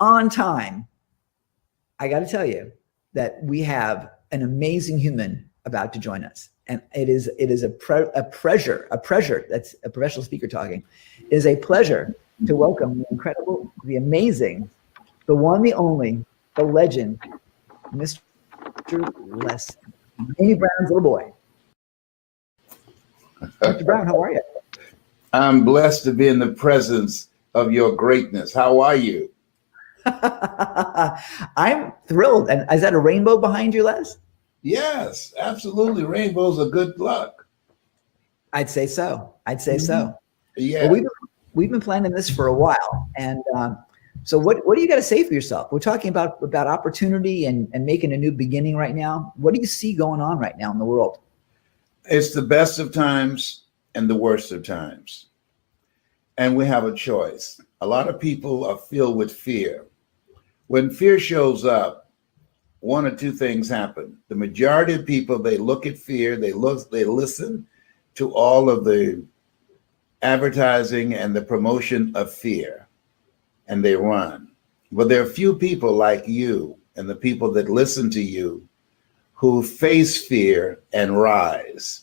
on time, I got to tell you that we have an amazing human about to join us. And it is a pleasure. That's a professional speaker talking. It is a pleasure to welcome the incredible, the amazing, the one, the only, the legend, Mr. Les, Amy Brown's little boy. Mr. Brown, how are you? I'm blessed to be in the presence of your greatness. How are you? I'm thrilled. And is that a rainbow behind you, Les? Yes, absolutely. Rainbows are good luck. I'd say so. Yeah. Well, we've been planning this for a while, and so what do you got to say for yourself? We're talking about opportunity and making a new beginning right now. What do you see going on right now in the world? It's the best of times and the worst of times, and we have a choice. A lot of people are filled with fear. When fear shows up, one or two things happen. The majority of people, they look at fear, they listen to all of the advertising and the promotion of fear, and they run. But there are few people like you and the people that listen to you who face fear and rise.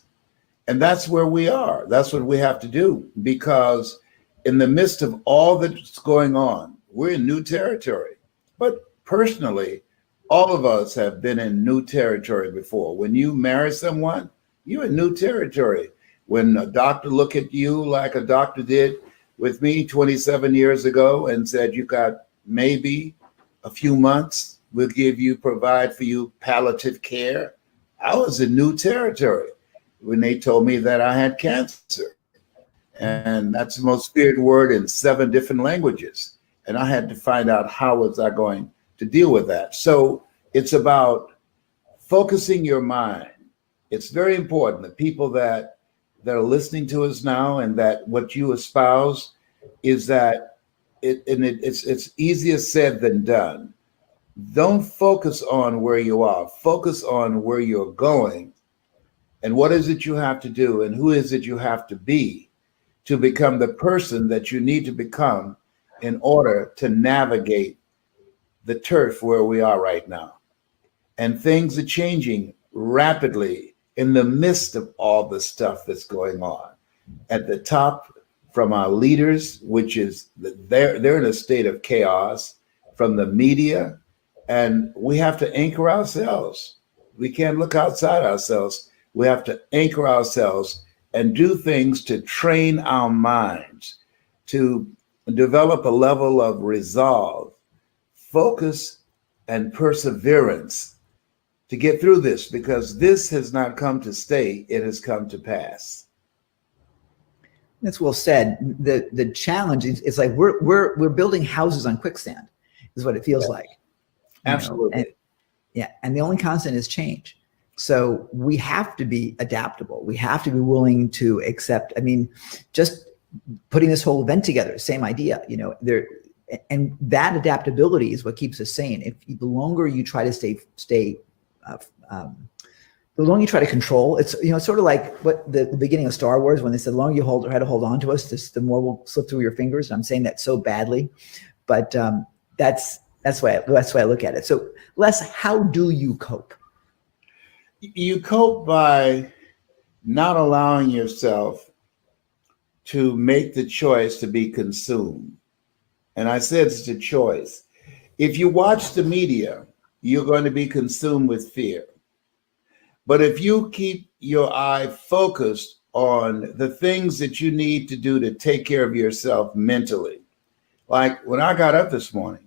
And that's where we are. That's what we have to do, because in the midst of all that's going on, we're in new territory. But personally, all of us have been in new territory before. When you marry someone, you're in new territory. When a doctor look at you like a doctor did with me 27 years ago and said, you got maybe a few months, we'll provide for you palliative care. I was in new territory when they told me that I had cancer. And that's the most feared word in 7 different languages. And I had to find out how was I going to deal with that. So it's about focusing your mind. It's very important. The people that are listening to us now, and that what you espouse is that it's easier said than done. Don't focus on where you are. Focus on where you're going, and what is it you have to do, and who is it you have to be to become the person that you need to become in order to navigate the turf where we are right now. And things are changing rapidly in the midst of all the stuff that's going on. At the top, from our leaders, which is they're in a state of chaos, from the media, and we have to anchor ourselves. We can't look outside ourselves. We have to anchor ourselves and do things to train our minds, to develop a level of resolve, focus, and perseverance to get through this, because this has not come to stay, it has come to pass. That's well said. The challenge is like we're building houses on quicksand, is what it feels like. Absolutely. And the only constant is change. So we have to be adaptable. We have to be willing to accept. I mean, just putting this whole event together, same idea. And that adaptability is what keeps us sane. If the longer you try to the longer you try to control, it's sort of like what the beginning of Star Wars, when they said the longer you try to hold on to us, the more will slip through your fingers. And I'm saying that so badly, but that's the way I look at it. So Les, how do you cope? You cope by not allowing yourself to make the choice to be consumed. And I said it's a choice. If you watch the media, you're going to be consumed with fear. But if you keep your eye focused on the things that you need to do to take care of yourself mentally, like when I got up this morning,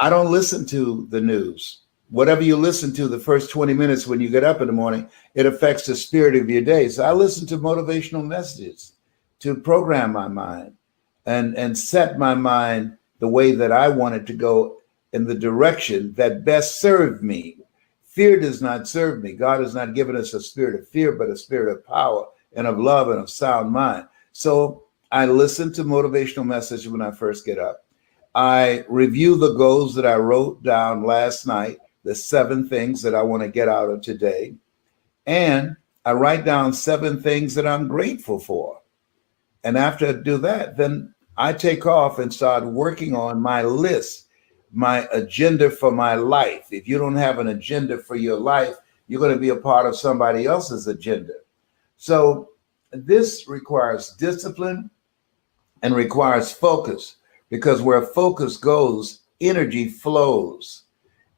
I don't listen to the news. Whatever you listen to the first 20 minutes when you get up in the morning, it affects the spirit of your day. So I listen to motivational messages to program my mind and set my mind the way that I want it to go, in the direction that best served me. Fear does not serve me. God has not given us a spirit of fear, but a spirit of power and of love and of sound mind. So I listen to motivational messages when I first get up. I review the goals that I wrote down last night, the 7 things that I want to get out of today. And I write down 7 things that I'm grateful for. And after I do that, then I take off and start working on my list. my agenda for my life. If you don't have an agenda for your life, you're going to be a part of somebody else's agenda. So this requires discipline and requires focus, because where focus goes, energy flows.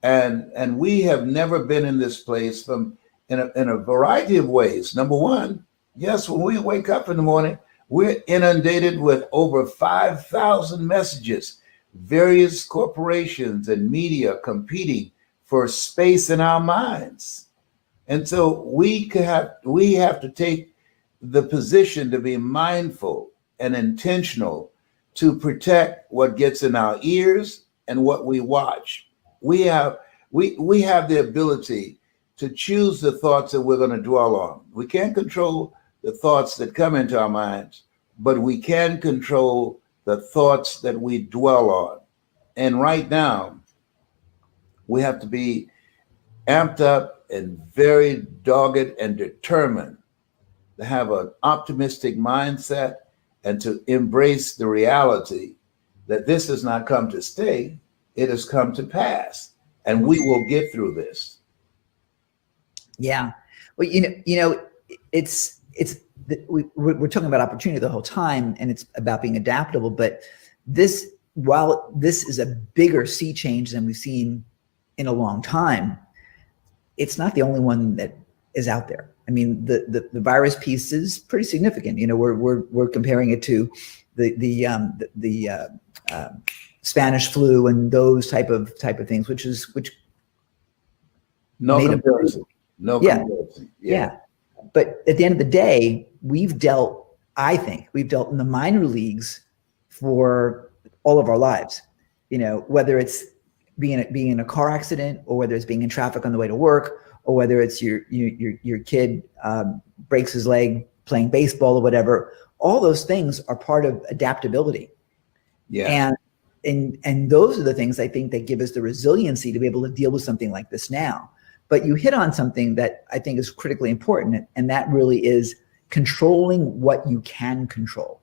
And we have never been in this place from in a variety of ways. Number one, yes, when we wake up in the morning, we're inundated with over 5,000 messages, various corporations and media competing for space in our minds. And so we have to take the position to be mindful and intentional to protect what gets in our ears and what we watch. We have the ability to choose the thoughts that we're going to dwell on. We can't control the thoughts that come into our minds, but we can control the thoughts that we dwell on. And right now, we have to be amped up and very dogged and determined to have an optimistic mindset and to embrace the reality that this has not come to stay, it has come to pass, and we will get through this. Yeah. Well, we're talking about opportunity the whole time, and it's about being adaptable. But while this is a bigger sea change than we've seen in a long time, it's not the only one that is out there. I mean, the virus piece is pretty significant. We're comparing it to the Spanish flu and those type of things, which no comparison. No comparison. Yeah. But at the end of the day, I think we've dealt in the minor leagues for all of our lives. Whether it's being in a car accident, or whether it's being in traffic on the way to work, or whether it's your kid breaks his leg playing baseball or whatever. All those things are part of adaptability. Yeah. And those are the things I think that give us the resiliency to be able to deal with something like this now. But you hit on something that I think is critically important, and that really is controlling what you can control.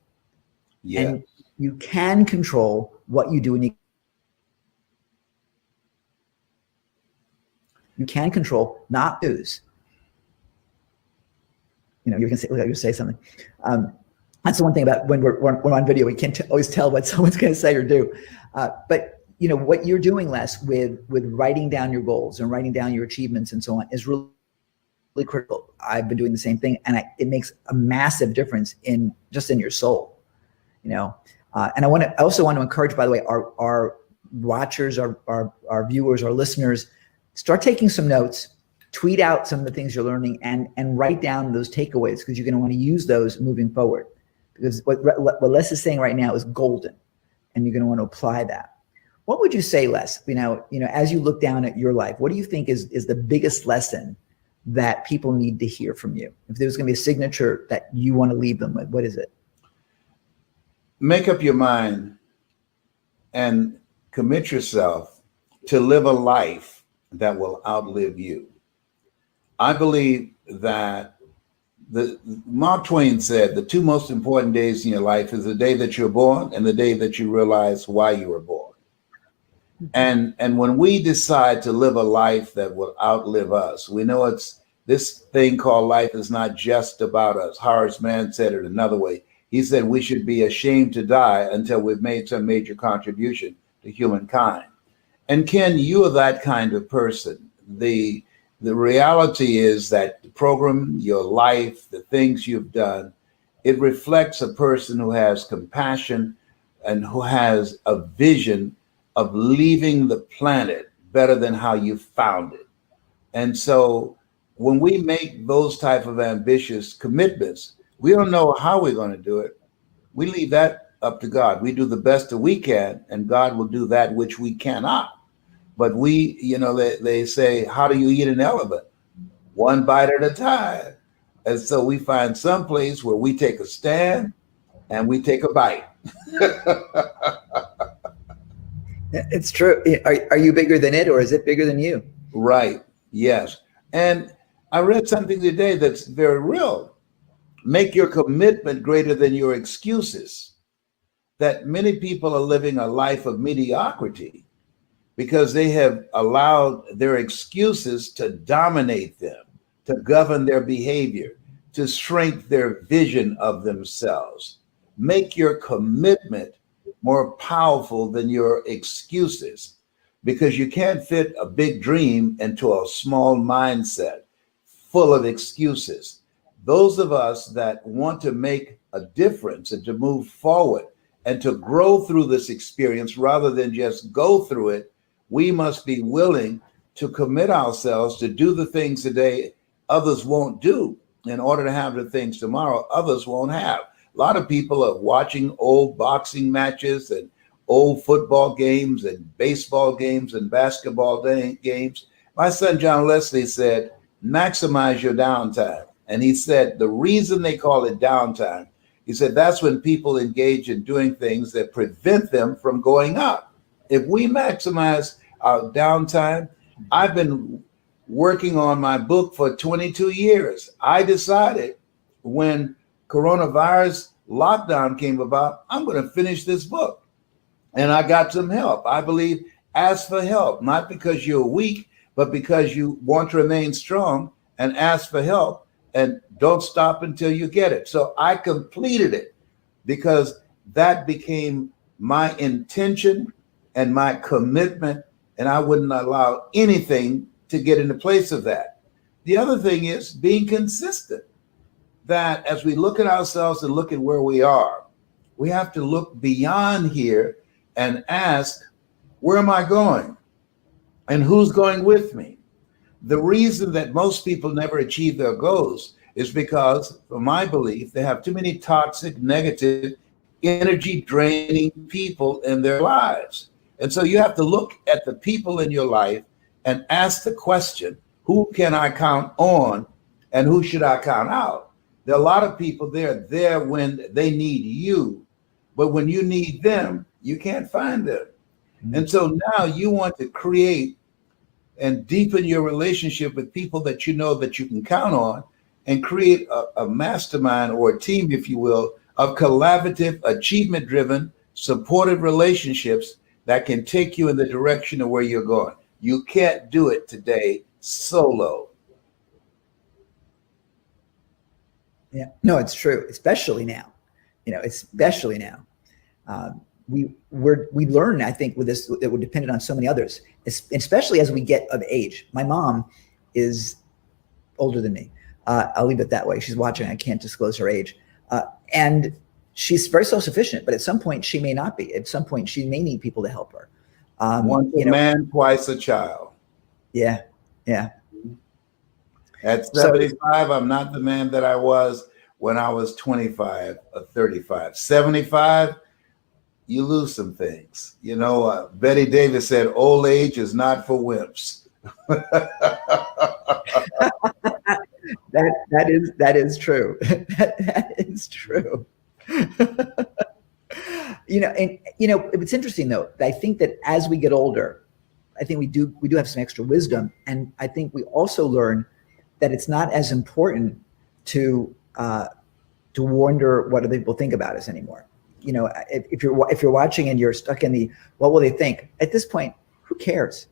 Yeah. And you can control what you do, and you can control not news. You're going to say something. That's the one thing about when we're on video, we can't always tell what someone's going to say or do. But what you're doing, Les, with writing down your goals and writing down your achievements and so on is really, really critical. I've been doing the same thing, and it makes a massive difference in your soul. And I also want to encourage, by the way, our watchers, our viewers, our listeners, start taking some notes, tweet out some of the things you're learning, and write down those takeaways, because you're going to want to use those moving forward. Because what Les is saying right now is golden, and you're going to want to apply that. What would you say, Les? As you look down at your life, what do you think is the biggest lesson that people need to hear from you? If there's going to be a signature that you want to leave them with, what is it? Make up your mind and commit yourself to live a life that will outlive you. I believe that Mark Twain said the two most important days in your life is the day that you're born and the day that you realize why you were born. And when we decide to live a life that will outlive us, we know it's this thing called life is not just about us. Horace Mann said it another way. He said we should be ashamed to die until we've made some major contribution to humankind. And Ken, you are that kind of person. The reality is that the program, your life, the things you've done, it reflects a person who has compassion and who has a vision of leaving the planet better than how you found it. And so when we make those type of ambitious commitments, we don't know how we're going to do it. We leave that up to God. We do the best that we can, and God will do that which we cannot. But they say, how do you eat an elephant? One bite at a time. And so we find some place where we take a stand and we take a bite. It's true. Are you bigger than it, or is it bigger than you? Right. Yes. And I read something today that's very real. Make your commitment greater than your excuses. That many people are living a life of mediocrity. because they have allowed their excuses to dominate them, to govern their behavior, to shrink their vision of themselves. Make your commitment more powerful than your excuses, because you can't fit a big dream into a small mindset full of excuses. Those of us that want to make a difference and to move forward and to grow through this experience rather than just go through it, we must be willing to commit ourselves to do the things today others won't do in order to have the things tomorrow others won't have. A lot of people are watching old boxing matches and old football games and baseball games and basketball games. My son, John Leslie, said, maximize your downtime. And he said, the reason they call it downtime, he said, that's when people engage in doing things that prevent them from going up. If we maximize our downtime, I've been working on my book for 22 years. I decided when coronavirus lockdown came about, I'm going to finish this book. And I got some help. I believe ask for help, not because you're weak, but because you want to remain strong, and ask for help and don't stop until you get it. So I completed it because that became my intention and my commitment, and I wouldn't allow anything to get in the place of that. The other thing is being consistent, that as we look at ourselves and look at where we are, we have to look beyond here and ask, where am I going? And who's going with me? The reason that most people never achieve their goals is because, for my belief, they have too many toxic, negative, energy draining people in their lives. And so you have to look at the people in your life and ask the question, who can I count on and who should I count out? There are a lot of people there when they need you, but when you need them, you can't find them. Mm-hmm. And so now you want to create and deepen your relationship with people that you know that you can count on, and create a mastermind or a team, if you will, of collaborative, achievement-driven, supportive relationships that can take you in the direction of where you're going. You can't do it today solo. Yeah, no, it's true, especially now. Especially now. We learn, I think, with this, that we're dependent on so many others, especially as we get of age. My mom is older than me. I'll leave it that way. She's watching. I can't disclose her age. And she's very self-sufficient, but at some point she may not be. At some point she may need people to help her. Once a man, twice a child. Yeah, yeah. At 75, I'm not the man that I was when I was 25 or 35. 75, you lose some things. Betty Davis said, old age is not for wimps. That is true. That is true. It's interesting though. I think that as we get older, I think we do have some extra wisdom, and I think we also learn that it's not as important to wonder what other people think about us anymore. If you're watching and you're stuck in the what will they think, at this point, who cares?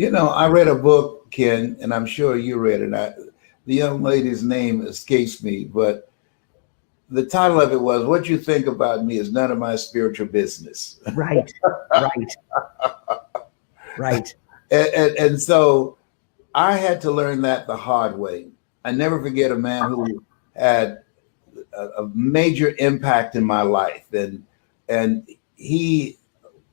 I read a book, Ken, and I'm sure you read it. The young lady's name escapes me, but the title of it was, What You Think About Me Is None of My Spiritual Business. Right. Right. And so I had to learn that the hard way. I never forget a man who had a major impact in my life. And he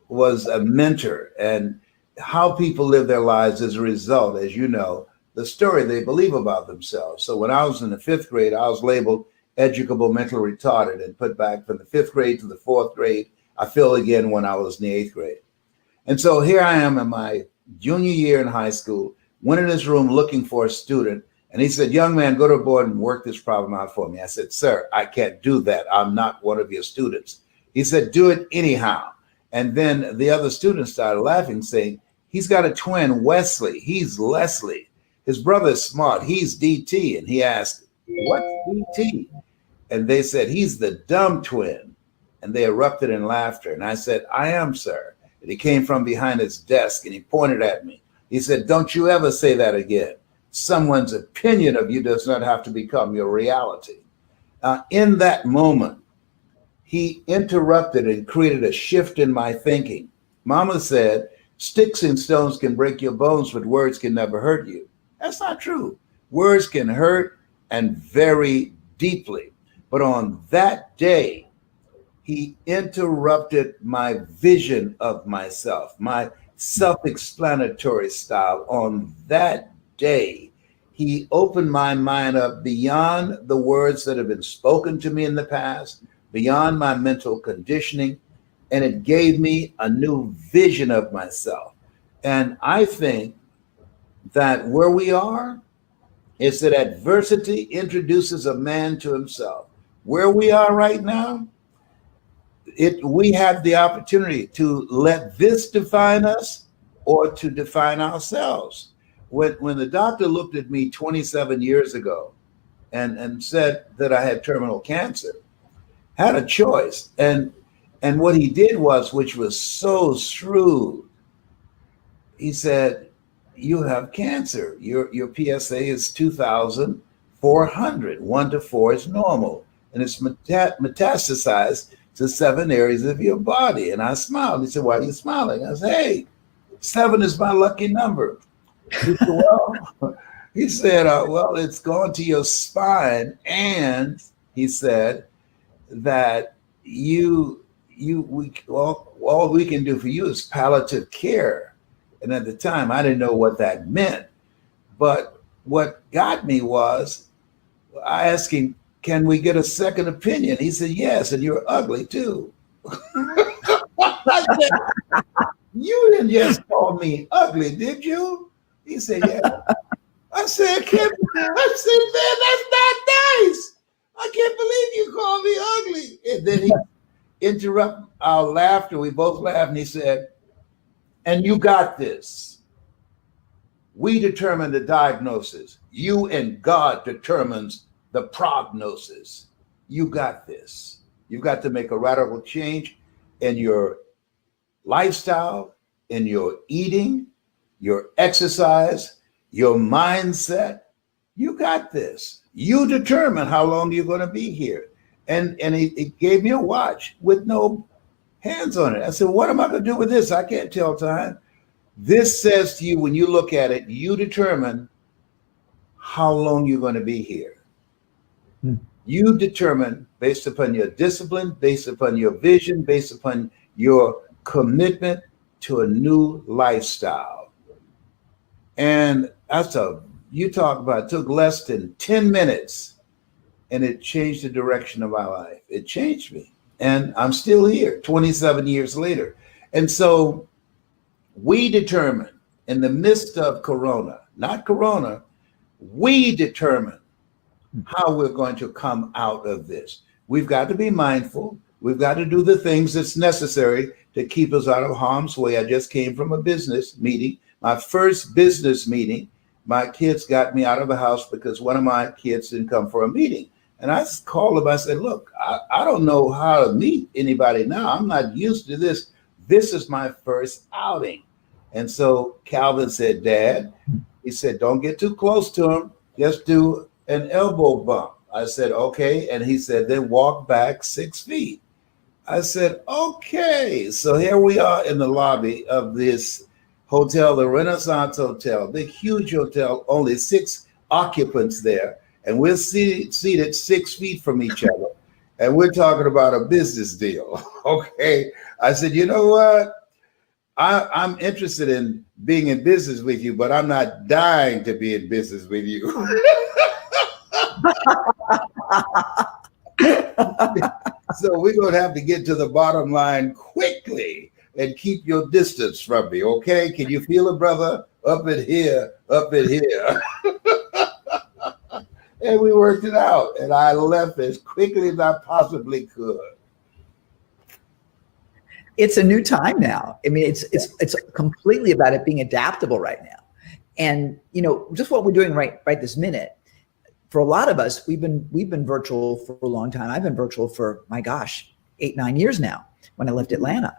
was a mentor, and how people live their lives as a result, as you know, the story they believe about themselves. So when I was in the 5th grade, I was labeled educable mentally retarded and put back from the 5th grade to the 4th grade. I failed again when I was in the 8th grade. And so here I am in my junior year in high school, went in his room looking for a student. And he said, young man, go to the board and work this problem out for me. I said, sir, I can't do that. I'm not one of your students. He said, do it anyhow. And then the other students started laughing, saying, he's got a twin, Wesley. He's Leslie. His brother is smart. He's DT. And he asked, what's DT? And they said, he's the dumb twin. And they erupted in laughter. And I said, I am, sir. And he came from behind his desk and he pointed at me. He said, "Don't you ever say that again. Someone's opinion of you does not have to become your reality." In that moment, he interrupted and created a shift in my thinking. Mama said, "Sticks and stones can break your bones, but words can never hurt you." That's not true. Words can hurt, and very deeply. But on that day, he interrupted my vision of myself, my self-explanatory style. On that day, he opened my mind up beyond the words that have been spoken to me in the past, beyond my mental conditioning, and it gave me a new vision of myself. And I think that where we are is that adversity introduces a man to himself. Where we are right now, we have the opportunity to let this define us or to define ourselves. When the doctor looked at me 27 years ago and said that I had terminal cancer, had a choice. And what he did was, which was so shrewd, he said, "You have cancer. Your PSA is 2,400. 1 to 4 is normal. And it's metastasized to 7 areas of your body." And I smiled. He said, "Why are you smiling?" I said, "Hey, 7 is my lucky number." He said, well, it's gone to your spine. And he said that all we can do for you is palliative care. And at the time, I didn't know what that meant. But what got me was, I asked him, "Can we get a second opinion?" He said, "Yes, and you're ugly too." I said, "You didn't just call me ugly, did you?" He said, "Yeah." I said, "Man, that's not nice. I can't believe you called me ugly." And then he interrupted our laughter. We both laughed, and he said, "And you got this. We determine the diagnosis. You and God determines the prognosis. You got this. You've got to make a radical change in your lifestyle, in your eating, your exercise, your mindset. You got this. You determine how long you're going to be here." And he gave me a watch with no hands on it. I said, "What am I going to do with this? I can't tell time." This says to you, when you look at it, you determine how long you're going to be here. You determine based upon your discipline, based upon your vision, based upon your commitment to a new lifestyle. And you talk about, it took less than 10 minutes and it changed the direction of my life. It changed me. And I'm still here 27 years later. And so we determine in the midst of Corona, not Corona, we determine how we're going to come out of this. We've got to be mindful. We've got to do the things that's necessary to keep us out of harm's way. I just came from a business meeting, my first business meeting. My kids got me out of the house because one of my kids didn't come for a meeting. And I called them. I said, "Look, I don't know how to meet anybody now. I'm not used to this. This is my first outing." And so Calvin said, "Dad," he said, "don't get too close to him. Just do an elbow bump." I said, "Okay." And he said, "Then walk back 6 feet." I said, "Okay." So here we are in the lobby of this hotel, the Renaissance Hotel, the huge hotel, only 6 occupants there. And we're seated 6 feet from each other. And we're talking about a business deal. Okay. I said, "You know what? I'm interested in being in business with you, but I'm not dying to be in business with you." So we're going to have to get to the bottom line quickly and keep your distance from me. Okay. Can you feel it, brother? Up in here, up in here. And we worked it out. And I left as quickly as I possibly could. It's a new time now. I mean, it's completely about it being adaptable right now. And just what we're doing right this minute. For a lot of us, we've been virtual for a long time. I've been virtual for, my gosh, 8-9 years now when I left Atlanta.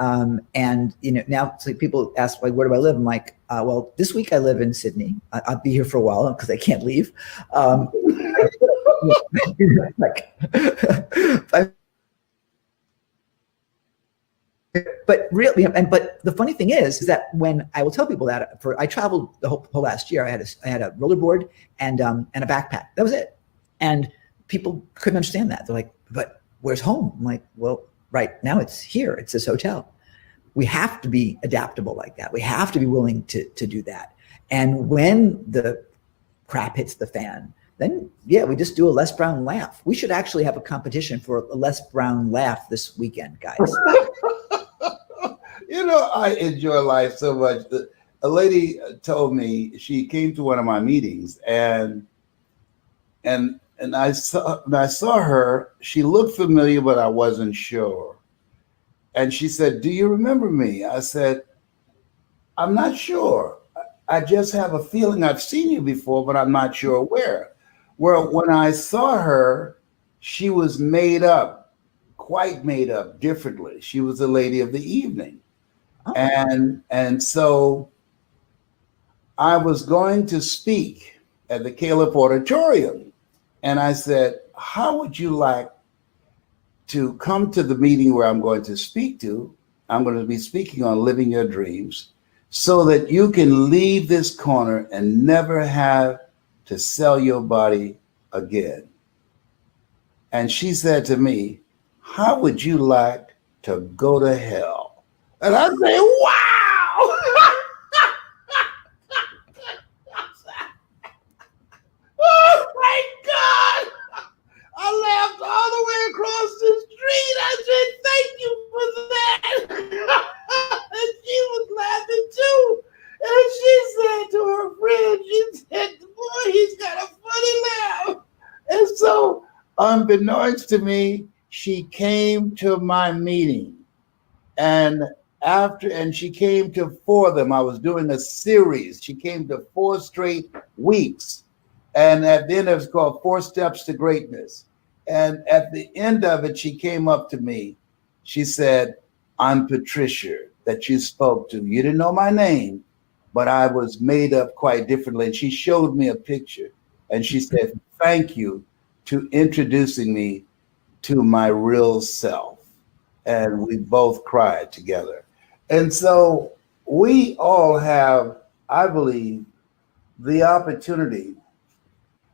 And now it's like people ask, like, where do I live? I'm like, well, this week I live in Sydney. I'll be here for a while because I can't leave. Like, but really, but the funny thing is that when I will tell people that, I traveled the whole last year. I had a rollerboard and a backpack. That was it. And people couldn't understand that. They're like, but where's home? I'm like, well, right now it's here. It's this hotel. We have to be adaptable like that. We have to be willing to do that. And when the crap hits the fan, then yeah, we just do a Les Brown laugh. We should actually have a competition for a Les Brown laugh this weekend, guys. I enjoy life so much. A lady told me, she came to one of my meetings, and I saw her. She looked familiar, but I wasn't sure. And she said, "Do you remember me?" I said, "I'm not sure. I just have a feeling I've seen you before, but I'm not sure where." Well, when I saw her, she was made up, quite made up differently. She was the lady of the evening. Oh. And so I was going to speak at the Caleb Auditorium. And I said, how would you like to come to the meeting where I'm going to speak to? I'm going to be speaking on living your dreams so that you can leave this corner and never have to sell your body again. And she said to me, how would you like to go to hell? And I say, wow! Oh my God! I laughed all the way across the street. I said, thank you for that. And she was laughing too. And she said to her friend, she said, boy, he's got a funny laugh. And so, unbeknownst to me, she came to my meeting. And she came to 4 of them. I was doing a series. She came to 4 straight weeks. And at the end, it was called 4 Steps to Greatness. And at the end of it, she came up to me. She said, I'm Patricia that you spoke to. You didn't know my name, but I was made up quite differently. And she showed me a picture. And she said, thank you to introducing me to my real self. And we both cried together. And so we all have, I believe, the opportunity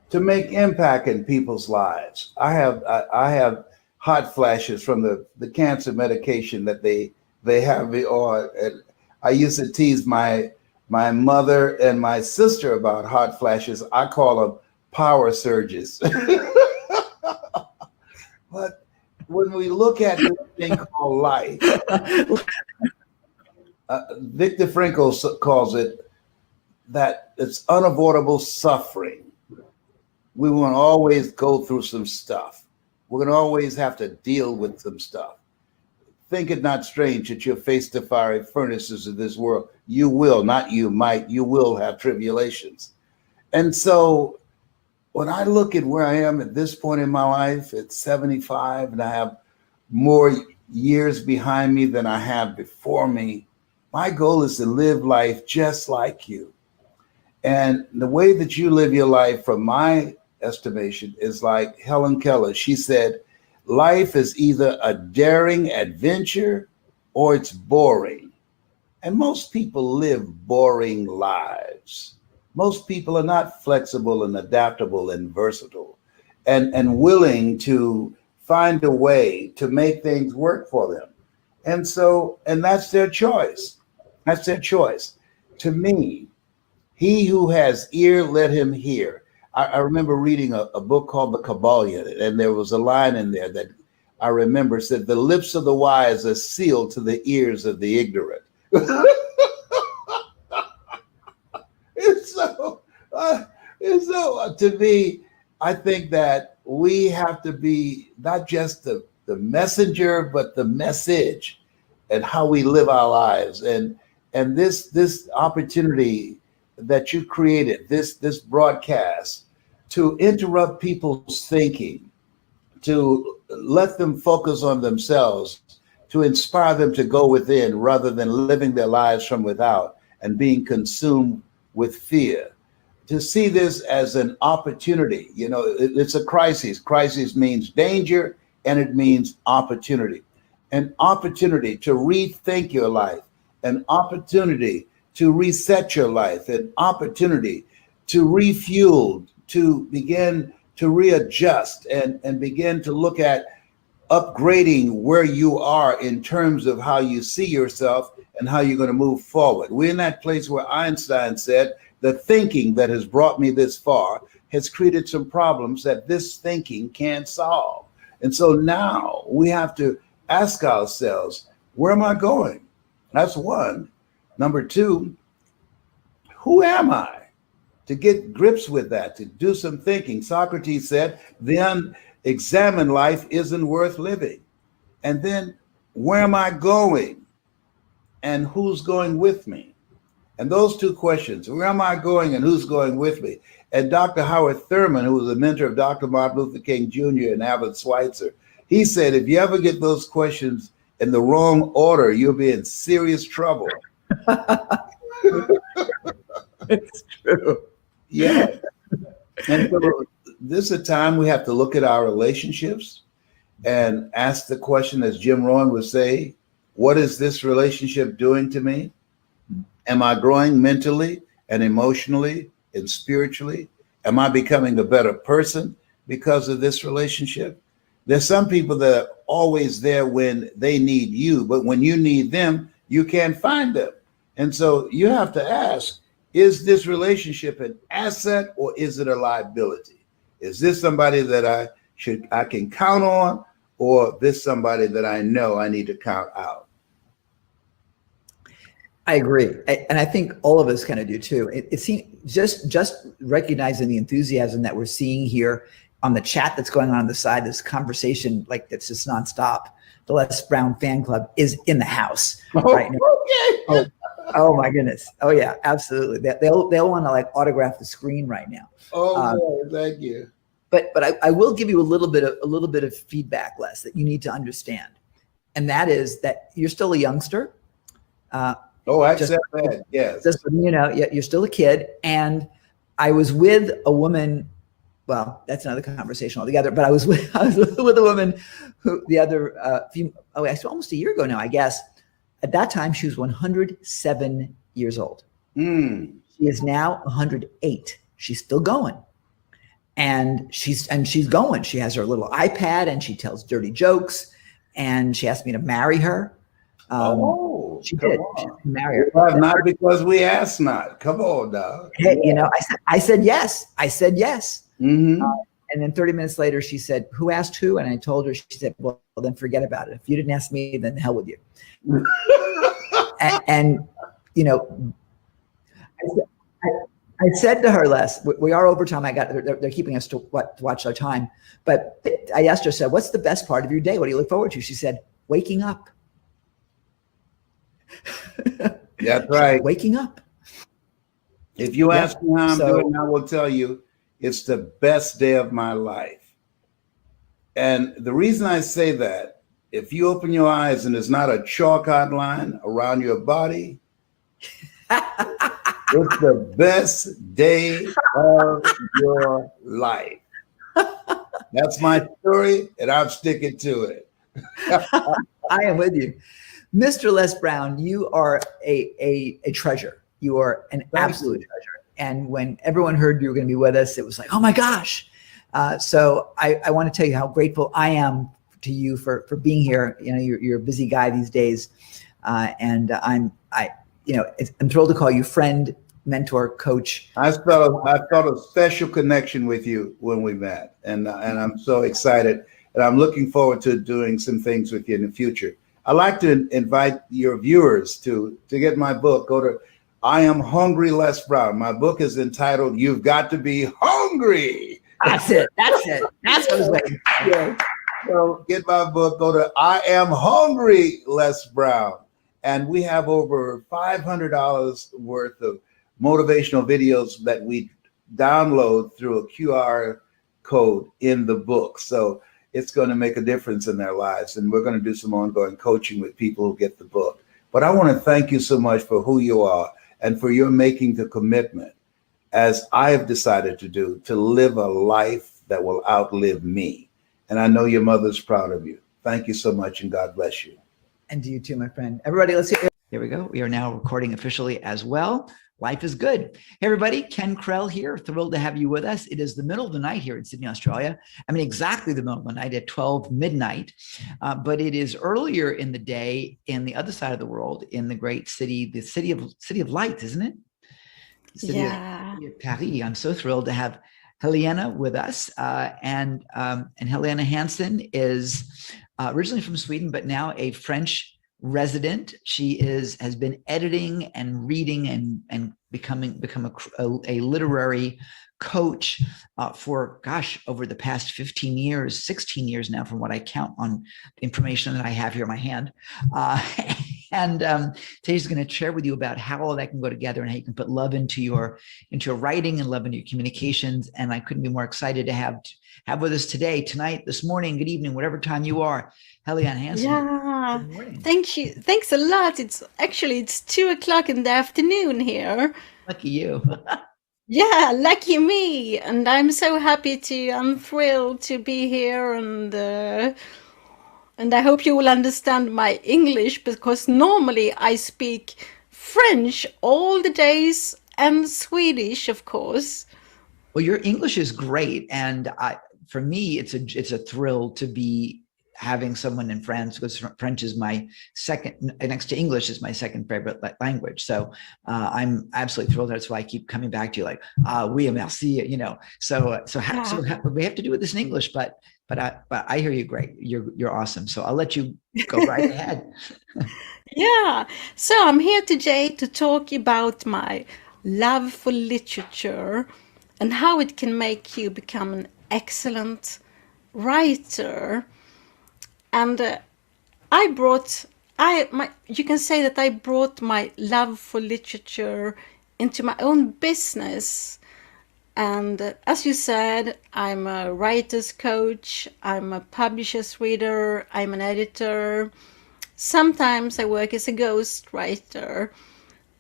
to make impact in people's lives. I have hot flashes from the cancer medication that they have me on. And I used to tease my mother and my sister about hot flashes. I call them power surges. But when we look at this thing called life, Viktor Frankl calls it that it's unavoidable suffering. We want to always go through some stuff. We're going to always have to deal with some stuff. Think it not strange that you'll face the fiery furnaces of this world. You will, not you might, you will have tribulations. And so when I look at where I am at this point in my life, at 75, and I have more years behind me than I have before me, my goal is to live life just like you. And the way that you live your life, from my estimation, is like Helen Keller. She said, life is either a daring adventure or it's boring. And most people live boring lives. Most people are not flexible and adaptable and versatile and willing to find a way to make things work for them. And that's their choice. That's their choice. To me, he who has ear, let him hear. I remember reading a book called The Kabbalion, and there was a line in there that I remember said, the lips of the wise are sealed to the ears of the ignorant. And so to me, I think that we have to be not just the messenger, but the message and how we live our lives. And this opportunity that you created, this broadcast, to interrupt people's thinking, to let them focus on themselves, to inspire them to go within rather than living their lives from without and being consumed with fear. To see this as an opportunity, it's a crisis. Crisis means danger and it means opportunity. An opportunity to rethink your life, an opportunity to reset your life, an opportunity to refuel, to begin to readjust and begin to look at upgrading where you are in terms of how you see yourself and how you're going to move forward. We're in that place where Einstein said, the thinking that has brought me this far has created some problems that this thinking can't solve. And so now we have to ask ourselves, where am I going? That's one. Number two, who am I? To get grips with that, to do some thinking. Socrates said, the unexamined life isn't worth living. And then, where am I going? And who's going with me? And those two questions, where am I going and who's going with me? And Dr. Howard Thurman, who was a mentor of Dr. Martin Luther King Jr. and Albert Schweitzer, he said, if you ever get those questions in the wrong order, you'll be in serious trouble. It's true. Yeah. And so this is a time we have to look at our relationships and ask the question, as Jim Rohn would say, what is this relationship doing to me? Am I growing mentally and emotionally and spiritually? Am I becoming a better person because of this relationship? There's some people that are always there when they need you, but when you need them, you can't find them. And so you have to ask, is this relationship an asset or is it a liability? Is this somebody that I can count on, or this somebody that I know I need to count out? I agree. And I think all of us kind of do too. It seems just recognizing the enthusiasm that we're seeing here on the chat that's going on the side, this conversation like that's just nonstop. The Les Brown fan club is in the house right now. Oh my goodness. Oh yeah, absolutely. They'll want to like autograph the screen right now. Thank you. But I will give you a little bit of feedback, Les, that you need to understand. And that is that you're still a youngster. I accept that. Yes. Just so you know, you're still a kid. And I was with a woman. Well, that's another conversation altogether. But I was with a woman who the other almost a year ago now, I guess. At that time, she was 107 years old. Mm. She is now 108. She's still going. And she's going. She has her little iPad and she tells dirty jokes. And she asked me to marry her. She did. She marry her. Well, not because we asked not. Come on, dog. Hey, I said yes. I said yes. Mm-hmm. And then 30 minutes later, she said, who asked who? And I told her, she said, well, then forget about it. If you didn't ask me, then the hell with you. and I said to her, Les, we are over time. They're keeping us to watch our time. But I asked her, said, what's the best part of your day? What do you look forward to? She said, waking up. That's right. Waking up. If you ask me how I'm doing, I will tell you it's the best day of my life. And the reason I say that, if you open your eyes and there's not a chalk outline around your body, it's the best day of your life. That's my story, and I'm sticking to it. I am with you. Mr. Les Brown, you are a treasure. You are an absolute treasure. And when everyone heard you were going to be with us, it was like, oh my gosh. So I want to tell you how grateful I am to you for being here. You're a busy guy these days. And I'm thrilled to call you friend, mentor, coach. I felt a special connection with you when we met, and I'm so excited, and I'm looking forward to doing some things with you in the future. I'd like to invite your viewers to get my book. Go to I Am Hungry Les Brown. My book is entitled You've Got to Be Hungry. That's it. That's what I was waiting for. Yeah. So get my book. Go to I Am Hungry Les Brown. And we have over $500 worth of motivational videos that we download through a QR code in the book. So it's going to make a difference in their lives. And we're going to do some ongoing coaching with people who get the book. But I want to thank you so much for who you are and for your making the commitment, as I have decided to do, to live a life that will outlive me. And I know your mother's proud of you. Thank you so much, and God bless you. And to you too, my friend. Everybody, let's see. Here we go. We are now recording officially as well. Life is good. Hey, everybody. Ken Krell here. Thrilled to have you with us. It is the middle of the night here in Sydney, Australia. I mean, exactly the middle of the night at 12 midnight. But it is earlier in the day in the other side of the world, in the great city, the city of lights, isn't it? The city of Paris. I'm so thrilled to have Helena with us. And Helena Hansen is originally from Sweden, but now a French resident. She has been editing and reading and become a literary coach for, gosh, over the past 15 years, 16 years now, from what I count on the information that I have here in my hand. And today she's going to share with you about how all that can go together and how you can put love into your writing and love into your communications. And I couldn't be more excited to have with us today, tonight, this morning, good evening, whatever time you are, Helena Hansen. Yeah, thank you. Thanks a lot. It's 2:00 in the afternoon here. Lucky you. Yeah, lucky me. And I'm thrilled to be here, and I hope you will understand my English, because normally I speak French all the days and Swedish, of course. Well, your English is great, and for me, it's a thrill to be having someone in France, because French is my second, next to English, is my second favorite language. So I'm absolutely thrilled. That's why I keep coming back to you, like, oui, merci, So we have to do this in English, but I hear you great. You're awesome. So I'll let you go right ahead. Yeah. So I'm here today to talk about my love for literature and how it can make you become an excellent writer. And you can say that I brought my love for literature into my own business. And as you said, I'm a writer's coach, I'm a publisher's reader, I'm an editor. Sometimes I work as a ghost writer,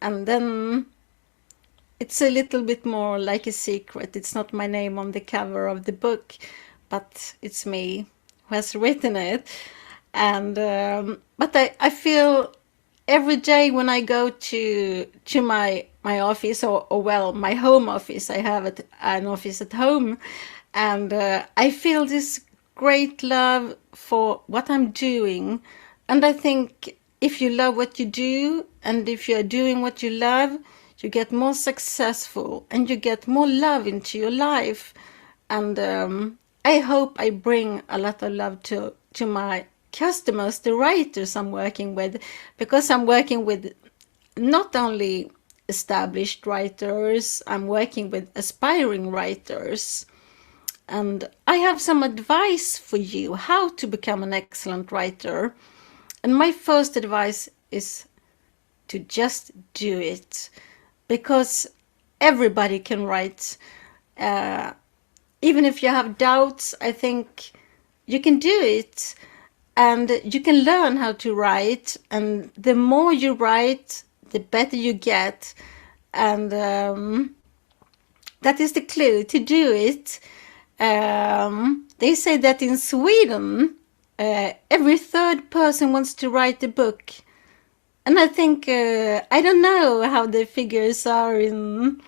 and then it's a little bit more like a secret. It's not my name on the cover of the book, but it's me who has written it. And but I feel every day when I go to my office, or well, my home office, I have an office at home, and I feel this great love for what I'm doing. And I think if you love what you do, and if you're doing what you love, you get more successful and you get more love into your life. And I hope I bring a lot of love to my customers, the writers I'm working with, because I'm working with not only established writers, I'm working with aspiring writers. And I have some advice for you how to become an excellent writer. And my first advice is to just do it, because everybody can write. Even if you have doubts, I think you can do it, and you can learn how to write. And the more you write, the better you get. And that is the clue to do it. They say that in Sweden, every third person wants to write a book. And I think, I don't know how the figures are in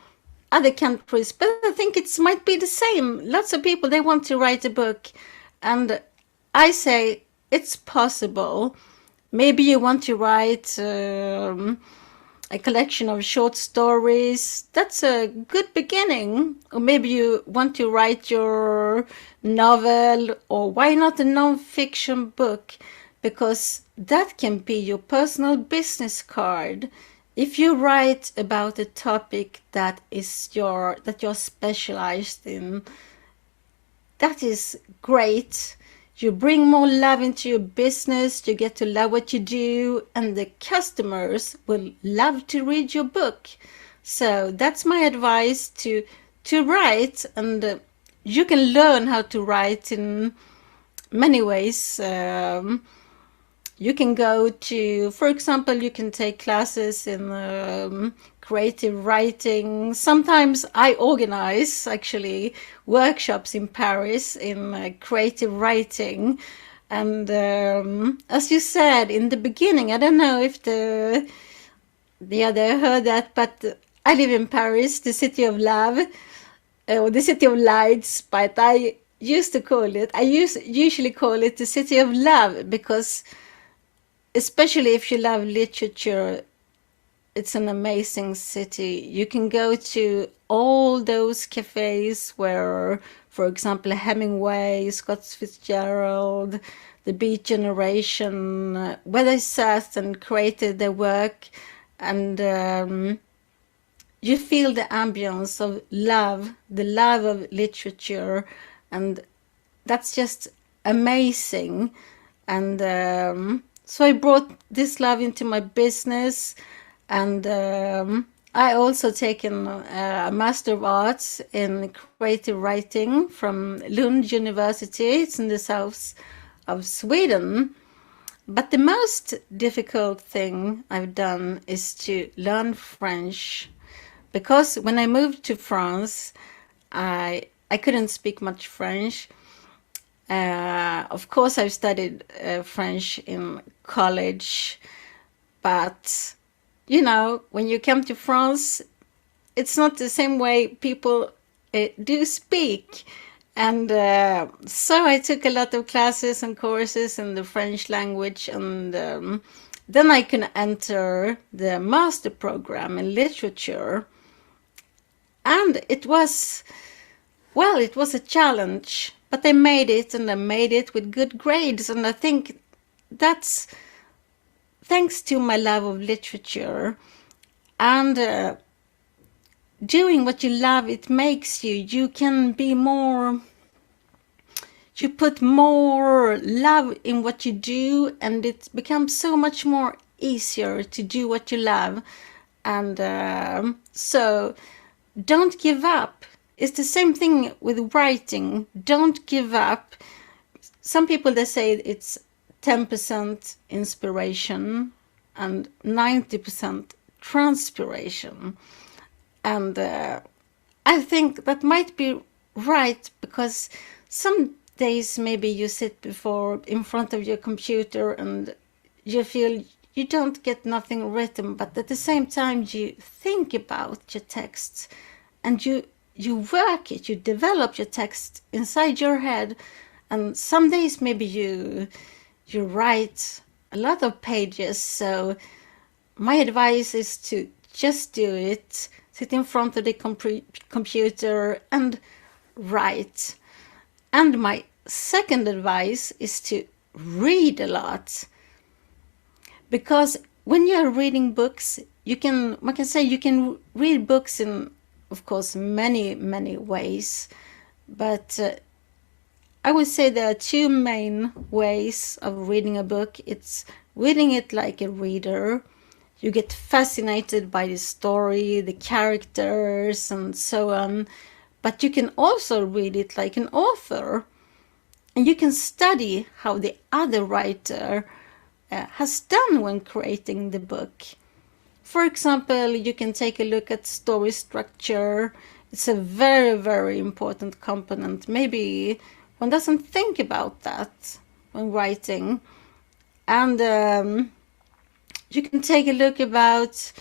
other countries, but I think it might be the same. Lots of people, they want to write a book. And I say, it's possible. Maybe you want to write a collection of short stories. That's a good beginning. Or maybe you want to write your novel, or why not a non-fiction book? Because that can be your personal business card. If you write about a topic that you're specialized in, that is great. You bring more love into your business, you get to love what you do, and the customers will love to read your book. So that's my advice, to write. And you can learn how to write in many ways. You can go to, for example, you can take classes in creative writing. Sometimes I organize actually workshops in Paris in creative writing. And as you said in the beginning, I don't know if the other heard that, but I live in Paris, the city of love, or the city of lights, but I usually call it the city of love because especially if you love literature, it's an amazing city. You can go to all those cafes where, for example, Hemingway, Scott Fitzgerald, the Beat Generation, where they sat and created their work, and you feel the ambience of love, the love of literature, and that's just amazing. And so I brought this love into my business, and I also taken a Master of Arts in creative writing from Lund University. It's in the south of Sweden. But the most difficult thing I've done is to learn French, because when I moved to France, I couldn't speak much French. Of course, I've studied French in college, but you know, when you come to France, it's not the same way people do speak. And so I took a lot of classes and courses in the French language, and then I can enter the master program in literature. And it was, well, it was a challenge, but I made it, and I made it with good grades. And I think that's thanks to my love of literature. And doing what you love, it makes you can be more, you put more love in what you do, and it becomes so much more easier to do what you love. And so don't give up. It's the same thing with writing. Don't give up. Some people, they say it's 10% inspiration and 90% transpiration. And I think that might be right, because some days maybe you sit in front of your computer and you feel you don't get nothing written, but at the same time you think about your texts, and you work it, you develop your text inside your head. And some days maybe you write a lot of pages. So my advice is to just do it, sit in front of the computer and write. And my second advice is to read a lot, because when you're reading books, one can say you can read books in, of course, many ways, but I would say there are two main ways of reading a book. It's reading it like a reader. You get fascinated by the story, the characters, and so on. But you can also read it like an author, and you can study how the other writer has done when creating the book. For example, you can take a look at story structure. It's a very important component. Maybe one doesn't think about that when writing. And you can take a look about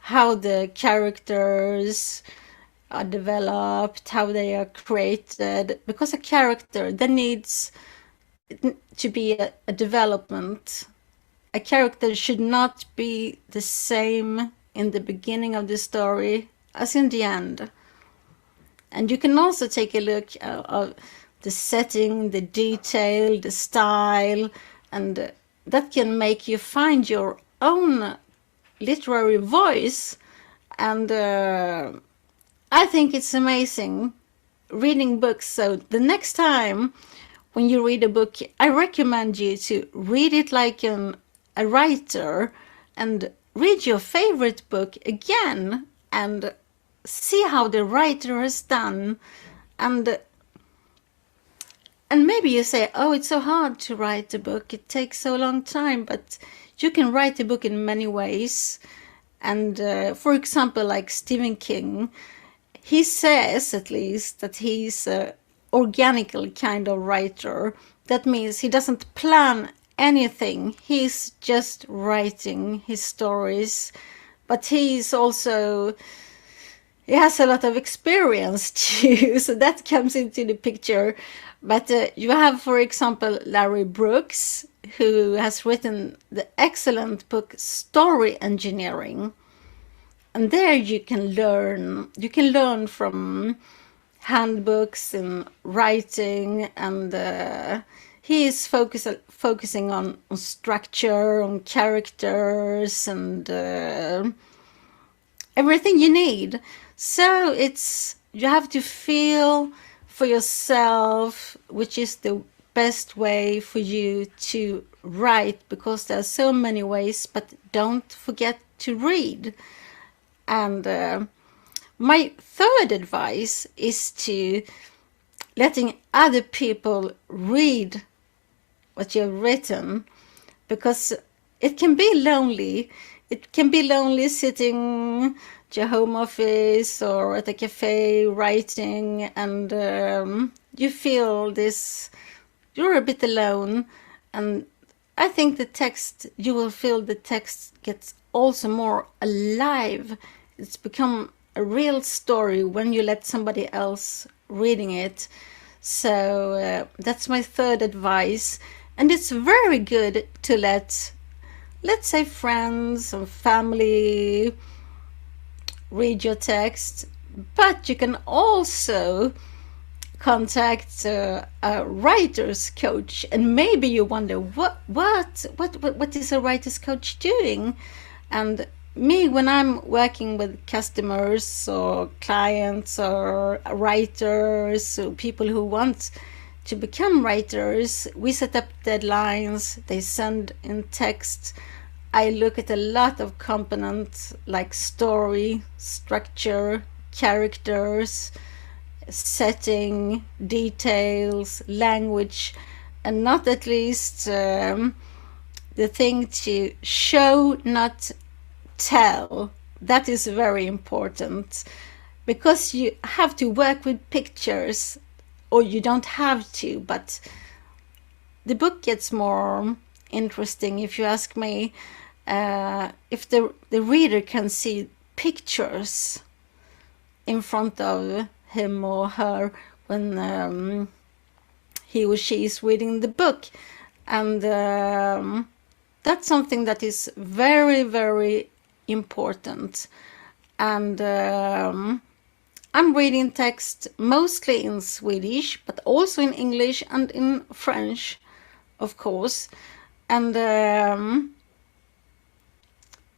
how the characters are developed, how they are created, because a character, there needs to be a development. A character should not be the same in the beginning of the story as in the end. And you can also take a look at the setting, the detail, the style, and that can make you find your own literary voice. And I think it's amazing reading books. So the next time when you read a book, I recommend you to read it like a writer, and read your favorite book again and see how the writer has done. And And maybe you say, oh, it's so hard to write a book. It takes so long time, but you can write a book in many ways. And for example, like Stephen King, he says at least that he's a organical kind of writer. That means he doesn't plan anything. He's just writing his stories. But he's also, he has a lot of experience too, so that comes into the picture. But you have, for example, Larry Brooks, who has written the excellent book Story Engineering. And there you can learn from handbooks in writing, and he is focusing on structure, on characters, and everything you need. So you have to feel for yourself which is the best way for you to write, because there are so many ways, but don't forget to read. And my third advice is to letting other people read what you've written, because it can be lonely. It can be lonely sitting at your home office or at a cafe writing, and you feel this, you're a bit alone. And I think you will feel the text gets also more alive. It's become a real story when you let somebody else reading it. So that's my third advice. And it's very good to let's say, friends or family read your text, but you can also contact a writer's coach. And maybe you wonder, what is a writer's coach doing? And me, when I'm working with customers or clients or writers or people who want to become writers, we set up deadlines, they send in text. I look at a lot of components like story, structure, characters, setting, details, language, and not at least the thing to show, not tell. That is very important, because you have to work with pictures, or you don't have to, but the book gets more interesting, if you ask me, if the reader can see pictures in front of him or her when he or she is reading the book. And that's something that is very, very important. And I'm reading text mostly in Swedish, but also in English and in French, of course. And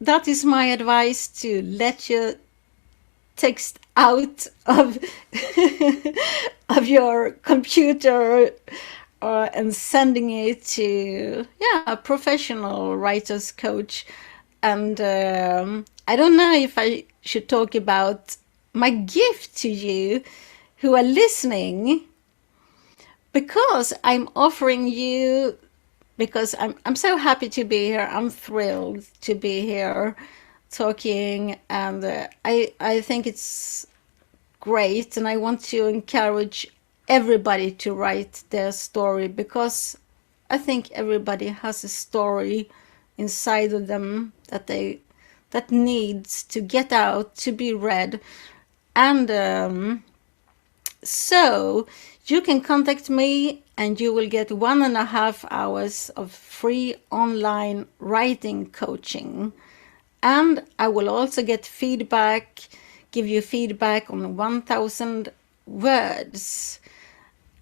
that is my advice, to let your text out of of your computer and sending it to a professional writer's coach. And I don't know if I should talk about my gift to you who are listening, because I'm offering you, because I'm so happy to be here. I'm thrilled to be here talking, and I think it's great, and I want to encourage everybody to write their story, because I think everybody has a story inside of them that needs to get out, to be read. And so you can contact me, and you will get 1.5 hours of free online writing coaching. And I will also get feedback, give you feedback on 1,000 words.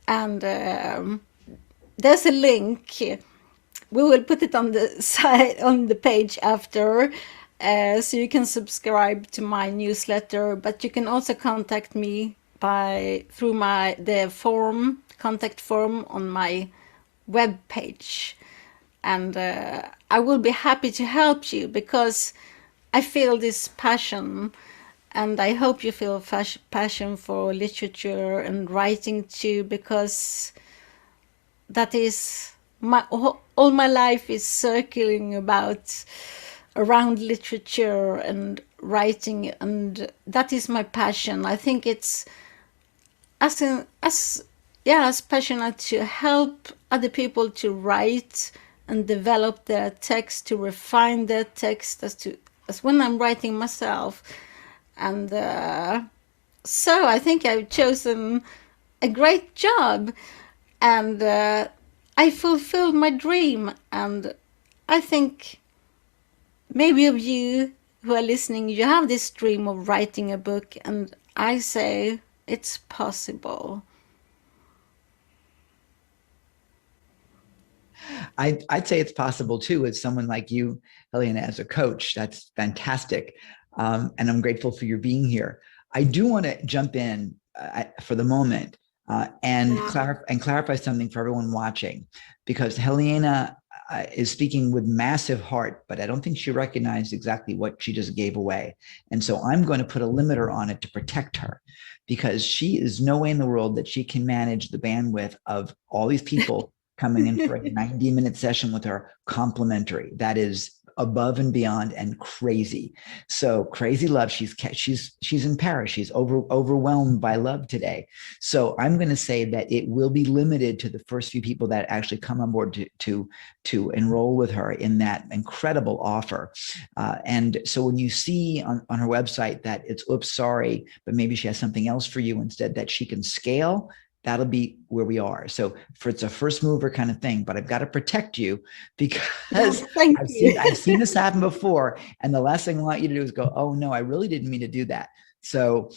And there's a link. We will put it on the side, on the page after, so you can subscribe to my newsletter. But you can also contact me through the contact form on my web page. And I will be happy to help you, because I feel this passion, and I hope you feel passion for literature and writing too, because that is my all my life is circling about around literature and writing, and that is my passion. I think it's as yeah, as passionate to help other people to write and develop their text, to refine their text, as when I'm writing myself. And so I think I've chosen a great job, and I fulfilled my dream. And I think maybe of you who are listening, you have this dream of writing a book, and I say it's possible. I'd say it's possible too, with someone like you, Helena, as a coach. That's fantastic. And I'm grateful for your being here. I do want to jump in for the moment and clarify something for everyone watching, because Helena is speaking with massive heart, but I don't think she recognized exactly what she just gave away. And so I'm going to put a limiter on it to protect her, because she is no way in the world that she can manage the bandwidth of all these people coming in for a 90-minute session with her complimentary. That is above and beyond and crazy. So crazy love. She's in Paris. She's overwhelmed by love today. So I'm going to say that it will be limited to the first few people that actually come on board to enroll with her in that incredible offer. And so when you see on her website that it's, oops, sorry, but maybe she has something else for you instead that she can scale, that'll be where we are. So it's a first mover kind of thing, but I've got to protect you, because I've seen this happen before. And the last thing I want you to do is go, oh no, I really didn't mean to do that. So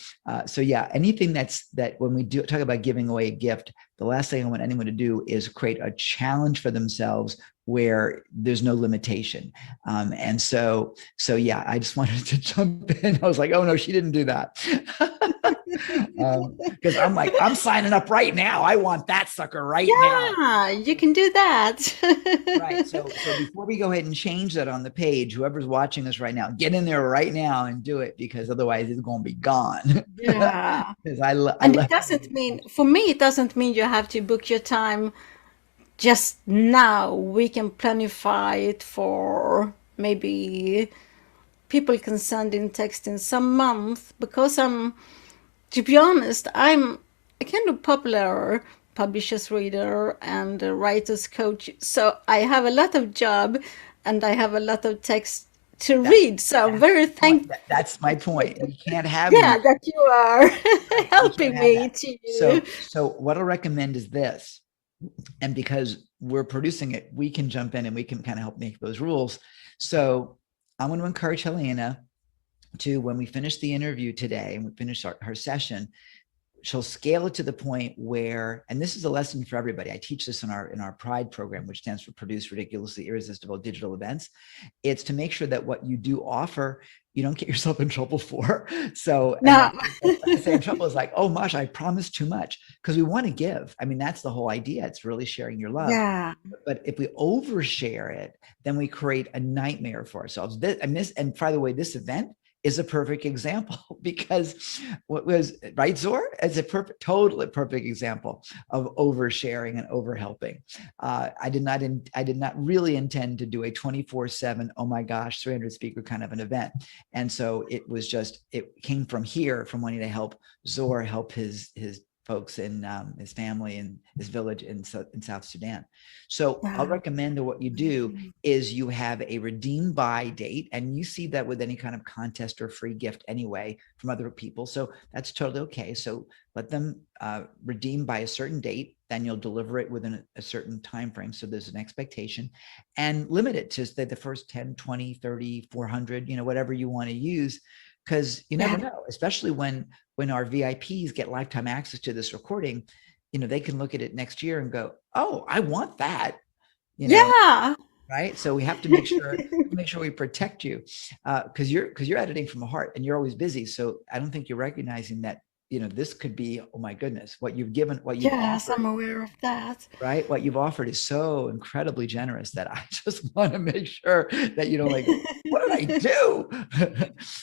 yeah, anything that when we do talk about giving away a gift, the last thing I want anyone to do is create a challenge for themselves where there's no limitation. And so yeah, I just wanted to jump in. I was like, oh no, she didn't do that. Because I'm like, I'm signing up right now. I want that sucker now. Yeah, you can do that. Right. So before we go ahead and change that on the page, whoever's watching us right now, get in there right now and do it, because otherwise it's going to be gone. Yeah. Because And it doesn't mean, for me, it doesn't mean you have to book your time just now. We can planify it for maybe people can send in text in some month, because to be honest, I'm a kind of popular publisher's reader and a writer's coach. So I have a lot of job and I have a lot of text to read. So I'm very thankful. That's my point. We can't have that you are helping me to. So what I'll recommend is this. And because we're producing it, we can jump in and we can kind of help make those rules. So I'm going to encourage Helena to, when we finish the interview today and we finish her session, she'll scale it to the point where, and this is a lesson for everybody. I teach this in our Pride program, which stands for Produce Ridiculously Irresistible Digital Events. It's to make sure that what you do offer, you don't get yourself in trouble for. So No. I say in trouble is like, oh much, I promised too much, because we want to give. I mean, that's the whole idea. It's really sharing your love. Yeah. But if we overshare it, then we create a nightmare for ourselves. And by the way, this event is a perfect example, because what was right, Zor? It's a totally perfect example of oversharing and overhelping. I did not really intend to do a 24/7, oh my gosh, 300 speaker kind of an event. And so it came from here, from wanting to help Zor help his folks in his family and his village in South Sudan. So I'll recommend that what you do is you have a redeem by date, and you see that with any kind of contest or free gift anyway from other people. So that's totally okay. So let them redeem by a certain date, then you'll deliver it within a certain time frame. So there's an expectation, and limit it to say the first 10, 20, 30, 400, whatever you want to use, because you never know, especially when our VIPs get lifetime access to this recording, they can look at it next year and go, oh, I want that, Yeah. right? So we have to make sure we protect you, because you're editing from the heart and you're always busy. So I don't think you're recognizing that, this could be, oh my goodness, what you've given, what you've offered, I'm aware of that. right? What you've offered is so incredibly generous that I just want to make sure that you don't like, what did what I do.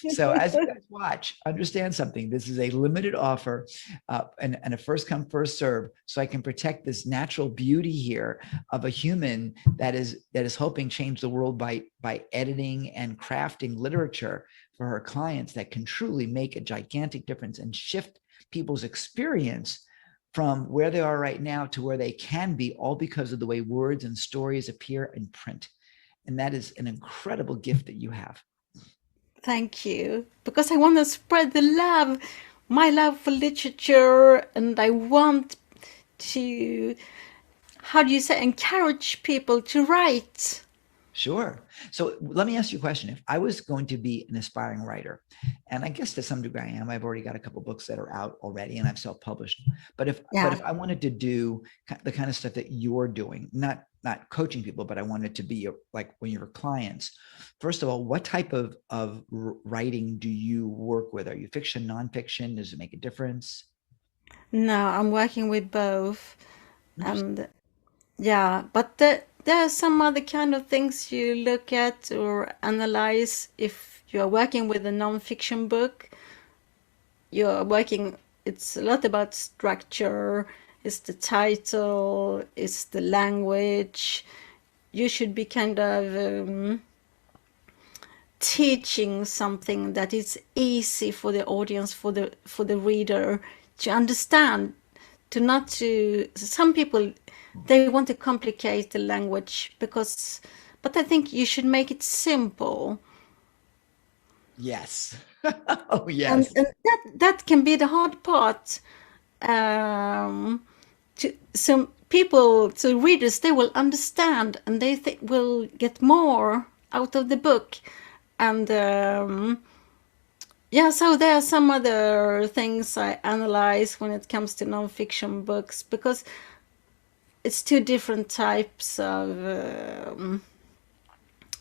So as you guys watch, understand something. This is a limited offer and a first come, first serve. So I can protect this natural beauty here of a human that is hoping change the world by editing and crafting literature for her clients that can truly make a gigantic difference and shift people's experience from where they are right now to where they can be, all because of the way words and stories appear in print. And that is an incredible gift that you have. Thank you. Because I want to spread the love, my love for literature, and I want to, how do you say, encourage people to write. Sure. So let me ask you a question. If I was going to be an aspiring writer, and I guess to some degree I am, I've already got a couple books that are out already and I've self-published. But if I wanted to do the kind of stuff that you're doing, not coaching people, but I wanted to be like one of your clients. First of all, what type of writing do you work with? Are you fiction, nonfiction? Does it make a difference? No, I'm working with both. Interesting. And yeah, but there are some other kind of things you look at or analyze if you're working with a non-fiction book. You're working, it's a lot about structure, it's the title, it's the language. You should be kind of teaching something that is easy for the audience, for the reader to understand, to not to some people they want to complicate the language because, but I think you should make it simple. Yes. Oh, And yes. that can be the hard part. To some people, to readers, they will understand and they will get more out of the book. And yeah, so there are some other things I analyze when it comes to nonfiction books because it's two different types of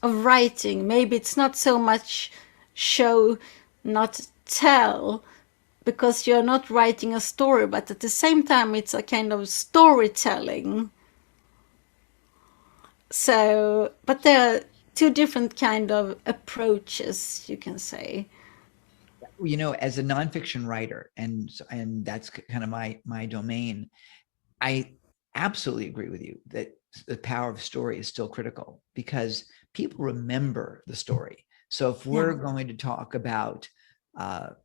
writing. Maybe it's not so much show, not tell, because you're not writing a story, but at the same time, it's a kind of storytelling. So, but there are two different kind of approaches, you can say. As a nonfiction writer, and that's kind of my domain, I absolutely agree with you that the power of story is still critical because people remember the story. So if we're going to talk about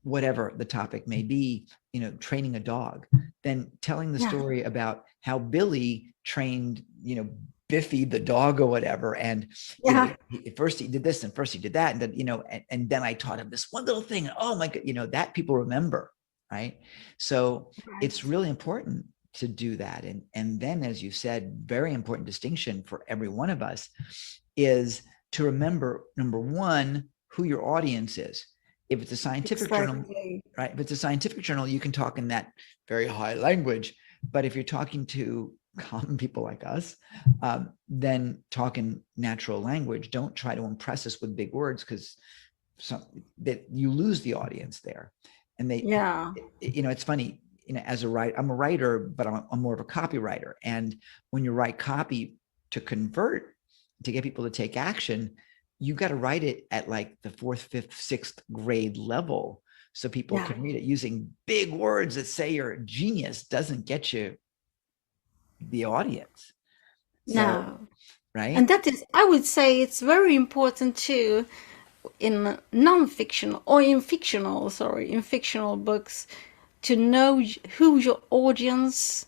whatever the topic may be, training a dog, then telling the story about how Billy trained, Biffy the dog or whatever, and first he did this and first he did that, and then and then I taught him this one little thing. And oh my god, that people remember, right? So it's really important to do that. And then, as you said, very important distinction for every one of us is to remember, number one, who your audience is. If it's a scientific journal, right? If it's a scientific journal, you can talk in that very high language. But if you're talking to common people like us, then talk in natural language. Don't try to impress us with big words because that you lose the audience there. And it's funny, as a writer, I'm a writer, but I'm more of a copywriter. And when you write copy to convert, to get people to take action, you got to write it at like the 4th, 5th, 6th grade level so people can read it. Using big words that say you're a genius doesn't get you the audience. So, right. And that is, I would say it's very important too in non-fiction or in fictional books to know who your audience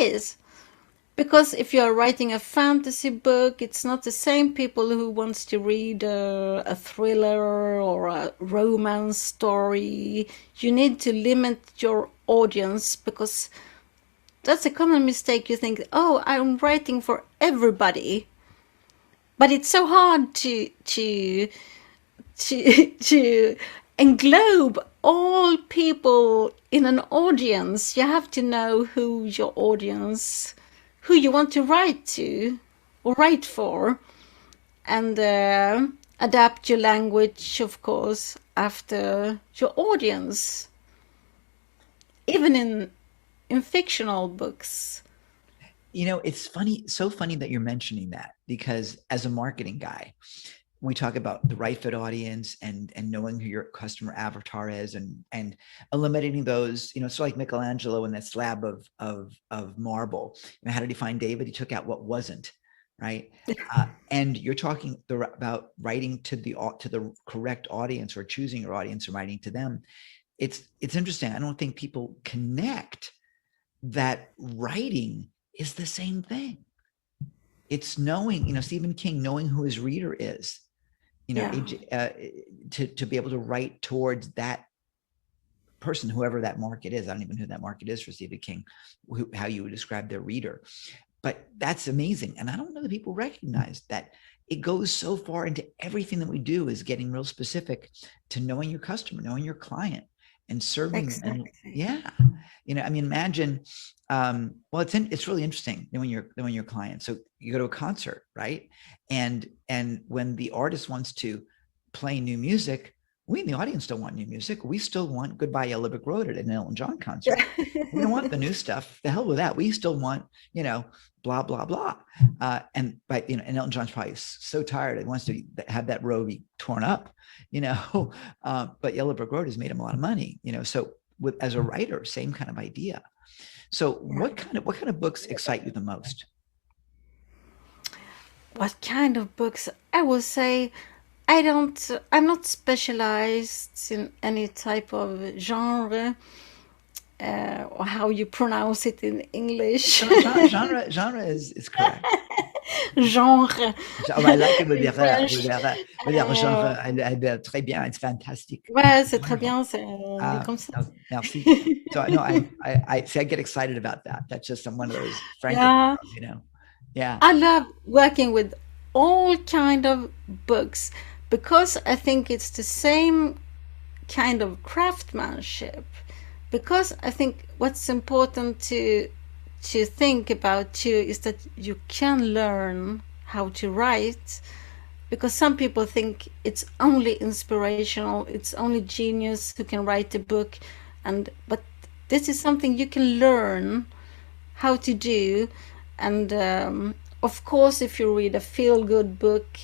is. Because if you're writing a fantasy book, it's not the same people who wants to read a thriller or a romance story. You need to limit your audience because that's a common mistake. You think, oh, I'm writing for everybody. But it's so hard to englobe all people in an audience. You have to know who your audience, who you want to write to or write for, and adapt your language, of course, after your audience. Even in fictional books. It's funny, so funny that you're mentioning that, because as a marketing guy, we talk about the right fit audience and knowing who your customer avatar is and eliminating those, it's like Michelangelo and that slab of marble. How did he find David? He took out what wasn't, right? And you're talking about writing to the correct audience, or choosing your audience and writing to them. It's interesting. I don't think people connect that writing is the same thing. It's knowing, Stephen King, knowing who his reader is, to be able to write towards that person, whoever that market is. I don't even know who that market is for Stephen King, how you would describe their reader. But that's amazing. And I don't know that people recognize that it goes so far into everything that we do, is getting real specific to knowing your customer, knowing your client, and serving. Exactly. Imagine, well, it's really interesting knowing your client. So you go to a concert, right? And when the artist wants to play new music, we in the audience don't want new music. We still want Goodbye Yellow Brick Road at an Elton John concert. We don't want the new stuff. The hell with that. We still want, blah, blah, blah. And Elton John's probably so tired. He wants to have that road be torn up, but Yellow Brick Road has made him a lot of money, so as a writer, same kind of idea. So what kind of books excite you the most? What kind of books? I will say I'm not specialized in any type of genre, or how you pronounce it in English. Genre is correct. Genre. I like it with the genre. Très bien, it's fantastic. Ouais, c'est très bien, c'est comme ça. Merci. So no, I see, I get excited about that. That's just, I'm one of those Yeah. frankophones, Yeah. I love working with all kind of books because I think it's the same kind of craftsmanship. Because I think what's important to think about too is that you can learn how to write, because some people think it's only inspirational, it's only genius who can write a book, but this is something you can learn how to do. And of course, if you read a feel-good book,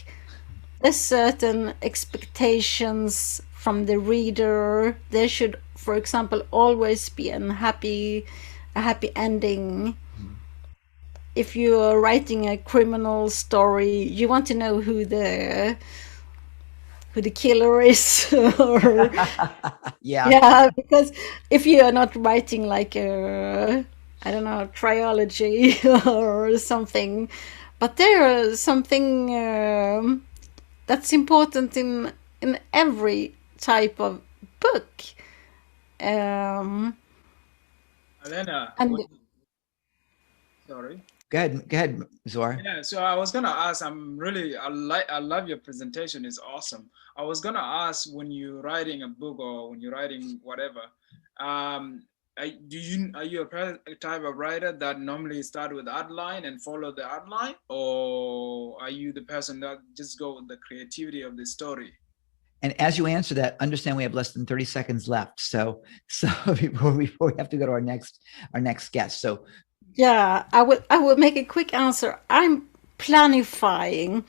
there's certain expectations from the reader. There should, for example, always be a happy ending. If you are writing a criminal story, you want to know who the killer is, or yeah, because if you are not writing like a, I don't know, trilogy or something, but there is something that's important in every type of book. Elena, And sorry. Go ahead, Zora. Yeah, so I was gonna ask. I love your presentation. It's awesome. I was gonna ask, when you're writing a book or when you're writing whatever, are you a type of writer that normally start with outline and follow the outline, or are you the person that just go with the creativity of the story? And as you answer that, understand we have less than 30 seconds left. So before we have to go to our next guest. So yeah, I would make a quick answer. I'm planifying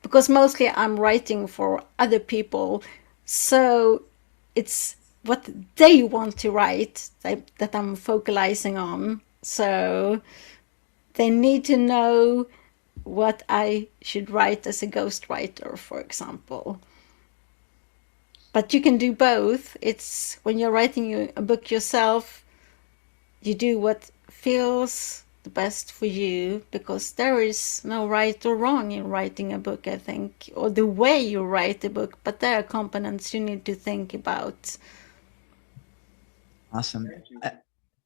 because mostly I'm writing for other people, so it's what they want to write that I'm focalizing on. So they need to know what I should write as a ghostwriter, for example. But you can do both. It's when you're writing a book yourself, you do what feels the best for you, because there is no right or wrong in writing a book, I think, or the way you write a book, but there are components you need to think about. Awesome.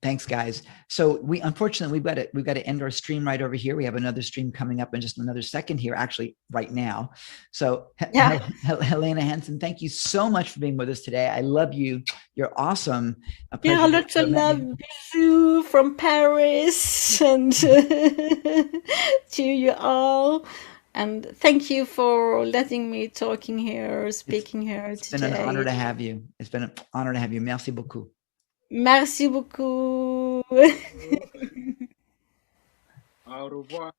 Thanks, guys. So unfortunately we've got to end our stream right over here. We have another stream coming up in just another second here, actually right now. So Yeah. Helena Hansen, thank you so much for being with us today. I love you. You're awesome. Yeah, lots of love, bisous from Paris, and to you all. And thank you for letting me speaking here today. It's been an honor to have you. It's been an honor to have you. Merci beaucoup. Merci beaucoup. Au revoir.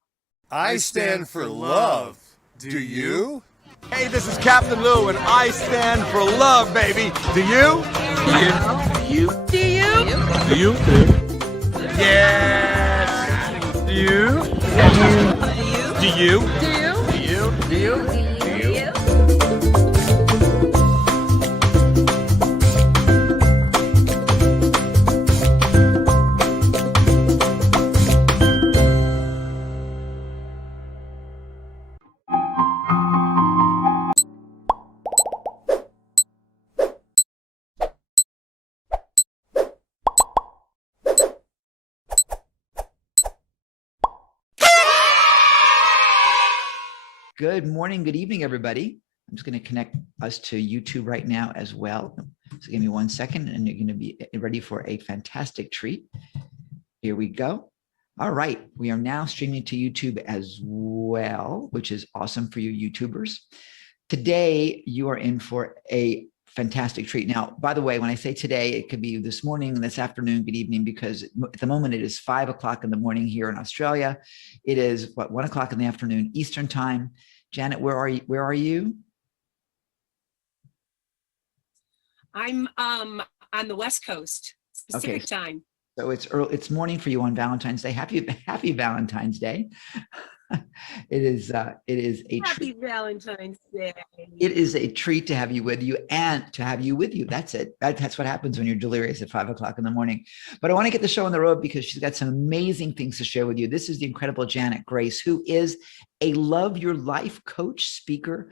I stand for love. Do you? Hey, this is Captain Lou, and I stand for love, baby. Do you? Do you? Yes. Do you? Do you? Do you? Good morning, good evening, everybody. I'm just going to connect us to YouTube right now as well. So give me 1 second and you're going to be ready for a fantastic treat. Here we go. All right, we are now streaming to YouTube as well, which is awesome for you YouTubers. Today, you are in for a fantastic treat. Now, by the way, when I say today, it could be this morning, this afternoon, good evening, because at the moment it is 5 o'clock in the morning here in Australia. It is 1 o'clock in the afternoon Eastern time. Janet, where are you? Where are you? I'm on the West Coast, Pacific time. So it's early, it's morning for you on Valentine's Day. Happy Valentine's Day. It is a Happy treat. Valentine's Day. It is a treat to have you with you and to have you with you. That's it. That's what happens when you're delirious at 5 o'clock in the morning. But I want to get the show on the road because she's got some amazing things to share with you. This is the incredible Janet Grace, who is a Love Your Life coach, speaker,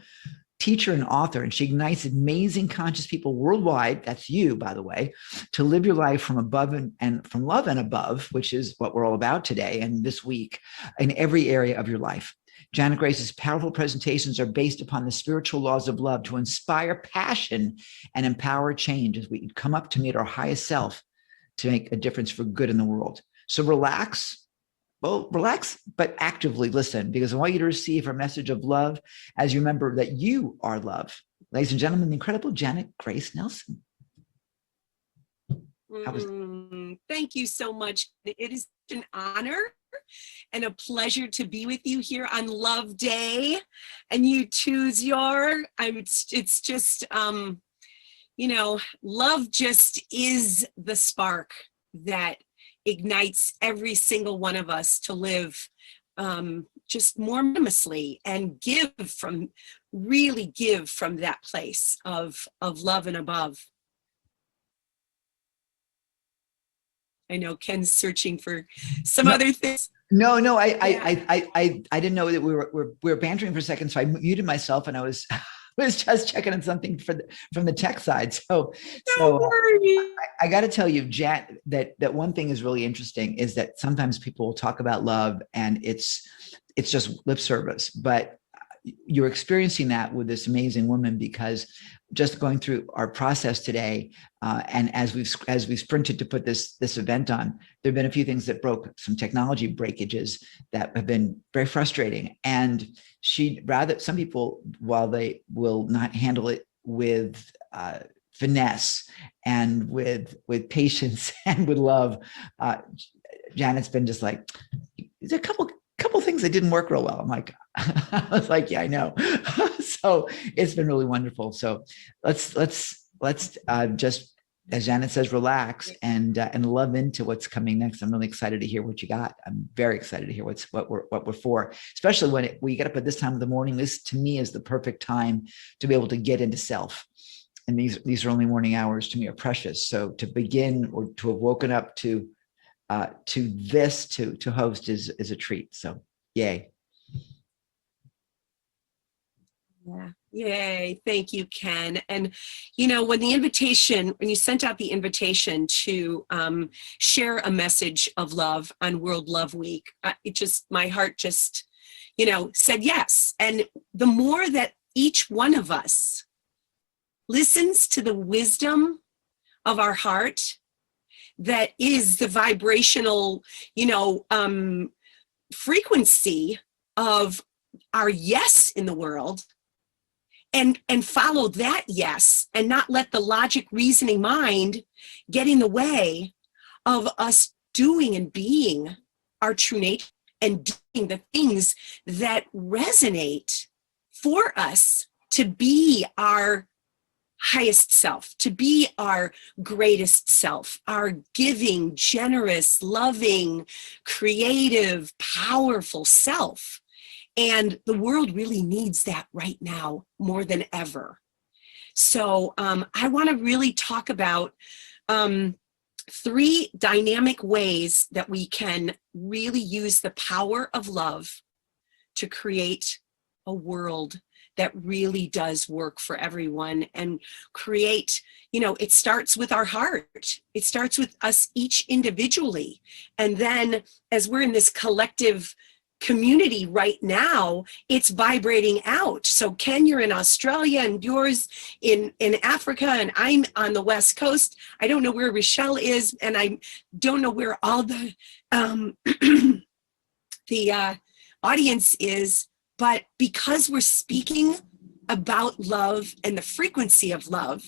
teacher, and author. And she ignites amazing conscious people worldwide. That's you, by the way, to live your life from above and from love and above, which is what we're all about today and this week in every area of your life. Janet Grace's powerful presentations are based upon the spiritual laws of love to inspire passion and empower change as we come up to meet our highest self to make a difference for good in the world. So relax. Well, relax, but actively listen, because I want you to receive her message of love as you remember that you are love. Ladies and gentlemen, the incredible Janet Grace Nelson. Thank you so much. It is an honor and a pleasure to be with you here on Love Day, and you choose it's just, you know, love just is the spark that ignites every single one of us to live just more anonymously and really give from that place of love and above. I know Ken's searching for some other things. No, I didn't know that we were bantering for a second, so I muted myself and I was just checking on something from the tech side. So I got to tell you, Jan, that one thing is really interesting is that sometimes people will talk about love and it's just lip service, but you're experiencing that with this amazing woman because just going through our process today, and as we've sprinted to put this event on, there have been a few things that broke, some technology breakages that have been very frustrating. And some people, while they will not handle it with finesse and with patience and with love, Janet's been just like, there's a couple things that didn't work real well. I'm like, I was like, yeah, I know. So it's been really wonderful. So let's just, as Janet says, relax and love into what's coming next. I'm really excited to hear what you got. I'm very excited to hear what we're for, especially when we get up at this time of the morning. This to me is the perfect time to be able to get into self. And these early morning hours to me are precious. So to begin or to have woken up to this to host is a treat. So yay. Yeah. Yay. Thank you, Ken. And, you know, when you sent out the invitation to share a message of love on World Love Week, my heart just, you know, said yes. And the more that each one of us listens to the wisdom of our heart, that is the vibrational, you know, frequency of our yes in the world, and follow that yes, and not let the logic reasoning mind get in the way of us doing and being our true nature and doing the things that resonate for us to be our highest self, to be our greatest self, our giving, generous, loving, creative, powerful self. And the world really needs that right now more than ever. So I want to really talk about 3 dynamic ways that we can really use the power of love to create a world that really does work for everyone and create, you know, it starts with our heart. It starts with us each individually. And then as we're in this collective community right now, it's vibrating out. So Ken, you're in Australia and yours in Africa, and I'm on the West Coast. I don't know where Rochelle is, and I don't know where all the the audience is, but because we're speaking about love and the frequency of love,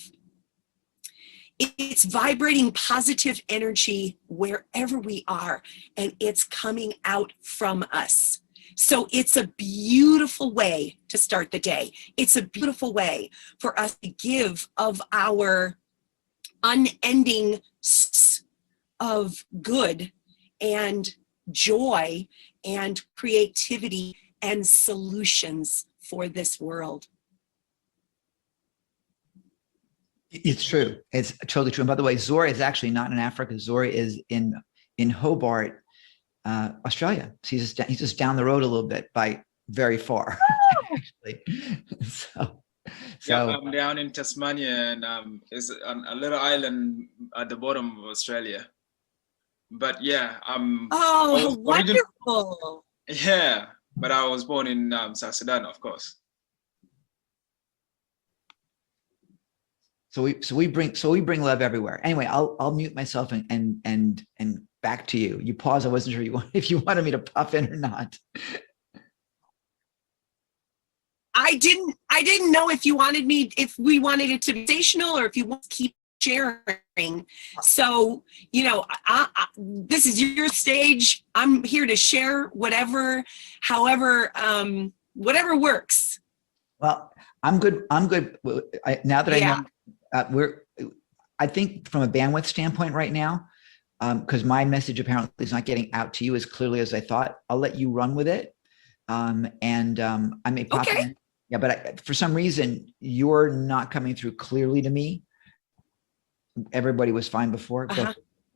it's vibrating positive energy wherever we are, and it's coming out from us. So it's a beautiful way to start the day. It's a beautiful way for us to give of our unending of good and joy and creativity and solutions for this world. It's true. It's totally true. And by the way, Zora is actually not in Africa. Zora is in Hobart, Australia. So he's just down the road a little bit by very far, actually. Yeah, I'm down in Tasmania, and it's a little island at the bottom of Australia. But yeah, oh, wonderful. Yeah, but I was born in South Sudan, of course. So we bring love everywhere. Anyway, I'll mute myself and back to you. You pause. I wasn't sure if you wanted me to puff in or not. I didn't know if we wanted it to be sensational or if you want to keep sharing. So, you know, this is your stage. I'm here to share whatever, however, whatever works. Well, I'm good. Now that Yeah. I know I think from a bandwidth standpoint right now, because my message apparently is not getting out to you as clearly as I thought, I'll let you run with it. I may pop in. Yeah, but for some reason, you're not coming through clearly to me. Everybody was fine before.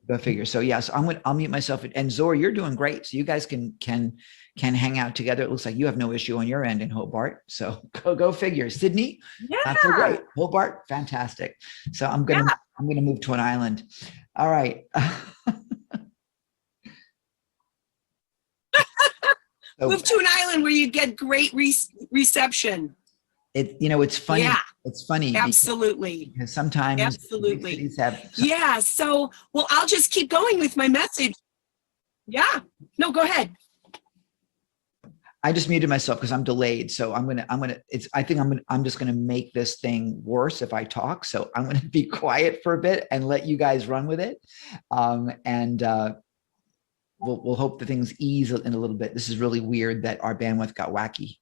Go figure. So yes, I'll mute myself. And Zora, you're doing great. So you guys can hang out together. It looks like you have no issue on your end in Hobart. So go figure. Sydney, not so great. Hobart, fantastic. So I'm gonna move to an island. All right. Move to an island where you get great reception. It's funny. Yeah. It's funny. Absolutely. Because sometimes absolutely cities have. Yeah. So, well, I'll just keep going with my message. Yeah. No, go ahead. I just muted myself because I'm delayed. So I'm just gonna make this thing worse if I talk. So I'm gonna be quiet for a bit and let you guys run with it. We'll hope that things ease in a little bit. This is really weird that our bandwidth got wacky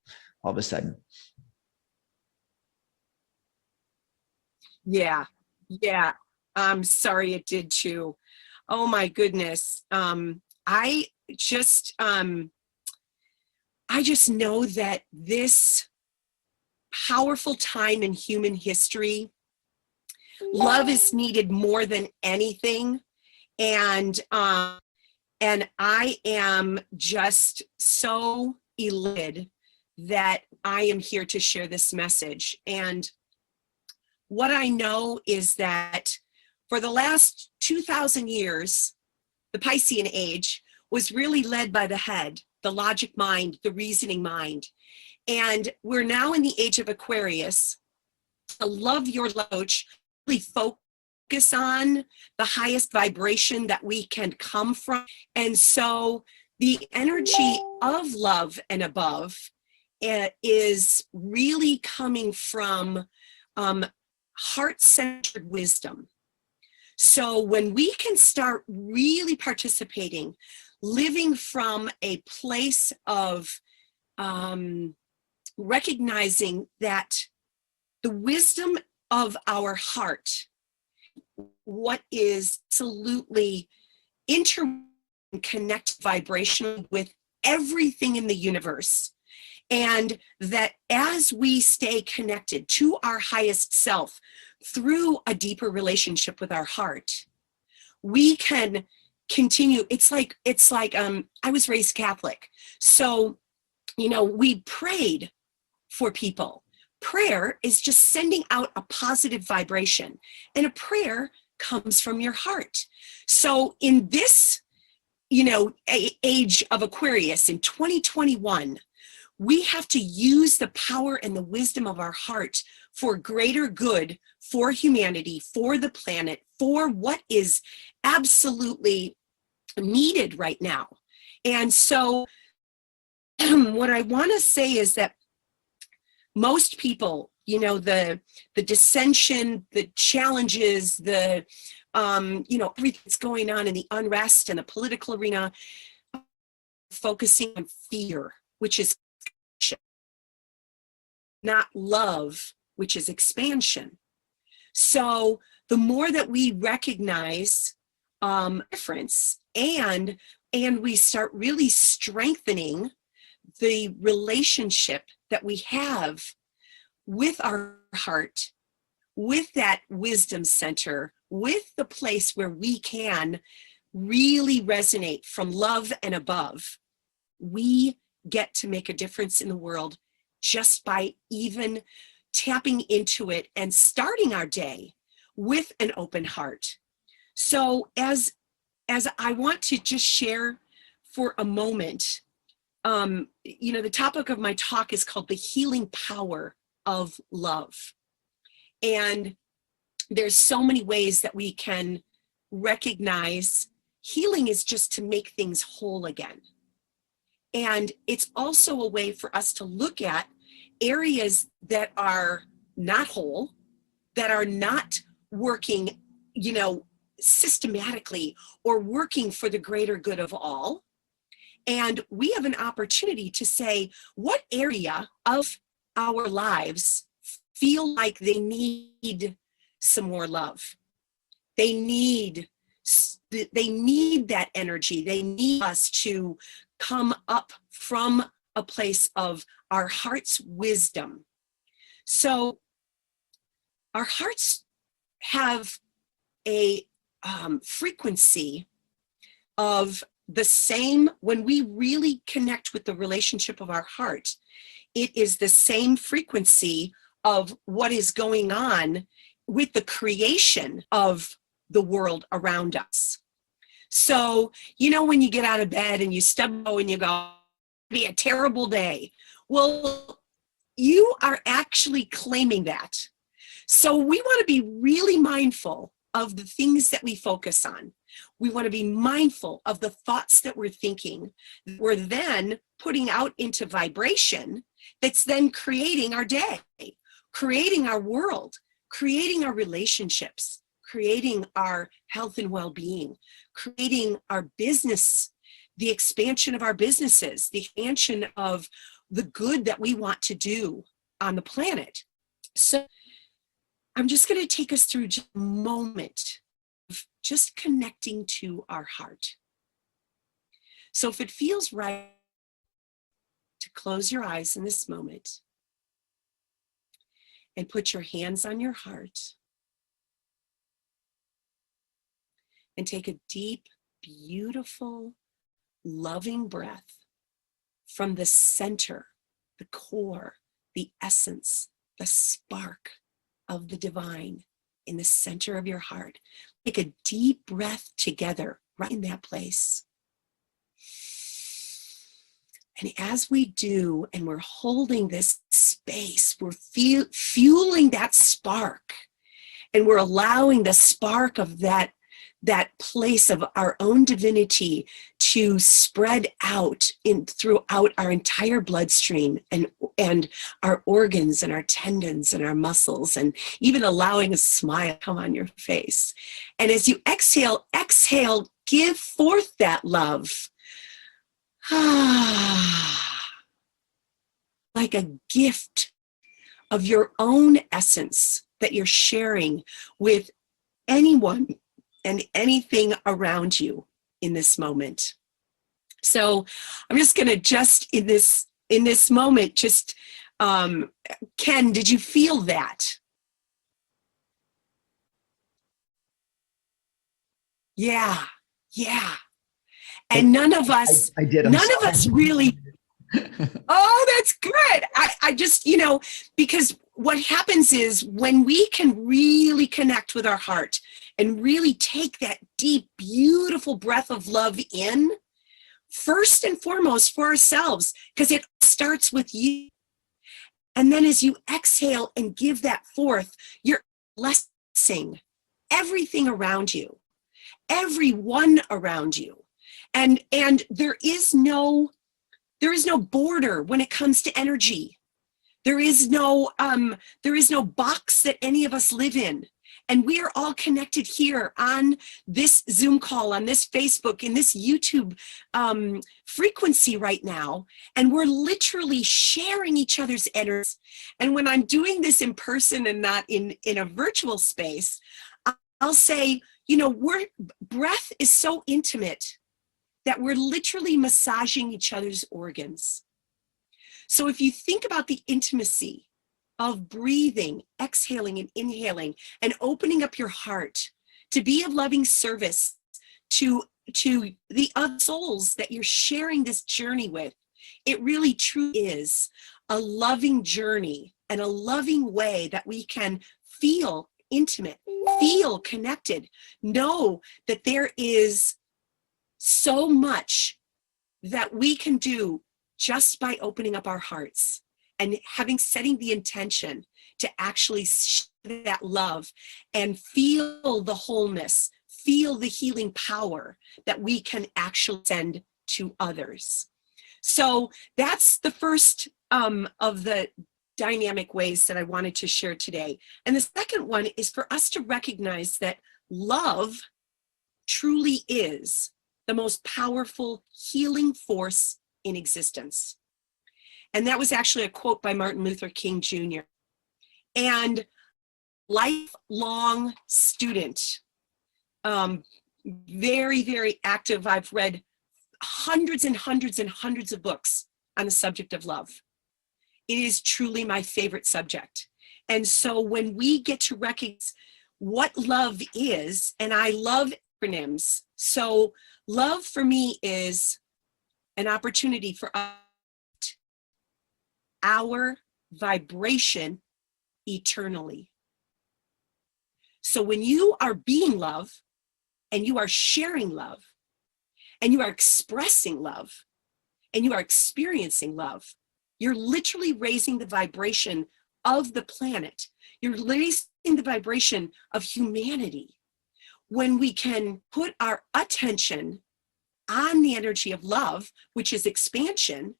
all of a sudden. Yeah. I'm sorry it did too. Oh my goodness. I just know that this powerful time in human history, love is needed more than anything. And I am just so elated that I am here to share this message. And what I know is that for the last 2,000 years, the Piscean age was really led by the head, the logic mind, the reasoning mind. And we're now in the age of Aquarius. I love your coach, really focus on the highest vibration that we can come from. And so the energy of love and above is really coming from heart-centered wisdom. So when we can start really participating, living from a place of recognizing that the wisdom of our heart, what is absolutely interconnected vibrationally with everything in the universe. And that as we stay connected to our highest self through a deeper relationship with our heart, we can continue. It's like I was raised Catholic. So, we prayed for people. Prayer is just sending out a positive vibration, and a prayer comes from your heart. So in this, age of Aquarius in 2021, we have to use the power and the wisdom of our heart for greater good, for humanity, for the planet, for what is absolutely needed right now. And so what I want to say is that most people, the dissension, the challenges, the everything that's going on in the unrest and the political arena, focusing on fear, which is not love, which is expansion. So the more that we recognize difference and we start really strengthening the relationship that we have with our heart, with that wisdom center, with the place where we can really resonate from love and above, we get to make a difference in the world just by even tapping into it and starting our day with an open heart. So as I want to just share for a moment, the topic of my talk is called the healing power of love. And there's so many ways that we can recognize healing is just to make things whole again. And it's also a way for us to look at areas that are not whole, that are not working, systematically or working for the greater good of all. And we have an opportunity to say, what area of our lives feel like they need some more love? They need that energy. They need us to come up from a place of our heart's wisdom. So our hearts have a frequency of the same. When we really connect with the relationship of our heart, it is the same frequency of what is going on with the creation of the world around us. So, when you get out of bed and you stumble and you go, "It'll be a terrible day." Well, you are actually claiming that. So we want to be really mindful of the things that we focus on. We want to be mindful of the thoughts that we're thinking. We're then putting out into vibration that's then creating our day, creating our world, creating our relationships, creating our health and well-being, creating our business, the expansion of our businesses, the expansion of the good that we want to do on the planet. So I'm just going to take us through just a moment of just connecting to our heart. So if it feels right to close your eyes in this moment and put your hands on your heart and take a deep, beautiful, loving breath from the center, the core, the essence, the spark of the divine in the center of your heart. Take a deep breath together right in that place. And as we do, and we're holding this space, we're fueling that spark, and we're allowing the spark of that place of our own divinity to spread out throughout our entire bloodstream and our organs and our tendons and our muscles, and even allowing a smile come on your face. And as you exhale, give forth that love. Like a gift of your own essence that you're sharing with anyone and anything around you in this moment. So I'm just going to in this moment, just, Ken, did you feel that? Yeah. Yeah. And none of us, I did. none of us really, oh, that's good. I just, because what happens is when we can really connect with our heart and really take that deep, beautiful breath of love in, first and foremost for ourselves, because it starts with you. And then as you exhale and give that forth, you're blessing everything around you, everyone around you. And there is no border when it comes to energy. There is no box that any of us live in. And we are all connected here on this Zoom call, on this Facebook, in this YouTube frequency right now. And we're literally sharing each other's energies. And when I'm doing this in person and not in a virtual space, I'll say, breath is so intimate that we're literally massaging each other's organs. So if you think about the intimacy of breathing, exhaling and inhaling, and opening up your heart to be of loving service to the other souls that you're sharing this journey with, it really truly is a loving journey and a loving way that we can feel intimate, feel connected, know that there is so much that we can do just by opening up our hearts and setting the intention to actually share that love and feel the wholeness, feel the healing power that we can actually send to others. So that's the first of the dynamic ways that I wanted to share today. And the second one is for us to recognize that love truly is the most powerful healing force in existence. And that was actually a quote by Martin Luther King Jr. And lifelong student, very, very active. I've read hundreds and hundreds and hundreds of books on the subject of love. It is truly my favorite subject. And so when we get to recognize what love is, and I love acronyms. So love for me is an opportunity for us, our vibration eternally. So when you are being love and you are sharing love and you are expressing love and you are experiencing love, you're literally raising the vibration of the planet. You're raising the vibration of humanity. When we can put our attention on the energy of love, which is expansion,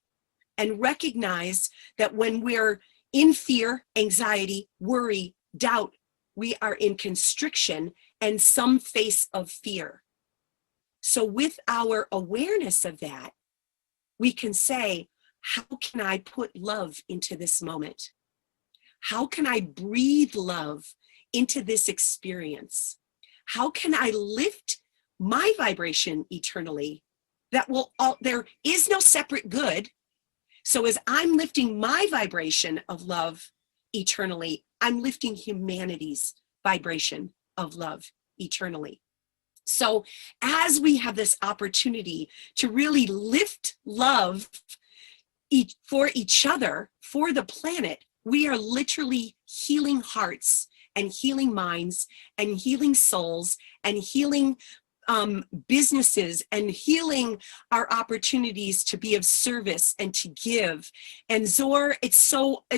and recognize that when we're in fear, anxiety, worry, doubt, we are in constriction and some face of fear. So with our awareness of that, we can say, how can I put love into this moment? How can I breathe love into this experience? How can I lift my vibration eternally? There is no separate good. So as I'm lifting my vibration of love eternally, I'm lifting humanity's vibration of love eternally. So as we have this opportunity to really lift love for each other, for the planet, we are literally healing hearts and healing minds and healing souls and healing businesses and healing our opportunities to be of service and to give. And Zor, it's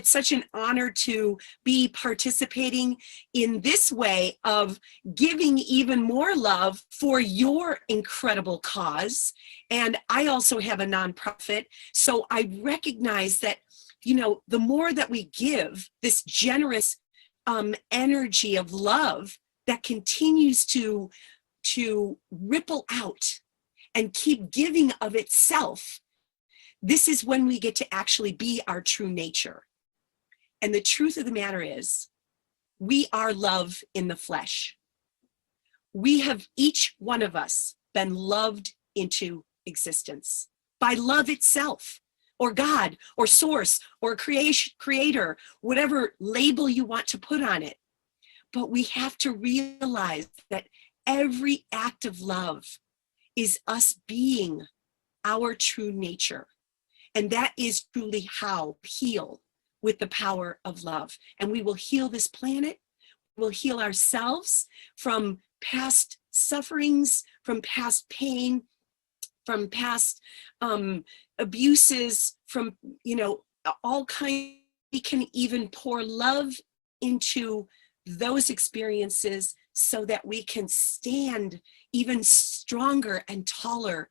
such an honor to be participating in this way of giving even more love for your incredible cause. And I also have a nonprofit, so I recognize that, the more that we give this generous energy of love that continues to ripple out and keep giving of itself, this is when we get to actually be our true nature. And the truth of the matter is, we are love in the flesh. We have, each one of us, been loved into existence by love itself, or God, or source, or creator, whatever label you want to put on it. But we have to realize that every act of love is us being our true nature. And that is truly how we heal, with the power of love. And we will heal this planet, we'll heal ourselves from past sufferings, from past pain, from past abuses, from, all kinds. We can even pour love into those experiences so that we can stand even stronger and taller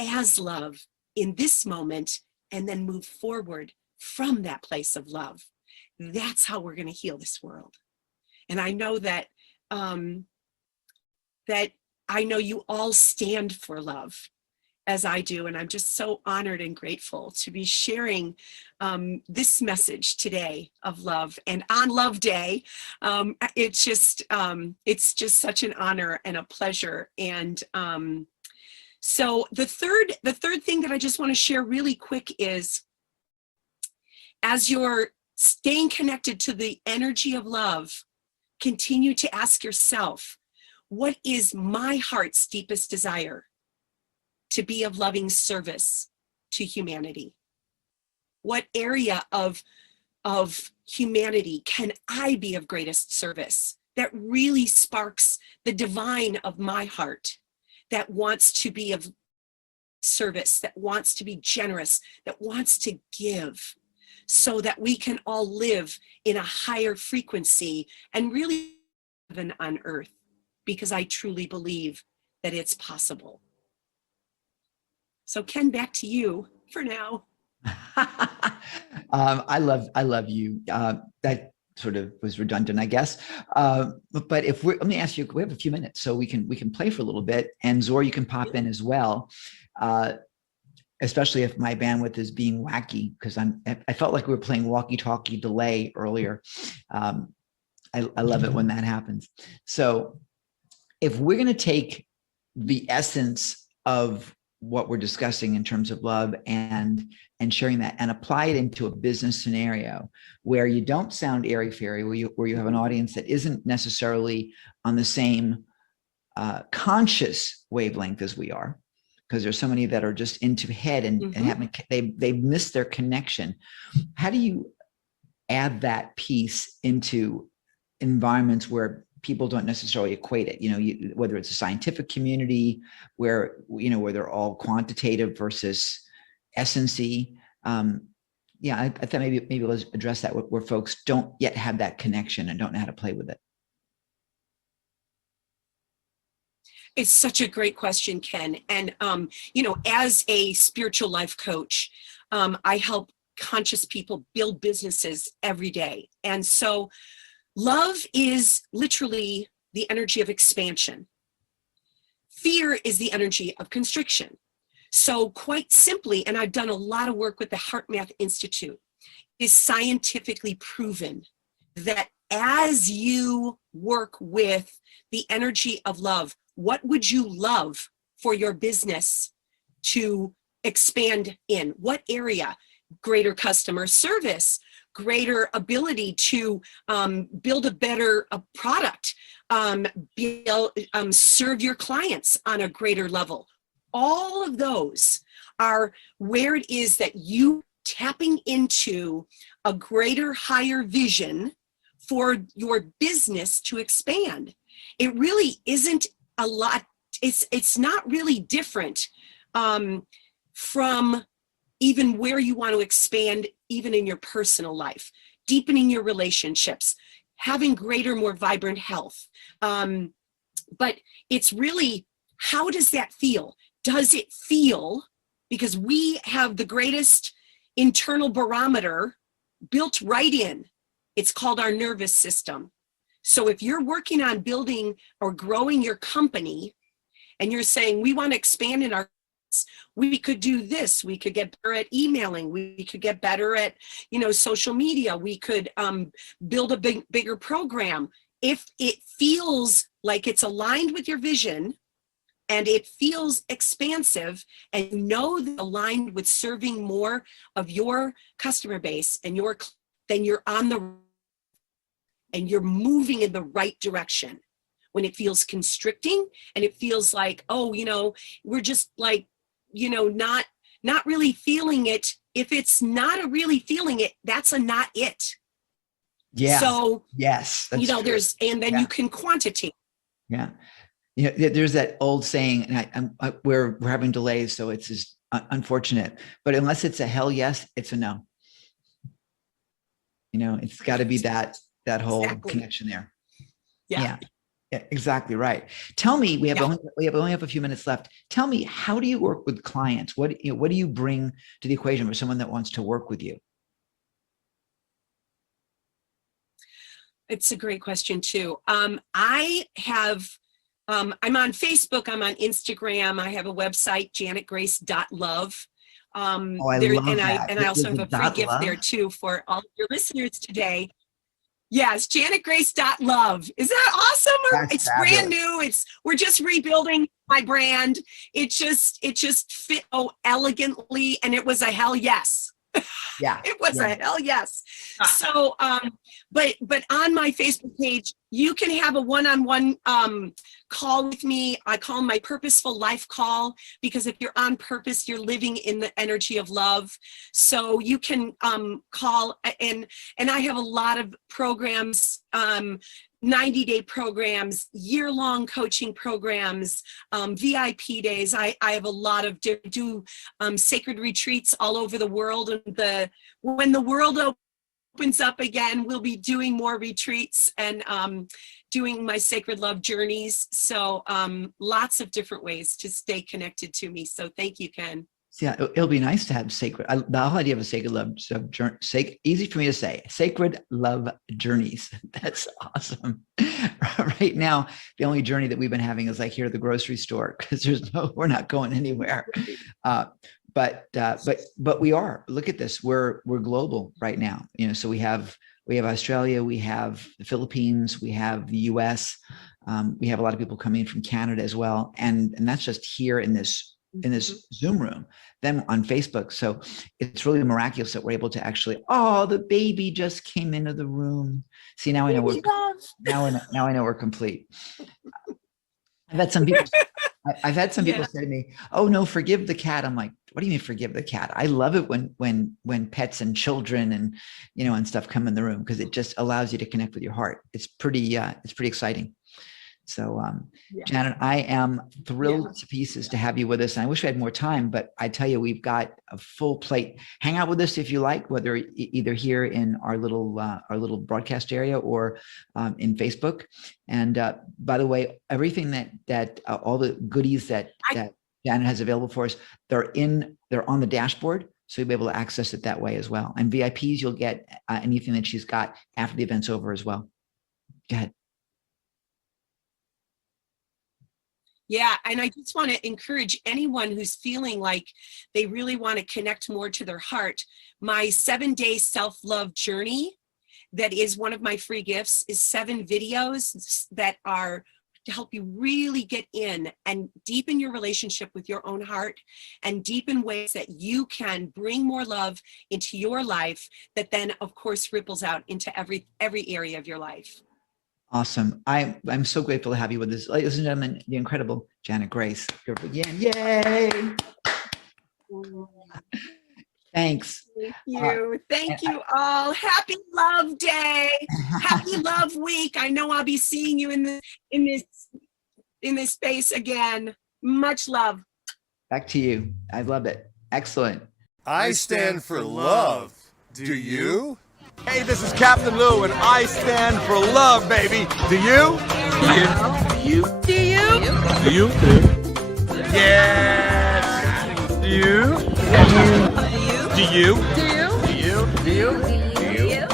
as love in this moment, and then move forward from that place of love. That's how we're going to heal this world. And I know that I know you all stand for love, as I do, and I'm just so honored and grateful to be sharing this message today of love. And on Love Day, it's just such an honor and a pleasure. And so the third thing that I just want to share really quick is, as you're staying connected to the energy of love, continue to ask yourself, what is my heart's deepest desire? To be of loving service to humanity. What area of humanity can I be of greatest service that really sparks the divine of my heart, that wants to be of service, that wants to be generous, that wants to give, so that we can all live in a higher frequency and really live on earth, because I truly believe that it's possible. So Ken, back to you for now. I love you. That sort of was redundant, I guess. But let me ask you, we have a few minutes, so we can play for a little bit, and Zora, you can pop in as well. Especially if my bandwidth is being wacky, because I felt like we were playing walkie-talkie delay earlier. I love it when that happens. So if we're going to take the essence of what we're discussing in terms of love and sharing that, and apply it into a business scenario where you don't sound airy-fairy, where you have an audience that isn't necessarily on the same conscious wavelength as we are, because there's so many that are just into head and haven't, they've missed their connection. How do you add that piece into environments where people don't necessarily equate it? Whether it's a scientific community where they're all quantitative versus essence-y. I thought maybe let's address that where folks don't yet have that connection and don't know how to play with it. It's such a great question, Ken. And, as a spiritual life coach, I help conscious people build businesses every day. And so love is literally the energy of expansion. Fear is the energy of constriction. So quite simply, and I've done a lot of work with the HeartMath Institute, it is scientifically proven that as you work with the energy of love, what would you love for your business to expand in? What area? Greater customer service, greater ability to build a better product, serve your clients on a greater level. All of those are where it is that you tapping into a greater, higher vision for your business to expand. It really isn't a lot. It's not really different from even where you want to expand, even in your personal life, deepening your relationships, having greater, more vibrant health. But it's really, how does that feel? Does it feel, because we have the greatest internal barometer built right in, it's called our nervous system. So if you're working on building or growing your company and you're saying, we want to expand in our we could do this. We could get better at emailing. We could get better at, social media. We could build a bigger program. If it feels like it's aligned with your vision and it feels expansive and aligned with serving more of your customer base and then you're and you're moving in the right direction. When it feels constricting and it feels like, we're just like, not really feeling it. If it's not a really feeling it, that's a not it. Yeah. So yes, that's true. there's, and then you can quantitate. Yeah. There's that old saying, and we're having delays, so it's just unfortunate. But unless it's a hell yes, it's a no. It's got to be that whole connection there. Yeah. Yeah, exactly right. Tell me, we only have a few minutes left. Tell me, how do you work with clients? What do you bring to the equation for someone that wants to work with you? It's a great question too. I'm on Facebook, I'm on Instagram, I have a website, janetgrace.love. I love that. I also have a free gift there too for all of your listeners today. Yes, janetgrace.love. Is that awesome? It's fabulous. Brand new. We're just rebuilding my brand. It just fit elegantly, and it was a hell yes. Yeah. It was a hell yes. So, but on my Facebook page, you can have a one-on-one call with me. I call my Purposeful Life Call, because if you're on purpose, you're living in the energy of love. So you can call, and I have a lot of programs, 90-day programs, year-long coaching programs, VIP days. I have a lot of do sacred retreats all over the world. And when the world opens up again, we'll be doing more retreats and doing my sacred love journeys. So lots of different ways to stay connected to me. So thank you, Ken. Yeah, it'll be nice to have the whole idea of a sacred love, easy for me to say, sacred love journeys. That's awesome. Right now, the only journey that we've been having is like here at the grocery store, because we're not going anywhere. But we are. Look at this. We're global right now. So we have Australia, we have the Philippines, we have the US, we have a lot of people coming in from Canada as well, and that's just here in this Zoom room, then on Facebook. So it's really miraculous that we're able to actually, the baby just came into the room. See, now I know now I know we're complete. I've had some people say to me, "Oh no, forgive the cat." I'm like, what do you mean forgive the cat? I love it when pets and children and and stuff come in the room, because it just allows you to connect with your heart. It's pretty exciting. So, Janet, I am thrilled to pieces to have you with us. And I wish we had more time, but I tell you, we've got a full plate. Hang out with us if you like, whether either here in our little broadcast area or in Facebook. And by the way, everything that all the goodies that Janet has available for us, they're on the dashboard. So you'll be able to access it that way as well. And VIPs, you'll get anything that she's got after the event's over as well. Go ahead. Yeah, and I just want to encourage anyone who's feeling like they really want to connect more to their heart. My 7-day self-love journey, that is one of my free gifts, is 7 videos that are to help you really get in and deepen your relationship with your own heart, and deepen ways that you can bring more love into your life, that then of course ripples out into every area of your life. Awesome. I'm so grateful to have you with us. Ladies and gentlemen, the incredible Janet Grace. Again. Yay. Thanks. Thank you. Thank you all. Happy Love Day. Happy Love Week. I know I'll be seeing you in this space again. Much love. Back to you. I love it. Excellent. I stand for love. Do you? Hey, this is Captain Lou, and I stand for love, baby. Do you? Do you? Do you? Do you? Yes. Do you? Do you? Do you? Do you? Do you? Do you?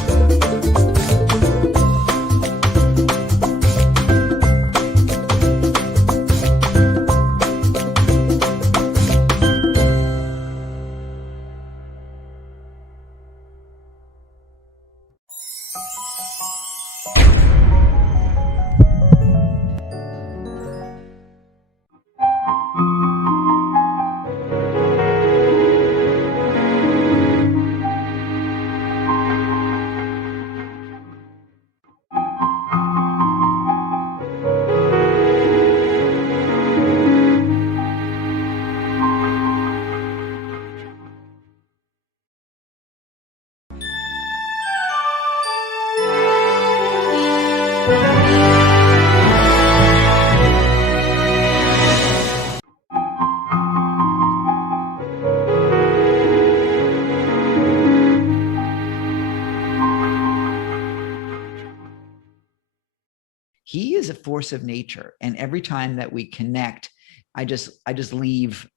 is a force of nature. And every time that we connect, I just leave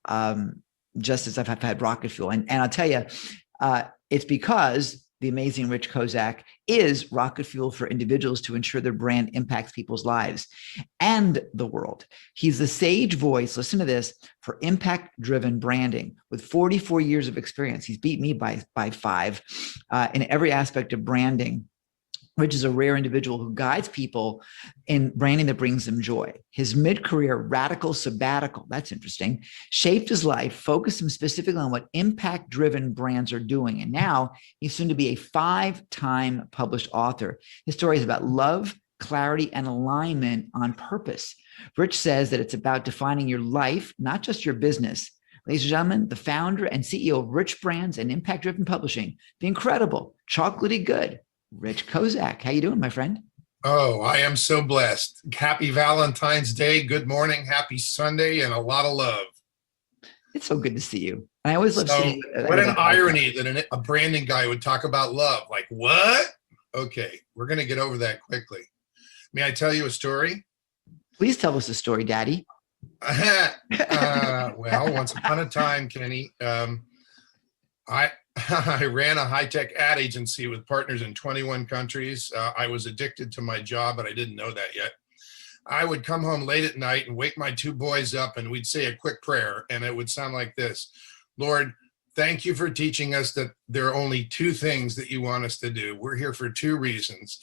just as I've had rocket fuel. And I'll tell you, it's because the amazing Rich Kozak is rocket fuel for individuals to ensure their brand impacts people's lives and the world. He's the sage voice, listen to this, for impact-driven branding. With 44 years of experience, he's beat me by 5 in every aspect of branding. Rich is a rare individual who guides people in branding that brings them joy. His mid-career radical sabbatical, that's interesting, shaped his life, focused him specifically on what impact-driven brands are doing. And now he's soon to be a 5-time published author. His story is about love, clarity, and alignment on purpose. Rich says that it's about defining your life, not just your business. Ladies and gentlemen, the founder and CEO of Rich Brands and Impact-Driven Publishing, the incredible, chocolatey good, Rich Kozak. How you doing, my friend? Oh, I am so blessed. Happy Valentine's Day. Good morning. Happy Sunday and a lot of love. It's so good to see you. I always love seeing. What an irony that a branding guy would talk about love. Like, what? Okay, we're going to get over that quickly. May I tell you a story? Please tell us a story, Daddy. Well, once upon a time, Kenny, I ran a high-tech ad agency with partners in 21 countries. I was addicted to my job, but I didn't know that yet. I would come home late at night and wake my 2 boys up, and we'd say a quick prayer, and it would sound like this: Lord, thank you for teaching us that there are only 2 things that you want us to do. We're here for 2 reasons: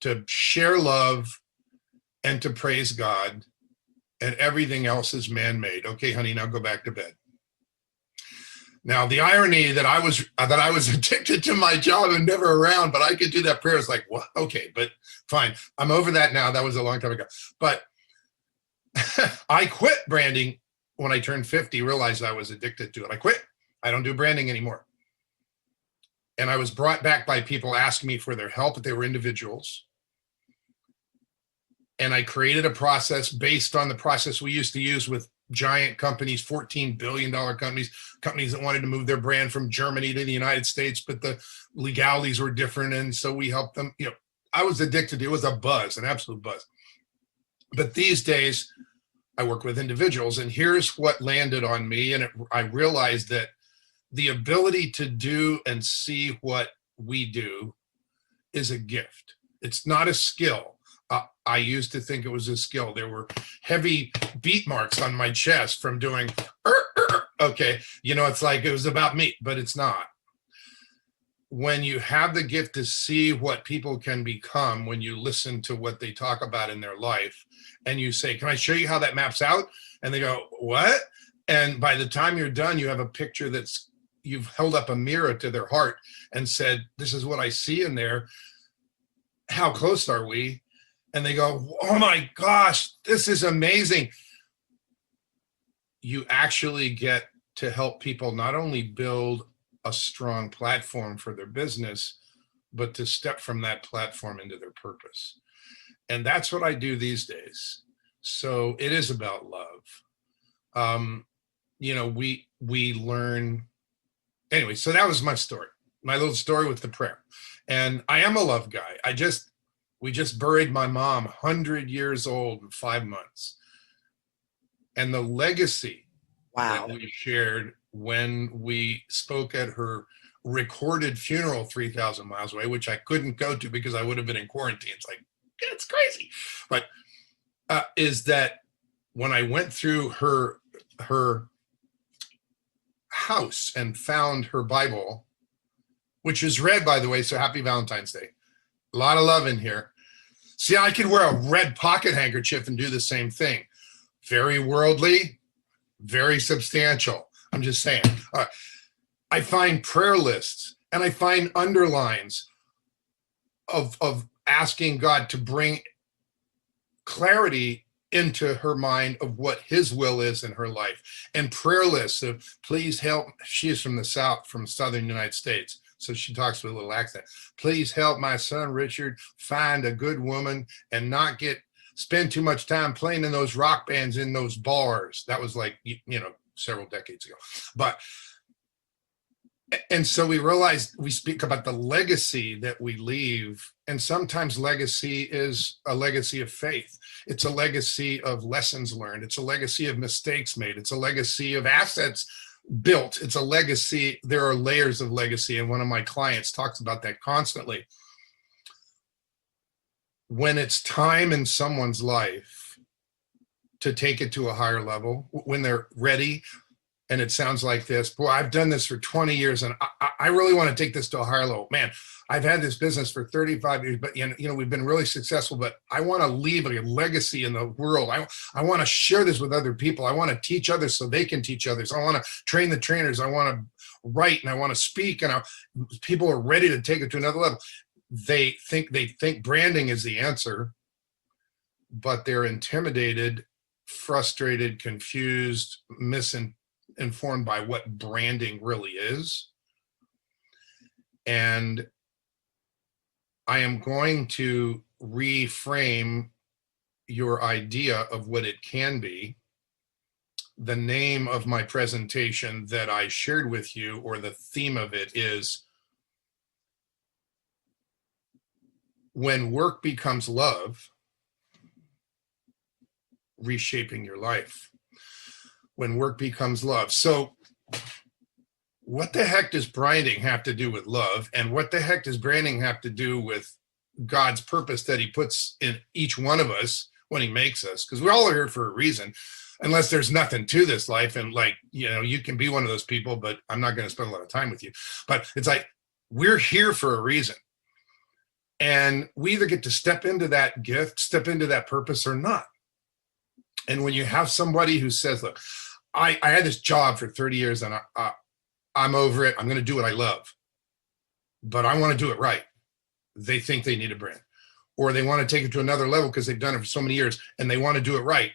to share love and to praise God, and everything else is man-made. Okay, honey, now go back to bed. Now, the irony that I was addicted to my job and never around, but I could do that prayer. It's like, what? Okay, but fine. I'm over that now. That was a long time ago. But I quit branding when I turned 50, realized I was addicted to it. I quit. I don't do branding anymore. And I was brought back by people asking me for their help, but they were individuals. And I created a process based on the process we used to use with giant companies, $14 billion companies that wanted to move their brand from Germany to the United States, but the legalities were different. And so we helped them. You know, I was addicted to it. It was a buzz, an absolute buzz. But these days I work with individuals, and here's what landed on me. And I realized that the ability to do and see what we do is a gift. It's not a skill. I used to think it was a skill. There were heavy beat marks on my chest from doing, okay, you know, it's like it was about me, but it's not. When you have the gift to see what people can become, when you listen to what they talk about in their life, and you say, can I show you how that maps out? And they go, what? And by the time you're done, you have a picture you've held up a mirror to their heart and said, this is what I see in there. How close are we? And they go, oh my gosh, this is amazing. You actually get to help people not only build a strong platform for their business, but to step from that platform into their purpose. And that's what I do these days. So it is about love. You know, we learn. Anyway, so that was my story, my little story with the prayer. And I am a love guy. We just buried my mom, 100 years old in 5 months. And the legacy that we shared when we spoke at her recorded funeral 3,000 miles away, which I couldn't go to because I would have been in quarantine. It's like, it's crazy. But is that when I went through her house and found her Bible, which is red, by the way, so happy Valentine's Day. A lot of love in here. See, I could wear a red pocket handkerchief and do the same thing. Very worldly, very substantial. I'm just saying. I find prayer lists and I find underlines of asking God to bring clarity into her mind of what his will is in her life, and prayer lists of please help. She is from the South, from Southern United States. So she talks with a little accent. Please help my son, Richard, find a good woman and not spend too much time playing in those rock bands in those bars. That was like, you know, several decades ago. But And so we realized we speak about the legacy that we leave. And sometimes legacy is a legacy of faith. It's a legacy of lessons learned. It's a legacy of mistakes made. It's a legacy of assets built. It's a legacy. There are layers of legacy. And one of my clients talks about that constantly. When it's time in someone's life to take it to a higher level, when they're ready, and it sounds like this, boy, I've done this for 20 years and I really want to take this to a higher level. Man, I've had this business for 35 years, but we've been really successful, but I want to leave a legacy in the world. I want to share this with other people. I want to teach others so they can teach others. I want to train the trainers. I want to write and I want to speak, and people are ready to take it to another level. They think branding is the answer, but they're intimidated, frustrated, confused, misinformed by what branding really is. And I am going to reframe your idea of what it can be. The name of my presentation that I shared with you, or the theme of it, is When Work Becomes Love, Reshaping Your Life. When work becomes love. So what the heck does branding have to do with love? And what the heck does branding have to do with God's purpose that he puts in each one of us when he makes us? Because we're all here for a reason, unless there's nothing to this life. And you can be one of those people, but I'm not going to spend a lot of time with you. But it's like, we're here for a reason. And we either get to step into that gift, step into that purpose, or not. And when you have somebody who says, look, I had this job for 30 years and I'm over it. I'm going to do what I love, but I want to do it right. They think they need a brand, or they want to take it to another level because they've done it for so many years and they want to do it right.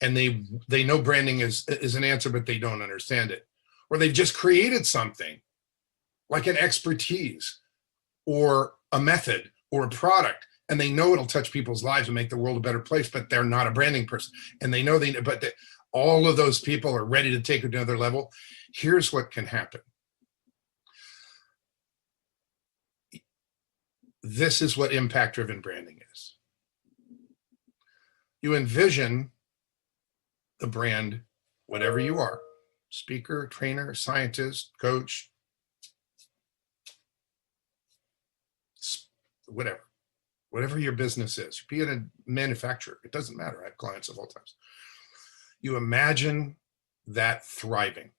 And they know branding is an answer, but they don't understand it. Or they've just created something like an expertise or a method or a product, and they know it'll touch people's lives and make the world a better place, but they're not a branding person. And they know all of those people are ready to take it to another level. Here's what can happen. This is what impact-driven branding is. You envision the brand, whatever you are, speaker, trainer, scientist, coach, whatever your business is, be it a manufacturer, it doesn't matter. I have clients of all types. You imagine that thriving.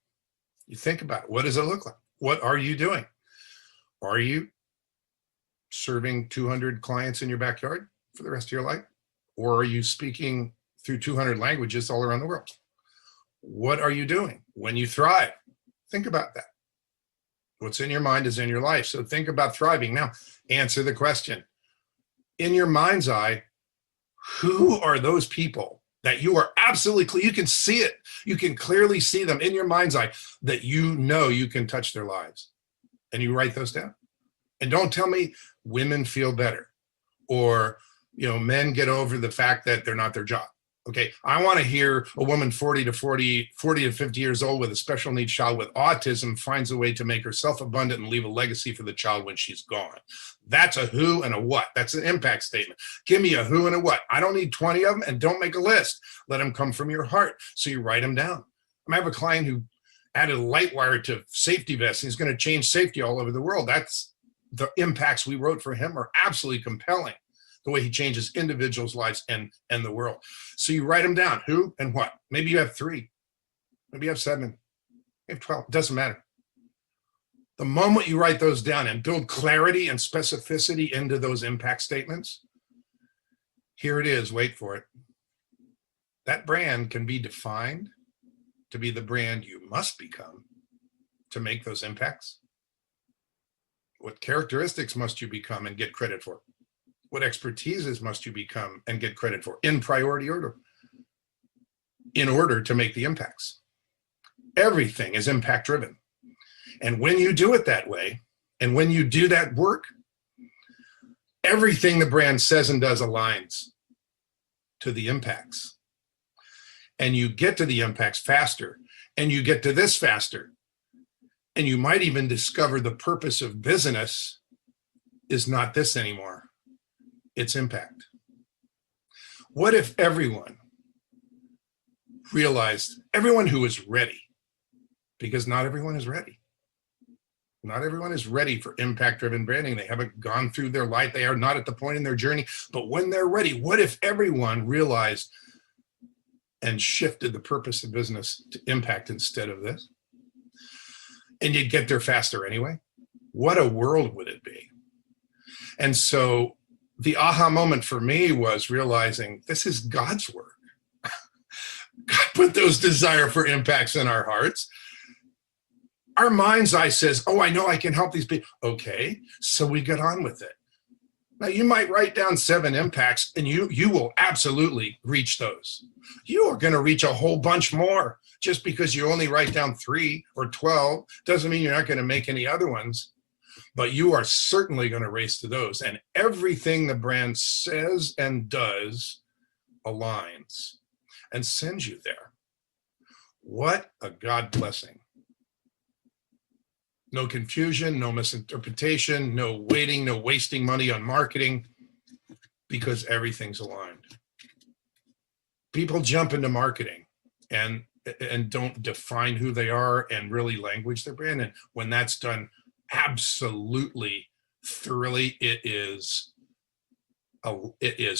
You think about it. What does it look like? What are you doing? Are you serving 200 clients in your backyard for the rest of your life? Or are you speaking through 200 languages all around the world? What are you doing when you thrive? Think about that. What's in your mind is in your life. So think about thriving. Now, answer the question. In your mind's eye, who are those people that you are absolutely clear? You can see it. You can clearly see them in your mind's eye that you know you can touch their lives. And you write those down. And don't tell me women feel better, or men get over the fact that they're not their job. Okay, I want to hear a woman 40 to 50 years old with a special needs child with autism finds a way to make herself abundant and leave a legacy for the child when she's gone. That's a who and a what. That's an impact statement. Give me a who and a what. I don't need 20 of them, and don't make a list. Let them come from your heart. So you write them down. I have a client who added a light wire to safety vests. He's going to change safety all over the world. That's the impacts we wrote for him are absolutely compelling. The way he changes individuals' lives and the world. So you write them down, who and what. Maybe you have 3, maybe you have 7, maybe you have 12, it doesn't matter. The moment you write those down and build clarity and specificity into those impact statements, here it is, wait for it. That brand can be defined to be the brand you must become to make those impacts. What characteristics must you become and get credit for? What expertises must you become and get credit for in priority order in order to make the impacts? Everything is impact driven. And when you do it that way, and when you do that work, everything the brand says and does aligns to the impacts. And you get to the impacts faster, and you get to this faster. And you might even discover the purpose of business is not this anymore. It's impact. What if everyone realized, everyone who is ready, because not everyone is ready. Not everyone is ready for impact-driven branding. They haven't gone through their life. They are not at the point in their journey. But when they're ready, what if everyone realized and shifted the purpose of business to impact instead of this? And you'd get there faster anyway. What a world would it be? And so the aha moment for me was realizing this is God's work. God put those desire for impacts in our hearts. Our mind's eye says, oh, I know I can help these people. Okay, so we get on with it. Now you might write down 7 impacts and you will absolutely reach those. You are gonna reach a whole bunch more. Just because you only write down 3 or 12 doesn't mean you're not gonna make any other ones, but you are certainly gonna race to those. And everything the brand says and does aligns and sends you there. What a God blessing. No confusion, no misinterpretation, no waiting, no wasting money on marketing, because everything's aligned. People jump into marketing and don't define who they are and really language their brand. And when that's done absolutely thoroughly, it is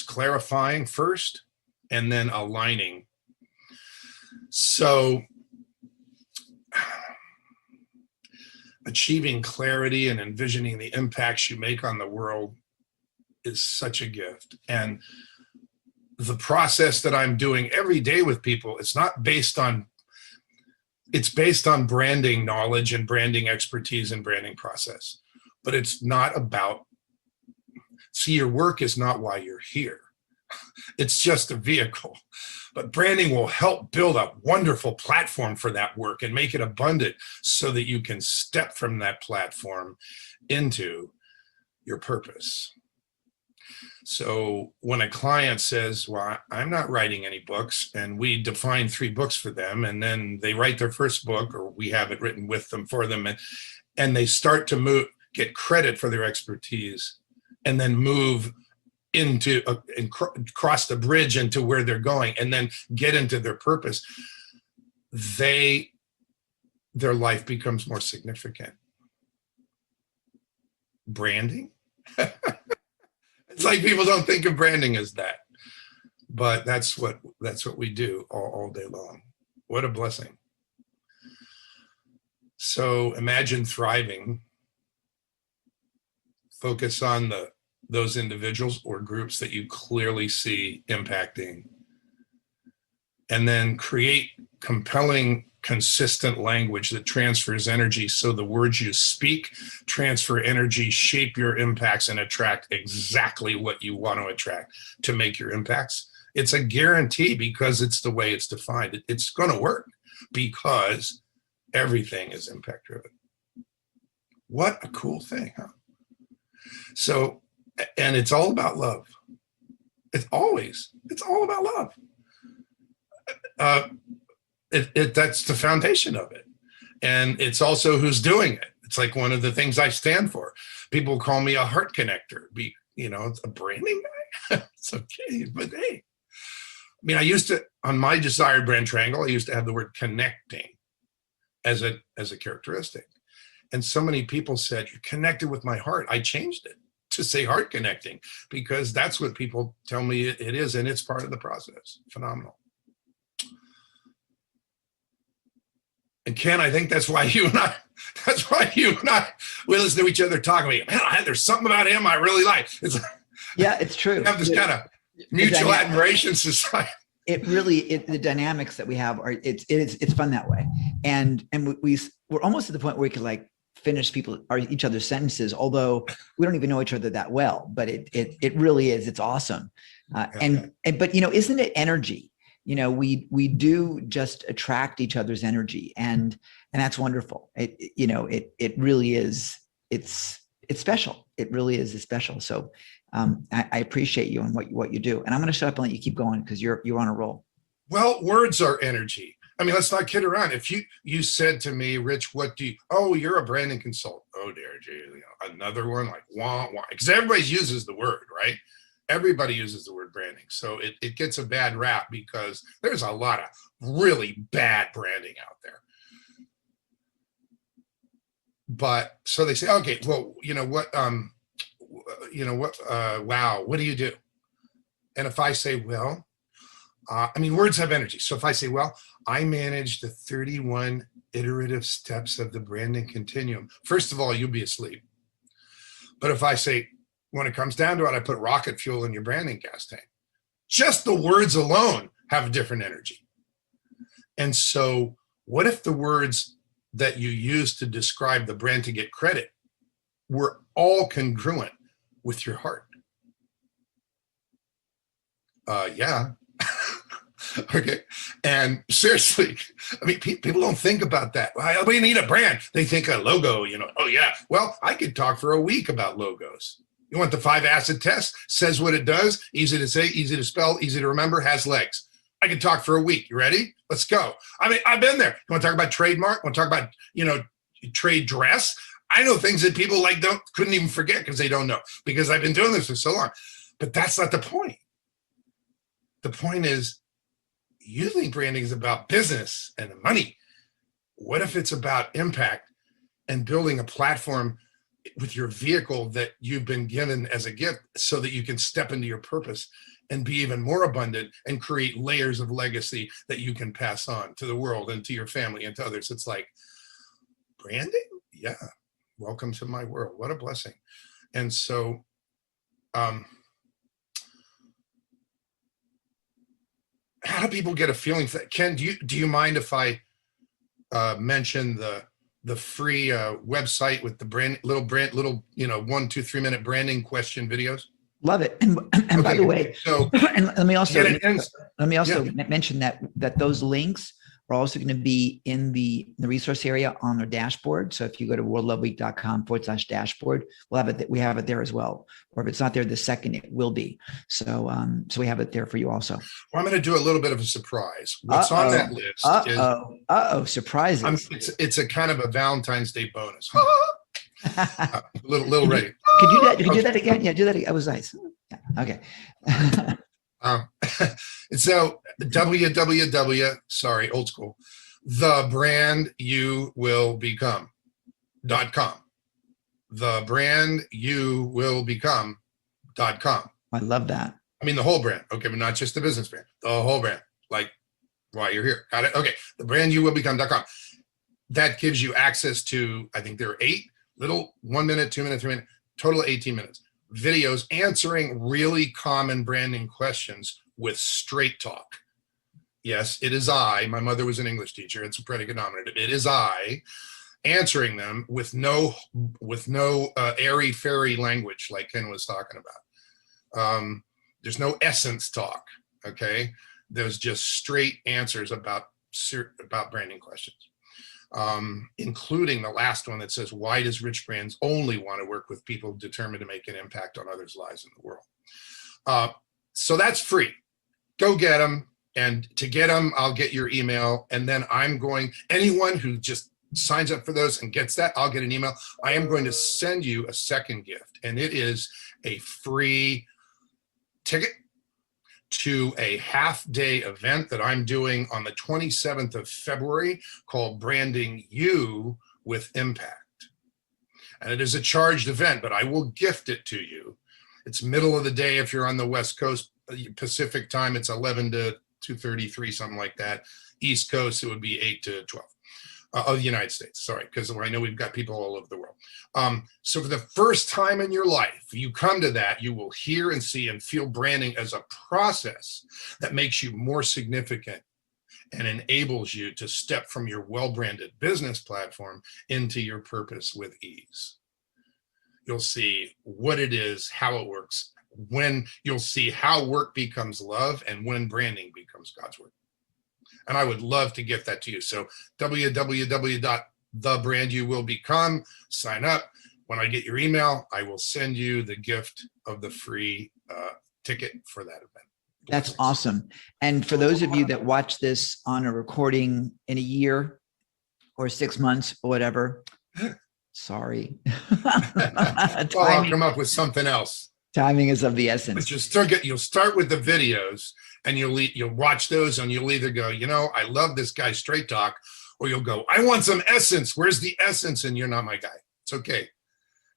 clarifying first and then aligning. So achieving clarity and envisioning the impacts you make on the world is such a gift. And the process that I'm doing every day with people, it's based on branding knowledge and branding expertise and branding process, but it's not about, see, your work is not why you're here. It's just a vehicle. But branding will help build a wonderful platform for that work and make it abundant so that you can step from that platform into your purpose. So when a client says, well, I'm not writing any books, and we define 3 books for them, and then they write their first book, or we have it written with them for them, and they start to get credit for their expertise, and then move into and cross the bridge into where they're going, and then get into their purpose, their life becomes more significant. Branding? It's like people don't think of branding as that, but that's what we do all day long. What a blessing. So imagine thriving. Focus on those individuals or groups that you clearly see impacting, and then create compelling, consistent language that transfers energy, so the words you speak transfer energy, shape your impacts, and attract exactly what you want to attract to make your impacts. It's a guarantee because it's the way it's defined. It's going to work because everything is impact driven. What a cool thing, huh? So, and it's all about love. It's all about love. That's the foundation of it. And it's also who's doing it. It's like one of the things I stand for. People call me a heart connector. It's a branding guy. It's okay, but hey. I mean, I used to, on my desired brand triangle, I used to have the word connecting as a characteristic. And so many people said, you're connected with my heart. I changed it to say heart connecting, because that's what people tell me it is, and it's part of the process. Phenomenal. And Ken, I think that's why you and I, we listen to each other talking. Man, there's something about him I really like. It's true. We have this kind of mutual admiration society. It really, the dynamics that we have are, it's fun that way. And we're almost at the point where we could like finish each other's sentences, although we don't even know each other that well, but it really is, it's awesome. But isn't it energy? We do just attract each other's energy, and that's wonderful. It really is, it's special. It really is special. So I appreciate you and what you do. And I'm going to shut up and let you keep going because you're on a roll. Well, words are energy. I mean, let's not kid around. If you said to me, Rich, what do you, oh, you're a branding consultant. Oh dear, gee, another one, like wah, wah. Because everybody uses the word, right? Everybody uses the word branding. So it gets a bad rap because there's a lot of really bad branding out there. But so they say, okay, well, wow, what do you do? And if I say, well, I mean, words have energy. So if I say, well, I manage the 31 iterative steps of the branding continuum, first of all, you'll be asleep. But if I say, when it comes down to it, I put rocket fuel in your branding gas tank, just the words alone have a different energy. And so what if the words that you use to describe the brand to get credit were all congruent with your heart? Yeah. Okay. And seriously, I mean, people don't think about that. Well, we need a brand. They think a logo, oh yeah. Well, I could talk for a week about logos. You want the 5-acid test? Says what it does. Easy to say, easy to spell, easy to remember, has legs. I can talk for a week. You ready? Let's go. I mean, I've been there. You want to talk about trademark? Want to talk about, trade dress? I know things that people couldn't even forget because they don't know, because I've been doing this for so long. But that's not the point. The point is, you think branding is about business and money. What if it's about impact and building a platform with your vehicle that you've been given as a gift so that you can step into your purpose and be even more abundant and create layers of legacy that you can pass on to the world and to your family and to others? It's like, branding? Yeah. Welcome to my world. What a blessing. And so, how do people get a feeling for that? Ken, do you mind if I mention the free website with the little 1, 2, 3 minute branding question videos? Love it. And Okay, by the way, so and let me also Yeah. mention that those links are also going to be in the resource area on our dashboard. So if you go to worldloveweek.com/dashboard, we have it there as well. Or if it's not there the second, it will be. So we have it there for you also. Well, I'm going to do a little bit of a surprise. What's on that list is surprises. it's a kind of a Valentine's Day bonus. Little ready. Could you do that again? Yeah, do that again. That was nice. Yeah, okay. So sorry, old school, thebrandyoubecome.com. Thebrandyoubecome.com. I love that. I mean, the whole brand. Okay, but not just the business brand, the whole brand, like why you're here. Got it? Okay. Thebrandyoubecome.com. That gives you access to, I think there are 8 little 1 minute, 2 minute, 3 minute, total 18 minutes videos answering really common branding questions with straight talk. Yes, it is I. My mother was an English teacher. It's a predicate nominative. It is I answering them with no airy fairy language like Ken was talking about. There's no essence talk. Okay, there's just straight answers about branding questions. Including the last one that says, why does Rich Brands only want to work with people determined to make an impact on others' lives in the world? So that's free. Go get them. And to get them, I'll get your email. And then anyone who just signs up for those and gets that, I'll get an email. I am going to send you a second gift. And it is a free ticket to a half-day event that I'm doing on the 27th of February called Branding You with Impact. And it is a charged event, but I will gift it to you. It's middle of the day if you're on the West Coast, Pacific time, it's 11 to 2:33, something like that. East Coast, it would be 8 to 12. Of the United States, sorry, because I know we've got people all over the world. So for the first time in your life, you come to that, you will hear and see and feel branding as a process that makes you more significant and enables you to step from your well-branded business platform into your purpose with ease. You'll see what it is, how it works, when you'll see how work becomes love and when branding becomes God's work. And I would love to gift that to you. So www.thebrandyoubecome, sign up. When I get your email, I will send you the gift of the free ticket for that event. That's Blessings. awesome. And for those of you that watch this on a recording in a year or 6 months or whatever, sorry. Well, I'll timing, come up with something else. timing is of the But essence. you'll start with the videos, and you'll watch those, and you'll either go, I love this guy Straight Talk, or you'll go, I want some essence. Where's the essence? And you're not my guy. It's okay.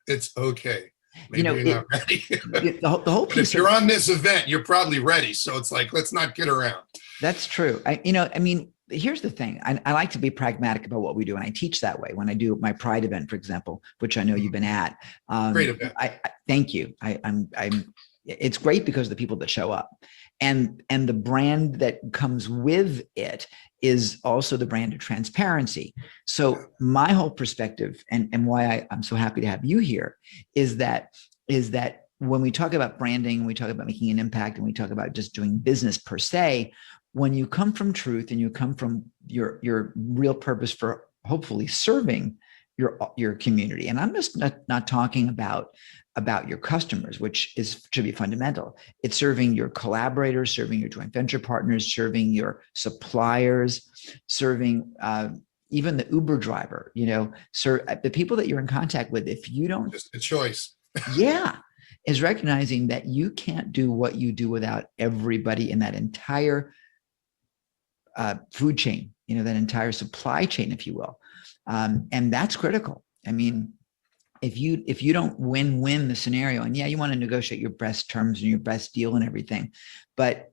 It's okay. Maybe you're not ready. The whole But if piece you're of, on this event, you're probably ready. So it's like, let's not kid around. that's true. Here's the thing. I like to be pragmatic about what we do. And I teach that way when I do my Pride event, for example, which I know you've been at. Great event. I thank you. It's great because of the people that show up, and the brand that comes with it is also the brand of transparency. So my whole perspective and why I'm so happy to have you here is that when we talk about branding, we talk about making an impact, and we talk about just doing business per se, when you come from truth and you come from your real purpose for hopefully serving your community. And I'm just not talking about your customers, which should be fundamental. It's serving your collaborators, serving your joint venture partners, serving your suppliers, serving even the Uber driver, the people that you're in contact with. If you don't, Just a choice. yeah, is recognizing that you can't do what you do without everybody in that entire food chain, that entire supply chain, if you will. And that's critical. I mean, if you don't win the scenario, and yeah, you want to negotiate your best terms and your best deal and everything, but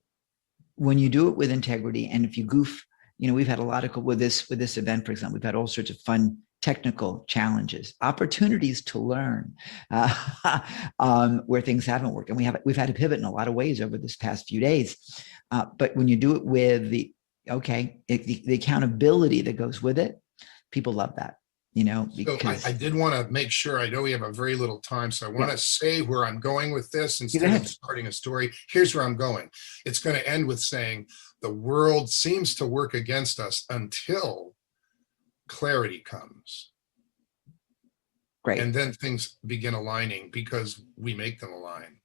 when you do it with integrity, and if you goof, we've had a lot of with this event, for example, we've had all sorts of fun technical challenges, opportunities to learn where things haven't worked, and we've had to pivot in a lot of ways over this past few days. But when you do it with the accountability that goes with it, people love that. Because so I did want to make sure, I know we have a very little time, so I want to say where I'm going with this instead of starting a story. Here's where I'm going. It's going to end with saying the world seems to work against us until clarity comes. Great. And then things begin aligning because we make them align.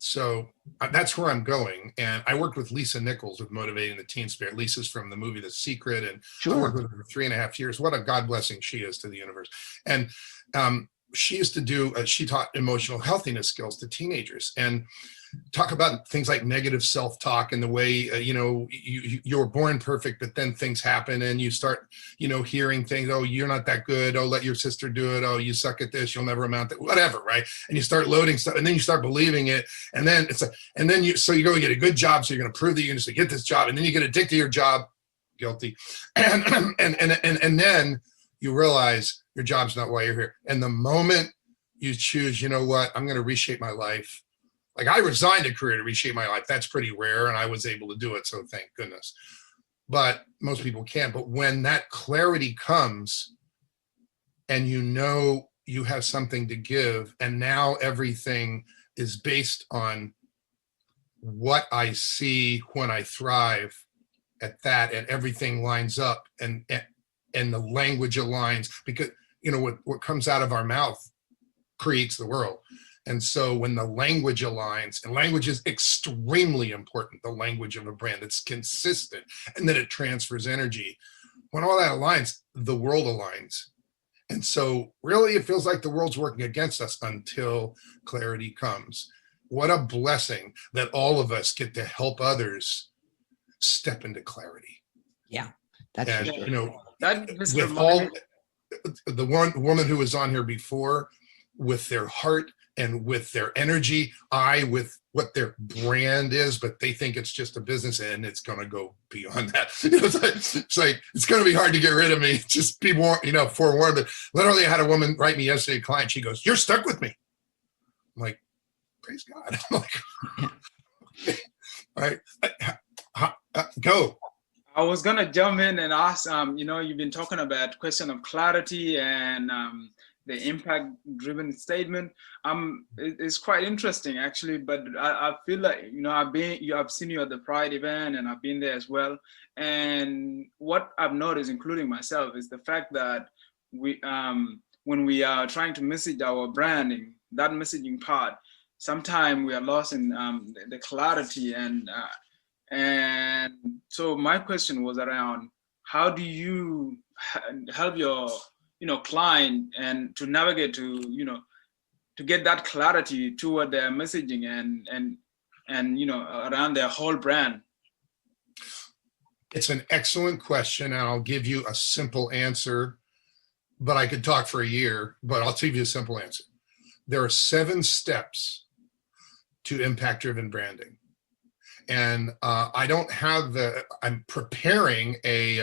So that's where I'm going. And I worked with Lisa Nichols with Motivating the Teen Spirit. Lisa's from the movie The Secret, and I worked with her for 3.5 years. What a God blessing she is to the universe. And she used to do, she taught emotional healthiness skills to teenagers, and talk about things like negative self-talk and the way, you were born perfect, but then things happen and you start, hearing things, oh, you're not that good. Oh, let your sister do it. Oh, you suck at this. You'll never amount to whatever. Right. And you start loading stuff, and then you start believing it. And then so you go and get a good job. So you're going to prove that you're going to get this job. And then you get addicted to your job. Guilty. And then you realize your job's not why you're here. And the moment you choose, you know what, I'm going to reshape my life. Like, I resigned a career to reshape my life. That's pretty rare, and I was able to do it, so thank goodness. But most people can't. But when that clarity comes and you have something to give, and now everything is based on what I see when I thrive at that, and everything lines up, and the language aligns, because what comes out of our mouth creates the world. And so when the language aligns, and language is extremely important, the language of a brand that's consistent, and that it transfers energy. When all that aligns, the world aligns. And so really it feels like the world's working against us until clarity comes. What a blessing that all of us get to help others step into clarity. Yeah, that's and, for sure. With all the one woman who was on here before, with their heart and with their energy, with what their brand is, but they think it's just a business, and it's going to go beyond that. It's like it's going to be hard to get rid of me. Just be forewarned. But literally, I had a woman write me yesterday, a client. She goes, "You're stuck with me." I'm like, praise God. I'm like, okay. All right, go. I was gonna jump in and ask, you've been talking about question of clarity and the impact-driven statement. It's quite interesting actually, but I feel like I've seen you at the Pride event, and I've been there as well. And what I've noticed, including myself, is the fact that when we are trying to message our branding, that messaging part, sometimes we are lost in the clarity, and And so my question was around, how do you help your, client and to navigate to, to get that clarity toward their messaging and around their whole brand? It's an excellent question, and I'll give you a simple answer, but I could talk for a year, but I'll give you a simple answer. There are 7 steps to impact-driven branding. And I don't have I'm preparing a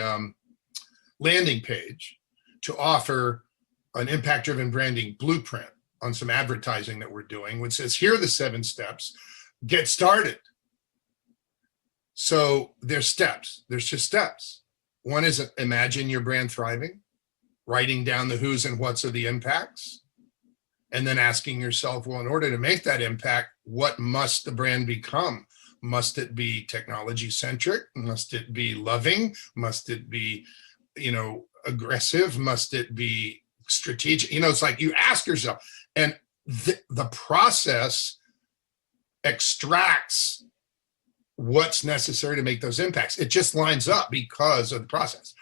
landing page to offer an impact-driven branding blueprint on some advertising that we're doing, which says, here are the 7 steps, get started. So there's steps, there's just steps. One is imagine your brand thriving, writing down the who's and what's of the impacts, and then asking yourself, well, in order to make that impact, what must the brand become? Must it be technology centric? Must it be loving? Must it be, aggressive? Must it be strategic? It's like you ask yourself, and the process extracts what's necessary to make those impacts. It just lines up because of the process.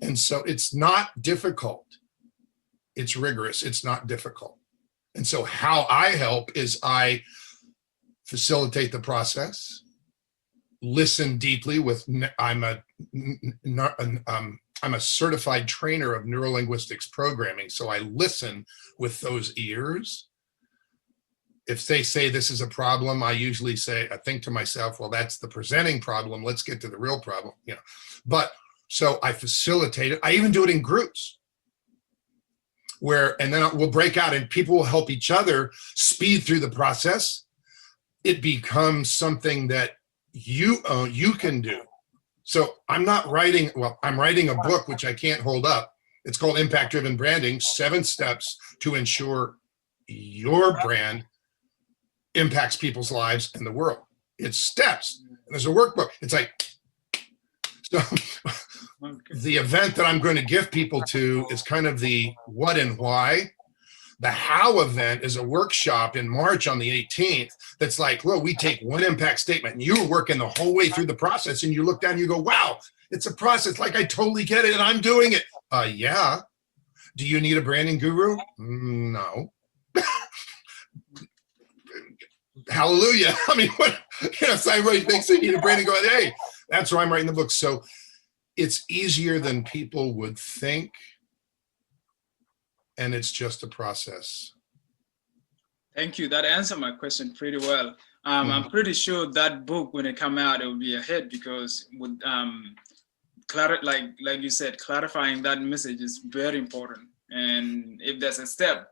And so it's not difficult. It's rigorous. It's not difficult. And so how I help is I facilitate the process, listen deeply with, I'm a certified trainer of neurolinguistics programming. So I listen with those ears. If they say this is a problem, I usually say, I think to myself, well, that's the presenting problem. Let's get to the real problem. But so I facilitate it. I even do it in groups and then we'll break out and people will help each other speed through the process. It becomes something that you can do. So I'm writing a book, which I can't hold up. It's called Impact Driven Branding, 7 Steps to Ensure Your Brand Impacts People's Lives and the World. It's steps. And there's a workbook. It's like, so the event that I'm going to give people to is kind of the what and why. The how event is a workshop in March on the 18th. That's like, well, we take one impact statement and you're working the whole way through the process and you look down and you go, wow, it's a process. Like I totally get it and I'm doing it. Yeah. Do you need a branding guru? No. Hallelujah. I mean, what, so everybody thinks they need a branding go, hey, that's why I'm writing the book. So it's easier than people would think. And it's just a process. Thank you. That answered my question pretty well. I'm pretty sure that book, when it come out, it will be a hit because with like you said, clarifying that message is very important. And if there's a step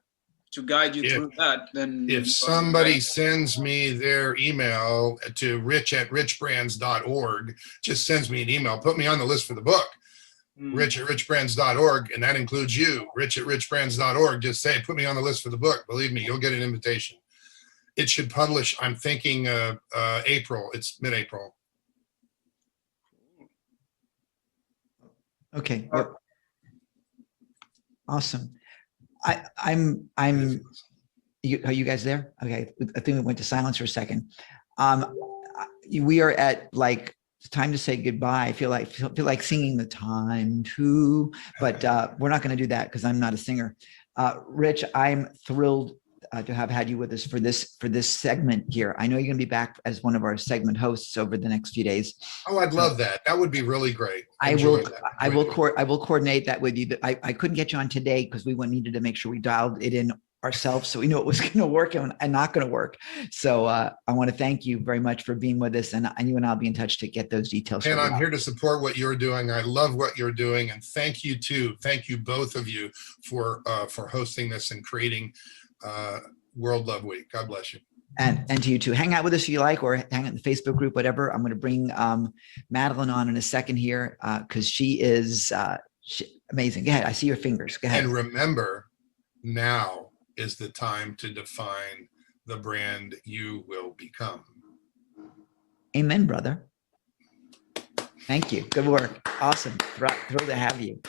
to guide you through that, then if somebody sends me their email to rich@richbrands.org, just sends me an email, put me on the list for the book. rich@richbrands.org, and that includes you. rich@richbrands.org, just say, put me on the list for the book. Believe me, you'll get an invitation. It should publish, I'm thinking April. It's mid-April. Okay. Well, awesome. Are you guys there? Okay. I think we went to silence for a second. We are at like, it's time to say goodbye. I feel like singing the time to, but we're not going to do that because I'm not a singer. Rich, I'm thrilled to have had you with us for this segment here. I know you're going to be back as one of our segment hosts over the next few days. Oh, I'd love that. That would be really great. I will coordinate that with you. I couldn't get you on today because we needed to make sure we dialed it in ourselves so we know it was going to work and not going to work. So I want to thank you very much for being with us, and you and I'll be in touch to get those details. And I'm here to support what you're doing. I love what you're doing, and thank you too. Thank you, both of you, for hosting this and creating World Love Week. God bless you. And to you too. Hang out with us if you like, or hang out in the Facebook group, whatever. I'm going to bring Madeline on in a second here because she is amazing. Go ahead. I see your fingers. Go ahead. And remember, now is the time to define the brand you will become. Amen, brother. Thank you. Good work. Awesome. Thrilled to have you.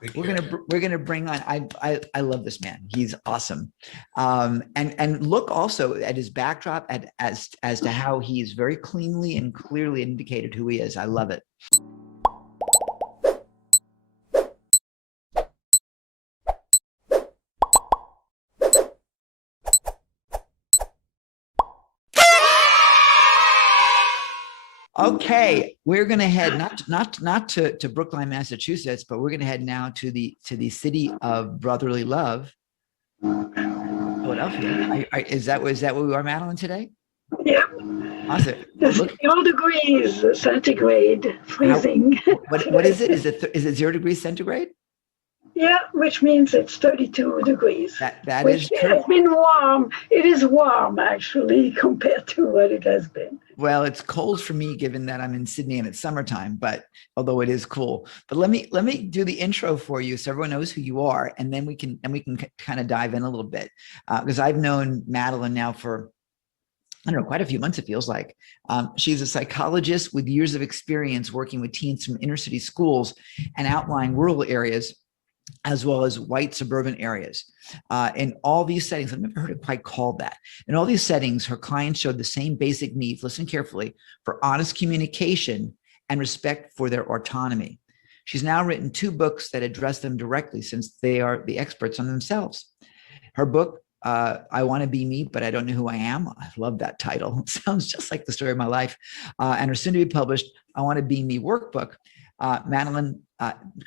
Take We're care. gonna bring on. I love this man. He's awesome. And look also at his backdrop as to how he's very cleanly and clearly indicated who he is. I love it. Okay, we're going to head not to Brookline, Massachusetts, but we're going to head now to the city of brotherly love, Philadelphia. Is that where we are, Madeline, today? Yeah, Awesome. it's Look, 0 degrees centigrade, freezing. what is it? Is it 0 degrees centigrade? Yeah, which means it's 32 degrees. That Which is true. has been warm. It is warm actually compared to what it has been. Well, it's cold for me given that I'm in Sydney and it's summertime, but although it is cool. But let me do the intro for you so everyone knows who you are, and then we can kind of dive in a little bit. Because I've known Madeline now for, I don't know, quite a few months, it feels like. She's a psychologist with years of experience working with teens from inner city schools and outlying rural areas, as well as white suburban areas. In all these settings, I've never heard it quite called that. In all these settings, her clients showed the same basic needs, listen carefully, for honest communication and respect for their autonomy. She's now written 2 books that address them directly, since they are the experts on themselves. Her book, I Want to Be Me, But I Don't Know Who I Am. I love that title. It sounds just like the story of my life. And her soon to be published, I Want to Be Me workbook. Madeline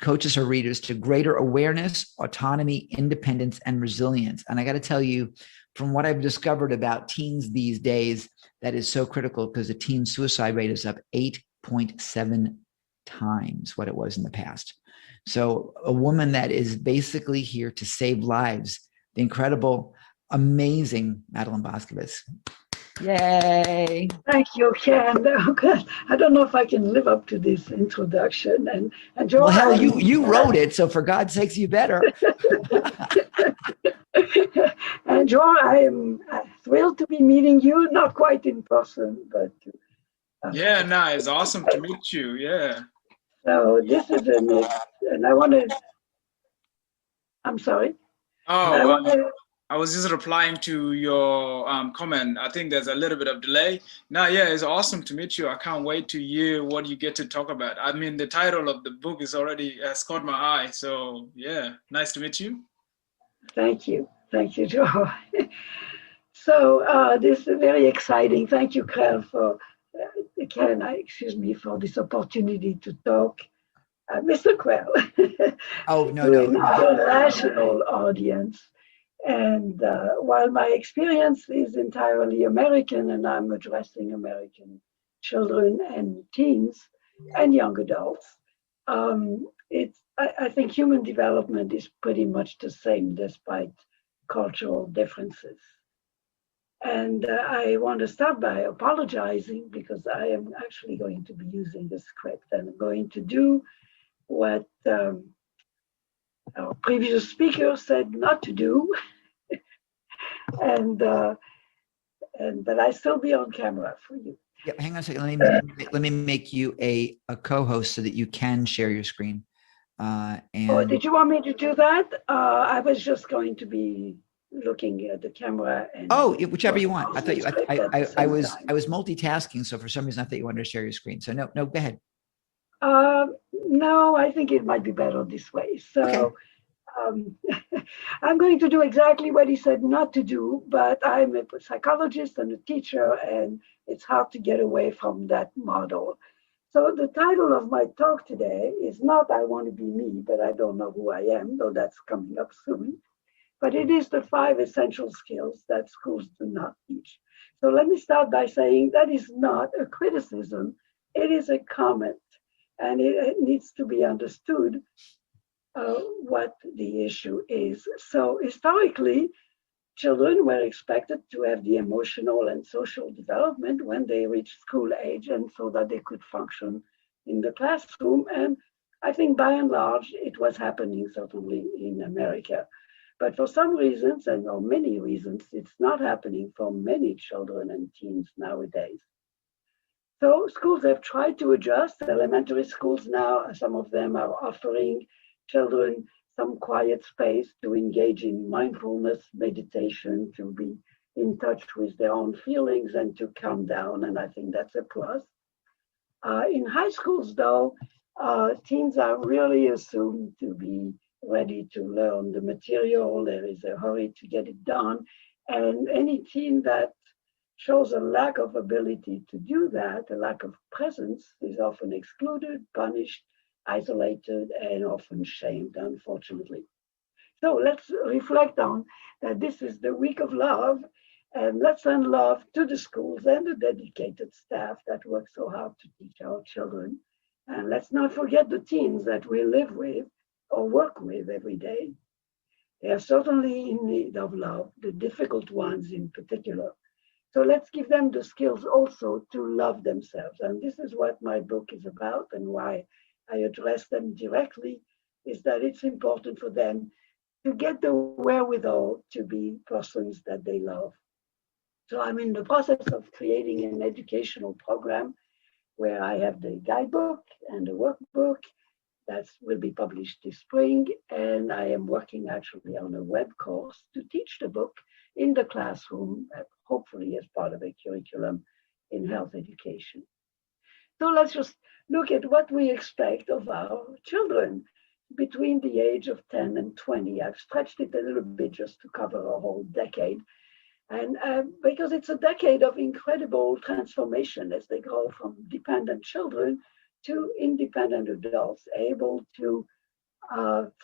coaches her readers to greater awareness, autonomy, independence, and resilience. And I got to tell you, from what I've discovered about teens these days, that is so critical, because the teen suicide rate is up 8.7 times what it was in the past. So a woman that is basically here to save lives, the incredible, amazing Madeline Boscovitz. Yay. Thank you, Ken. Oh, God. I don't know if I can live up to this introduction. And Joe, Well, hell, you wrote it, so for God's sakes, you better. And Joe, I am thrilled to be meeting you, not quite in person, but Yeah, no, it's awesome to meet you. Yeah. so this is and I want to. I'm sorry. I Oh, want to. I was just replying to your comment. I think there's a little bit of delay. No, yeah, it's awesome to meet you. I can't wait to hear what you get to talk about. I mean, the title of the book is already has caught my eye. So yeah, nice to meet you. Thank you, Joe. So this is very exciting. Thank you, Ken, for for this opportunity to talk, Mr. Quell, Oh, no, to an no. international audience. And while my experience is entirely American, and I'm addressing American children and teens and young adults, I think human development is pretty much the same despite cultural differences. And I want to start by apologizing, because I am actually going to be using the script, and I'm going to do what our previous speaker said not to do, and but I still be on camera for you. Yep, hang on a second. Let me make you a co-host so that you can share your screen. Oh, And did you want me to do that? I was just going to be looking at the camera. And whichever you want. I thought you. script at the I same was time. multitasking, so for some reason I thought you wanted to share your screen. So no, go ahead. No, I think it might be better this way. So. Okay. I'm going to do exactly what he said not to do, but I'm a psychologist and a teacher, and it's hard to get away from that model. So the title of my talk today is not I Want to Be Me, but I Don't Know Who I Am, though that's coming up soon. But it is the 5 essential skills that schools do not teach. So let me start by saying that is not a criticism, it is a comment, and it needs to be understood what the issue is. So historically, children were expected to have the emotional and social development when they reached school age, and so that they could function in the classroom. And I think by and large, it was happening certainly in America. But for some reasons, or many reasons, it's not happening for many children and teens nowadays. So schools have tried to adjust. Elementary schools now, some of them are offering children some quiet space to engage in mindfulness meditation, to be in touch with their own feelings and to calm down. And I think that's a plus. In high schools, though, teens are really assumed to be ready to learn the material. There is a hurry to get it done. And any teen that shows a lack of ability to do that, a lack of presence, is often excluded, punished, isolated, and often shamed, unfortunately. So let's reflect on that this is the week of love, and let's send love to the schools and the dedicated staff that work so hard to teach our children. And let's not forget the teens that we live with or work with every day. They are certainly in need of love, the difficult ones in particular. So let's give them the skills also to love themselves. And this is what my book is about, and why I address them directly, is that it's important for them to get the wherewithal to be persons that they love. So I'm in the process of creating an educational program where I have the guidebook and the workbook that will be published this spring. And I am working actually on a web course to teach the book in the classroom, hopefully as part of a curriculum in health education. So let's just look at what we expect of our children between the age of 10 and 20. I've stretched it a little bit just to cover a whole decade. And because it's a decade of incredible transformation as they grow from dependent children to independent adults, able to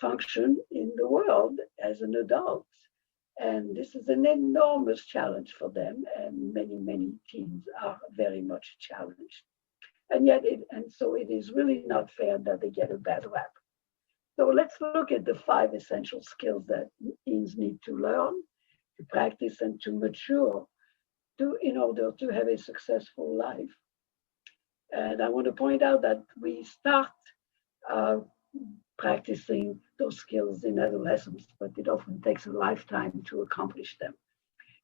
function in the world as an adult. And this is an enormous challenge for them, and many teens are very much challenged. And yet, so it is really not fair that they get a bad rap. So let's look at the 5 essential skills that teens need to learn, to practice, and to mature in order to have a successful life. And I want to point out that we start practicing those skills in adolescence, but it often takes a lifetime to accomplish them.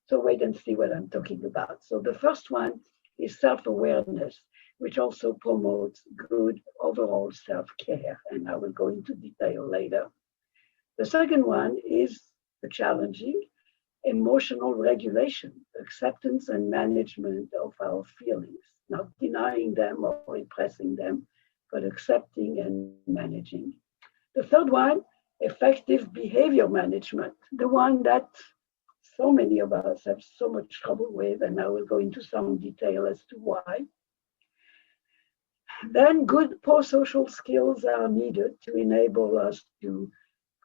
So wait and see what I'm talking about. So the first one is self-awareness, which also promotes good overall self-care, and I will go into detail later. The second one is the challenging emotional regulation, acceptance and management of our feelings, not denying them or repressing them, but accepting and managing. The third one, effective behavior management, the one that so many of us have so much trouble with, and I will go into some detail as to why. Then good pro-social skills are needed to enable us to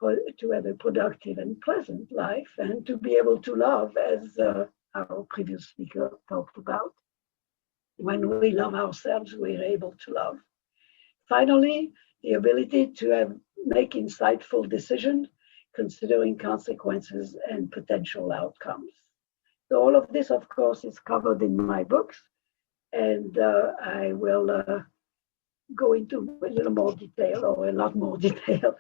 have a productive and pleasant life, and to be able to love, as our previous speaker talked about. When we love ourselves, we're able to love. Finally, the ability to make insightful decisions, considering consequences and potential outcomes. So all of this, of course, is covered in my books, and I will go into a little more detail, or a lot more detail.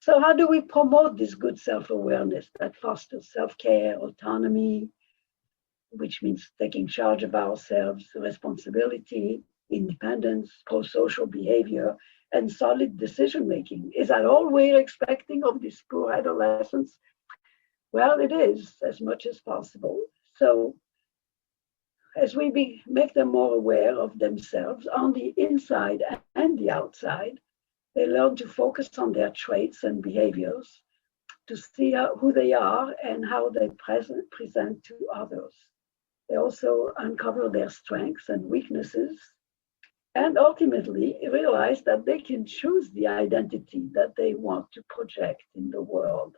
So how do we promote this good self-awareness that fosters self-care, autonomy, which means taking charge of ourselves, responsibility, independence, pro-social behavior, and solid decision-making? Is that all we're expecting of these poor adolescents? Well, it is, as much as possible. So as we make them more aware of themselves on the inside and the outside, they learn to focus on their traits and behaviors, to see who they are and how they present to others. They also uncover their strengths and weaknesses, and ultimately realize that they can choose the identity that they want to project in the world.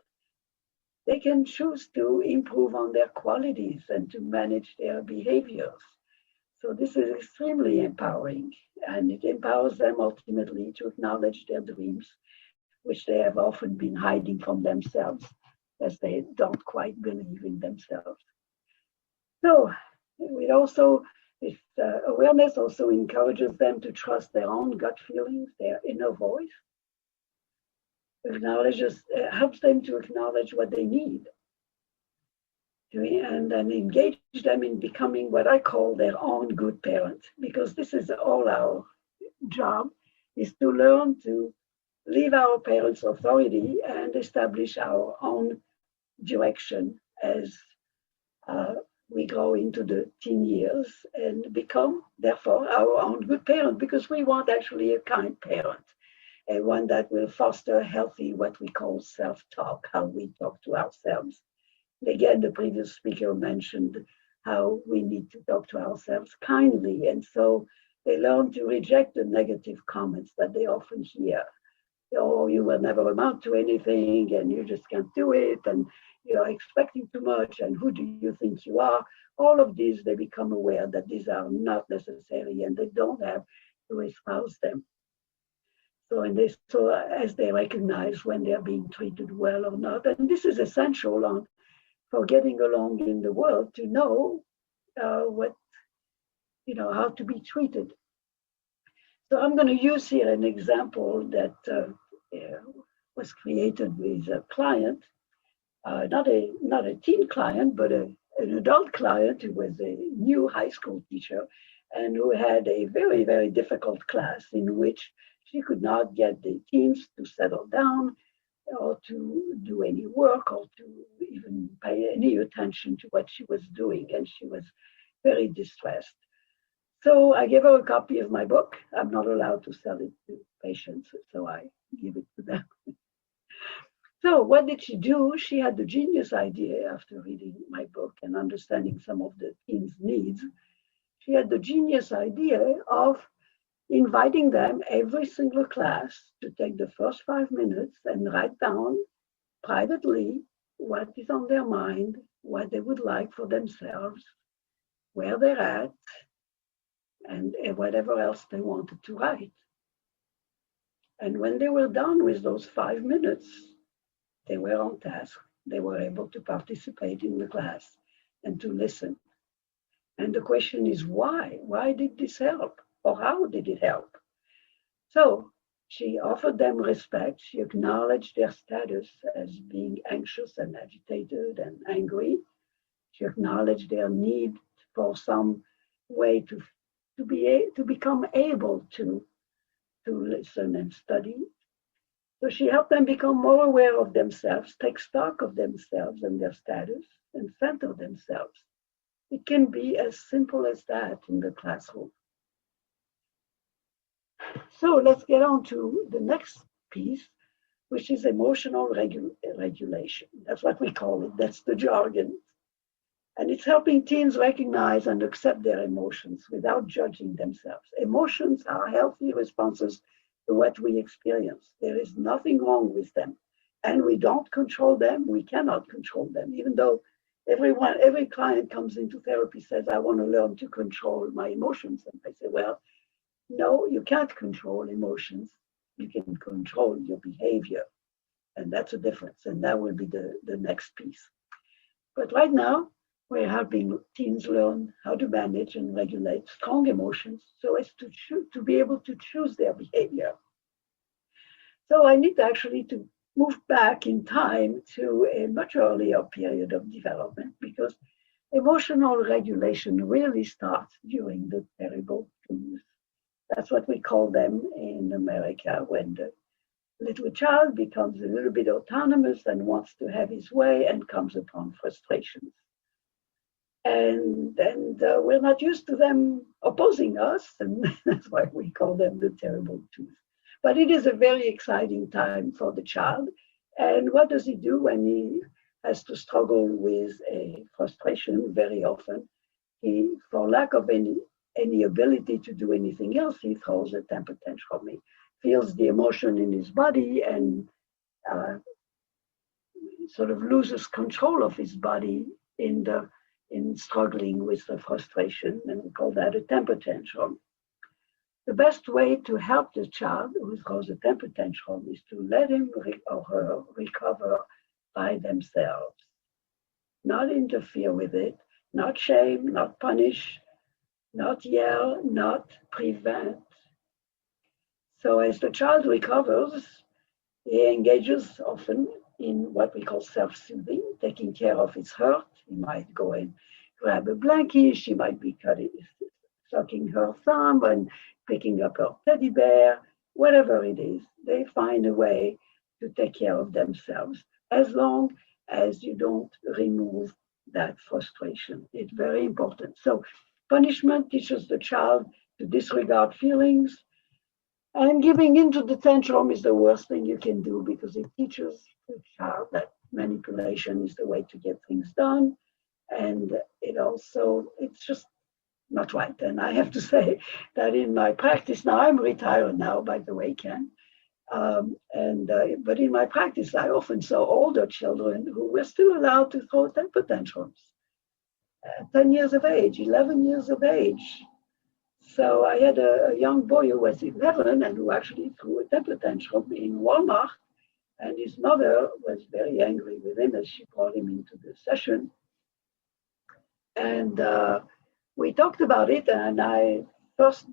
They can choose to improve on their qualities and to manage their behaviors. So this is extremely empowering, and it empowers them ultimately to acknowledge their dreams, which they have often been hiding from themselves, as they don't quite believe in themselves. So this awareness also encourages them to trust their own gut feelings, their inner voice. Helps them to acknowledge what they need, and then engage them in becoming what I call their own good parent, because this is all our job, is to learn to leave our parents' authority and establish our own direction as we grow into the teen years and become, therefore, our own good parent, because we want actually a kind parent, and one that will foster healthy, what we call self-talk, how we talk to ourselves. Again, the previous speaker mentioned how we need to talk to ourselves kindly, and so they learn to reject the negative comments that they often hear. Oh, you will never amount to anything, and you just can't do it, and you're expecting too much, and who do you think you are? All of these, they become aware that these are not necessary, and they don't have to espouse them. So, as they recognize when they're being treated well or not, and this is essential for getting along in the world, to know how to be treated. So I'm going to use here an example that was created with a client, not a teen client, but an adult client who was a new high school teacher and who had a very, very difficult class in which she could not get the teens to settle down or to do any work or to even pay any attention to what she was doing. And she was very distressed. So I gave her a copy of my book. I'm not allowed to sell it to patients, so I give it to them. So what did she do? She had the genius idea, after reading my book and understanding some of the teens' needs, she had the genius idea of inviting them every single class to take the first 5 minutes and write down privately what is on their mind, what they would like for themselves, where they're at, and whatever else they wanted to write. And when they were done with those 5 minutes, they were on task. They were able to participate in the class and to listen. And the question is why? Why did this help? Or how did it help? So she offered them respect. She acknowledged their status as being anxious and agitated and angry. She acknowledged their need for some way to become able to listen and study. So she helped them become more aware of themselves, take stock of themselves and their status, and center themselves. It can be as simple as that in the classroom. So let's get on to the next piece, which is emotional regulation. That's what we call it. That's the jargon. And it's helping teens recognize and accept their emotions without judging themselves. Emotions are healthy responses to what we experience. There is nothing wrong with them. And we don't control them. We cannot control them. Even though every client comes into therapy says, I want to learn to control my emotions. And I say, well, no, you can't control emotions. You can control your behavior. And that's a difference. And that will be the next piece. But right now, we're helping teens learn how to manage and regulate strong emotions so as to be able to choose their behavior. So I need actually to move back in time to a much earlier period of development, because emotional regulation really starts during the terrible twos. That's what we call them in America, when the little child becomes a little bit autonomous and wants to have his way and comes upon frustrations. And we're not used to them opposing us, and that's why we call them the terrible twos. But it is a very exciting time for the child. And what does he do when he has to struggle with a frustration? Very often, he, for lack of any ability to do anything else, he throws a temper tantrum. He feels the emotion in his body and sort of loses control of his body in struggling with the frustration, and we call that a temper tantrum. The best way to help the child who throws a temper tantrum is to let him or her recover by themselves. Not interfere with it, not shame, not punish, not yell, not prevent. So as the child recovers, he engages often in what we call self-soothing, taking care of his hurt. He might go and grab a blanket. She might be sucking her thumb and picking up her teddy bear whatever it is, they find a way to take care of themselves as long as you don't remove that frustration. It's very important. So punishment teaches the child to disregard feelings, and giving into the tantrum is the worst thing you can do because it teaches the child that manipulation is the way to get things done. And it's just not right. And I have to say that in my practice now, I'm retired now, by the way, Ken. But in my practice, I often saw older children who were still allowed to throw temper tantrums at 10 years of age, 11 years of age. So I had a young boy who was 11 and who actually threw a temper tantrum in Walmart. And his mother was very angry with him as she brought him into the session. And we talked about it, and I first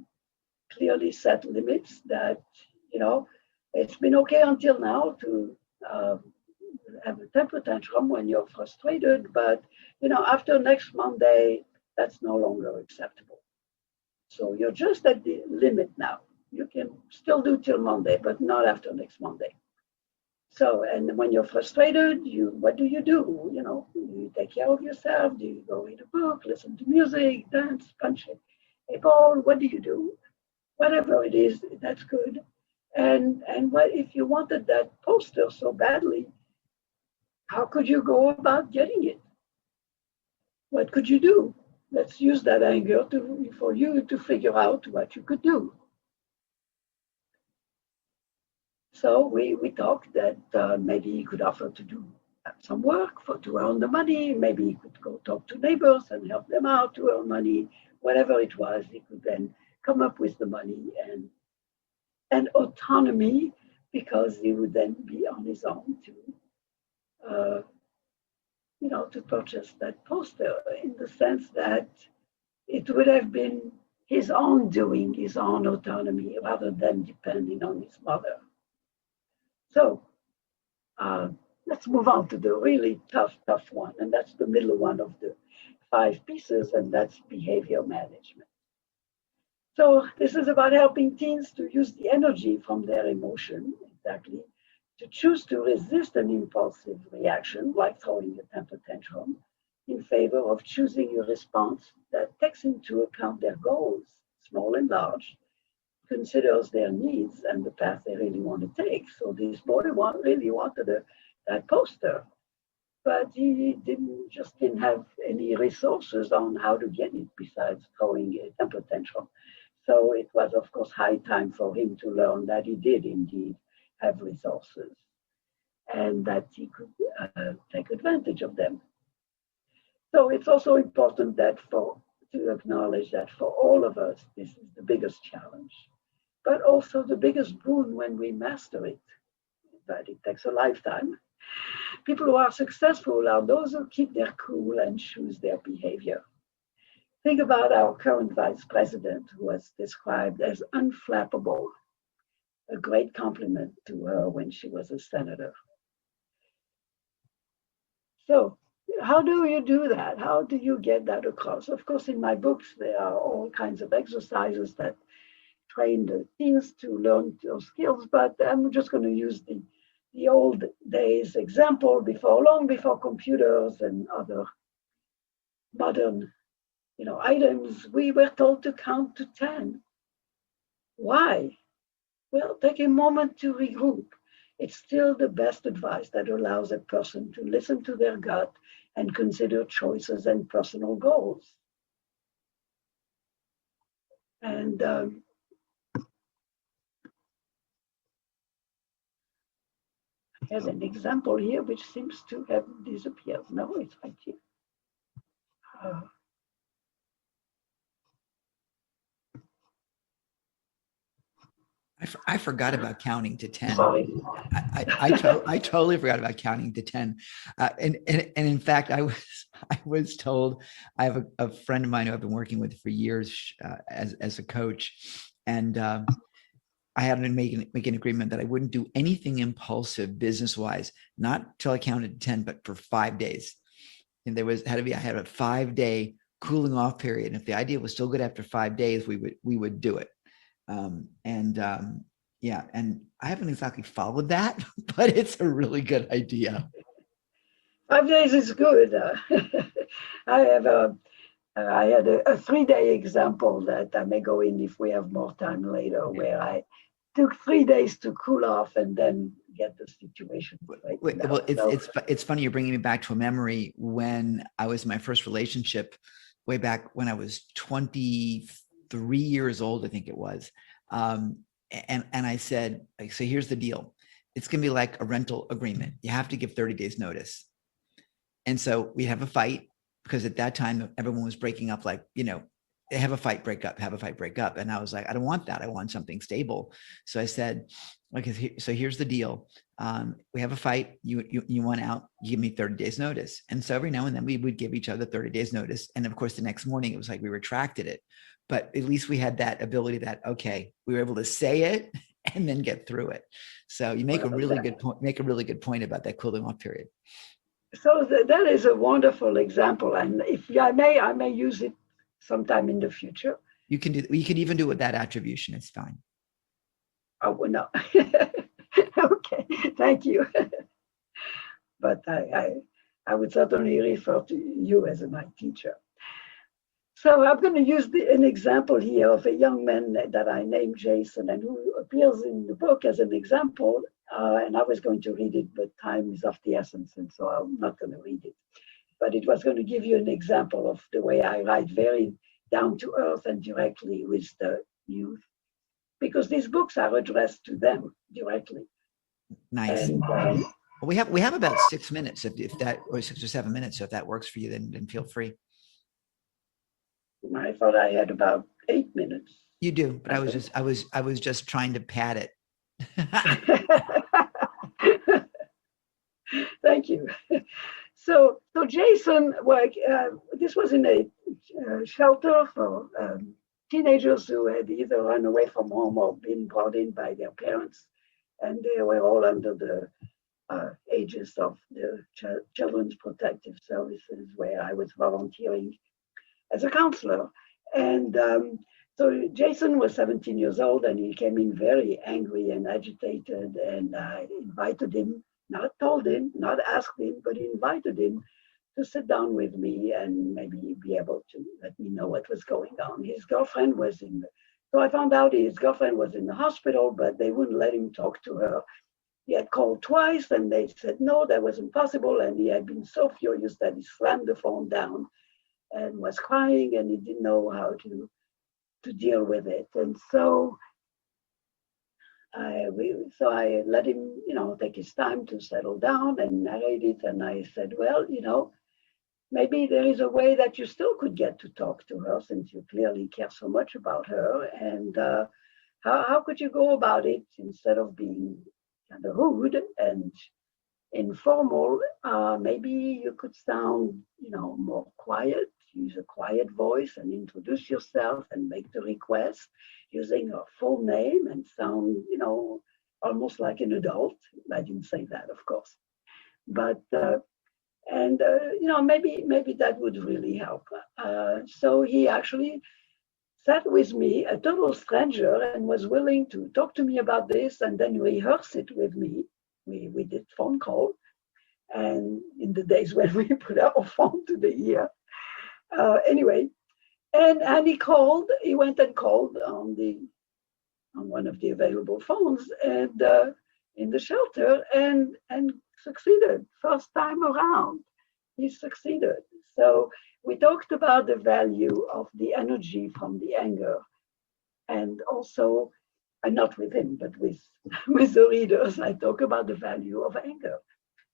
clearly set limits that, it's been okay until now to have a temper tantrum when you're frustrated, but, after next Monday, that's no longer acceptable. So you're just at the limit now. You can still do till Monday, but not after next Monday. So, and when you're frustrated, what do? You take care of yourself. Do you go read a book, listen to music, dance, punch a ball? What do you do? Whatever it is, that's good. And what if you wanted that poster so badly? How could you go about getting it? What could you do? Let's use that anger for you to figure out what you could do. So we talked that maybe he could offer to do some work to earn the money. Maybe he could go talk to neighbors and help them out to earn money. Whatever it was, he could then come up with the money and autonomy, because he would then be on his own to purchase that poster, in the sense that it would have been his own doing, his own autonomy, rather than depending on his mother. So let's move on to the really tough one, and that's the middle one of the 5 pieces, and that's behavior management. So this is about helping teens to use the energy from their emotion, exactly, to choose to resist an impulsive reaction, like throwing a temper tantrum, in favor of choosing a response that takes into account their goals, small and large, considers their needs and the path they really want to take. So this boy really wanted that poster, but he didn't have any resources on how to get it besides throwing a temper tantrum. So it was, of course, high time for him to learn that he did indeed have resources and that he could take advantage of them. So it's also important to acknowledge that for all of us, this is the biggest challenge, but also the biggest boon when we master it. But it takes a lifetime. People who are successful are those who keep their cool and choose their behavior. Think about our current vice president, who was described as unflappable, a great compliment to her when she was a senator. So how do you do that? How do you get that across? Of course, in my books, there are all kinds of exercises that train the teens to learn those skills, but I'm just going to use the old days example. Long before computers and other modern items, we were told to count to 10. Why? Well, take a moment to regroup. It's still the best advice that allows a person to listen to their gut and consider choices and personal goals. And there's an example here which seems to have disappeared. No, it's right here. I forgot about counting to 10. Sorry. I totally forgot about counting to 10. And in fact, I was told, I have a friend of mine who I've been working with for years as a coach, and I had to make an agreement that I wouldn't do anything impulsive business-wise, not till I counted to 10, but for 5 days. And I had a 5-day cooling off period. And if the idea was still good after 5 days, we would do it. Yeah, and I haven't exactly followed that, but it's a really good idea. 5 days is good. I have a, I had a 3 day example that I may go in if we have more time later, where I took 3 days to cool off and then get the situation straightened Well, out. So, it's funny you're bringing me back to a memory when I was in my first relationship, way back when I was 23 years old, I think it was. And I said, like, so here's the deal. It's gonna be like a rental agreement. You have to give 30 days notice. And so we have a fight because at that time everyone was breaking up, like, have a fight, break up, have a fight, break up. And I was like, I don't want that. I want something stable. So I said, okay, so here's the deal. We have a fight. You want out, you give me 30 days notice. And so every now and then we would give each other 30 days notice. And of course, the next morning it was like we retracted it. But at least we had that ability that, okay, we were able to say it and then get through it. So you make a really good point about that cooling off period. so that is a wonderful example. And if I may use it sometime in the future. You can even do it with that attribution. It's fine. Oh, well, no. Okay, thank you. But I would certainly refer to you as my teacher. So I'm going to use an example here of a young man that I named Jason and who appears in the book as an example. And I was going to read it, but time is of the essence, and so I'm not going to read it. But it was going to give you an example of the way I write, very down to earth and directly with the youth, because these books are addressed to them directly. Nice. And we have about 6 minutes, if that, or 6 or 7 minutes. So if that works for you, then feel free. I thought I had about 8 minutes. You do, but I was just trying to pad it. Thank you. So Jason, this was in a shelter for teenagers who had either run away from home or been brought in by their parents, and they were all under the ages of the Children's Protective Services, where I was volunteering as a counselor. And so Jason was 17 years old, and he came in very angry and agitated, and I invited him, not told him, not asked him, but invited him to sit down with me and maybe be able to let me know what was going on. His girlfriend was so I found out his girlfriend was in the hospital, but they wouldn't let him talk to her. He had called twice and they said no, that wasn't possible. And he had been so furious that he slammed the phone down and was crying, and he didn't know how to deal with it. And so I let him, take his time to settle down and narrate it. And I said, well, maybe there is a way that you still could get to talk to her, since you clearly care so much about her. And how could you go about it instead of being kind of rude and informal? Maybe you could sound, more quiet, use a quiet voice and introduce yourself and make the request using her full name and sound, almost like an adult. I didn't say that, of course, but maybe that would really help. So he actually sat with me, a total stranger, and was willing to talk to me about this and then rehearse it with me. We did phone call, and in the days when we put our phone to the ear. Anyway, and he went and called on one of the available phones and in the shelter and succeeded. First time around, he succeeded. So we talked about the value of the energy from the anger, and also, not with him, but with the readers, I talk about the value of anger.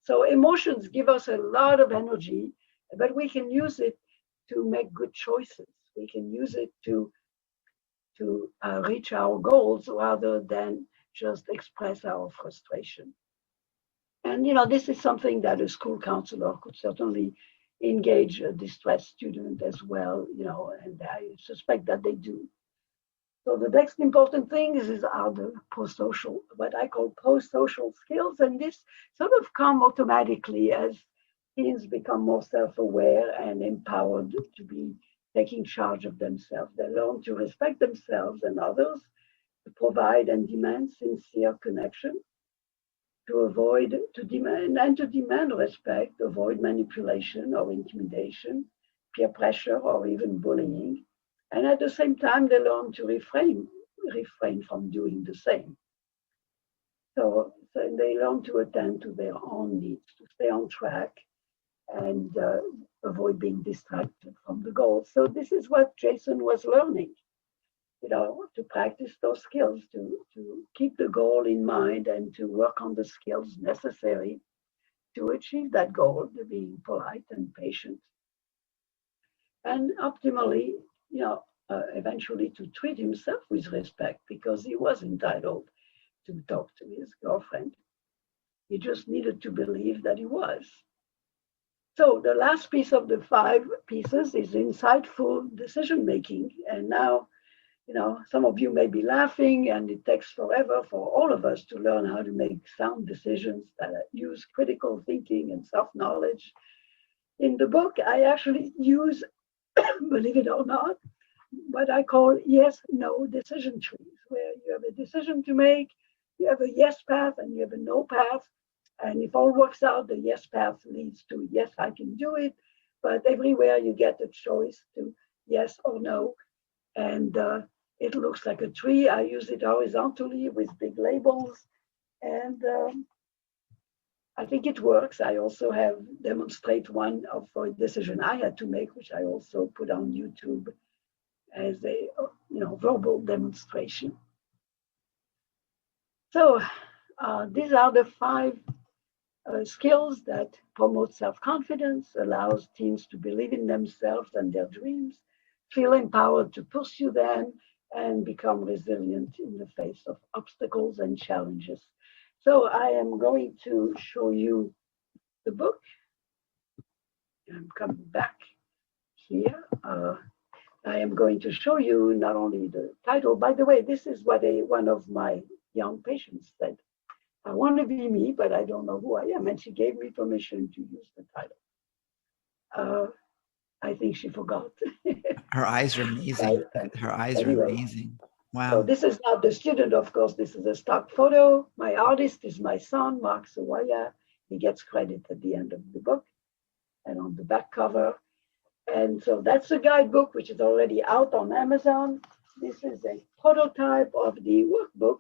So emotions give us a lot of energy, but we can use it to make good choices. We can use it to reach our goals rather than just express our frustration. And this is something that a school counselor could certainly engage a distressed student as well, and I suspect that they do. So the next important thing are the pro-social, what I call pro-social skills, and this sort of come automatically as teens become more self-aware and empowered to be taking charge of themselves. They learn to respect themselves and others, to provide and demand sincere connection, to avoid, to demand respect, avoid manipulation or intimidation, peer pressure, or even bullying. And at the same time, they learn to refrain from doing the same. So they learn to attend to their own needs, to stay on track, and avoid being distracted from the goal. So this is what Jason was learning, to practice those skills, to keep the goal in mind and to work on the skills necessary to achieve that goal, to being polite and patient. And optimally, eventually to treat himself with respect, because he was entitled to talk to his girlfriend. He just needed to believe that he was. So the last piece of the 5 pieces is insightful decision making. And now, some of you may be laughing, and it takes forever for all of us to learn how to make sound decisions that use critical thinking and self-knowledge. In the book, I actually use, believe it or not, what I call yes-no decision trees, where you have a decision to make, you have a yes path and you have a no path. And if all works out, the yes path leads to yes, I can do it. But everywhere you get a choice to yes or no. And it looks like a tree. I use it horizontally with big labels. And I think it works. I also have demonstrate one for a decision I had to make, which I also put on YouTube as a verbal demonstration. So these are the 5 skills that promote self-confidence, allows teams to believe in themselves and their dreams, feel empowered to pursue them, and become resilient in the face of obstacles and challenges. So I am going to show you the book. I'm coming back here. I am going to show you not only the title. By the way, this is what one of my young patients said. I want to be me, but I don't know who I am. And she gave me permission to use the title. I think she forgot. Her eyes are amazing. Her eyes are amazing. Wow. So this is not the student, of course. This is a stock photo. My artist is my son, Mark Sawaya. He gets credit at the end of the book and on the back cover. And so that's a guidebook, which is already out on Amazon. This is a prototype of the workbook,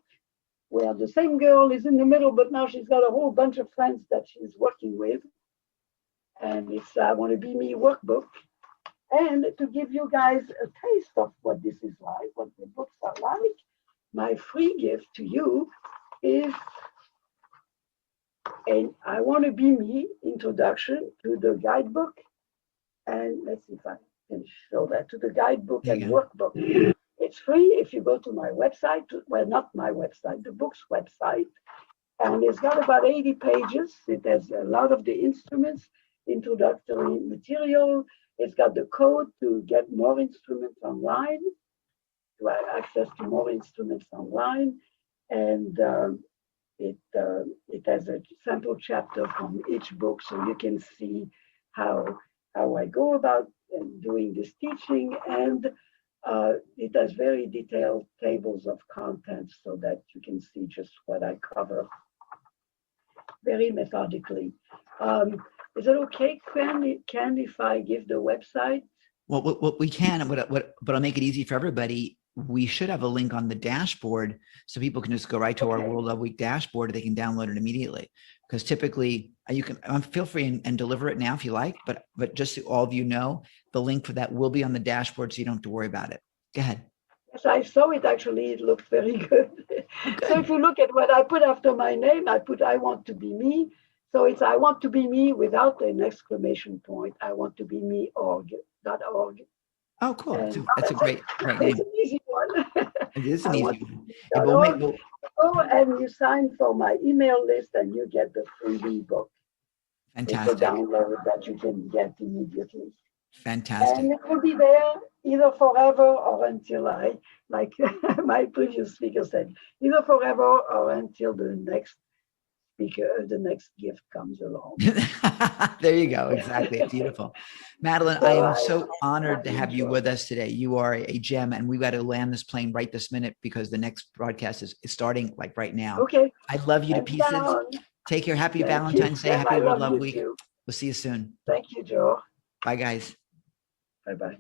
where the same girl is in the middle, but now she's got a whole bunch of friends that she's working with. And it's I Want to Be Me workbook. And to give you guys a taste of what this is like, what the books are like, my free gift to you is an I Want to Be Me introduction to the guidebook. And let's see if I can show that, to the guidebook and workbook. It's free if you go to my website, well, not my website, the book's website. And it's got about 80 pages. It has a lot of the instruments, introductory material. It's got the code to get more instruments online, to have access to more instruments online. And it has a sample chapter from each book, so you can see how I go about doing this teaching. And it has very detailed tables of contents so that you can see just what I cover very methodically. Is it okay, Ken, if I give the website? Well, what we can, but I'll make it easy for everybody. We should have a link on the dashboard so people can just go right to our World Love Week dashboard. They can download it immediately. Because typically you can feel free and deliver it now if you like, but just so all of you know, the link for that will be on the dashboard, so you don't have to worry about it. Go ahead. Yes, I saw it actually. It looked very good. So if you look at what I put after my name, I put I Want to Be Me. So it's I Want to Be Me without an exclamation point. I Want to Be Me .org. Oh, cool. That's a great name. It's an easy one. It is an easy one. Go and you sign for my email list and you get the freebie book. Fantastic. It's a download that you can get immediately. Fantastic. And it will be there either forever or until like my previous speaker said, either forever or until the next speaker, the next gift comes along. There you go. Exactly. Beautiful. Madeline, So I am I- so honored to I have you enjoy with it. us today. You are a gem, and we've got to land this plane right this minute because the next broadcast is starting like right now. Okay. I love you to Hands pieces. down. Take care. Happy Thank you. Valentine's Day. And Happy I World love Love you Week. too. We'll see you soon. Thank you, Joe. Bye, guys. Bye-bye.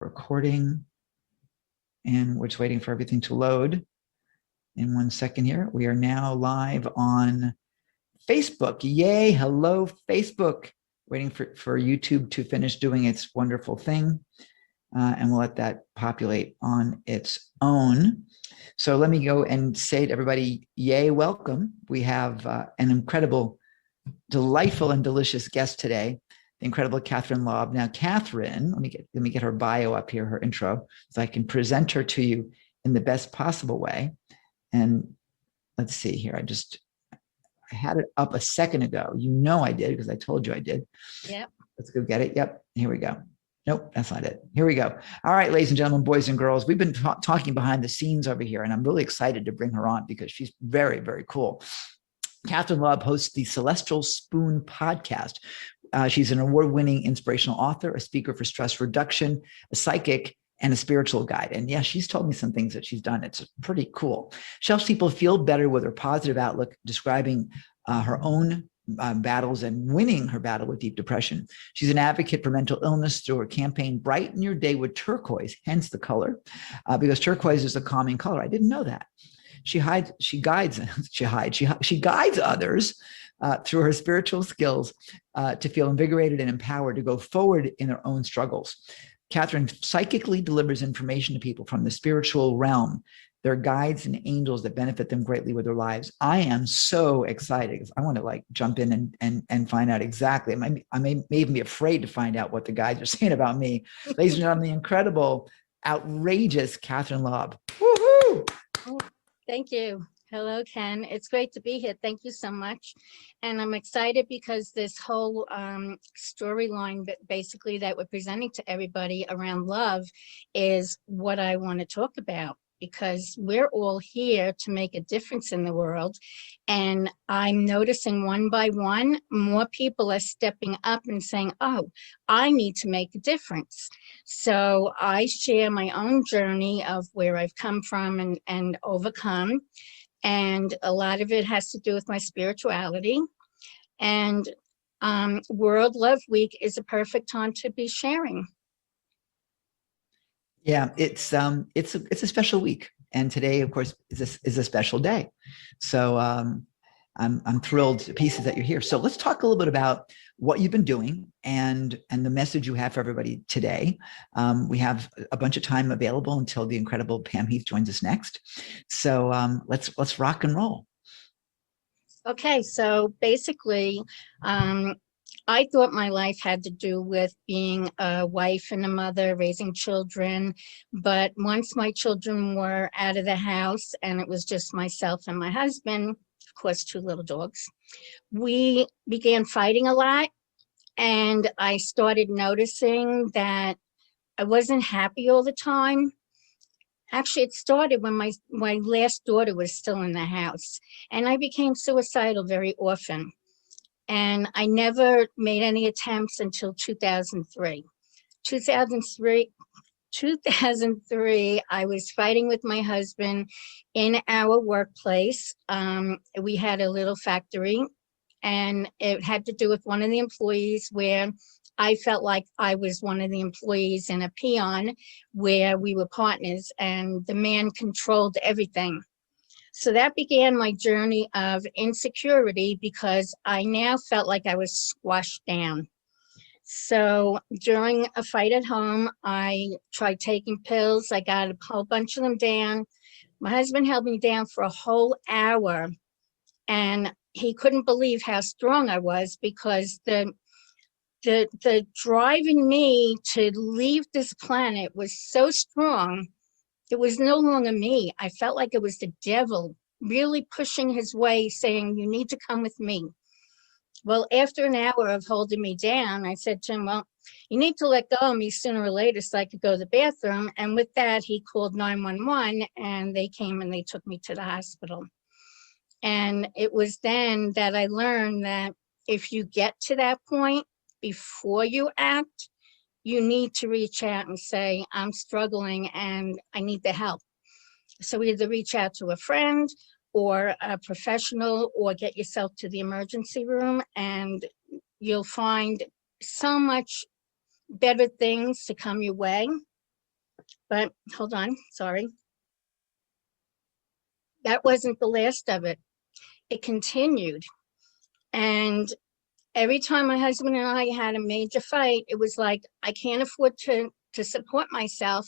Recording. And we're just waiting for everything to load. In 1 second here. We are now live on Facebook. Yay. Hello, Facebook. Waiting for YouTube to finish doing its wonderful thing. And we'll let that populate on its own. So let me go and say to everybody, yay, welcome. We have an incredible, delightful and delicious guest today, the incredible Catherine Lob. Now, Catherine, let me get her bio up here, her intro, so I can present her to you in the best possible way. And let's see here. I had it up a second ago. You know I did because I told you I did. Yep. Let's go get it. Yep. Here we go. Nope, that's not it. Here we go. All right, ladies and gentlemen, boys and girls, we've been talking behind the scenes over here, and I'm really excited to bring her on because she's very, very cool. Catherine Lob hosts the Celestial Spoon podcast. She's an award-winning inspirational author, a speaker for stress reduction, a psychic, and a spiritual guide. And yeah, she's told me some things that she's done. It's pretty cool. She helps people feel better with her positive outlook, describing her own battles and winning her battle with deep depression. She's an advocate for mental illness through her campaign, Brighten Your Day with Turquoise, hence the color, because turquoise is a calming color. I didn't know that. She guides others through her spiritual skills to feel invigorated and empowered to go forward in their own struggles. Catherine psychically delivers information to people from the spiritual realm, their guides and angels that benefit them greatly with their lives. I am so excited because I want to like jump in and find out exactly. I may even be afraid to find out what the guides are saying about me. Ladies and gentlemen, the incredible, outrageous Catherine Lob. Woohoo! Thank you. Hello, Ken. It's great to be here. Thank you so much. And I'm excited because this whole storyline basically that we're presenting to everybody around love is what I want to talk about, because we're all here to make a difference in the world. And I'm noticing one by one, more people are stepping up and saying, oh, I need to make a difference. So I share my own journey of where I've come from and overcome. And a lot of it has to do with my spirituality. And World Love Week is a perfect time to be sharing. Yeah, it's a special week, and today, of course, is a special day. So I'm thrilled to pieces that you're here. So let's talk a little bit about what you've been doing and the message you have for everybody today. We have a bunch of time available until the incredible Pam Heath joins us next. So let's rock and roll. Okay, so basically, I thought my life had to do with being a wife and a mother, raising children. But once my children were out of the house and it was just myself and my husband, of course, 2 little dogs, we began fighting a lot. And I started noticing that I wasn't happy all the time. Actually, it started when my last daughter was still in the house, and I became suicidal very often. And I never made any attempts until 2003. 2003, I was fighting with my husband in our workplace. We had a little factory, and it had to do with one of the employees where I felt like I was one of the employees in a peon where we were partners, and the man controlled everything. So that began my journey of insecurity because I now felt like I was squashed down. So during a fight at home, I tried taking pills. I got a whole bunch of them down. My husband held me down for a whole hour, and he couldn't believe how strong I was because the the driving me to leave this planet was so strong. It was no longer me. I felt like it was the devil really pushing his way, saying, you need to come with me. Well, after an hour of holding me down, I said to him, well, you need to let go of me sooner or later so I could go to the bathroom. And with that, he called 911 and they came and they took me to the hospital. And it was then that I learned that if you get to that point before you act, you need to reach out and say, I'm struggling and I need the help. So either reach out to a friend or a professional or get yourself to the emergency room, and you'll find so much better things to come your way. But hold on, sorry. That wasn't the last of it. It continued. And every time my husband and I had a major fight, it was like, I can't afford to support myself.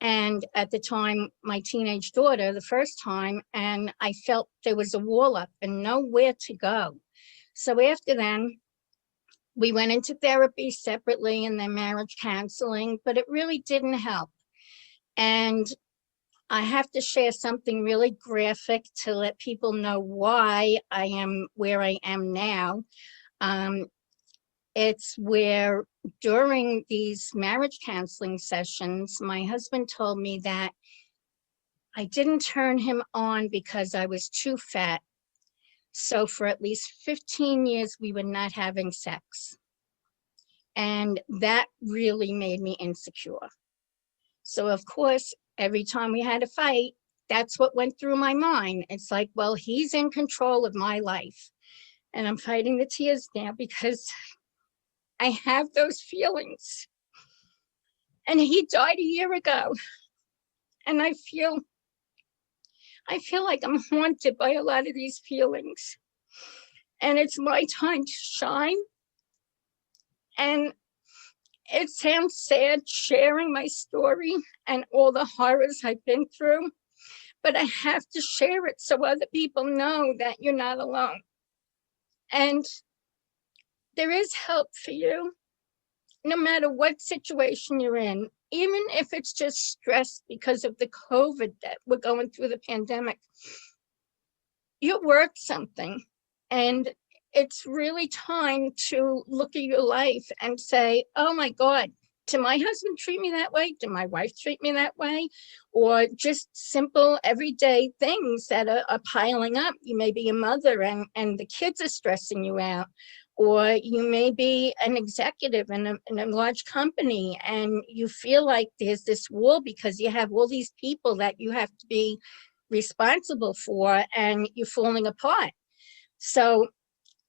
And at the time, my teenage daughter, the first time, and I felt there was a wall up and nowhere to go. So after then, we went into therapy separately and then marriage counseling, but it really didn't help. And I have to share something really graphic to let people know why I am where I am now. It's where during these marriage counseling sessions, my husband told me that I didn't turn him on because I was too fat. So for at least 15 years, we were not having sex. And that really made me insecure. So of course, every time we had a fight, that's what went through my mind. It's like, well, he's in control of my life. And I'm fighting the tears now because I have those feelings. And he died a year ago. And I feel like I'm haunted by a lot of these feelings. And it's my time to shine. And it sounds sad sharing my story and all the horrors I've been through, but I have to share it so other people know that you're not alone. And there is help for you, no matter what situation you're in, even if it's just stress because of the COVID that we're going through, the pandemic. You're worth something. And it's really time to look at your life and say, oh my God, did my husband treat me that way? Did my wife treat me that way? Or just simple everyday things that are piling up. You may be a mother and the kids are stressing you out. Or you may be an executive in a large company and you feel like there's this wall because you have all these people that you have to be responsible for and you're falling apart. So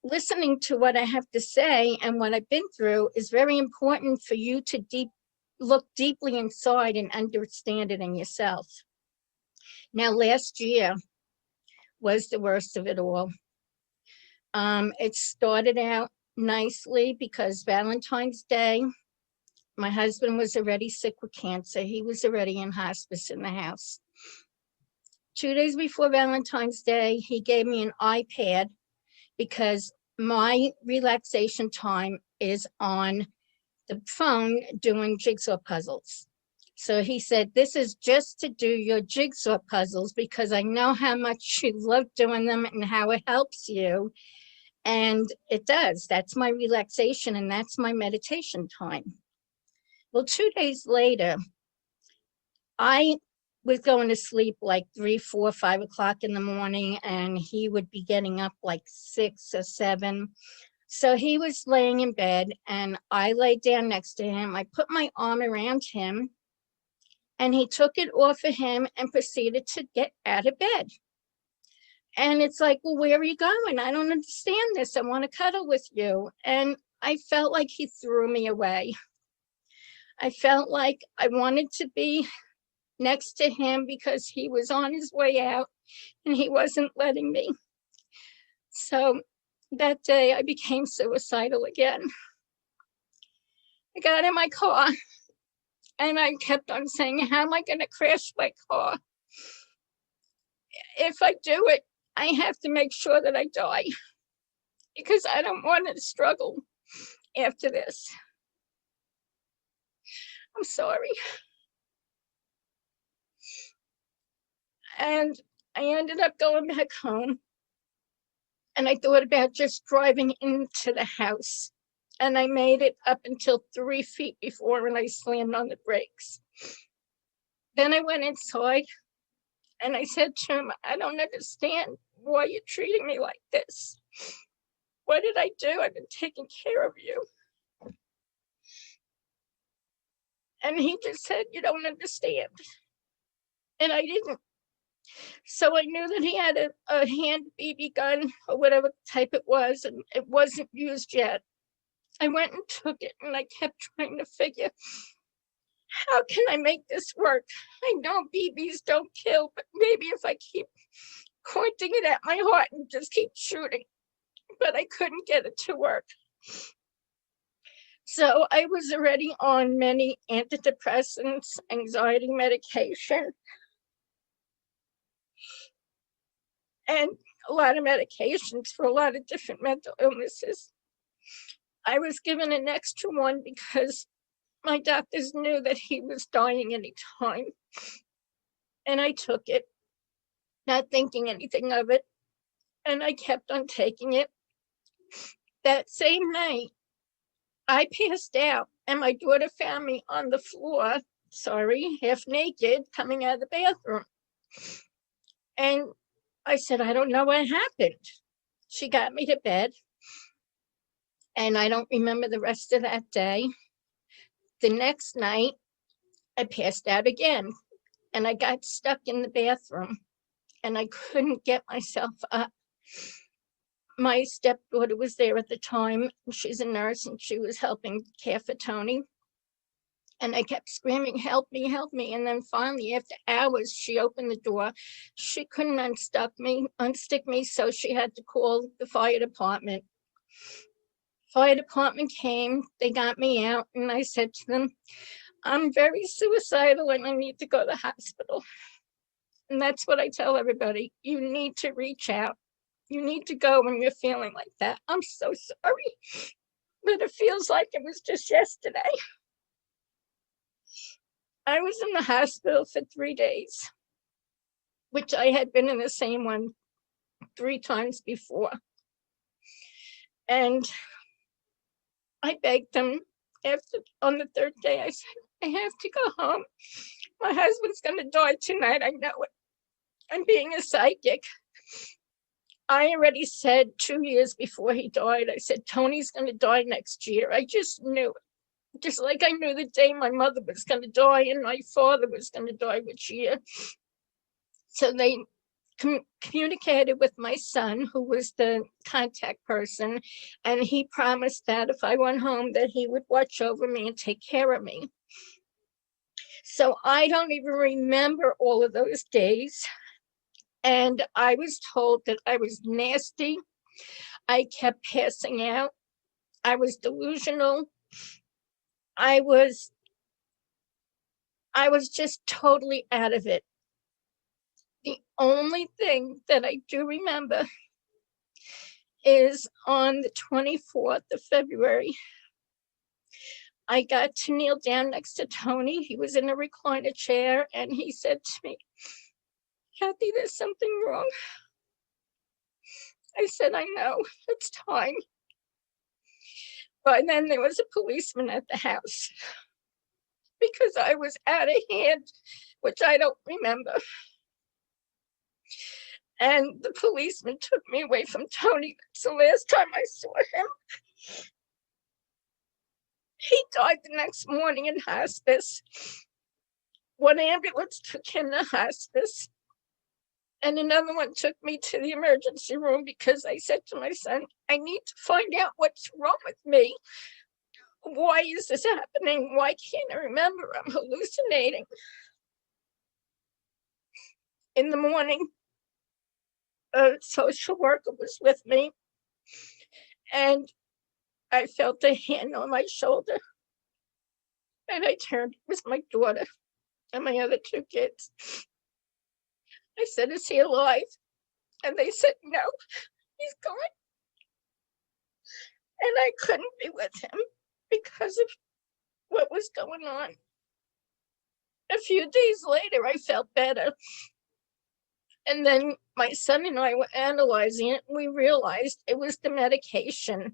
listening to what I have to say and what I've been through is very important for you to look deeply inside and understand it in yourself. Now, last year was the worst of it all. It started out nicely because Valentine's Day, my husband was already sick with cancer. He was already in hospice in the house. 2 days before Valentine's Day, he gave me an iPad because my relaxation time is on the phone doing jigsaw puzzles. So he said, this is just to do your jigsaw puzzles because I know how much you love doing them and how it helps you. And it does. That's my relaxation and that's my meditation time. Well, 2 days later, I was going to sleep like 3, 4, 5 o'clock in the morning, and he would be getting up like 6 or 7. So he was laying in bed and I laid down next to him. I put my arm around him and he took it off of him and proceeded to get out of bed. And it's like, well, where are you going? I don't understand this. I want to cuddle with you. And I felt like he threw me away. I felt like I wanted to be next to him because he was on his way out and he wasn't letting me. So that day I became suicidal again. I got in my car and I kept on saying, how am I going to crash my car? If I do it, I have to make sure that I die because I don't want to struggle after this. I'm sorry. And I ended up going back home, and I thought about just driving into the house. And I made it up until 3 feet before when I slammed on the brakes. Then I went inside and I said to him, I don't understand why you're treating me like this. What did I do? I've been taking care of you. And he just said, you don't understand. And I didn't. So I knew that he had a hand BB gun or whatever type it was, and it wasn't used yet. I went and took it, and I kept trying to figure, how can I make this work? I know BBs don't kill, but maybe if I keep pointing it at my heart and just keep shooting. But I couldn't get it to work. So I was already on many antidepressants, anxiety medication, and a lot of medications for a lot of different mental illnesses. I was given an extra one because my doctors knew that he was dying any time. And I took it, not thinking anything of it. And I kept on taking it. That same night, I passed out, and my daughter found me on the floor, half naked, coming out of the bathroom. And I said, I don't know what happened. She got me to bed, and I don't remember the rest of that day. The next night, I passed out again, and I got stuck in the bathroom, and I couldn't get myself up. My stepdaughter was there at the time. She's a nurse, and she was helping care for Tony. And I kept screaming, help me, help me. And then finally, after hours, she opened the door. She couldn't unstick me, so she had to call the fire department. Fire department came, they got me out, and I said to them, I'm very suicidal and I need to go to the hospital. And that's what I tell everybody. You need to reach out. You need to go when you're feeling like that. I'm so sorry, but it feels like it was just yesterday. I was in the hospital for 3 days, which I had been in the same one 3 times before. And I begged them on the 3rd day, I said, I have to go home. My husband's going to die tonight. I know it. I'm being a psychic. I already said 2 years before he died, I said, Tony's going to die next year. I just knew it. Just like I knew the day my mother was going to die and my father was going to die which year. So they communicated with my son, who was the contact person, and he promised that if I went home that he would watch over me and take care of me. So I don't even remember all of those days. And I was told that I was nasty. I kept passing out. I was delusional. I was just totally out of it. The only thing that I do remember is on the 24th of February, I got to kneel down next to Tony. He was in a recliner chair, and he said to me, Kathy, there's something wrong. I said, I know, it's time. But then there was a policeman at the house because I was out of hand, which I don't remember. And the policeman took me away from Tony. That's the last time I saw him. He died the next morning in hospice. One ambulance took him to hospice, and another one took me to the emergency room because I said to my son, I need to find out what's wrong with me. Why is this happening? Why can't I remember? I'm hallucinating. In the morning, a social worker was with me, and I felt a hand on my shoulder. And I turned, it was my daughter and my other 2 kids. I said, is he alive? And they said, no, he's gone. and I couldn't be with him because of what was going on. A few days later, I felt better. And then my son and I were analyzing it. We realized it was the medication.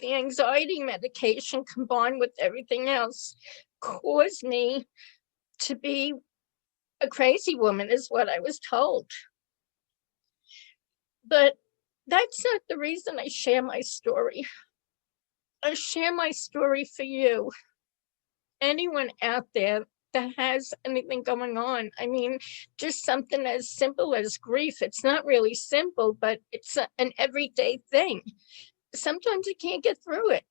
The anxiety medication combined with everything else caused me to be a crazy woman, is what I was told. But that's not the reason I share my story. I share my story for you. Anyone out there that has anything going on. I mean, just something as simple as grief. It's not really simple, but it's an everyday thing. Sometimes you can't get through it.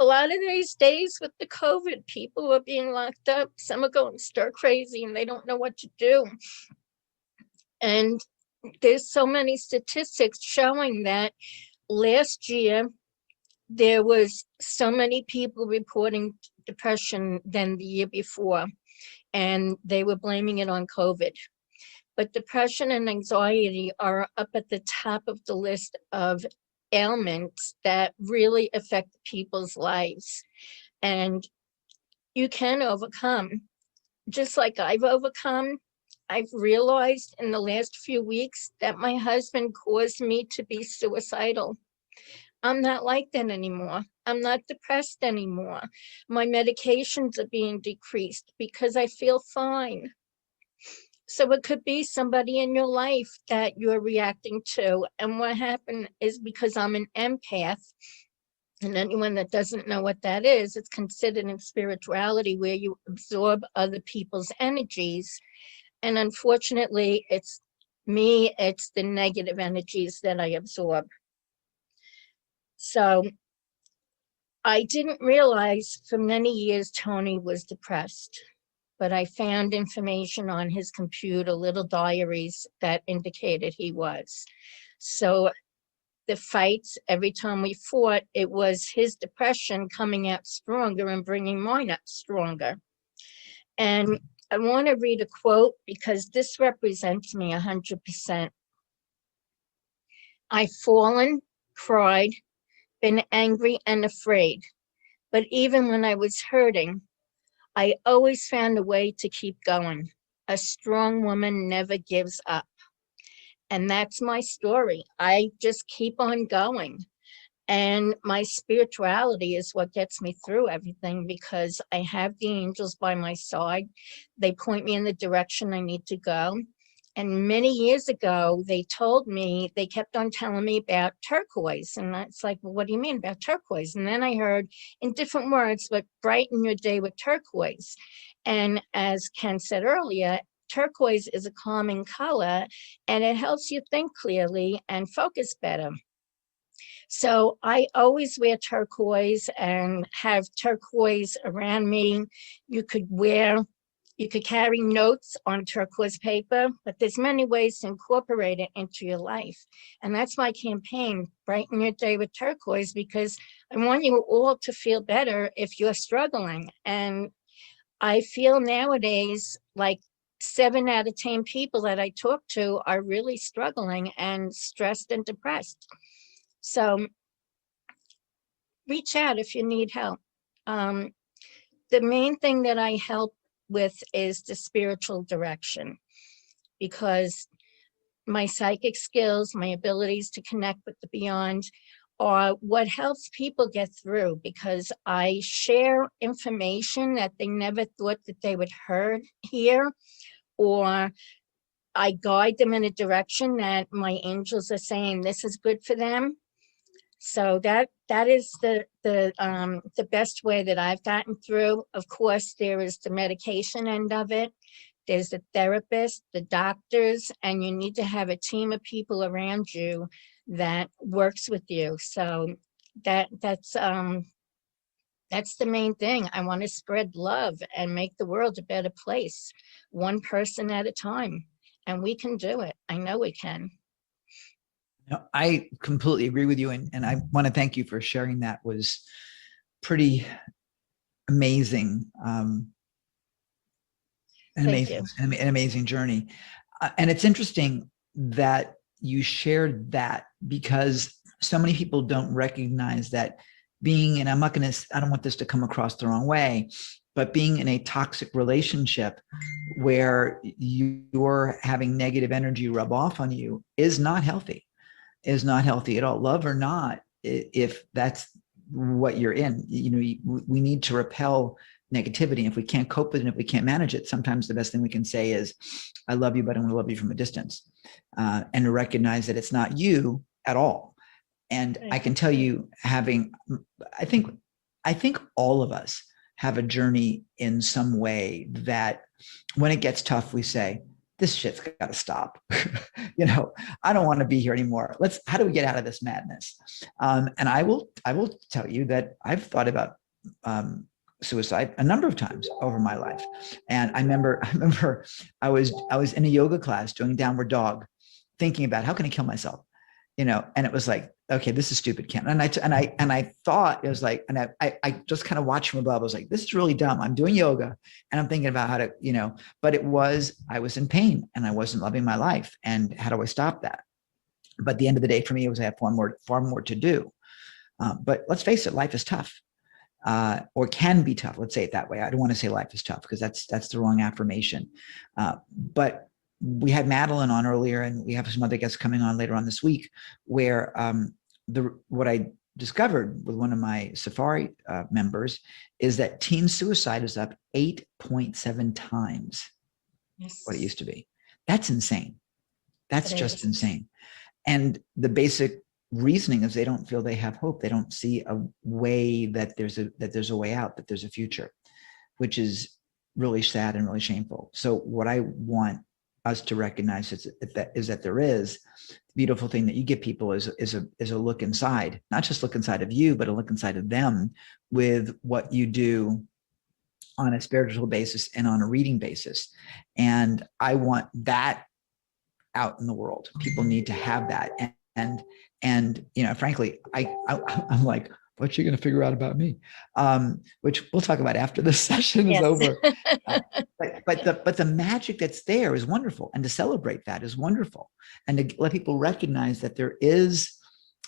A lot of these days with the COVID, people are being locked up. Some are going stir crazy and they don't know what to do. And there's so many statistics showing that last year, there was so many people reporting depression than the year before, and they were blaming it on COVID. But depression and anxiety are up at the top of the list of ailments that really affect people's lives. And you can overcome, just like I've overcome. I've realized in the last few weeks that my husband caused me to be suicidal. I'm not like that anymore. I'm not depressed anymore. My medications are being decreased because I feel fine. So it could be somebody in your life that you're reacting to. And what happened is, because I'm an empath, and anyone that doesn't know what that is, it's considered in spirituality where you absorb other people's energies. And unfortunately, it's me, it's the negative energies that I absorb. So I didn't realize for many years Tony was depressed, but I found information on his computer, little diaries that indicated he was. So the fights, every time we fought, it was his depression coming out stronger and bringing mine up stronger. And I want to read a quote because this represents me 100%. I've fallen, cried, been angry and afraid. But even when I was hurting, I always found a way to keep going. A strong woman never gives up. And that's my story. I just keep on going. And my spirituality is what gets me through everything, because I have the angels by my side. They point me in the direction I need to go. And many years ago, they told me, they kept on telling me about turquoise. And that's like, well, what do you mean about turquoise? And then I heard in different words, but brighten your day with turquoise. And as Ken said earlier, turquoise is a calming color and it helps you think clearly and focus better. So I always wear turquoise and have turquoise around me. You could carry notes on turquoise paper, but there's many ways to incorporate it into your life. And that's my campaign, Brighten Your Day with Turquoise, because I want you all to feel better if you're struggling. And I feel nowadays like 7 out of 10 people that I talk to are really struggling and stressed and depressed. So reach out if you need help. The main thing that I help with is the spiritual direction, because my psychic skills, my abilities to connect with the beyond are what helps people get through, because I share information that they never thought that they would hear, or I guide them in a direction that my angels are saying this is good for them. So that is the best way that I've gotten through. Of course, there is the medication end of it. There's the therapist, the doctors, and you need to have a team of people around you that works with you. So that's the main thing. I want to spread love and make the world a better place, one person at a time. And we can do it. I know we can. No, I completely agree with you. And I want to thank you for sharing. That was pretty amazing. An amazing journey. And it's interesting that you shared that, because so many people don't recognize that being, and I don't want this to come across the wrong way, but being in a toxic relationship where you're having negative energy rub off on you is not healthy, at all. Love or not, if that's what you're in, we need to repel negativity. If we can't cope with it, if we can't manage it, sometimes the best thing we can say is, I love you, but I'm going to love you from a distance, and to recognize that it's not you at all. And I can tell you, I think all of us have a journey in some way that when it gets tough, we say, this shit's got to stop. I don't want to be here anymore. How do we get out of this madness? And I will tell you that I've thought about suicide a number of times over my life. And I remember I was in a yoga class doing downward dog, thinking about how can I kill myself, and it was like, okay, this is stupid, Ken. And I thought it was like, and I just kind of watched from above. I was like, this is really dumb. I'm doing yoga and I'm thinking about how to, but I was in pain and I wasn't loving my life. And how do I stop that? But at the end of the day, for me, it was I have far more to do. But let's face it, life is tough, or can be tough. Let's say it that way. I don't want to say life is tough because that's the wrong affirmation. But we had Madeline on earlier, and we have some other guests coming on later on this week, where what I discovered with one of my Safari members is that teen suicide is up 8.7 times what it used to be. That's insane. That's just insane. And the basic reasoning is they don't feel they have hope. They don't see a way that there's a way out, that there's a future, which is really sad and really shameful. So what I want us to recognize is that there is the beautiful thing that you give people is a look inside, not just look inside of you, but a look inside of them with what you do on a spiritual basis and on a reading basis. And I want that out in the world. People need to have that. And frankly, I'm like, what's she going to figure out about me? Which we'll talk about after this session is over. But the magic that's there is wonderful. And to celebrate that is wonderful. And to let people recognize that there is,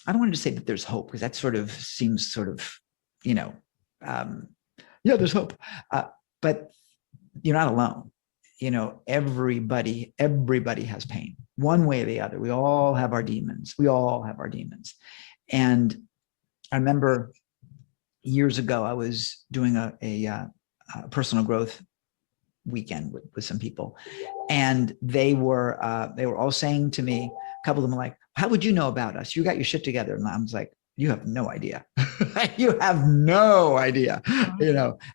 I don't want to say that there's hope, because that sort of seems sort of, there's hope. But you're not alone. Everybody has pain one way or the other. We all have our demons. And I remember years ago, I was doing a personal growth weekend with some people, and they were all saying to me, a couple of them were like, how would you know about us? You got your shit together. And I was like, you have no idea. You have no idea.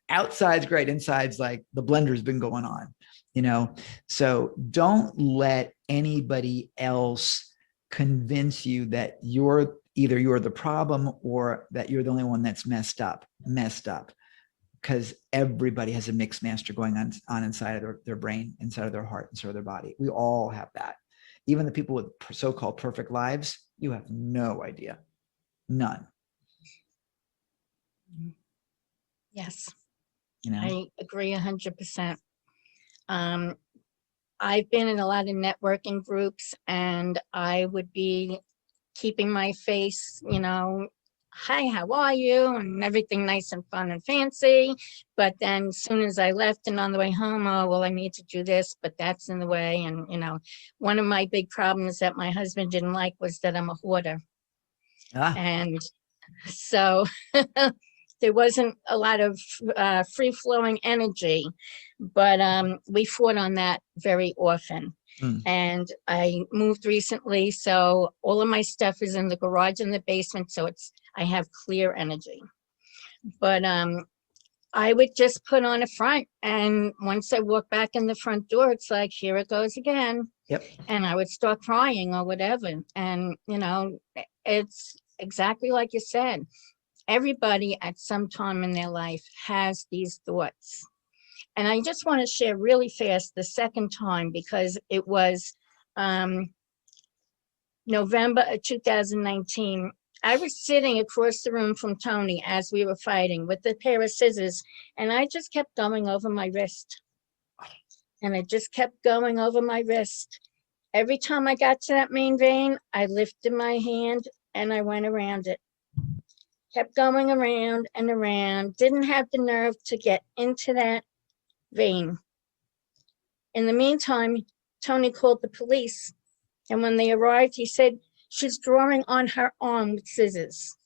Outside's great. Inside's like the blender's been going on, so don't let anybody else convince you that you're the problem or that you're the only one that's messed up, because everybody has a mixed master going on inside of their brain, inside of their heart, inside of their body. We all have that. Even the people with so-called perfect lives, you have no idea. None. Yes. I agree 100%. I've been in a lot of networking groups, and I would be keeping my face, hi, how are you? And everything nice and fun and fancy. But then as soon as I left and on the way home, oh, well, I need to do this, but that's in the way. And, one of my big problems that my husband didn't like was that I'm a hoarder. And so there wasn't a lot of free-flowing energy, but we fought on that very often. And I moved recently, so all of my stuff is in the garage in the basement, so I have clear energy. But I would just put on a front, and once I walk back in the front door, it's like, here it goes again. Yep. And I would start crying or whatever. And it's exactly like you said. Everybody at some time in their life has these thoughts. And I just want to share really fast the second time, because it was November of 2019. I was sitting across the room from Tony as we were fighting with a pair of scissors, and I just kept going over my wrist. And it just kept going over my wrist. Every time I got to that main vein, I lifted my hand and I went around it. Kept going around and around, didn't have the nerve to get into that vein. In the meantime, Tony called the police, and when they arrived, he said, she's drawing on her arm with scissors.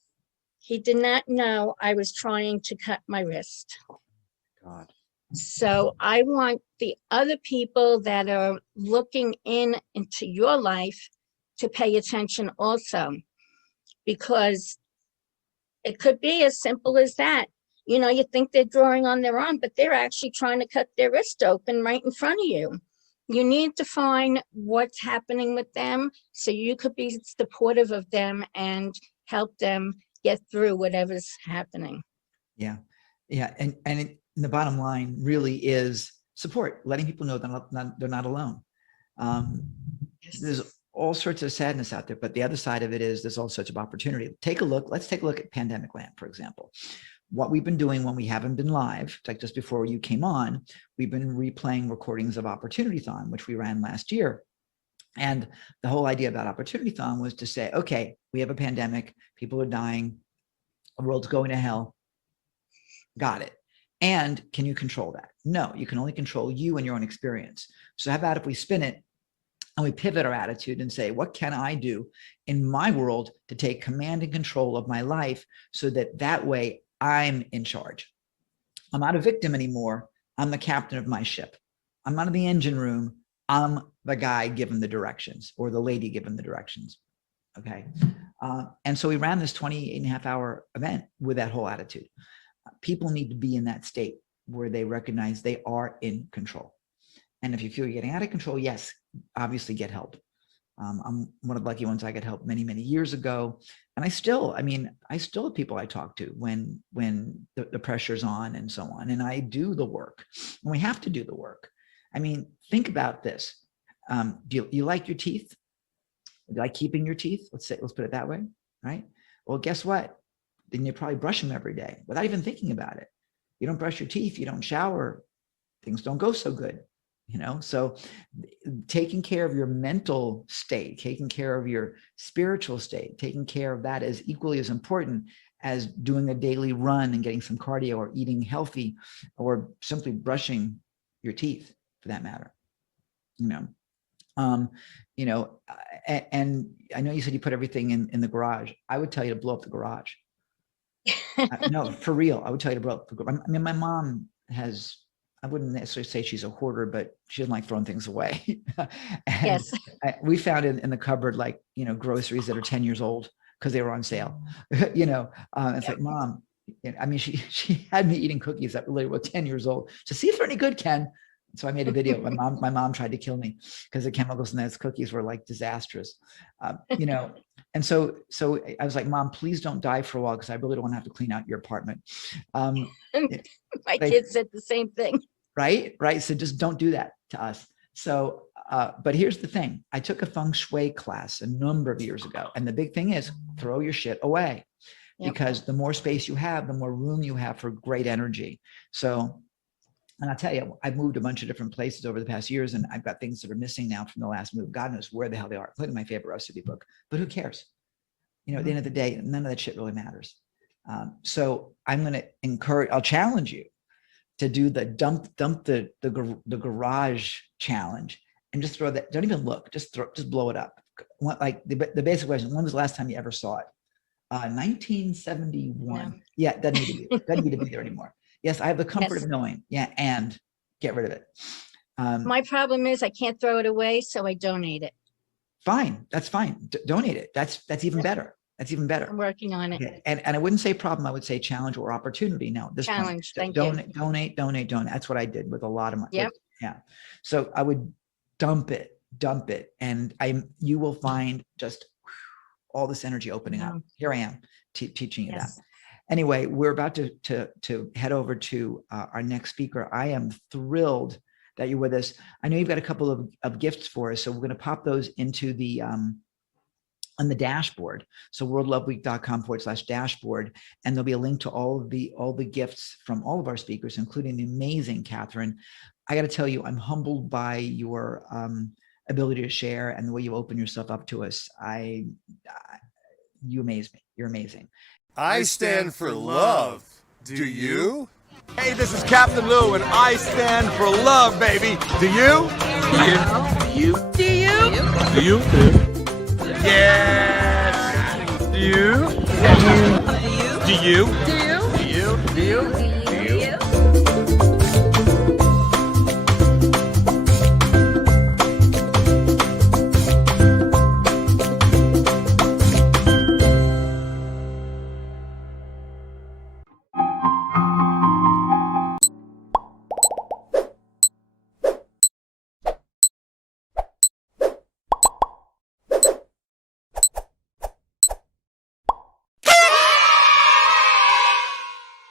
He did not know I was trying to cut my wrist. God. So I want the other people that are looking into your life to pay attention also, because it could be as simple as that. You know, you think they're drawing on their arm, but they're actually trying to cut their wrist open right in front of you. You need to find what's happening with them so you could be supportive of them and help them get through whatever's happening. Yeah. Yeah. And the bottom line really is support, letting people know they're not alone. There's all sorts of sadness out there, but the other side of it is there's all sorts of opportunity. Let's take a look at Pandemic Land, for example. What we've been doing when we haven't been live, like just before you came on, we've been replaying recordings of Opportunitython, which we ran last year. And the whole idea about Opportunitython was to say, okay, we have a pandemic, people are dying, the world's going to hell. Got it. And can you control that? No, you can only control you and your own experience. So how about if we spin it and we pivot our attitude and say, what can I do in my world to take command and control of my life so that way I'm in charge? I'm not a victim anymore. I'm the captain of my ship. I'm not in the engine room. I'm the guy given the directions, or the lady given the directions. Okay. And so we ran this 28.5-hour event with that whole attitude. People need to be in that state where they recognize they are in control. And if you feel you're getting out of control, yes, obviously get help. I'm one of the lucky ones. I got help many, many years ago. And I still have people I talk to when the pressure's on and so on. And I do the work, and we have to do the work. I mean, think about this. Do you like your teeth? Do you like keeping your teeth? Let's put it that way, right? Well, guess what? Then you probably brush them every day without even thinking about it. You don't brush your teeth, you don't shower, things don't go so good, you know? So taking care of your mental state, taking care of your spiritual state, taking care of that is equally as important as doing a daily run and getting some cardio, or eating healthy, or simply brushing your teeth for that matter, you know? And I know you said you put everything in the garage. I would tell you to blow up the garage. No, for real. I would tell you to blow up. I mean, my mom has, I wouldn't necessarily say she's a hoarder, but she doesn't like throwing things away. Yes. We found in the cupboard, like, groceries that are 10 years old because they were on sale. It's like, Mom, I mean, she had me eating cookies that really were 10 years old. So see if they're any good, Ken. So I made a video. My mom tried to kill me because the chemicals in those cookies were like disastrous, And so I was like, Mom, please don't die for a while, because I really don't want to have to clean out your apartment. My kids said the same thing. Right. So just don't do that to us. So, but here's the thing. I took a feng shui class a number of years ago. And the big thing is throw your shit away, because the more space you have, the more room you have for great energy. So, and I'll tell you, I've moved a bunch of different places over the past years, and I've got things that are missing now from the last move. God knows where the hell they are, including my favorite recipe book. But who cares? At the end of the day, none of that shit really matters. So I'm going to I'll challenge you to do the dump the garage challenge, and just throw that. Don't even look. Just blow it up. Like the basic question: when was the last time you ever saw it? 1971. No. Yeah, it doesn't need to be there anymore. Yes, I have the comfort of knowing. Yeah, and get rid of it. My problem is I can't throw it away, so I donate it. Fine, that's fine. Donate it. That's even better. That's even better. I'm working on it. Okay. And I wouldn't say problem. I would say challenge or opportunity. Now, this challenge. Point, thank you. Donate. That's what I did with a lot of my. Yep. Yeah. So I would dump it, and you will find just all this energy opening up. Here I am teaching you that. Anyway, we're about to head over to our next speaker. I am thrilled that you're with us. I know you've got a couple of gifts for us, so we're going to pop those into the on the dashboard. So worldloveweek.com/dashboard, and there'll be a link to all the gifts from all of our speakers, including the amazing Catherine. I got to tell you, I'm humbled by your ability to share and the way you open yourself up to us. You amaze me. You're amazing. I stand for love. Do you? Hey, this is Captain Lou, and I stand for love, baby. Do you? Do you? Yes. Do you? Do you? Do you?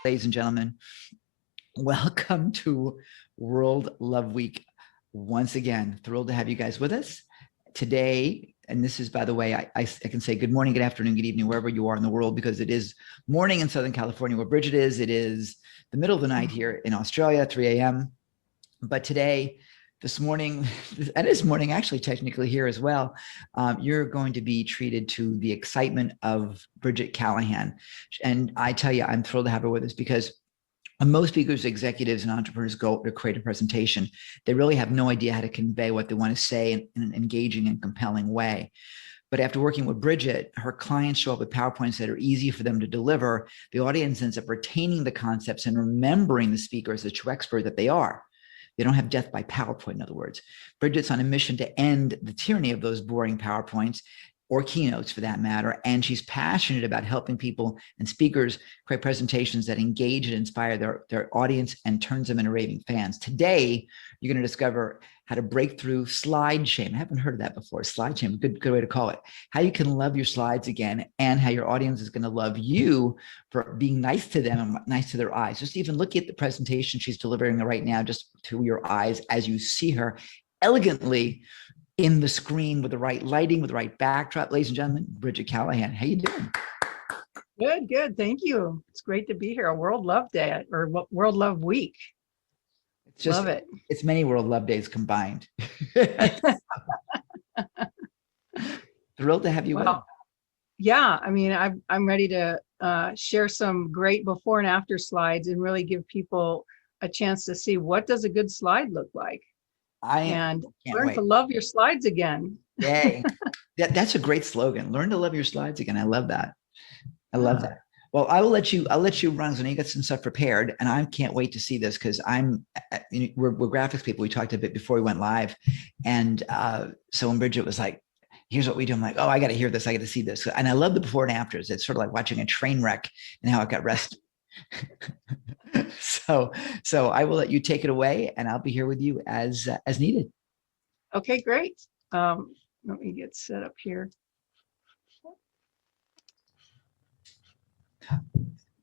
Ladies and gentlemen, welcome to World Love Week. Once again, thrilled to have you guys with us today. And this is, by the way, I can say good morning, good afternoon, good evening, wherever you are in the world, because it is morning in Southern California where Bridget is. It is the middle of the night here in Australia, 3 a.m. But today, this morning, and this morning actually technically here as well, you're going to be treated to the excitement of Bridget Callahan. And I tell you, I'm thrilled to have her with us because when most speakers, executives, and entrepreneurs go to create a presentation, they really have no idea how to convey what they want to say in an engaging and compelling way. But after working with Bridget, her clients show up with PowerPoints that are easy for them to deliver. The audience ends up retaining the concepts and remembering the speaker as the true expert that they are. They don't have death by PowerPoint, in other words. Bridget's on a mission to end the tyranny of those boring PowerPoints or keynotes for that matter. And she's passionate about helping people and speakers create presentations that engage and inspire their audience and turns them into raving fans. Today, you're going to discover how to break through slide shame. I haven't heard of that before. Slide shame, good way to call it. How you can love your slides again and how your audience is going to love you for being nice to them and nice to their eyes. Just even look at the presentation she's delivering right now, just to your eyes as you see her elegantly in the screen with the right lighting, with the right backdrop. Ladies and gentlemen, Bridget Callahan, how you doing? Good. Thank you. It's great to be here. A World Love Day or World Love Week. It's just, love it. It's many World Love Days combined. Thrilled to have you with. Yeah, I mean, I'm ready to share some great before and after slides and really give people a chance to see what does a good slide look like. And learn to love your slides again. Yay. That's a great slogan. Learn to love your slides again. I love that. I love that. Well, I'll let you run because I know you got some stuff prepared, and I can't wait to see this because we're graphics people. We talked a bit before we went live, and so when Bridget was like, "Here's what we do," I'm like, "Oh, I got to hear this. I got to see this." And I love the before and afters. It's sort of like watching a train wreck and how it got rested. So I will let you take it away, and I'll be here with you as needed. Okay, great. Let me get set up here.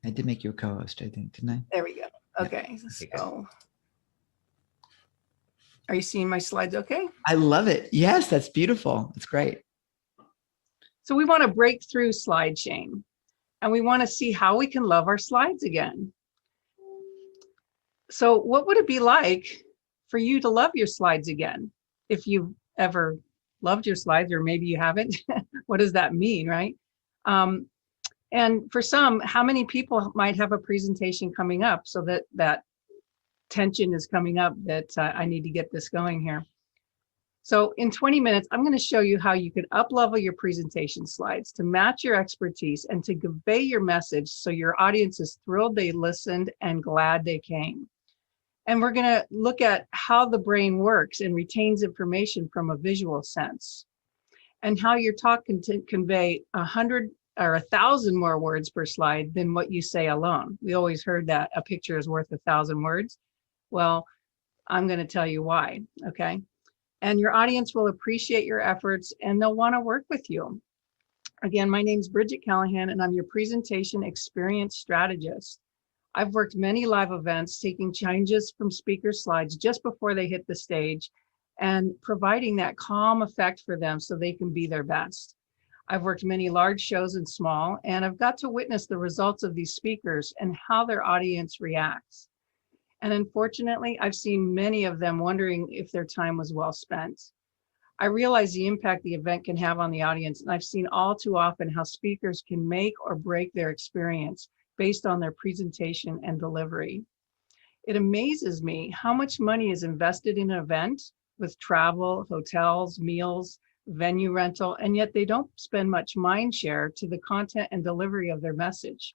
I did make you a co-host, I think, didn't I? There we go. Okay, so are you seeing my slides okay? I love it. Yes, that's beautiful. It's great. So we want to break through slide shame, and we want to see how we can love our slides again. So what would it be like for you to love your slides again? If you've ever loved your slides, or maybe you haven't, what does that mean, right? And for some, how many people might have a presentation coming up so that tension is coming up that I need to get this going here. So in 20 minutes, I'm going to show you how you can up-level your presentation slides to match your expertise and to convey your message so your audience is thrilled they listened and glad they came. And we're going to look at how the brain works and retains information from a visual sense, and how your talk can convey 100 or 1,000 more words per slide than what you say alone. We always heard that a picture is worth 1,000 words. Well, I'm going to tell you why, okay? And your audience will appreciate your efforts and they'll want to work with you. Again, my name's Bridget Callahan and I'm your presentation experience strategist. I've worked many live events, taking changes from speaker slides just before they hit the stage and providing that calm effect for them so they can be their best. I've worked many large shows and small, and I've got to witness the results of these speakers and how their audience reacts. And unfortunately, I've seen many of them wondering if their time was well spent. I realize the impact the event can have on the audience, and I've seen all too often how speakers can make or break their experience based on their presentation and delivery. It amazes me how much money is invested in an event with travel, hotels, meals, venue rental, and yet they don't spend much mind share to the content and delivery of their message.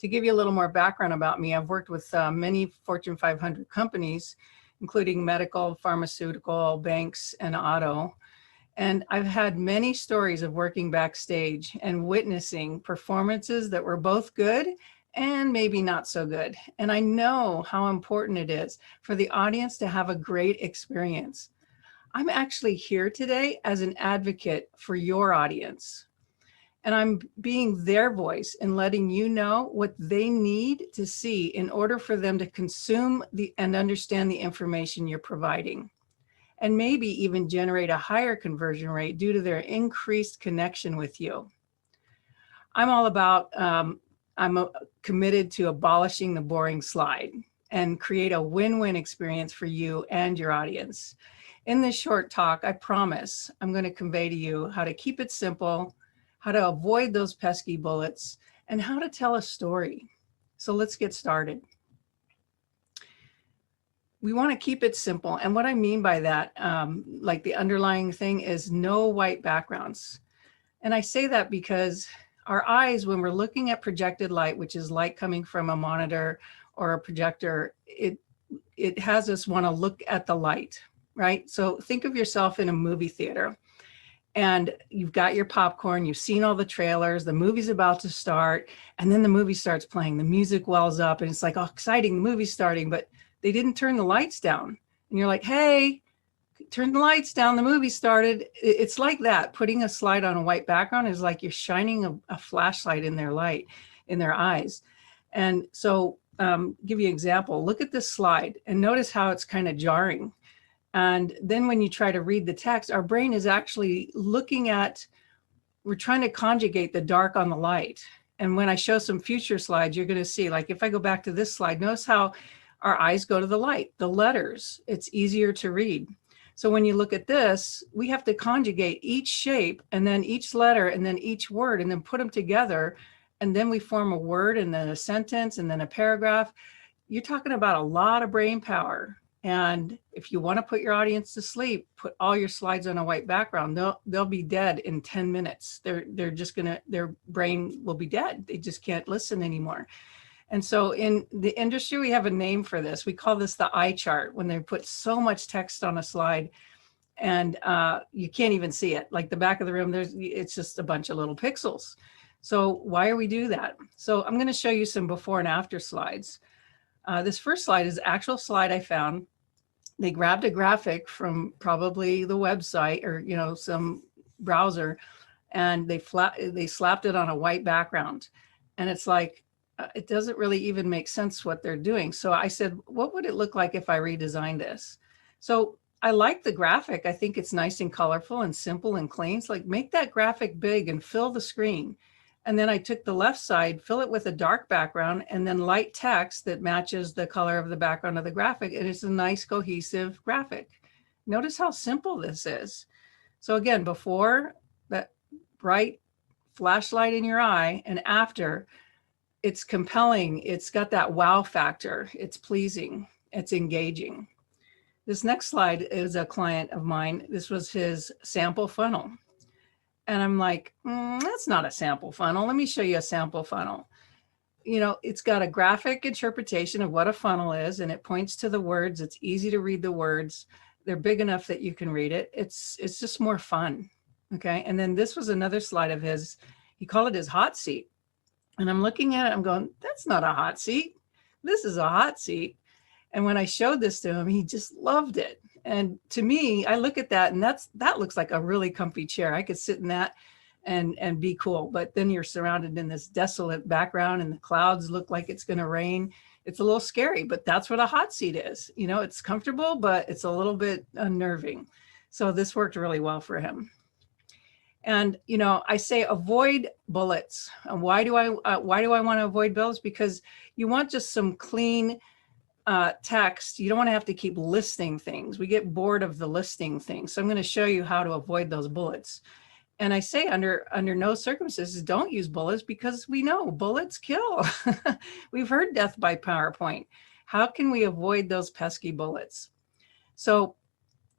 To give you a little more background about me, I've worked with many Fortune 500 companies, including medical, pharmaceutical, banks, and auto. And I've had many stories of working backstage and witnessing performances that were both good and maybe not so good. And I know how important it is for the audience to have a great experience. I'm actually here today as an advocate for your audience. And I'm being their voice and letting you know what they need to see in order for them to consume and understand the information you're providing, and maybe even generate a higher conversion rate due to their increased connection with you. I'm all about, committed to abolishing the boring slide and create a win-win experience for you and your audience. In this short talk, I promise I'm going to convey to you how to keep it simple, how to avoid those pesky bullets, and how to tell a story. So let's get started. We want to keep it simple. And what I mean by that, like the underlying thing, is no white backgrounds. And I say that because our eyes, when we're looking at projected light, which is light coming from a monitor or a projector, it has us want to look at the light, right? So think of yourself in a movie theater, and you've got your popcorn, you've seen all the trailers, the movie's about to start, and then the movie starts playing, the music wells up, and it's like, oh, exciting, the movie's starting, but they didn't turn the lights down. And you're like, hey, turn the lights down, the movie started. It's like that. Putting a slide on a white background is like you're shining a flashlight in their light, in their eyes. And so give you an example, look at this slide and notice how it's kind of jarring. And then when you try to read the text, our brain is actually looking at, we're trying to conjugate the dark on the light. And when I show some future slides, you're going to see, like if I go back to this slide, notice how our eyes go to the light, the letters, it's easier to read. So when you look at this, we have to conjugate each shape and then each letter and then each word and then put them together. And then we form a word and then a sentence and then a paragraph. You're talking about a lot of brain power. And if you want to put your audience to sleep, put all your slides on a white background. They'll be dead in 10 minutes. They're just gonna, their brain will be dead. They just can't listen anymore. And so in the industry, we have a name for this. We call this the eye chart, when they put so much text on a slide and you can't even see it. Like the back of the room, it's just a bunch of little pixels. So why do we do that? So I'm going to show you some before and after slides. This first slide is the actual slide I found. They grabbed a graphic from probably the website or, you know, some browser, and they slapped it on a white background. And it's like, it doesn't really even make sense what they're doing. So I said, what would it look like if I redesigned this? So I like the graphic. I think it's nice and colorful and simple and clean. It's like, make that graphic big and fill the screen. And then I took the left side, fill it with a dark background, and then light text that matches the color of the background of the graphic. And it's a nice cohesive graphic. Notice how simple this is. So again, before, that bright flashlight in your eye, and after, it's compelling. It's got that wow factor. It's pleasing. It's engaging. This next slide is a client of mine. This was his sample funnel. And I'm like, that's not a sample funnel. Let me show you a sample funnel. You know, it's got a graphic interpretation of what a funnel is, and it points to the words. It's easy to read the words. They're big enough that you can read it. It's just more fun. Okay. And then this was another slide of his. He called it his hot seat. And I'm looking at it, I'm going, that's not a hot seat. This is a hot seat. And when I showed this to him, he just loved it. And to me, I look at that, and that looks like a really comfy chair. I could sit in that and be cool. But then you're surrounded in this desolate background, and the clouds look like it's going to rain. It's a little scary, but that's what a hot seat is. You know, it's comfortable, but it's a little bit unnerving. So this worked really well for him. And, you know, I say avoid bullets. And why do I want to avoid bullets? Because you want just some clean, text, you don't want to have to keep listing things. We get bored of the listing things. So I'm going to show you how to avoid those bullets. And I say under no circumstances, don't use bullets, because we know bullets kill. We've heard death by PowerPoint. How can we avoid those pesky bullets? So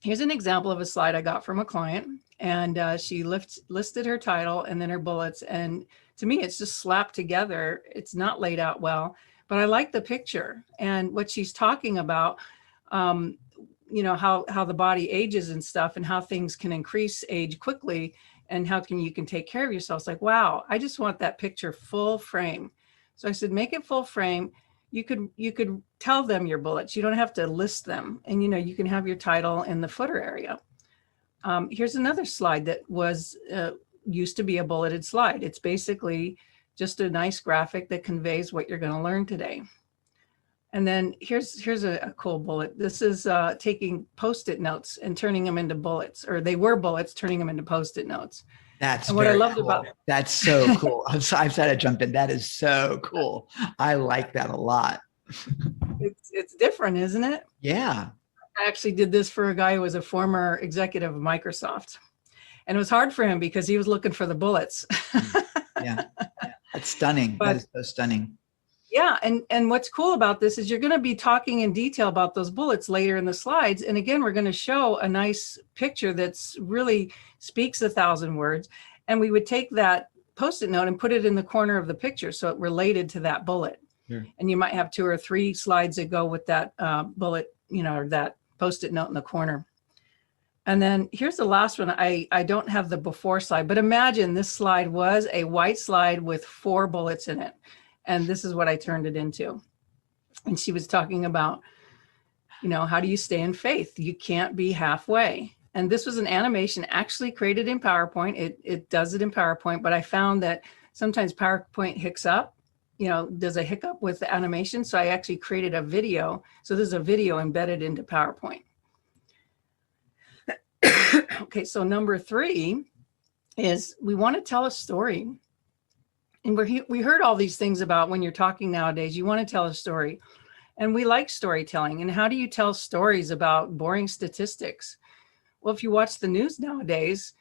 here's an example of a slide I got from a client, and she listed her title and then her bullets. And to me, it's just slapped together. It's not laid out well, but I like the picture and what she's talking about, you know, how the body ages and stuff, and how things can increase age quickly, and how you can take care of yourself. It's like, wow, I just want that picture full frame. So I said, make it full frame. You could tell them your bullets. You don't have to list them. And, you know, you can have your title in the footer area. Here's another slide that was used to be a bulleted slide. It's basically just a nice graphic that conveys what you're going to learn today. And then here's a cool bullet. This is taking Post-it notes and turning them into bullets, or they were bullets, turning them into Post-it notes. That's and what I loved cool. about that's so cool. I'm sorry I jumped in. That is so cool. I like that a lot. it's different, isn't it? Yeah. I actually did this for a guy who was a former executive of Microsoft, and it was hard for him because he was looking for the bullets. Yeah. That's stunning. That is so stunning. Yeah, and what's cool about this is you're going to be talking in detail about those bullets later in the slides. And again, we're going to show a nice picture that's really speaks 1,000 words. And we would take that Post-it note and put it in the corner of the picture so it related to that bullet. Sure. And you might have 2 or 3 slides that go with that bullet, you know, or that Post-it note in the corner. And then here's the last one. I don't have the before slide, but imagine this slide was a white slide with 4 bullets in it. And this is what I turned it into. And she was talking about, you know, how do you stay in faith? You can't be halfway. And this was an animation actually created in PowerPoint. It does it in PowerPoint, but I found that sometimes PowerPoint hiccups up, you know, does a hiccup with the animation. So I actually created a video. So there's a video embedded into PowerPoint. Okay, so number 3 is we want to tell a story. And we heard all these things about when you're talking nowadays, you want to tell a story. And we like storytelling. And how do you tell stories about boring statistics? Well, if you watch the news nowadays,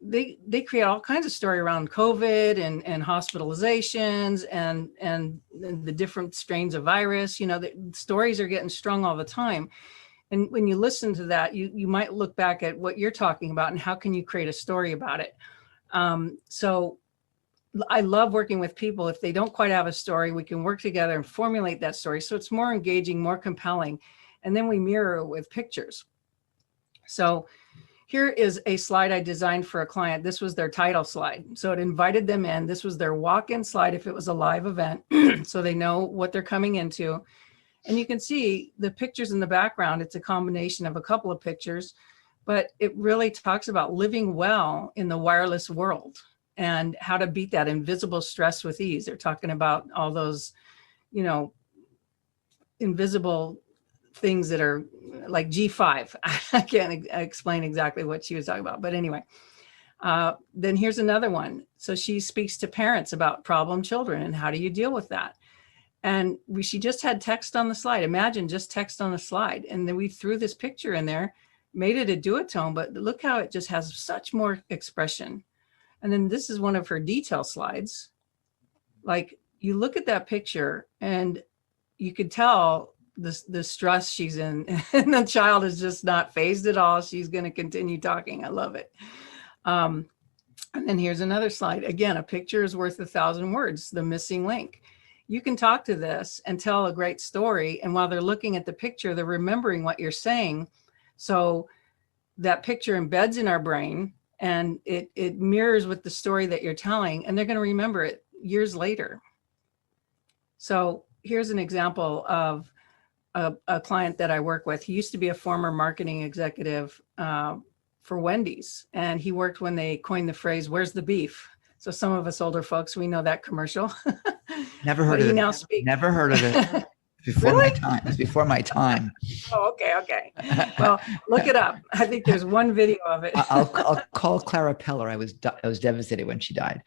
they create all kinds of story around COVID and hospitalizations and the different strains of virus. You know, the stories are getting strung all the time. And when you listen to that, you might look back at what you're talking about and how can you create a story about it. So I love working with people. If they don't quite have a story, we can work together and formulate that story so it's more engaging, more compelling. And then we mirror it with pictures. So here is a slide I designed for a client. This was their title slide. So it invited them in. This was their walk-in slide if it was a live event, so they know what they're coming into. And you can see the pictures in the background. It's a combination of a couple of pictures, but it really talks about living well in the wireless world and how to beat that invisible stress with ease. They're talking about all those, you know, invisible things that are like G5. I can't explain exactly what she was talking about, but anyway. Then here's another one. So she speaks to parents about problem children and how do you deal with that? And she just had text on the slide. Imagine just text on the slide. And then we threw this picture in there, made it a duotone, but look how it just has such more expression. And then this is one of her detail slides. Like you look at that picture and you could tell the stress she's in, and the child is just not fazed at all. She's going to continue talking. I love it. And then here's another slide. Again, a picture is worth 1,000 words, the missing link. You can talk to this and tell a great story. And while they're looking at the picture, they're remembering what you're saying. So that picture embeds in our brain and it mirrors with the story that you're telling, and they're going to remember it years later. So here's an example of a client that I work with. He used to be a former marketing executive for Wendy's, and he worked when they coined the phrase, "Where's the beef?" So some of us older folks, we know that commercial. Never heard of it. Never heard of it. Before my time. It's before my time. Oh, okay. Well, look it up. I think there's one video of it. I'll call Clara Peller. I was devastated when she died.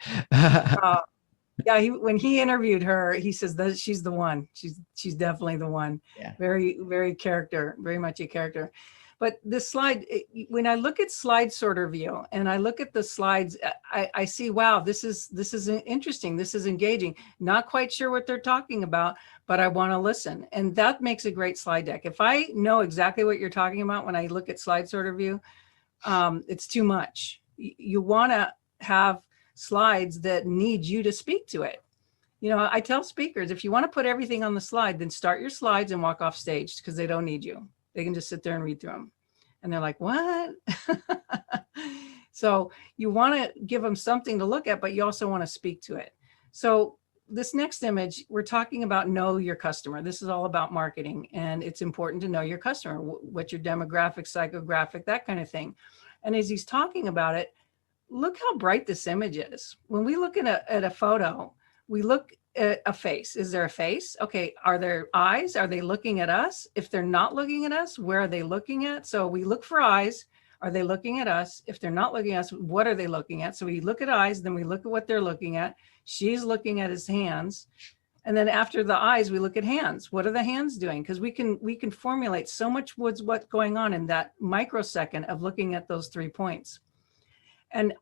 Yeah, when he interviewed her, he says that she's the one. She's definitely the one. Yeah. Very, very character, very much a character. But this slide, when I look at slide sorter view and I look at the slides, I see, wow, this is interesting. This is engaging. Not quite sure what they're talking about, but I want to listen. And that makes a great slide deck. If I know exactly what you're talking about when I look at slide sorter view, it's too much. You want to have slides that need you to speak to it. You know, I tell speakers, if you want to put everything on the slide, then start your slides and walk off stage because they don't need you. They can just sit there and read through them. And they're like, what? So you want to give them something to look at, but you also want to speak to it. So this next image, we're talking about know your customer. This is all about marketing, and it's important to know your customer, what your demographic, psychographic, that kind of thing. And as he's talking about it, look how bright this image is. When we look at a photo, we look at a face. Is there a face? Okay, are there eyes? Are they looking at us? If they're not looking at us, where are they looking at? So we look for eyes. Are they looking at us? If they're not looking at us, what are they looking at? So we look at eyes, then we look at what they're looking at. She's looking at his hands. And then after the eyes, we look at hands. What are the hands doing? Because we can formulate so much what's going on in that microsecond of looking at those 3 points. And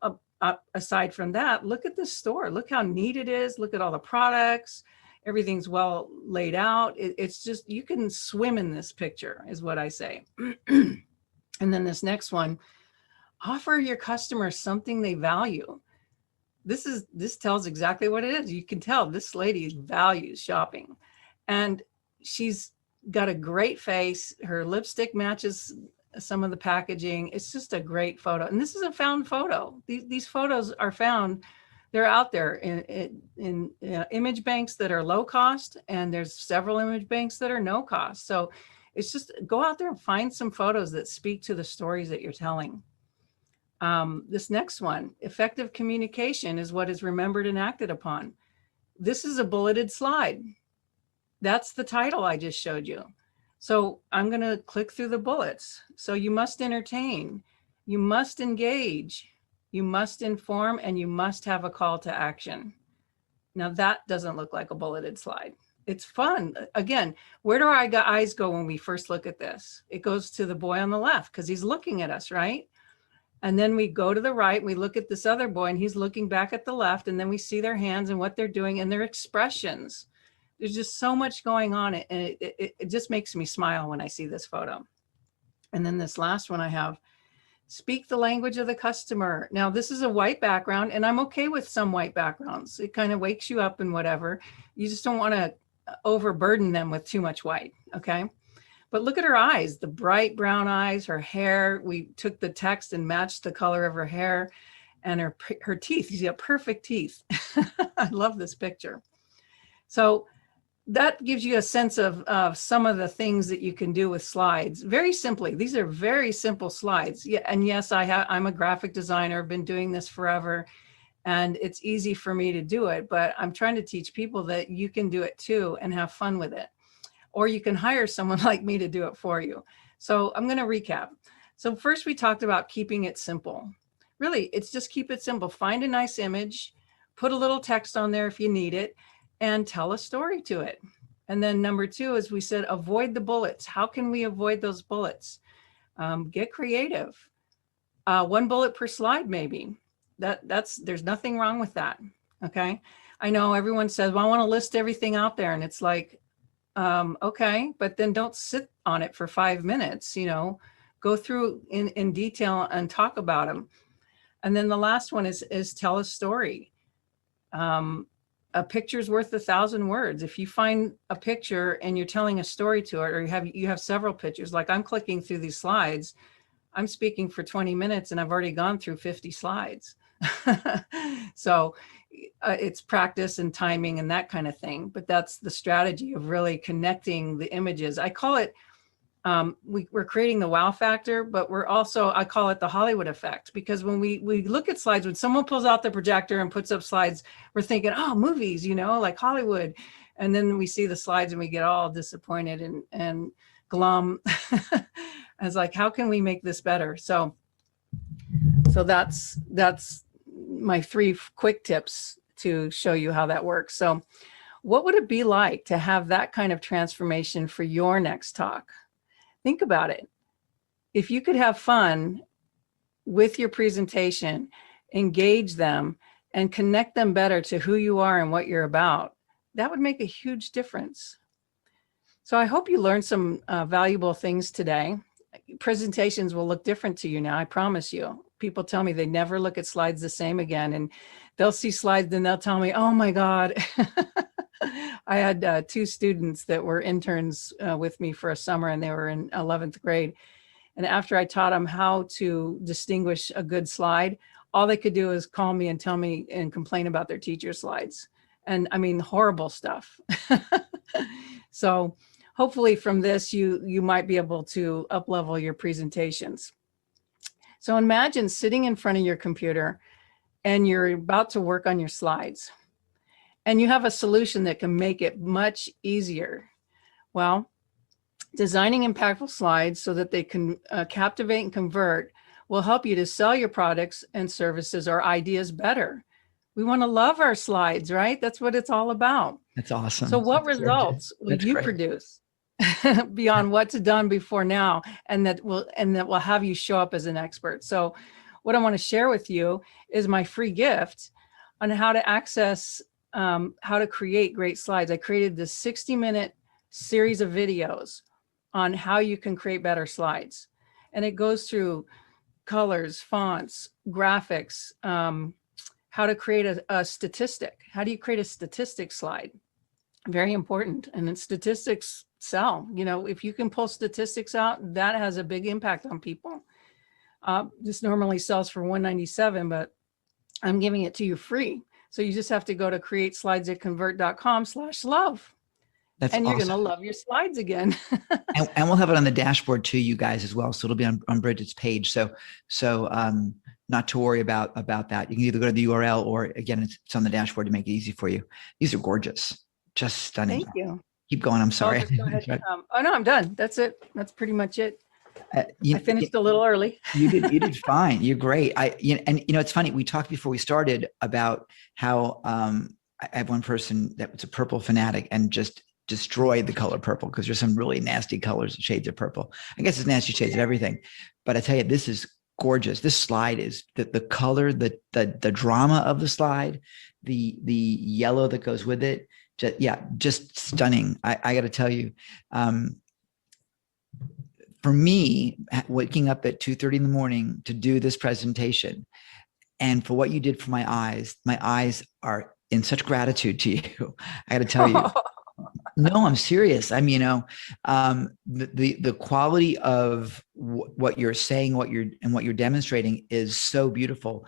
aside from that, look at the store. Look how neat it is. Look at all the products. Everything's well laid out. It's just, you can swim in this picture is what I say. And then this next one, offer your customers something they value. This tells exactly what it is. You can tell this lady values shopping, and she's got a great face. Her lipstick matches some of the packaging. It's just a great photo. And this is a found photo. These photos are found. They're out there in image banks that are low cost, and there's several image banks that are no cost. So it's just go out there and find some photos that speak to the stories that you're telling. This next one, effective communication is what is remembered and acted upon. This is a bulleted slide. That's the title I just showed you. So I'm going to click through the bullets. So you must entertain, you must engage, you must inform, and you must have a call to action. Now that doesn't look like a bulleted slide. It's fun. Again, where do our eyes go when we first look at this? It goes to the boy on the left because he's looking at us, right? And then we go to the right, we look at this other boy and he's looking back at the left, and then we see their hands and what they're doing and their expressions. There's just so much going on, and it just makes me smile when I see this photo. And then this last one I have, speak the language of the customer. Now this is a white background, and I'm okay with some white backgrounds. It kind of wakes you up and whatever. You just don't want to overburden them with too much white, okay? But look at her eyes, the bright brown eyes, her hair. We took the text and matched the color of her hair, and her teeth. She's got perfect teeth. I love this picture. So that gives you a sense of some of the things that you can do with slides. Very simply, these are very simple slides. Yeah, and yes, I'm a graphic designer, I've been doing this forever, and it's easy for me to do it, but I'm trying to teach people that you can do it too and have fun with it. Or you can hire someone like me to do it for you. So I'm going to recap. So first we talked about keeping it simple. Really, it's just keep it simple. Find a nice image, put a little text on there if you need it, and tell a story to it. And then number 2, as we said, avoid the bullets. How can we avoid those bullets? Get creative. 1 bullet per slide, maybe. There's nothing wrong with that. Okay. I know everyone says, well, I want to list everything out there. And it's like, okay, but then don't sit on it for 5 minutes, go through in detail and talk about them. And then the last one is tell a story. A picture's worth 1,000 words. If you find a picture and you're telling a story to it, or you have several pictures, like I'm clicking through these slides, I'm speaking for 20 minutes and I've already gone through 50 slides. So it's practice and timing and that kind of thing, but that's the strategy of really connecting the images. I call it, we're creating the wow factor, but I call it the Hollywood effect, because when we look at slides, when someone pulls out the projector and puts up slides, we're thinking, oh, movies, like Hollywood. And then we see the slides and we get all disappointed and glum. I was like, how can we make this better? So that's my 3 quick tips. to show you how that works. So what would it be like to have that kind of transformation for your next talk? Think about it. If you could have fun with your presentation, engage them, and connect them better to who you are and what you're about, that would make a huge difference. So I hope you learned some valuable things today. Presentations will look different to you now, I promise you. People tell me they never look at slides the same again, and they'll see slides and they'll tell me, oh my God. I had 2 students that were interns with me for a summer, and they were in 11th grade. And after I taught them how to distinguish a good slide, all they could do is call me and tell me and complain about their teacher's slides. And I mean, horrible stuff. So hopefully from this, you might be able to up-level your presentations. So imagine sitting in front of your computer and you're about to work on your slides, and you have a solution that can make it much easier. Well, designing impactful slides so that they can captivate and convert will help you to sell your products and services or ideas better. We want to love our slides, right? That's what it's all about. That's awesome. So what That's results will That's you great. produce beyond what's done before now, and that will have you show up as an expert? So what I want to share with you is my free gift on how to access, how to create great slides. I created this 60-minute series of videos on how you can create better slides. And it goes through colors, fonts, graphics, how to create a statistic. How do you create a statistic slide? Very important. And then statistics sell. You know, if you can pull statistics out, that has a big impact on people. This normally sells for $197, but I'm giving it to you free. So you just have to go to createslidesthatconvert.com/love. That's And you're awesome. going to love your slides again. And we'll have it on the dashboard too, you guys, as well. So it'll be on Bridget's page. So not to worry about that. You can either go to the URL, or again, it's on the dashboard to make it easy for you. These are gorgeous, just stunning. Thank you. Keep going. I'm sorry. I'll just go ahead. Oh no, I'm done. That's it. That's pretty much it. I You finished a little early. did fine. You're great. It's funny. We talked before we started about how I have one person that was a purple fanatic and just destroyed the color purple, because there's some really nasty colors, shades of purple. I guess it's nasty shades of everything. But I tell you, this is gorgeous. This slide is the color, the drama of the slide, the yellow that goes with it. Just stunning. I got to tell you, for me, waking up at 2:30 in the morning to do this presentation, and for what you did for my eyes are in such gratitude to you. I got to tell you. No, I'm serious. I mean, the quality of what you're saying, what you're demonstrating is so beautiful,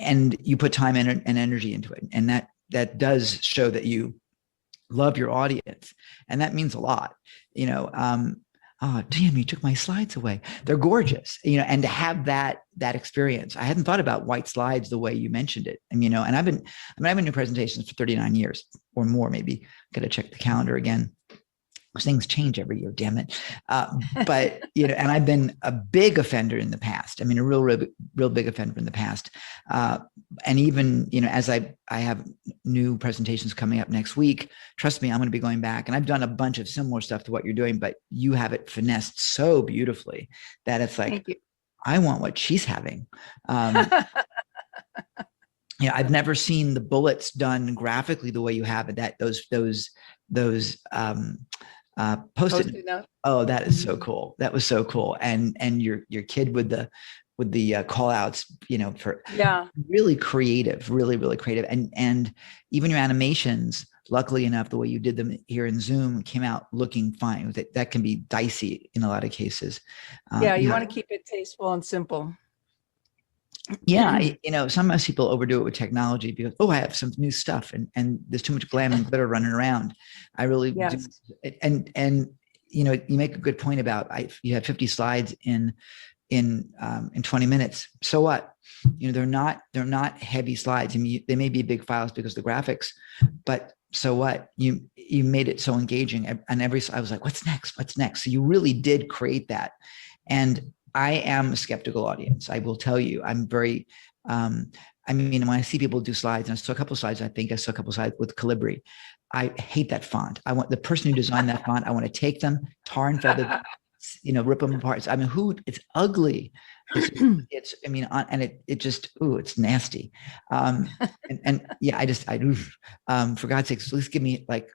and you put time and energy into it, and that does show that you love your audience, and that means a lot. Oh, damn, you took my slides away. They're gorgeous, and to have that experience. I hadn't thought about white slides the way you mentioned it. And, I've been doing presentations for 39 years or more, maybe. Got to check the calendar again. Things change every year, damn it. But, and I've been a big offender in the past. I mean, a real big offender in the past. And even, as I have new presentations coming up next week, trust me, I'm going to be going back, and I've done a bunch of similar stuff to what you're doing, but you have it finessed so beautifully that it's like, I want what she's having. I've never seen the bullets done graphically the way you have it. That those Post-it note. Oh, that is so cool. That was so cool. And your kid with the call outs, for really creative, really creative. And even your animations, luckily enough, the way you did them here in Zoom came out looking fine. That can be dicey in a lot of cases. You want to keep it tasteful and simple. Yeah, sometimes people overdo it with technology because, I have some new stuff and there's too much glam and glitter running around. I really do. And you make a good point about you have 50 slides in 20 minutes. So what? They're not heavy slides. I mean, they may be big files because of the graphics, but so what? You made it so engaging. And I was like, what's next? What's next? So you really did create that. And I am a skeptical audience. I will tell you, I'm very, I mean, when I see people do slides, and I saw a couple of slides, I think I saw a couple of slides with Calibri. I hate that font. I want the person who designed that font. I want to take them, tar and feather, them, rip them apart. I mean, it's ugly. It's I mean, and it just, ooh, it's nasty. And yeah, for God's sakes, at least give me like,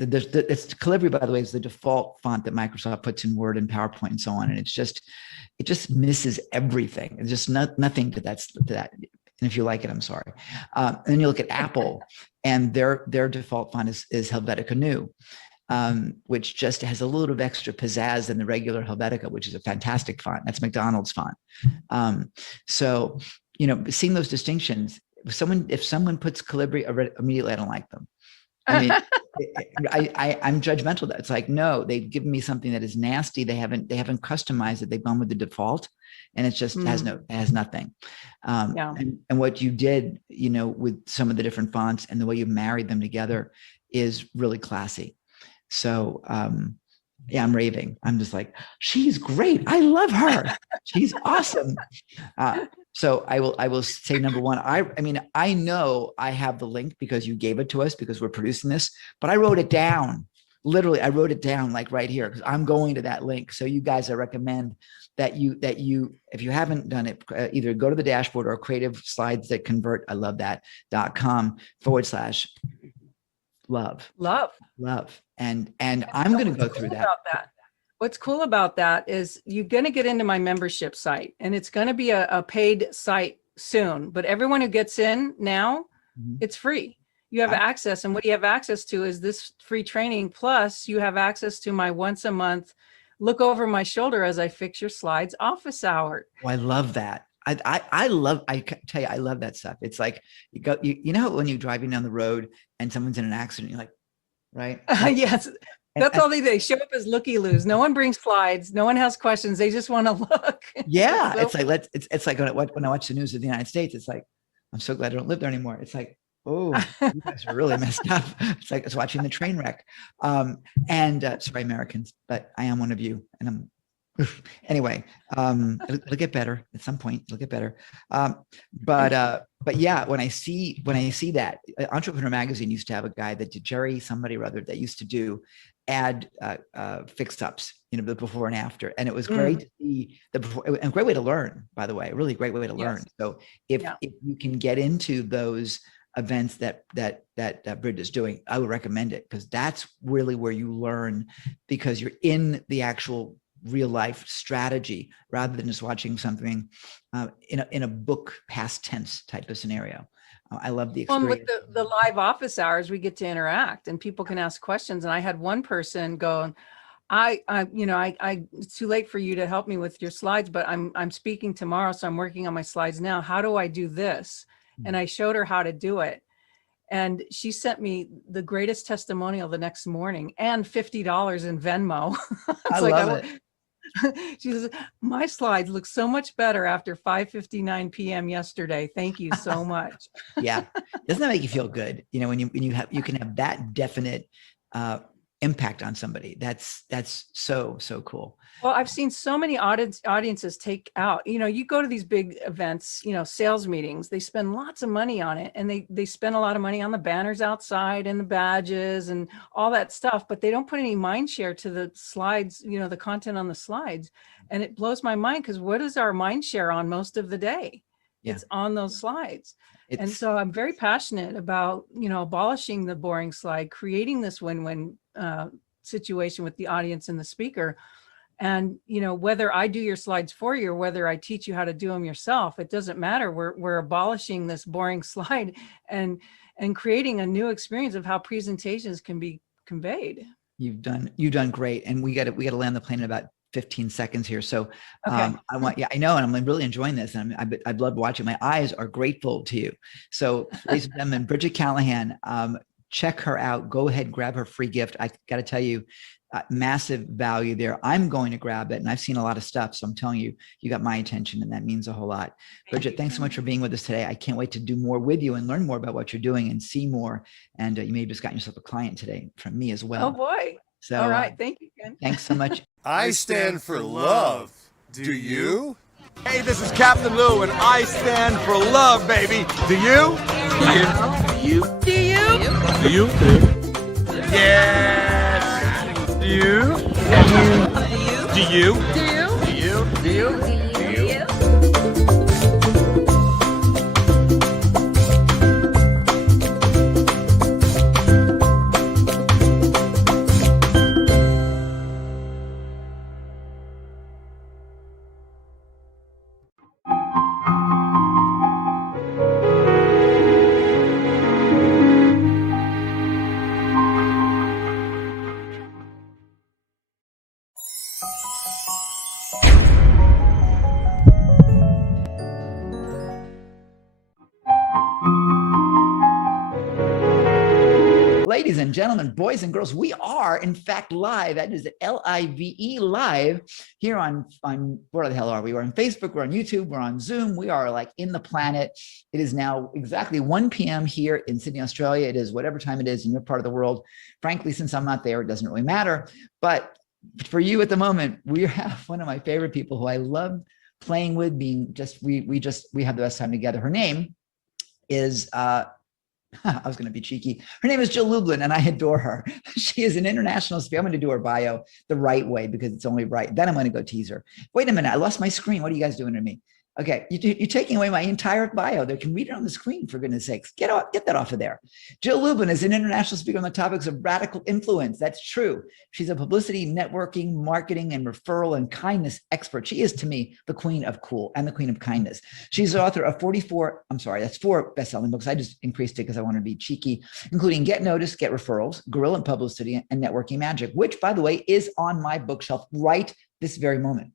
it's Calibri, by the way, is the default font that Microsoft puts in Word and PowerPoint and so on. And it just misses everything. It's just nothing to that. And if you like it, I'm sorry. And then you look at Apple, and their default font is Helvetica Neue, which just has a little bit of extra pizzazz than the regular Helvetica, which is a fantastic font. That's McDonald's font. So, seeing those distinctions, if someone puts Calibri, immediately I don't like them. I mean, I'm judgmental. It's like, no, they've given me something that is nasty. They haven't customized it. They've gone with the default, and it just has nothing. And what you did, with some of the different fonts and the way you married them together is really classy. So, yeah, I'm raving. I'm just like, she's great. I love her. She's awesome. So I will say, number one, I mean, I know I have the link because you gave it to us because we're producing this, but I wrote it down. Literally, I wrote it down like right here because I'm going to that link. So you guys, I recommend that you, if you haven't done it, either go to the dashboard or Creative Slides That Convert. I love that.com/love. And I'm going to go through that. What's cool about that is you're going to get into my membership site, and it's going to be a paid site soon, but everyone who gets in now, it's free. You have access, and what you have access to is this free training. Plus you have access to my once a month look over my shoulder as I fix your slides office hour. Oh, I love that. I tell you, I love that stuff. It's like you know, when you're driving down the road and someone's in an accident, you're like, right? Yes. That's all they show up as looky-loos. No one brings slides. No one has questions. They just want to look. Yeah. It's like, it's like when I watch the news of the United States, it's like, I'm so glad I don't live there anymore. It's like, oh, you guys are really messed up. It's like it's watching the train wreck. Sorry, Americans, but I am one of you. And I'm, anyway, it'll get better at some point. It'll get better. But yeah, when I see that, Entrepreneur Magazine used to have a guy that did, Jerry somebody or other, that used to do ad fix-ups, the before and after, and it was great to see the before, and a great way to learn, by the way, really great way to learn. So if you can get into those events that Bridget is doing, I would recommend it, because that's really where you learn, because you're in the actual real life strategy rather than just watching something in a book past tense type of scenario. I love the experience. With the live office hours, we get to interact and people can ask questions. And I had one person go, it's too late for you to help me with your slides, but I'm speaking tomorrow, so I'm working on my slides now. How do I do this? And I showed her how to do it. And she sent me the greatest testimonial the next morning and $50 in Venmo. I love it. She says, my slides look so much better after 5:59 p.m. yesterday. Thank you so much. Yeah. Doesn't that make you feel good? When you can have that definite impact on somebody. That's so cool. Well, I've seen so many audiences take out, you go to these big events, sales meetings, they spend lots of money on it, and they spend a lot of money on the banners outside and the badges and all that stuff, but they don't put any mind share to the slides, the content on the slides. And it blows my mind, because what is our mind share on most of the day? Yeah. It's on those slides. And so I'm very passionate about, abolishing the boring slide, creating this win-win situation with the audience and the speaker. And, whether I do your slides for you or whether I teach you how to do them yourself, it doesn't matter. We're abolishing this boring slide and creating a new experience of how presentations can be conveyed. You've done great. And we got to land the plane in about 15 seconds here. So okay. I know, and I'm really enjoying this. And I've loved watching. My eyes are grateful to you. So ladies and gentlemen, Bridget Callahan, check her out. Go ahead, grab her free gift. I got to tell you, massive value there. I'm going to grab it, and I've seen a lot of stuff. So I'm telling you, you got my attention, and that means a whole lot. Bridget, thanks so much for being with us today. I can't wait to do more with you and learn more about what you're doing and see more. And you may have just gotten yourself a client today from me as well. Oh boy. So all right. Thank you, Ken. Thanks so much. I stand for love. Do you? Hey, this is Captain Lou, and I stand for love, baby. Do you? Do you? Do you? Do you? Yes. Do you? Do you? Do you? Do you? Do you? Ladies and gentlemen, boys and girls, we are in fact live. That is LIVE live here on where the hell are we? We're on Facebook, we're on YouTube, we're on Zoom. We are like in the planet. It is now exactly 1 p.m. here in Sydney, Australia. It is whatever time it is in your part of the world. Frankly, since I'm not there, it doesn't really matter. But for you at the moment, we have one of my favorite people who I love playing with, being just, we have the best time together. Her name is, I was going to be cheeky. Her name is Jill Lublin, and I adore her. She is an international speaker. I'm going to do her bio the right way because it's only right. Then I'm going to go tease her. Wait a minute. I lost my screen. What are you guys doing to me? Okay, you're taking away my entire bio. They can read it on the screen, for goodness sakes. Get that off of there. Jill Lublin is an international speaker on the topics of radical influence. That's true. She's a publicity, networking, marketing, and referral and kindness expert. She is, to me, the queen of cool and the queen of kindness. She's the author of 4 best-selling books. I just increased it because I want to be cheeky, including Get Noticed, Get Referrals, Guerrilla Publicity, and Networking Magic, which, by the way, is on my bookshelf right this very moment.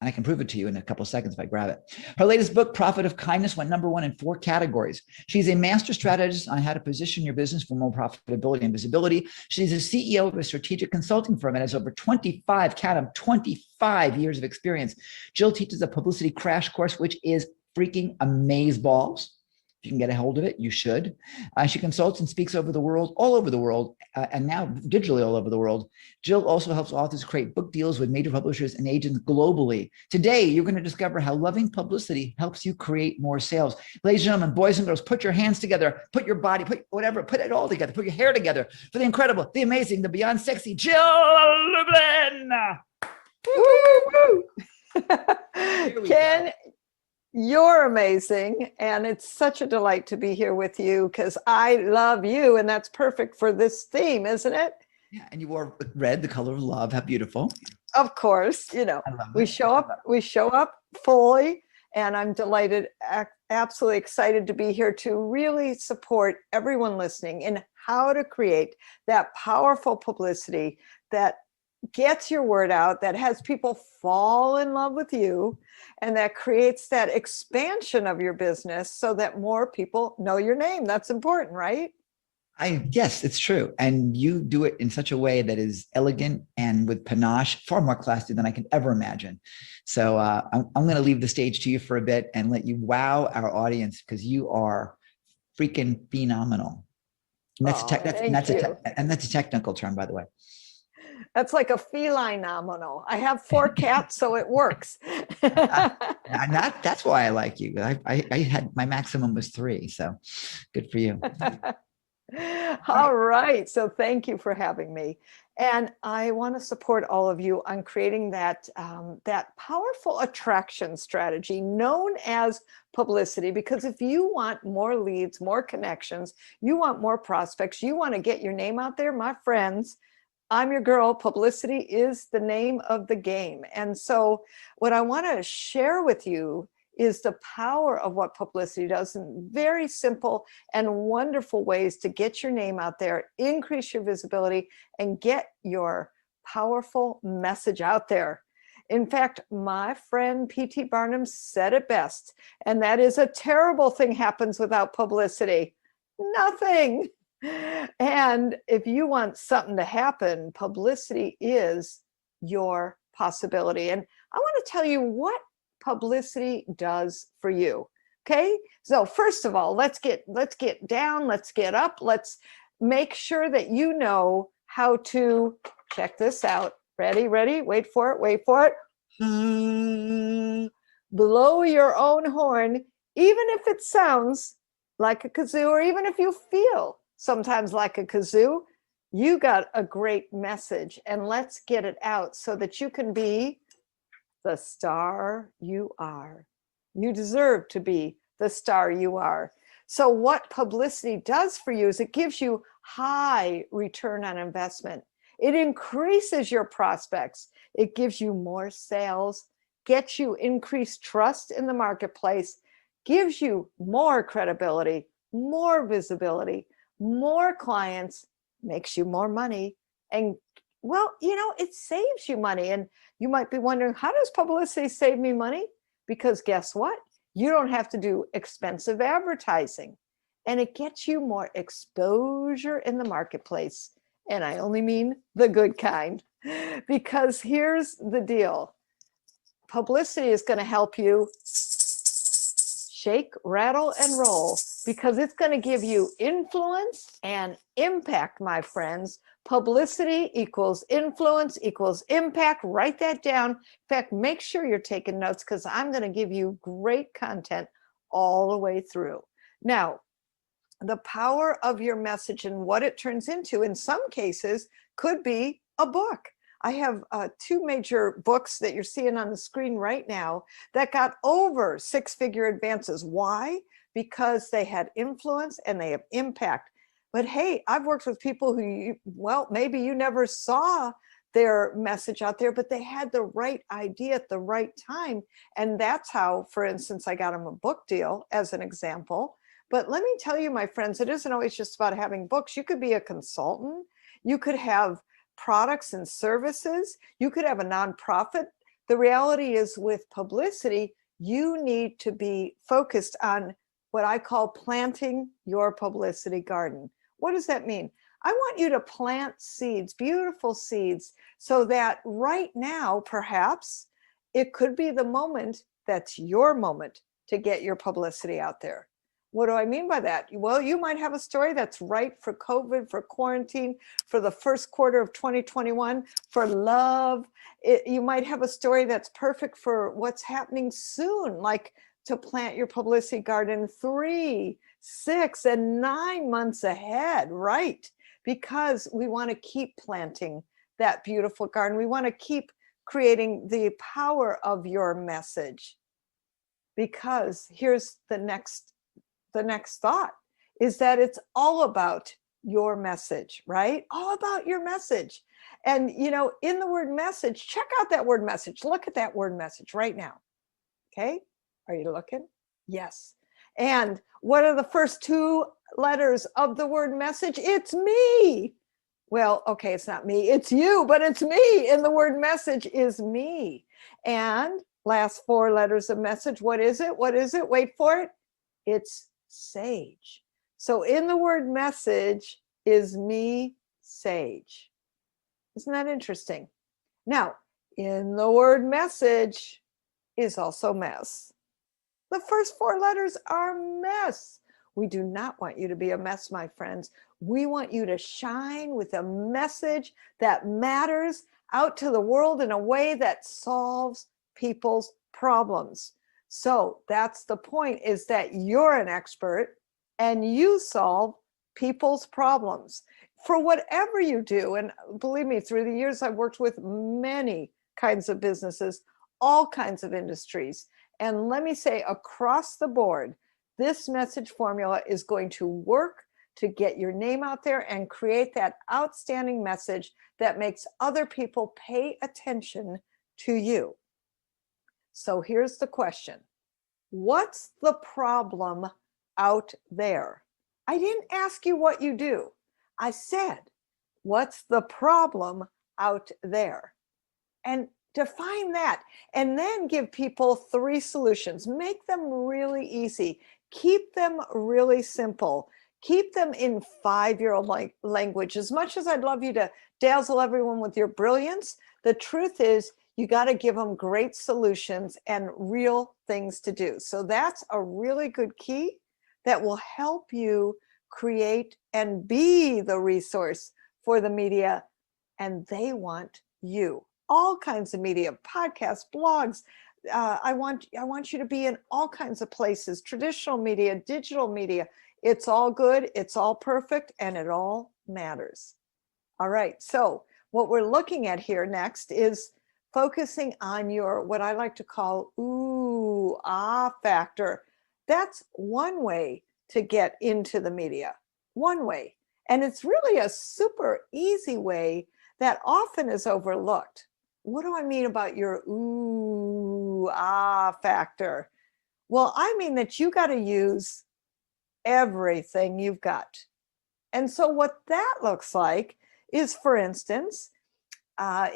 And I can prove it to you in a couple of seconds if I grab it. Her latest book, Profit of Kindness, went #1 in 4 categories. She's a master strategist on how to position your business for more profitability and visibility. She's a CEO of a strategic consulting firm and has over 25 years of experience. Jill teaches a publicity crash course, which is freaking amazeballs. If you can get a hold of it, you should. She consults and speaks over the world, all over the world, and now digitally all over the world. Jill also helps authors create book deals with major publishers and agents globally. Today, you're going to discover how loving publicity helps you create more sales. Ladies and gentlemen, boys and girls, put your hands together, put your body, put it all together, put your hair together for the incredible, the amazing, the beyond sexy Jill Lublin. Woo, woo. Ken, you're amazing. And it's such a delight to be here with you because I love you. And that's perfect for this theme, isn't it? Yeah, and you wore red, the color of love. How beautiful. Of course, we show up fully, and I'm delighted, absolutely excited to be here to really support everyone listening in how to create that powerful publicity that gets your word out, that has people fall in love with you, and that creates that expansion of your business so that more people know your name. That's important, right? Yes, it's true. And you do it in such a way that is elegant and with panache, far more classy than I could ever imagine. So I'm going to leave the stage to you for a bit and let you wow our audience because you are freaking phenomenal. And that's a technical term, by the way. That's like a feline nominal. I have 4 cats, so it works. That's why I like you. I had my maximum was 3, so good for you. All right. So thank you for having me. And I want to support all of you on creating that powerful attraction strategy known as publicity, because if you want more leads, more connections, you want more prospects, you want to get your name out there, my friends, I'm your girl. Publicity is the name of the game. And so what I want to share with you is the power of what publicity does in very simple and wonderful ways to get your name out there, increase your visibility, and get your powerful message out there. In fact, my friend P.T. Barnum said it best, and that is a terrible thing happens without publicity. Nothing. And if you want something to happen, publicity is your possibility. And I want to tell you what publicity does for you. Okay. So first of all, let's get down, let's get up. Let's make sure that you know how to check this out. Ready? Wait for it. blow your own horn, even if it sounds like a kazoo, or even if you feel sometimes like a kazoo. You got a great message, and let's get it out so that you can be the star you are. You deserve to be the star you are. So what publicity does for you is it gives you high return on investment. It increases your prospects. It gives you more sales, gets you increased trust in the marketplace, gives you more credibility, more visibility, more clients, makes you more money. And well, it saves you money. And you might be wondering, how does publicity save me money? Because guess what? You don't have to do expensive advertising, and it gets you more exposure in the marketplace. And I only mean the good kind, because here's the deal. Publicity is going to help you shake, rattle, and roll, because it's going to give you influence and impact, my friends. Publicity equals influence equals impact. Write that down. In fact, make sure you're taking notes, because I'm going to give you great content all the way through. Now, the power of your message and what it turns into, in some cases, could be a book. I have two major books that you're seeing on the screen right now that got over six-figure advances. Why? Because they had influence and they have impact. But hey, I've worked with people who, well, maybe you never saw their message out there, but they had the right idea at the right time. And that's how, for instance, I got them a book deal as an example. But let me tell you, my friends, it isn't always just about having books. You could be a consultant. You could have products and services. You could have a nonprofit. The reality is, with publicity, you need to be focused on what I call planting your publicity garden. What does that mean? I want you to plant seeds, beautiful seeds, so that right now, perhaps, it could be the moment that's your moment to get your publicity out there. What do I mean by that? Well, you might have a story that's right for COVID, for quarantine, for the first quarter of 2021, for love. You might have a story that's perfect for what's happening soon, like to plant your publicity garden 3, 6, and 9 months ahead, right? Because we want to keep planting that beautiful garden. We want to keep creating the power of your message. Because here's the next thought, is that it's all about your message, right? All about your message. And, in the word message, check out that word message. Look at that word message right now. Okay. Are you looking? Yes. And what are the first 2 letters of the word message? It's me. Well, okay, it's not me, it's you, but it's me. And the word message is me. And last 4 letters of message, what is it? What is it? Wait for it. It's sage. So in the word message is me, sage. Isn't that interesting? Now, in the word message is also mess. The first 4 letters are mess. We do not want you to be a mess, my friends. We want you to shine with a message that matters out to the world in a way that solves people's problems. So that's the point, is that you're an expert and you solve people's problems for whatever you do. And believe me, through the years, I've worked with many kinds of businesses, all kinds of industries. And let me say, across the board, this message formula is going to work to get your name out there and create that outstanding message that makes other people pay attention to you. So here's the question. What's the problem out there? I didn't ask you what you do. I said, what's the problem out there? And define that, and then give people 3 solutions. Make them really easy. Keep them really simple. Keep them in 5-year-old language. As much as I'd love you to dazzle everyone with your brilliance, the truth is you got to give them great solutions and real things to do. So that's a really good key that will help you create and be the resource for the media. And they want you. All kinds of media, podcasts, blogs, I want you to be in all kinds of places, traditional media, digital media. It's all good, it's all perfect, and it all matters. All right, so what we're looking at here next is focusing on your, what I like to call ooh, ah factor. That's one way to get into the media, one way. And it's really a super easy way that often is overlooked. What do I mean about your ooh, ah factor? Well, I mean that you got to use everything you've got. And so what that looks like is, for instance,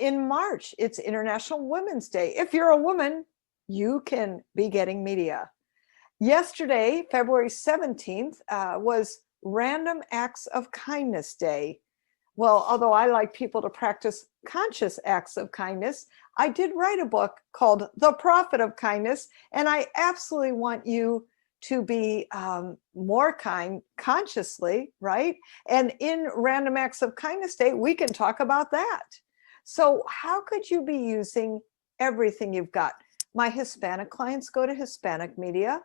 in March, it's International Women's Day. If you're a woman, you can be getting media. Yesterday, February 17th, was Random Acts of Kindness Day. Well, although I like people to practice conscious acts of kindness, I did write a book called The Profit of Kindness, and I absolutely want you to be more kind consciously, right? And in Random Acts of Kindness Day, we can talk about that. So how could you be using everything you've got? My Hispanic clients go to Hispanic media.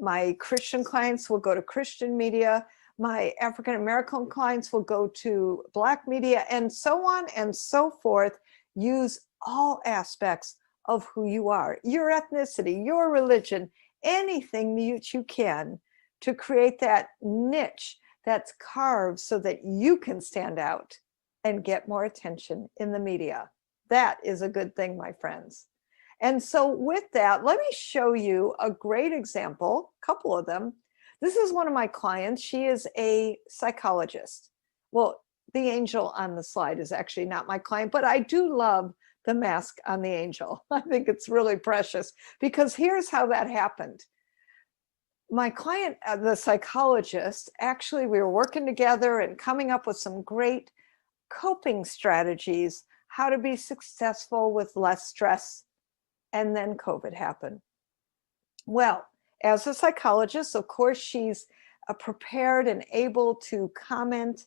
My Christian clients will go to Christian media. My African American clients will go to Black media, and so on and so forth. Use all aspects of who you are, your ethnicity, your religion, anything that you can to create that niche that's carved so that you can stand out and get more attention in the media. That is a good thing, my friends. And so with that, let me show you a great example, a couple of them. This is one of my clients. She is a psychologist. Well, the angel on the slide is actually not my client, but I do love the mask on the angel. I think it's really precious, because here's how that happened. My client, the psychologist, actually, we were working together and coming up with some great coping strategies, how to be successful with less stress. And then COVID happened. Well, as a psychologist, of course, she's prepared and able to comment.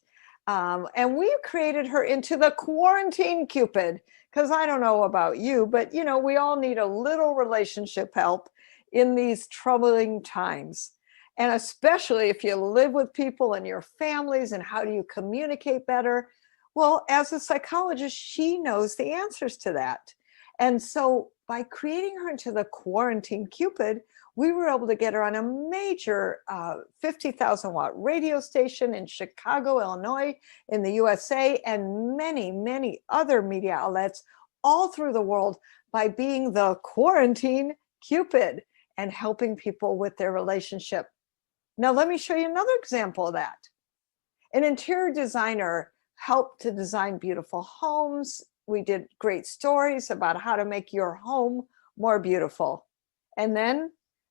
And we created her into the quarantine Cupid, because I don't know about you, but you know, we all need a little relationship help in these troubling times. And especially if you live with people in your families, and how do you communicate better? Well, as a psychologist, she knows the answers to that. And so by creating her into the quarantine Cupid, we were able to get her on a major 50,000 watt radio station in Chicago, Illinois, in the USA, and many, many other media outlets all through the world by being the quarantine Cupid and helping people with their relationship. Now, let me show you another example of that. An interior designer helped to design beautiful homes. We did great stories about how to make your home more beautiful. And then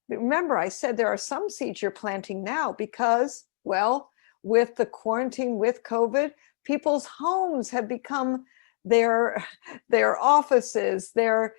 remember, I said there are some seeds you're planting now because, well, with the quarantine, with COVID, people's homes have become their offices, their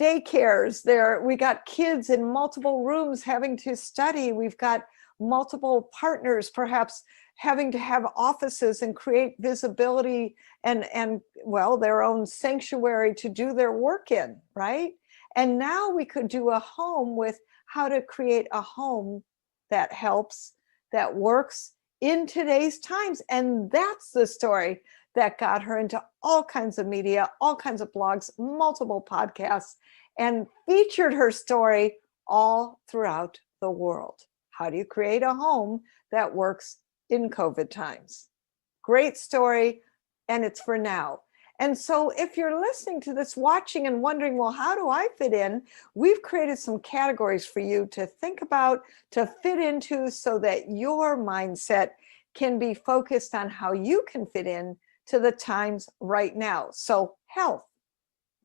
daycares, we got kids in multiple rooms having to study. We've got multiple partners perhaps having to have offices and create visibility and well, their own sanctuary to do their work in, right? And now we could do a home with how to create a home that helps, that works in today's times. And that's the story that got her into all kinds of media, all kinds of blogs, multiple podcasts, and featured her story all throughout the world. How do you create a home that works in COVID times? Great story, and it's for now. And so if you're listening to this, watching and wondering, well, how do I fit in? We've created some categories for you to think about, to fit into, so that your mindset can be focused on how you can fit in to the times right now. So health,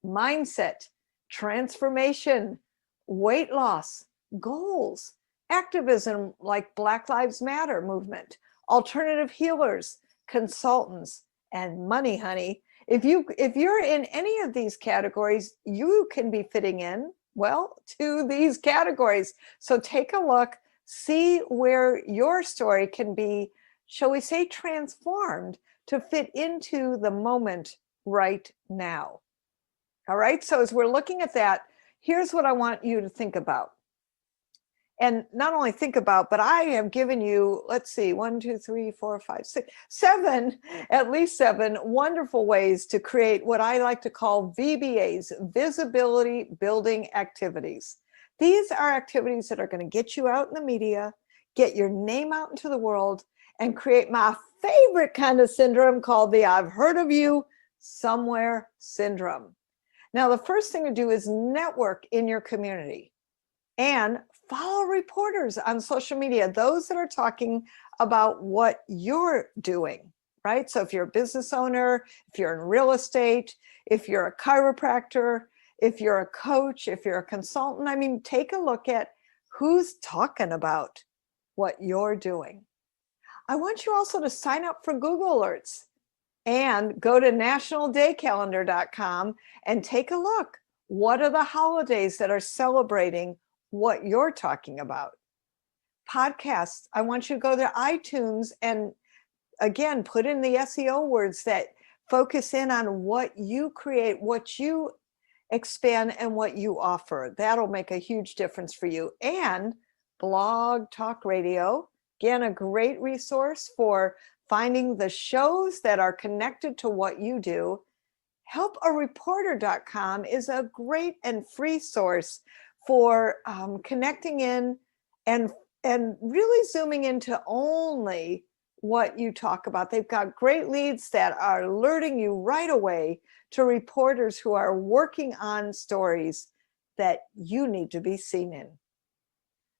mindset, transformation, weight loss, goals, activism like Black Lives Matter movement, alternative healers, consultants, and money, honey. If you're in any of these categories, you can be fitting in, well, to these categories. So take a look, see where your story can be, shall we say, transformed to fit into the moment right now. All right, so as we're looking at that, here's what I want you to think about. And not only think about, but I have given you, let's see, 1, 2, 3, 4, 5, 6, 7, at least 7 wonderful ways to create what I like to call VBAs, visibility building activities. These are activities that are going to get you out in the media, get your name out into the world, and create my favorite kind of syndrome called the I've heard of you somewhere syndrome. Now, the first thing to do is network in your community and follow reporters on social media, those that are talking about what you're doing, right? So if you're a business owner, if you're in real estate, if you're a chiropractor, if you're a coach, if you're a consultant, I mean, take a look at who's talking about what you're doing. I want you also to sign up for Google Alerts and go to nationaldaycalendar.com and take a look. What are the holidays that are celebrating what you're talking about? Podcasts, I want you to go to iTunes and again, put in the SEO words that focus in on what you create, what you expand, and what you offer. That'll make a huge difference for you. And Blog Talk Radio, again, a great resource for finding the shows that are connected to what you do. Helpareporter.com is a great and free source for connecting in and really zooming into only what you talk about. They've got great leads that are alerting you right away to reporters who are working on stories that you need to be seen in.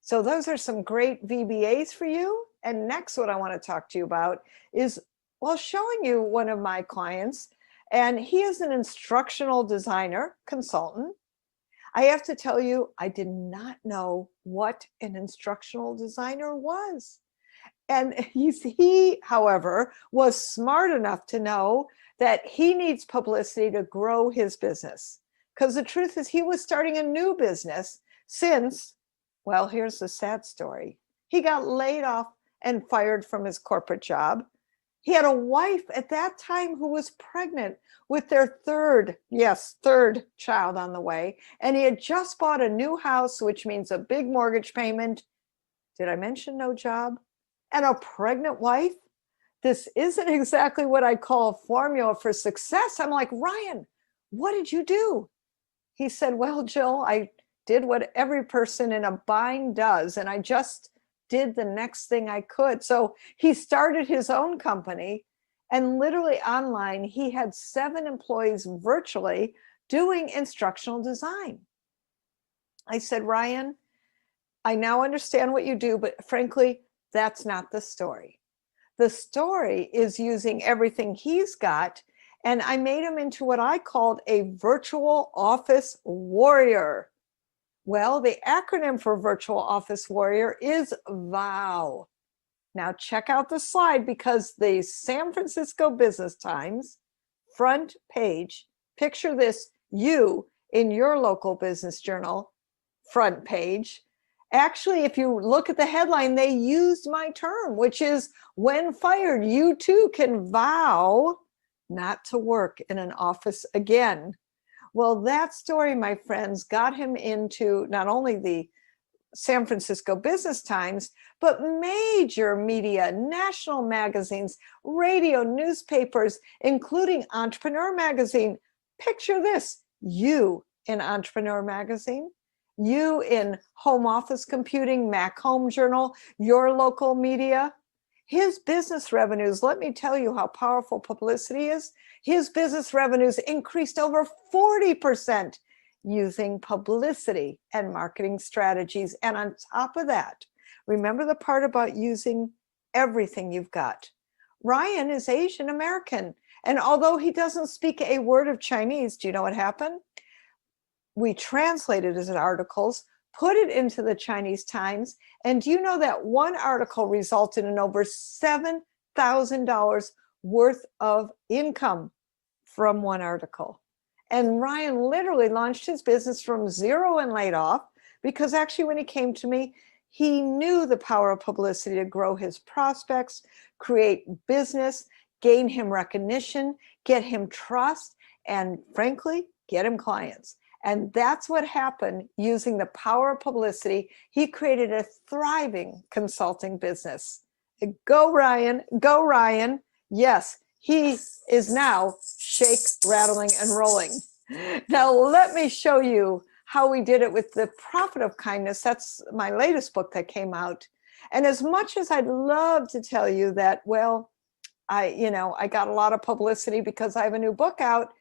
So those are some great VBAs for you. And next, what I want to talk to you about is, well, showing you one of my clients, and he is an instructional designer consultant. I have to tell you, I did not know what an instructional designer was. And he, however, was smart enough to know that he needs publicity to grow his business. Because the truth is, he was starting a new business since, well, here's the sad story. He got laid off and fired from his corporate job. He had a wife at that time who was pregnant with their third child on the way. And he had just bought a new house, which means a big mortgage payment. Did I mention no job? And a pregnant wife? This isn't exactly what I call a formula for success. I'm like, Ryan, what did you do? He said, well, Jill, I did what every person in a bind does. And I just did the next thing I could. So he started his own company, and literally online, he had 7 employees virtually doing instructional design. I said, Ryan, I now understand what you do, but frankly, that's not the story. The story is using everything he's got, and I made him into what I called a virtual office warrior. Well, the acronym for Virtual Office Warrior is VOW. Now check out the slide, because the San Francisco Business Times front page, picture this, you in your local business journal front page. Actually, if you look at the headline, they used my term, which is, when fired, you too can vow not to work in an office again. Well, that story, my friends, got him into not only the San Francisco Business Times, but major media, national magazines, radio, newspapers, including Entrepreneur Magazine. Picture this, you in Entrepreneur Magazine, you in Home Office Computing, Mac Home Journal, your local media. His business revenues, let me tell you how powerful publicity is. His business revenues increased over 40% using publicity and marketing strategies. And on top of that, remember the part about using everything you've got. Ryan is Asian American. And although he doesn't speak a word of Chinese, do you know what happened? We translated his articles, put it into the Chinese Times, and do you know that one article resulted in over $7,000 worth of income from one article? And Ryan literally launched his business from zero and laid off, because actually when he came to me, he knew the power of publicity to grow his prospects, create business, gain him recognition, get him trust, and frankly, get him clients. And that's what happened using the power of publicity. He created a thriving consulting business. Go, Ryan. Go, Ryan. Yes, he is now shake, rattling, and rolling. Now, let me show you how we did it with The Profit of Kindness. That's my latest book that came out. And as much as I'd love to tell you that, well, I got a lot of publicity because I have a new book out,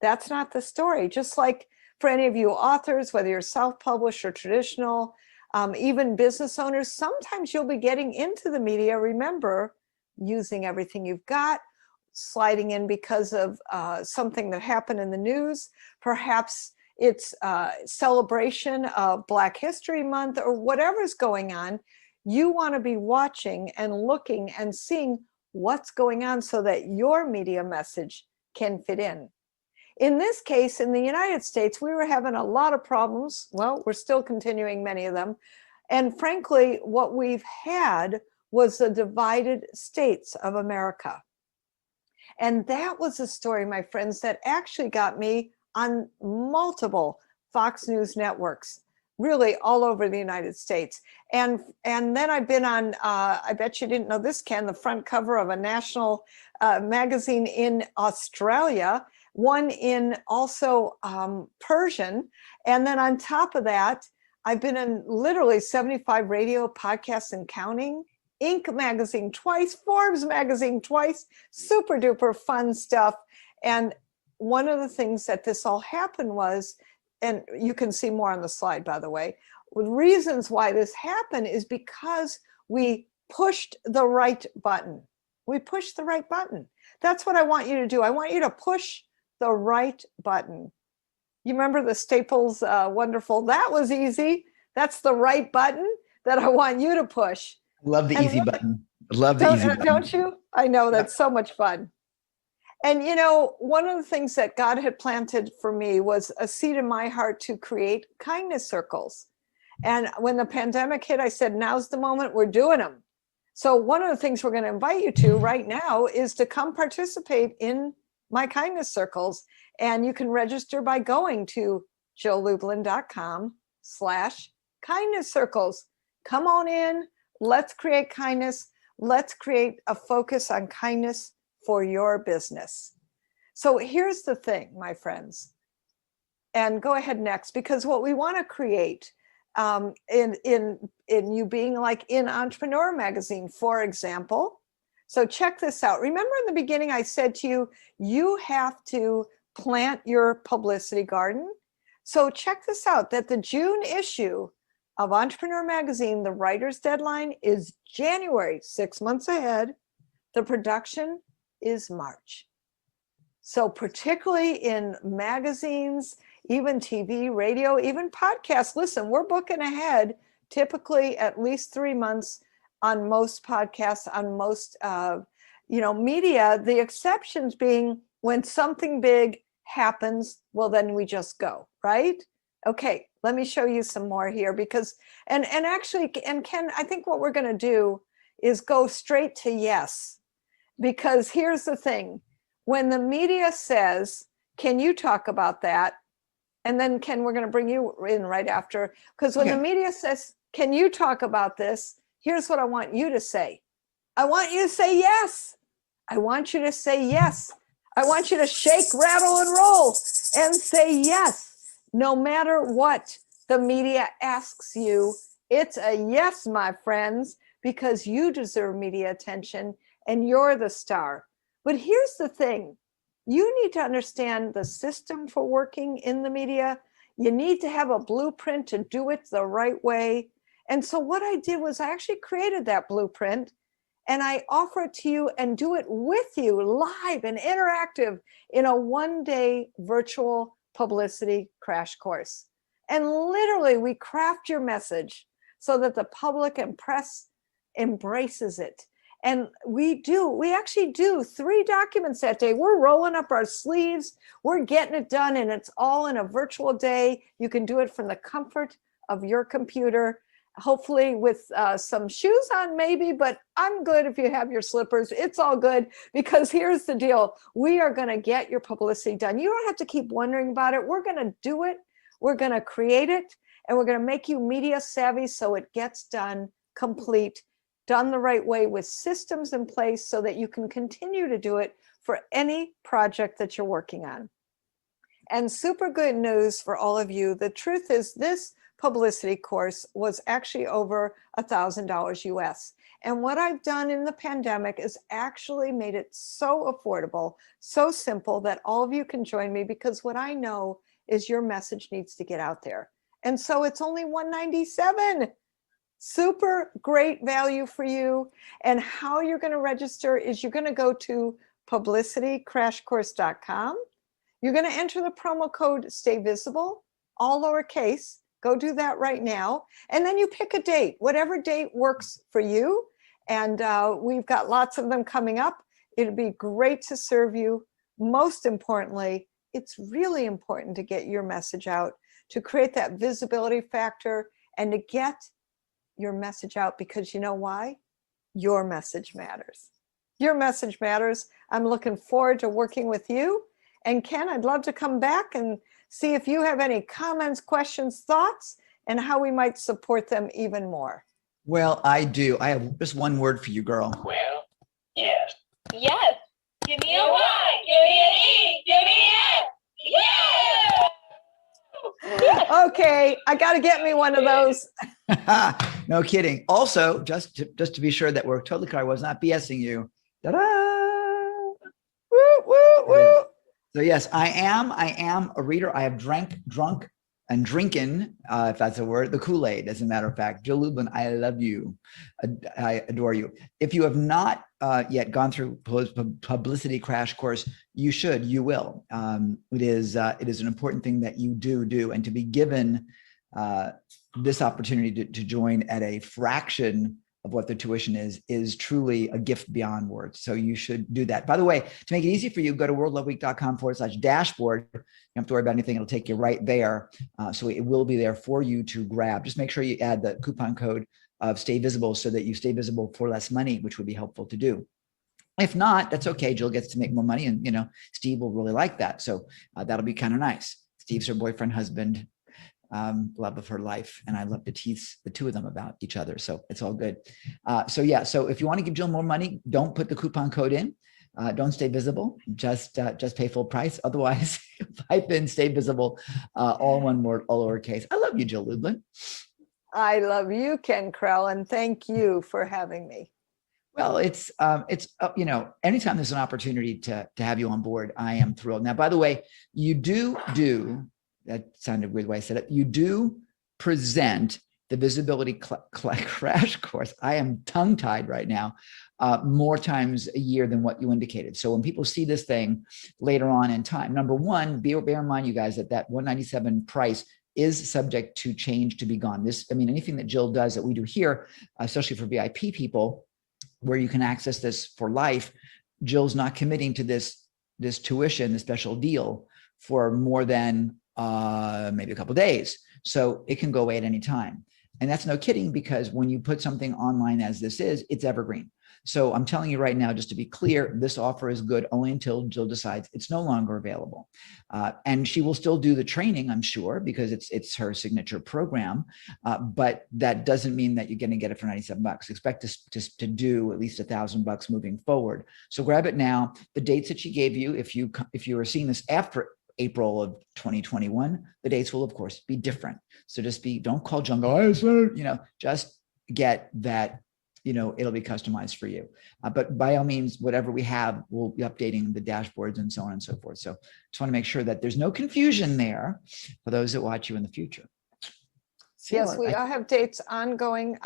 that's not the story. Just like for any of you authors, whether you're self-published or traditional, even business owners, sometimes you'll be getting into the media, remember, using everything you've got, sliding in because of something that happened in the news. Perhaps it's celebration of Black History Month or whatever's going on. You want to be watching and looking and seeing what's going on so that your media message can fit in. In this case, in the United States, we were having a lot of problems. Well, we're still continuing many of them. And frankly, what we've had was the divided states of America. And that was a story, my friends, that actually got me on multiple Fox News networks, really all over the United States. And then I've been on, I bet you didn't know this, Ken, the front cover of a national magazine in Australia, one in also Persian. And then on top of that, I've been in literally 75 radio podcasts and counting, Inc. magazine twice, Forbes magazine twice, super duper fun stuff. And one of the things that this all happened was, and you can see more on the slide, by the way, the reasons why this happened is because we pushed the right button. We pushed the right button. That's what I want you to do. I want you to push the right button. You remember the Staples wonderful, that was easy. That's the right button that I want you to push. Love the easy button. Love the easy button. Don't you? I know, that's so much fun. And one of the things that God had planted for me was a seed in my heart to create kindness circles. And when the pandemic hit, I said, now's the moment, we're doing them. So one of the things we're going to invite you to right now is to come participate in my kindness circles. And you can register by going to jolublin.com/kindness circles. Come on in. Let's create kindness. Let's create a focus on kindness for your business. So here's the thing, my friends, and go ahead next, because what we want to create in you being like in Entrepreneur Magazine, for example. So check this out. Remember in the beginning, I said to you, you have to plant your publicity garden. So check this out, that the June issue of Entrepreneur Magazine, the writer's deadline is January, 6 months ahead. The production is March. So particularly in magazines, even TV, radio, even podcasts, listen, we're booking ahead, typically at least 3 months on most podcasts, on most media, the exceptions being when something big happens, well, then we just go, right? Okay, let me show you some more here because, and Ken, I think what we're going to do is go straight to yes, because here's the thing. When the media says, can you talk about that? And then Ken, we're going to bring you in right after, because when the media says, can you talk about this? Here's what I want you to say. I want you to say yes. I want you to say yes. I want you to shake, rattle, and roll and say yes. No matter what the media asks you, it's a yes, my friends, because you deserve media attention and you're the star. But here's the thing. You need to understand the system for working in the media. You need to have a blueprint to do it the right way. And so what I did was I actually created that blueprint and I offer it to you and do it with you live and interactive in a one-day virtual publicity crash course. And literally we craft your message so that the public and press embraces it. And we actually do 3 documents that day. We're rolling up our sleeves. We're getting it done, and it's all in a virtual day. You can do it from the comfort of your computer, hopefully with some shoes on maybe, but I'm good if you have your slippers. It's all good, because here's the deal. We are going to get your publicity done. You don't have to keep wondering about it. We're going to do it We're going to create it, and we're going to make you media savvy so it gets done complete, done the right way with systems in place so that you can continue to do it for any project that you're working on. And super good news for all of you. The truth is this publicity course was actually over $1,000 US. And what I've done in the pandemic is actually made it so affordable, so simple that all of you can join me, because what I know is your message needs to get out there. And so it's only $197. Super great value for you. And how you're going to register is you're going to go to publicitycrashcourse.com. You're going to enter the promo code Stay Visible, all lowercase. Go do that right now. And then you pick a date, whatever date works for you. And we've got lots of them coming up. It'd be great to serve you. Most importantly, it's really important to get your message out, to create that visibility factor, and to get your message out, because you know why? Your message matters. Your message matters. I'm looking forward to working with you. And Ken, I'd love to come back and see if you have any comments, questions, thoughts, and how we might support them even more. Well, I do. I have just one word for you, girl. Well, yes. Yes. Give me a Y. Give me an E. Give me an F. Yeah. Okay, I got to get me one of those. No kidding. Also, just to be sure that we're totally clear, I was not BSing you. Ta-da! Woo, woo, woo. So yes, I am a reader. I have drunk and drinking, if that's a word, the Kool-Aid, as a matter of fact. Jill Lublin, I love you. I adore you. If you have not yet gone through Publicity Crash Course, you should, you will. It is an important thing that you do. And to be given this opportunity to join at a fraction of what the tuition is truly a gift beyond words. So you should do that. By the way, to make it easy for you, go to worldloveweek.com/dashboard. You don't have to worry about anything. It'll take you right there. So it will be there for you to grab. Just make sure you add the coupon code of Stay Visible so that you stay visible for less money, which would be helpful to do. If not, that's okay. Jill gets to make more money, and Steve will really like that. So that'll be kind of nice. Steve's her boyfriend, husband, love of her life, and I love to tease the two of them about each other, so it's all good. So if you want to give Jill more money, don't put the coupon code in. Don't stay visible. Just pay full price. Otherwise, type in Stay Visible, all one word, all lowercase. I love you, Jill Lublin. I love you, Ken Krell, and thank you for having me. Well, it's anytime there's an opportunity to have you on board, I am thrilled. Now, by the way, you do that sounded weird the way I said it. You do present the Visibility Crash Course. I am tongue-tied right now, more times a year than what you indicated. So when people see this thing later on in time, number one, bear in mind, you guys, that $197 price is subject to change to be gone. Anything that Jill does that we do here, especially for VIP people, where you can access this for life, Jill's not committing to this tuition, the special deal, for more than maybe a couple of days. So it can go away at any time. And that's no kidding, because when you put something online as this is, it's evergreen. So I'm telling you right now, just to be clear, this offer is good only until Jill decides it's no longer available. And she will still do the training, I'm sure, because it's her signature program. But that doesn't mean that you're going to get it for $97. Expect to do at least $1,000 moving forward. So grab it now. The dates that she gave you, if you are seeing this after April of 2021, the dates will of course be different. So don't call John, just get that, it'll be customized for you. But by all means, whatever we have, we'll be updating the dashboards and so on and so forth. So just want to make sure that there's no confusion there for those that watch you in the future. Yes, we all have dates ongoing.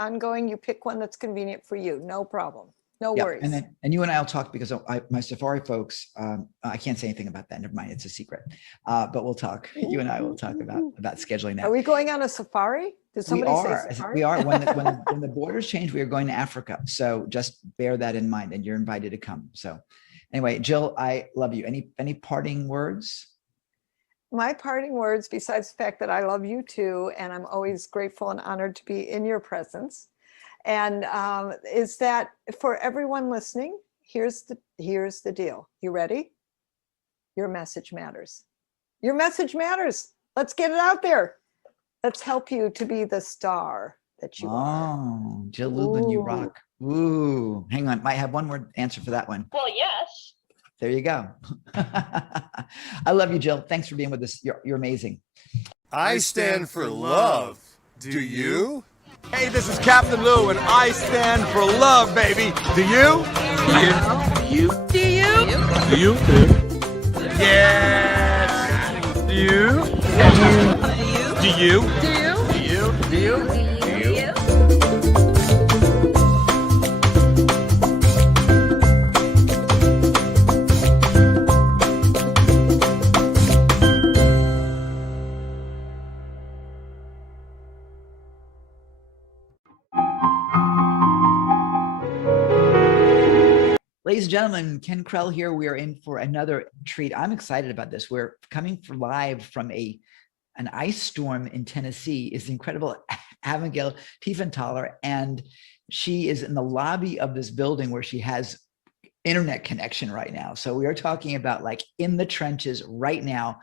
You pick one that's convenient for you. No problem. No worries. And you and I will talk, because my Safari folks, I can't say anything about that. Never mind, it's a secret. But we'll talk. You and I will talk about scheduling that. Are we going on a safari? Did somebody say safari? We are. When the borders change, we are going to Africa. So just bear that in mind, and you're invited to come. So anyway, Jill, I love you. Any parting words? My parting words, besides the fact that I love you too, and I'm always grateful and honored to be in your presence, and is that for everyone listening, here's the deal. You ready? Your message matters. Your message matters. Let's get it out there. Let's help you to be the star that you are. Oh, Jill Lubin, you Ooh. rock. Ooh, hang on. Might have one more answer for that one. Well, yes. There you go. I love you, Jill. Thanks for being with us. You're amazing. I stand for love. Do you? Hey, this is Captain Lou, and I stand for love, baby. Do you? Do you? Do you? Do you? Yes. Do you? Do you? Do you? Do you? Do you? Ladies and gentlemen, Ken Krell here. We are in for another treat. I'm excited about this. We're coming live from an ice storm in Tennessee. Is the incredible Abigail Tiefenthaler, and she is in the lobby of this building where she has internet connection right now. So we are talking about like in the trenches right now,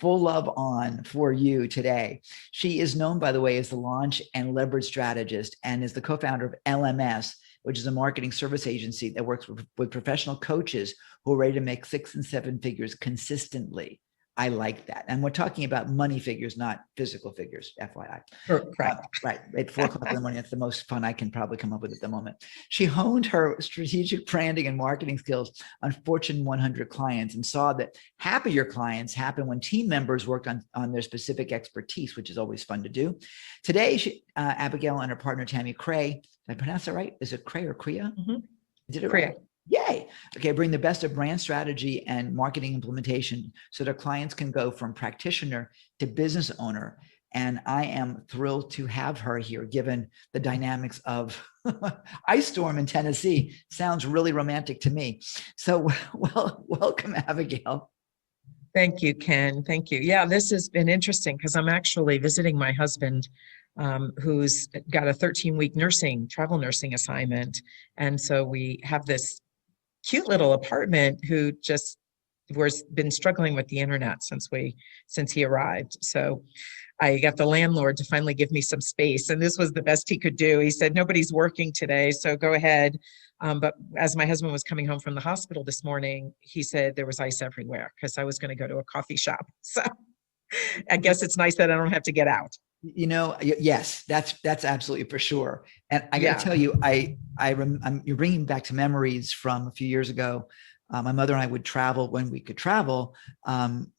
full love on for you today. She is known, by the way, as the launch and leverage strategist and is the co-founder of LMS, which is a marketing service agency that works with professional coaches who are ready to make 6 and 7 figures consistently. I like that. And we're talking about money figures, not physical figures, FYI. Correct. Right. At 4 o'clock in the morning, that's the most fun I can probably come up with at the moment. She honed her strategic branding and marketing skills on Fortune 100 clients and saw that happier clients happen when team members worked on their specific expertise, which is always fun to do. Today, Abigail and her partner, Tammy Cray, did I pronounce that right? Is it Cray or Crea? Mm-hmm. Did it Crea. right? Yay. Okay, bring the best of brand strategy and marketing implementation so their clients can go from practitioner to business owner. And I am thrilled to have her here, given the dynamics of ice storm in Tennessee. Sounds really romantic to me. So welcome, Abigail. Thank you, Ken. Thank you. Yeah, this has been interesting because I'm actually visiting my husband, who's got a 13-week travel nursing assignment. And so we have this cute little apartment who just been struggling with the internet since he arrived. So I got the landlord to finally give me some space, and this was the best he could do. He said, nobody's working today, so go ahead. But as my husband was coming home from the hospital this morning, he said there was ice everywhere because I was going to go to a coffee shop. So I guess it's nice that I don't have to get out. You know, yes, that's absolutely for sure. And I got to tell you, you're bringing back to memories from a few years ago. My mother and I would travel when we could travel.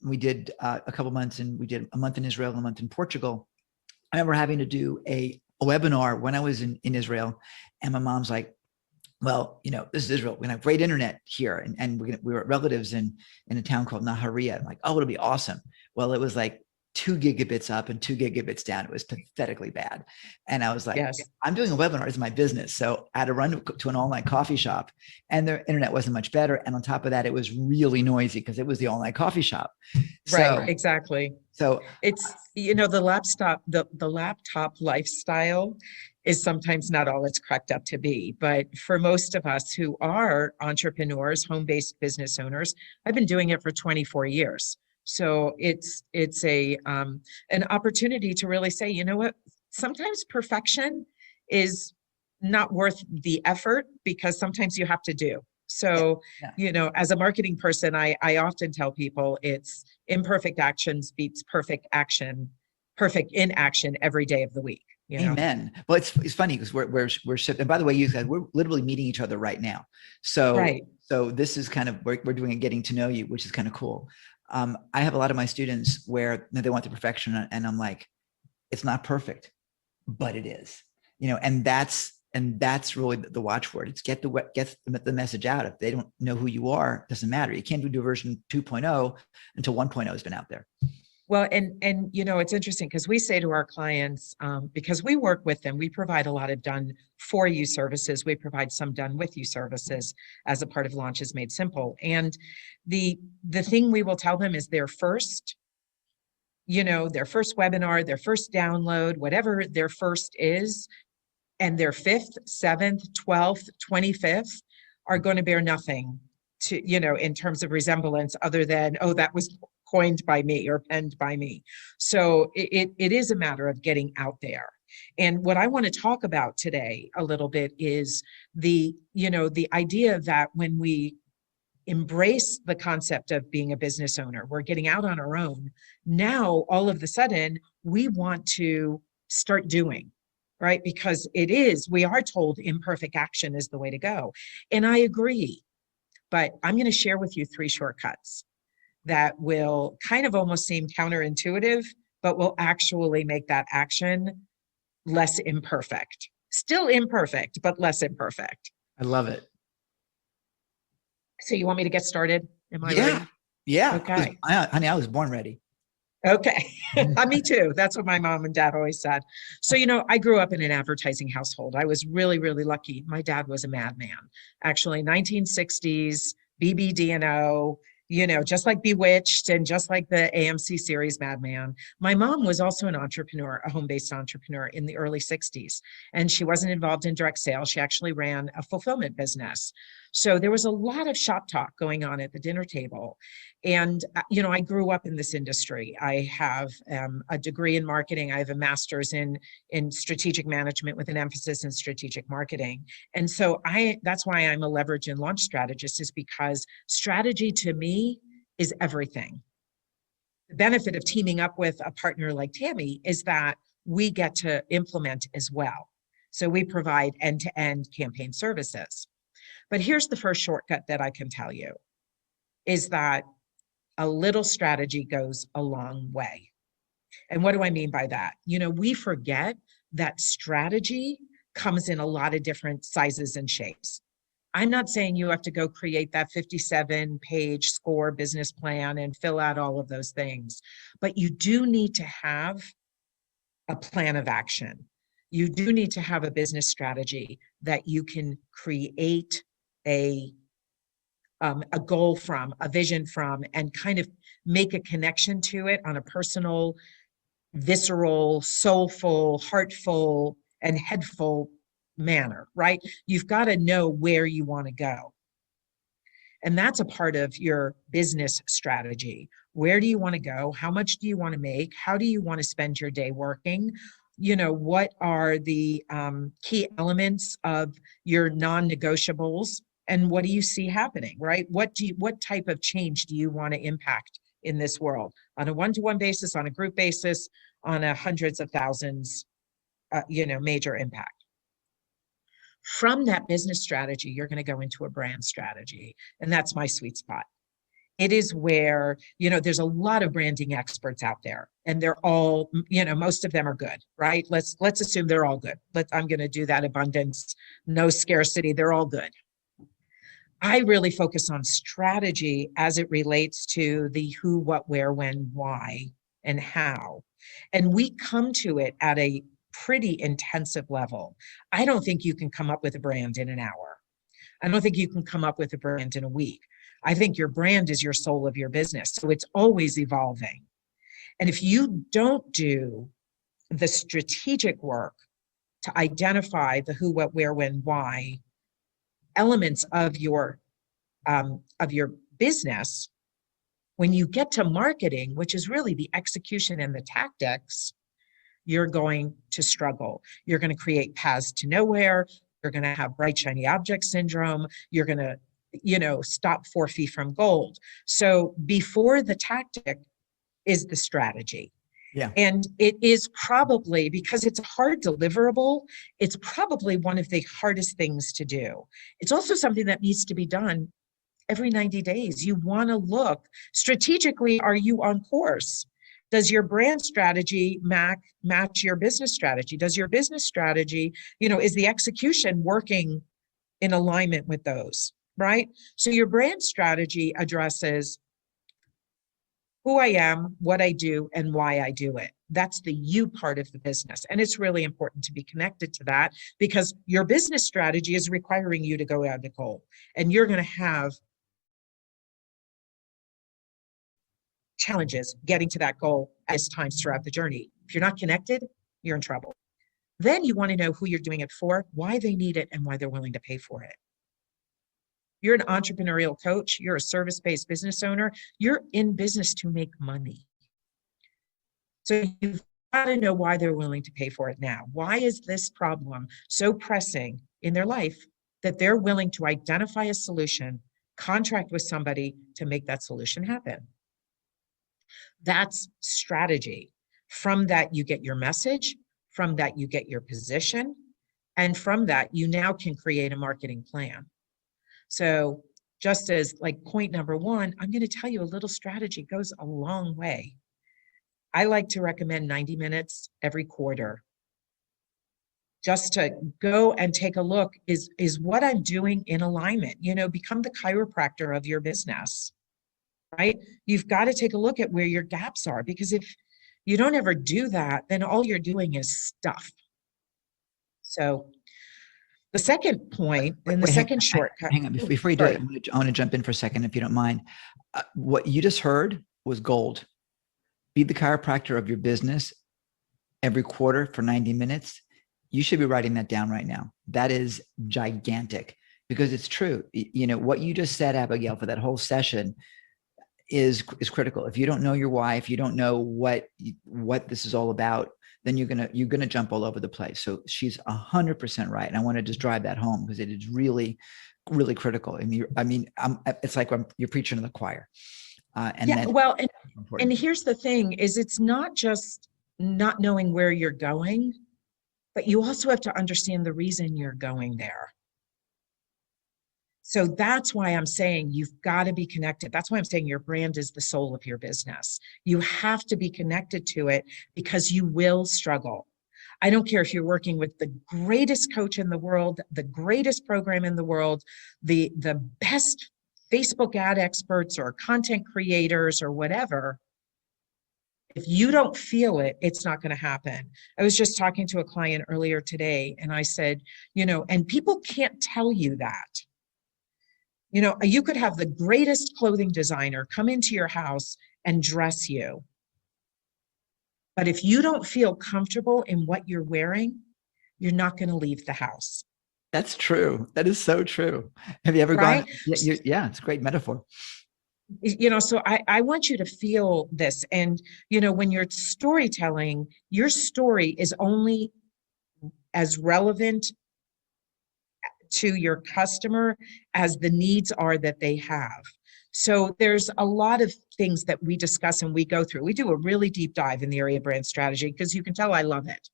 We did a couple months, and we did a month in Israel and a month in Portugal. I remember having to do a webinar when I was in Israel, and my mom's like, well, you know, this is Israel. We're gonna have great internet here. And we were relatives in a town called Naharia. I'm like, oh, it'll be awesome. Well, it was like 2 gigabits up and 2 gigabits down. It was pathetically bad. And I was like, yes. I'm doing a webinar, it's my business. So I had to run to an online coffee shop, and the internet wasn't much better. And on top of that, it was really noisy because it was the online coffee shop. Right, exactly. So it's, you know, the laptop lifestyle is sometimes not all it's cracked up to be. But for most of us who are entrepreneurs, home-based business owners, I've been doing it for 24 years. So it's an opportunity to really say, you know what, sometimes perfection is not worth the effort because sometimes you have to do. So, you know, as a marketing person, I often tell people it's imperfect actions beats perfect inaction every day of the week. You know? Amen. Well, it's funny because we're shipped. And by the way, you guys, we're literally meeting each other right now. So, so this is kind of, we're doing a getting to know you, which is kind of cool. I have a lot of my students where they want the perfection, and I'm like, it's not perfect, but it is, you know, and that's really the watchword. It's get the message out. If they don't know who you are, it doesn't matter. You can't do version 2.0 until 1.0 has been out there. Well, and you know, it's interesting because we say to our clients, because we work with them, we provide a lot of done for you services. We provide some done with you services as a part of Launches Made Simple. And the thing we will tell them is their first webinar, their first download, whatever their first is, and their 5th, 7th, 12th, 25th are going to bear nothing to, you know, in terms of resemblance other than, oh, that was coined by me or penned by me. So it is a matter of getting out there. And what I want to talk about today a little bit is the idea that when we embrace the concept of being a business owner, we're getting out on our own. Now, all of a sudden, we want to start doing, right? Because we are told imperfect action is the way to go. And I agree, but I'm going to share with you 3 shortcuts that will kind of almost seem counterintuitive, but will actually make that action less imperfect. Still imperfect, but less imperfect. I love it. So you want me to get started? Am I Yeah. ready? Yeah. Okay. Honey, I was born ready. Okay. Me too. That's what my mom and dad always said. So, I grew up in an advertising household. I was really, really lucky. My dad was a madman. Actually, 1960s, BBD&O, just like Bewitched and just like the AMC series Mad Men. My mom was also an entrepreneur, a home-based entrepreneur in the early 60s. And she wasn't involved in direct sales. She actually ran a fulfillment business. So there was a lot of shop talk going on at the dinner table. And, I grew up in this industry. I have a degree in marketing. I have a master's in strategic management with an emphasis in strategic marketing. And so that's why I'm a leverage and launch strategist, is because strategy to me is everything. The benefit of teaming up with a partner like Tammy is that we get to implement as well. So we provide end-to-end campaign services. But here's the first shortcut that I can tell you, is that a little strategy goes a long way. And what do I mean by that? We forget that strategy comes in a lot of different sizes and shapes. I'm not saying you have to go create that 57-page SCORE business plan and fill out all of those things, but you do need to have a plan of action. You do need to have a business strategy that you can create a goal from, a vision from, and kind of make a connection to it on a personal, visceral, soulful, heartful, and headful manner, right? You've got to know where you want to go. And that's a part of your business strategy. Where do you want to go? How much do you want to make? How do you want to spend your day working? What are the key elements of your non-negotiables? And what do you see happening, right? What type of change do you want to impact in this world on a one-to-one basis, on a group basis, on a hundreds of thousands, major impact? From that business strategy, you're going to go into a brand strategy. And that's my sweet spot. It is where, there's a lot of branding experts out there, and they're all, most of them are good, right? Let's assume they're all good. I'm going to do that abundance, no scarcity. They're all good. I really focus on strategy as it relates to the who, what, where, when, why, and how. And we come to it at a pretty intensive level. I don't think you can come up with a brand in an hour. I don't think you can come up with a brand in a week. I think your brand is your soul of your business. So it's always evolving. And if you don't do the strategic work to identify the who, what, where, when, why elements of your business, when you get to marketing, which is really the execution and the tactics, you're going to struggle. You're going to create paths to nowhere. You're going to have bright, shiny object syndrome. You're going to, stop 4 feet from gold. So before the tactic is the strategy. Yeah. And it is probably, because it's a hard deliverable, it's probably one of the hardest things to do. It's also something that needs to be done every 90 days. You want to look strategically, are you on course? Does your brand strategy match your business strategy? Does your business strategy, is the execution working in alignment with those, right? So your brand strategy addresses who I am, what I do, and why I do it. That's the you part of the business. And it's really important to be connected to that, because your business strategy is requiring you to go out to goal. And you're going to have challenges getting to that goal at times throughout the journey. If you're not connected, you're in trouble. Then you want to know who you're doing it for, why they need it, and why they're willing to pay for it. you're an entrepreneurial coach, you're a service-based business owner, you're in business to make money. So you've got to know why they're willing to pay for it now. Why is this problem so pressing in their life that they're willing to identify a solution, contract with somebody to make that solution happen? That's strategy. From that, you get your message. From that, you get your position. And from that, you now can create a marketing plan. So just as like point number one, I'm going to tell you a little strategy goes a long way. I like to recommend 90 minutes every quarter. Just to go and take a look, is what I'm doing in alignment? You know, become the chiropractor of your business, right? You've got to take a look at where your gaps are, because if you don't ever do that, then all you're doing is stuff. So the second point, and the second shortcut. Hang on, before you do it, I want to jump in for a second, if you don't mind. What you just heard was gold. Be the chiropractor of your business every quarter for 90 minutes. You should be writing that down right now. That is gigantic, because it's true. You know, what you just said, Abigail, for that whole session is critical. If you don't know your why, if you don't know what this is all about, then you're gonna jump all over the place. So she's 100% right, and I want to just drive that home, because it is really, really critical. And it's like you're preaching to the choir. And here's the thing: is it's not just not knowing where you're going, but you also have to understand the reason you're going there. So that's why I'm saying you've got to be connected. That's why I'm saying your brand is the soul of your business. You have to be connected to it, because you will struggle. I don't care if you're working with the greatest coach in the world, the greatest program in the world, the best Facebook ad experts or content creators or whatever. If you don't feel it, it's not going to happen. I was just talking to a client earlier today, and I said, you know, and people can't tell you that. You know, you could have the greatest clothing designer come into your house and dress you. But if you don't feel comfortable in what you're wearing, you're not going to leave the house. That's true. That is so true. Have you ever gone? Yeah, it's a great metaphor. You know, so I want you to feel this. And, you know, when you're storytelling, your story is only as relevant to your customer as the needs are that they have. So there's a lot of things that we discuss and we go through. We do a really deep dive in the area of brand strategy, because you can tell I love it,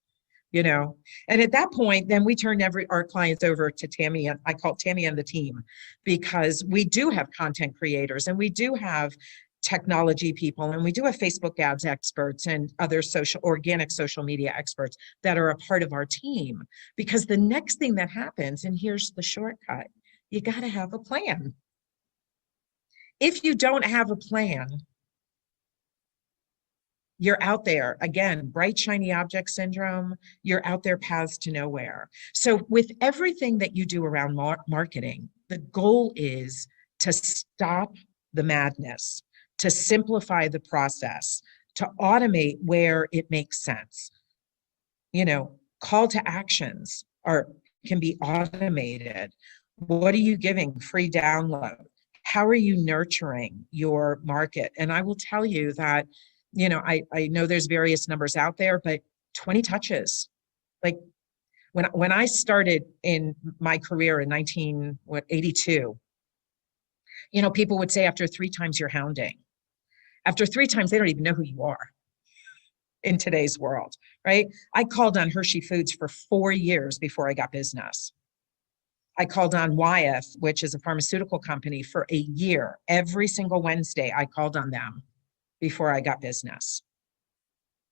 you know. And at that point, then we turn our clients over to Tammy, and I call Tammy and the team, because we do have content creators, and we do have technology people, and we do have Facebook ads experts and other organic social media experts that are a part of our team. Because the next thing that happens, and here's the shortcut, you got to have a plan. If you don't have a plan, you're out there, again, bright, shiny object syndrome, you're out there paths to nowhere. So with everything that you do around marketing, the goal is to stop the madness, to simplify the process, to automate where it makes sense. You know, call to actions can be automated. What are you giving? Free download. How are you nurturing your market? And I will tell you that, you know, I know there's various numbers out there, but 20 touches. Like when I started in my career in 1982, you know, people would say after 3 times you're hounding. After 3 times, they don't even know who you are in today's world, right? I called on Hershey Foods for 4 years before I got business. I called on Wyeth, which is a pharmaceutical company, for a year. Every single Wednesday, I called on them before I got business.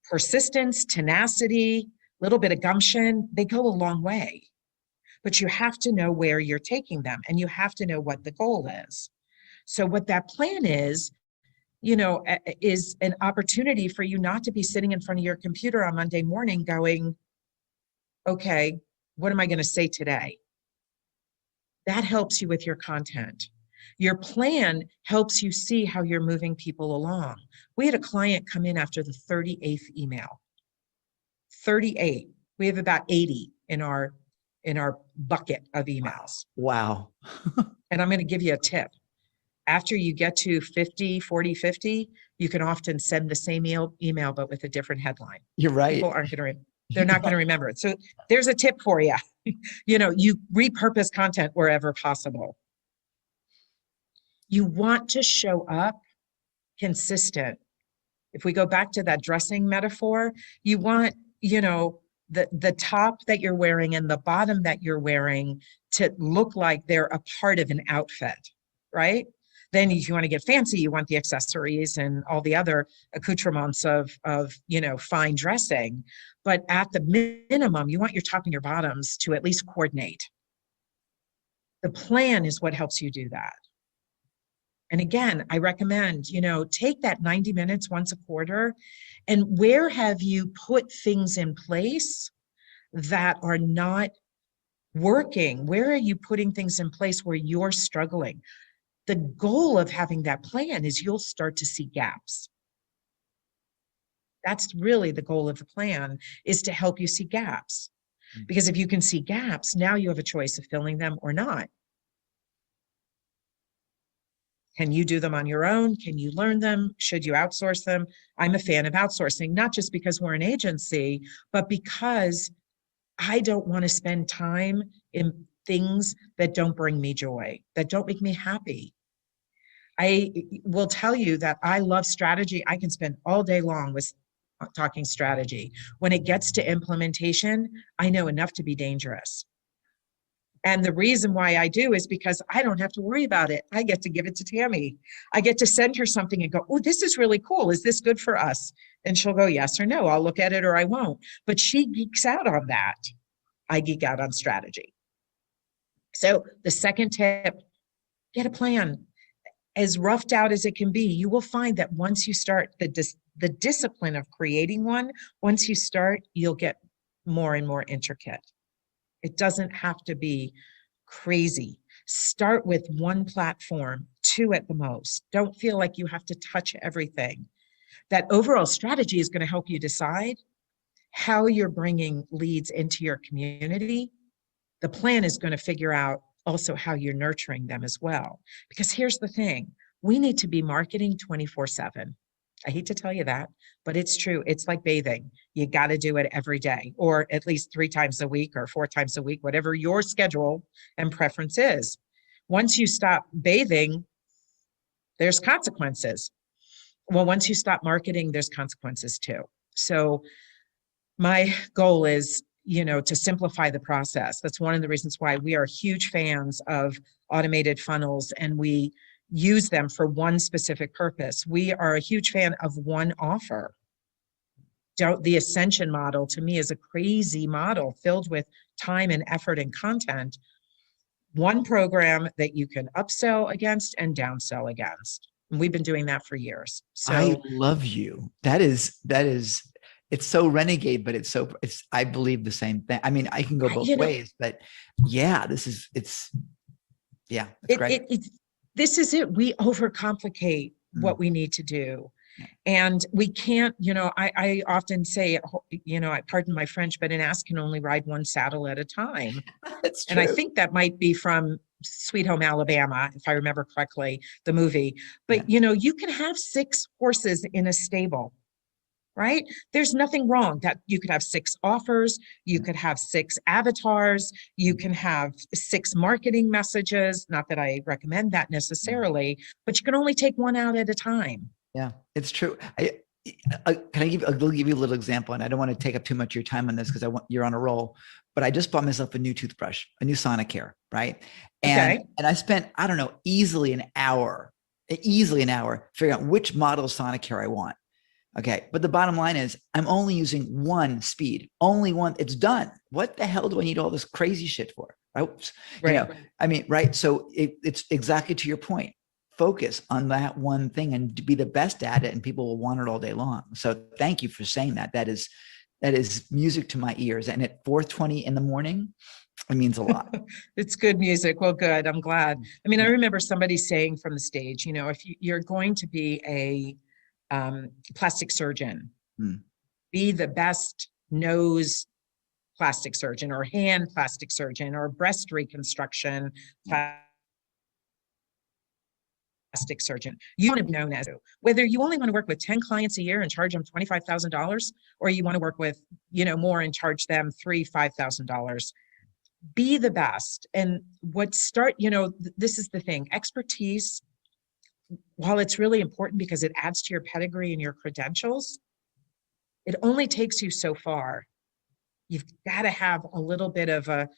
Persistence, tenacity, a little bit of gumption, they go a long way. But you have to know where you're taking them, and you have to know what the goal is. So what that plan is, you know, is an opportunity for you not to be sitting in front of your computer on Monday morning going, okay, what am I going to say today? That helps you with your content. Your plan helps you see how you're moving people along. We had a client come in after the 38th email. 38. We have about 80 in our in our bucket of emails. Wow. And I'm going to give you a tip. After you get to 50, 40, 50, you can often send the same email, but with a different headline. You're right. People aren't going to, they're not going to remember it. So there's a tip for you. You repurpose content wherever possible. You want to show up consistent. If we go back to that dressing metaphor, you want, the top that you're wearing and the bottom that you're wearing to look like they're a part of an outfit, right? Then if you want to get fancy, you want the accessories and all the other accoutrements of fine dressing. But at the minimum, you want your top and your bottoms to at least coordinate. The plan is what helps you do that. And again, I recommend, take that 90 minutes once a quarter, and where have you put things in place that are not working? Where are you putting things in place where you're struggling? The goal of having that plan is you'll start to see gaps. That's really the goal of the plan, is to help you see gaps. Because if you can see gaps, now you have a choice of filling them or not. Can you do them on your own? Can you learn them? Should you outsource them? I'm a fan of outsourcing, not just because we're an agency, but because I don't want to spend time in things that don't bring me joy, that don't make me happy. I will tell you that I love strategy. I can spend all day long with talking strategy. When it gets to implementation, I know enough to be dangerous. And the reason why I do is because I don't have to worry about it. I get to give it to Tammy. I get to send her something and go, oh, this is really cool. Is this good for us? And she'll go, yes or no. I'll look at it or I won't. But she geeks out on that. I geek out on strategy. So the second tip, get a plan. As roughed out as it can be, you will find that once you start the discipline of creating one, once you start, you'll get more and more intricate. It doesn't have to be crazy. Start with one platform, 2 at the most. Don't feel like you have to touch everything. That overall strategy is going to help you decide how you're bringing leads into your community. The plan is going to figure out also how you're nurturing them as well. Because here's the thing, we need to be marketing 24/7. I hate to tell you that, but it's true. It's like bathing. You got to do it every day, or at least 3 times a week or 4 times a week, whatever your schedule and preference is. Once you stop bathing, there's consequences. Well, once you stop marketing, there's consequences too. So my goal is, to simplify the process. That's one of the reasons why we are huge fans of automated funnels, and we use them for one specific purpose. We are a huge fan of one offer. The Ascension model to me is a crazy model filled with time and effort and content. One program that you can upsell against and downsell against. And we've been doing that for years. So I love you. That is, it's so renegade, but I believe the same thing. I mean, I can go both ways, but yeah, it's great. This is it. We overcomplicate what we need to do. And we can't, I often say, I pardon my French, but an ass can only ride one saddle at a time. That's true. And I think that might be from Sweet Home Alabama, if I remember correctly, the movie. But, you can have 6 horses in a stable, right? There's nothing wrong that you could have 6 offers, you could have 6 avatars, you can have 6 marketing messages. Not that I recommend that necessarily, but you can only take one out at a time. Yeah, it's true. I'll give you a little example, and I don't want to take up too much of your time on this because you're on a roll, but I just bought myself a new toothbrush, a new Sonicare, right? And I spent, I don't know, easily an hour figuring out which model of Sonicare I want. Okay. But the bottom line is I'm only using one speed, only one. It's done. What the hell do I need all this crazy shit for? Right. I mean, right. So it's exactly to your point. Focus on that one thing and be the best at it, and people will want it all day long. So thank you for saying that. That is music to my ears. And at 4:20 in the morning, it means a lot. It's good music. Well, good. I'm glad. I mean, I remember somebody saying from the stage, if you're going to be a plastic surgeon, be the best nose plastic surgeon or hand plastic surgeon or breast reconstruction plastic surgeon. You want to be known as, whether you only want to work with 10 clients a year and charge them $25,000, or you want to work with, more and charge them $5,000. Be the best. And this is the thing, expertise, while it's really important because it adds to your pedigree and your credentials, it only takes you so far. You've got to have a little bit of a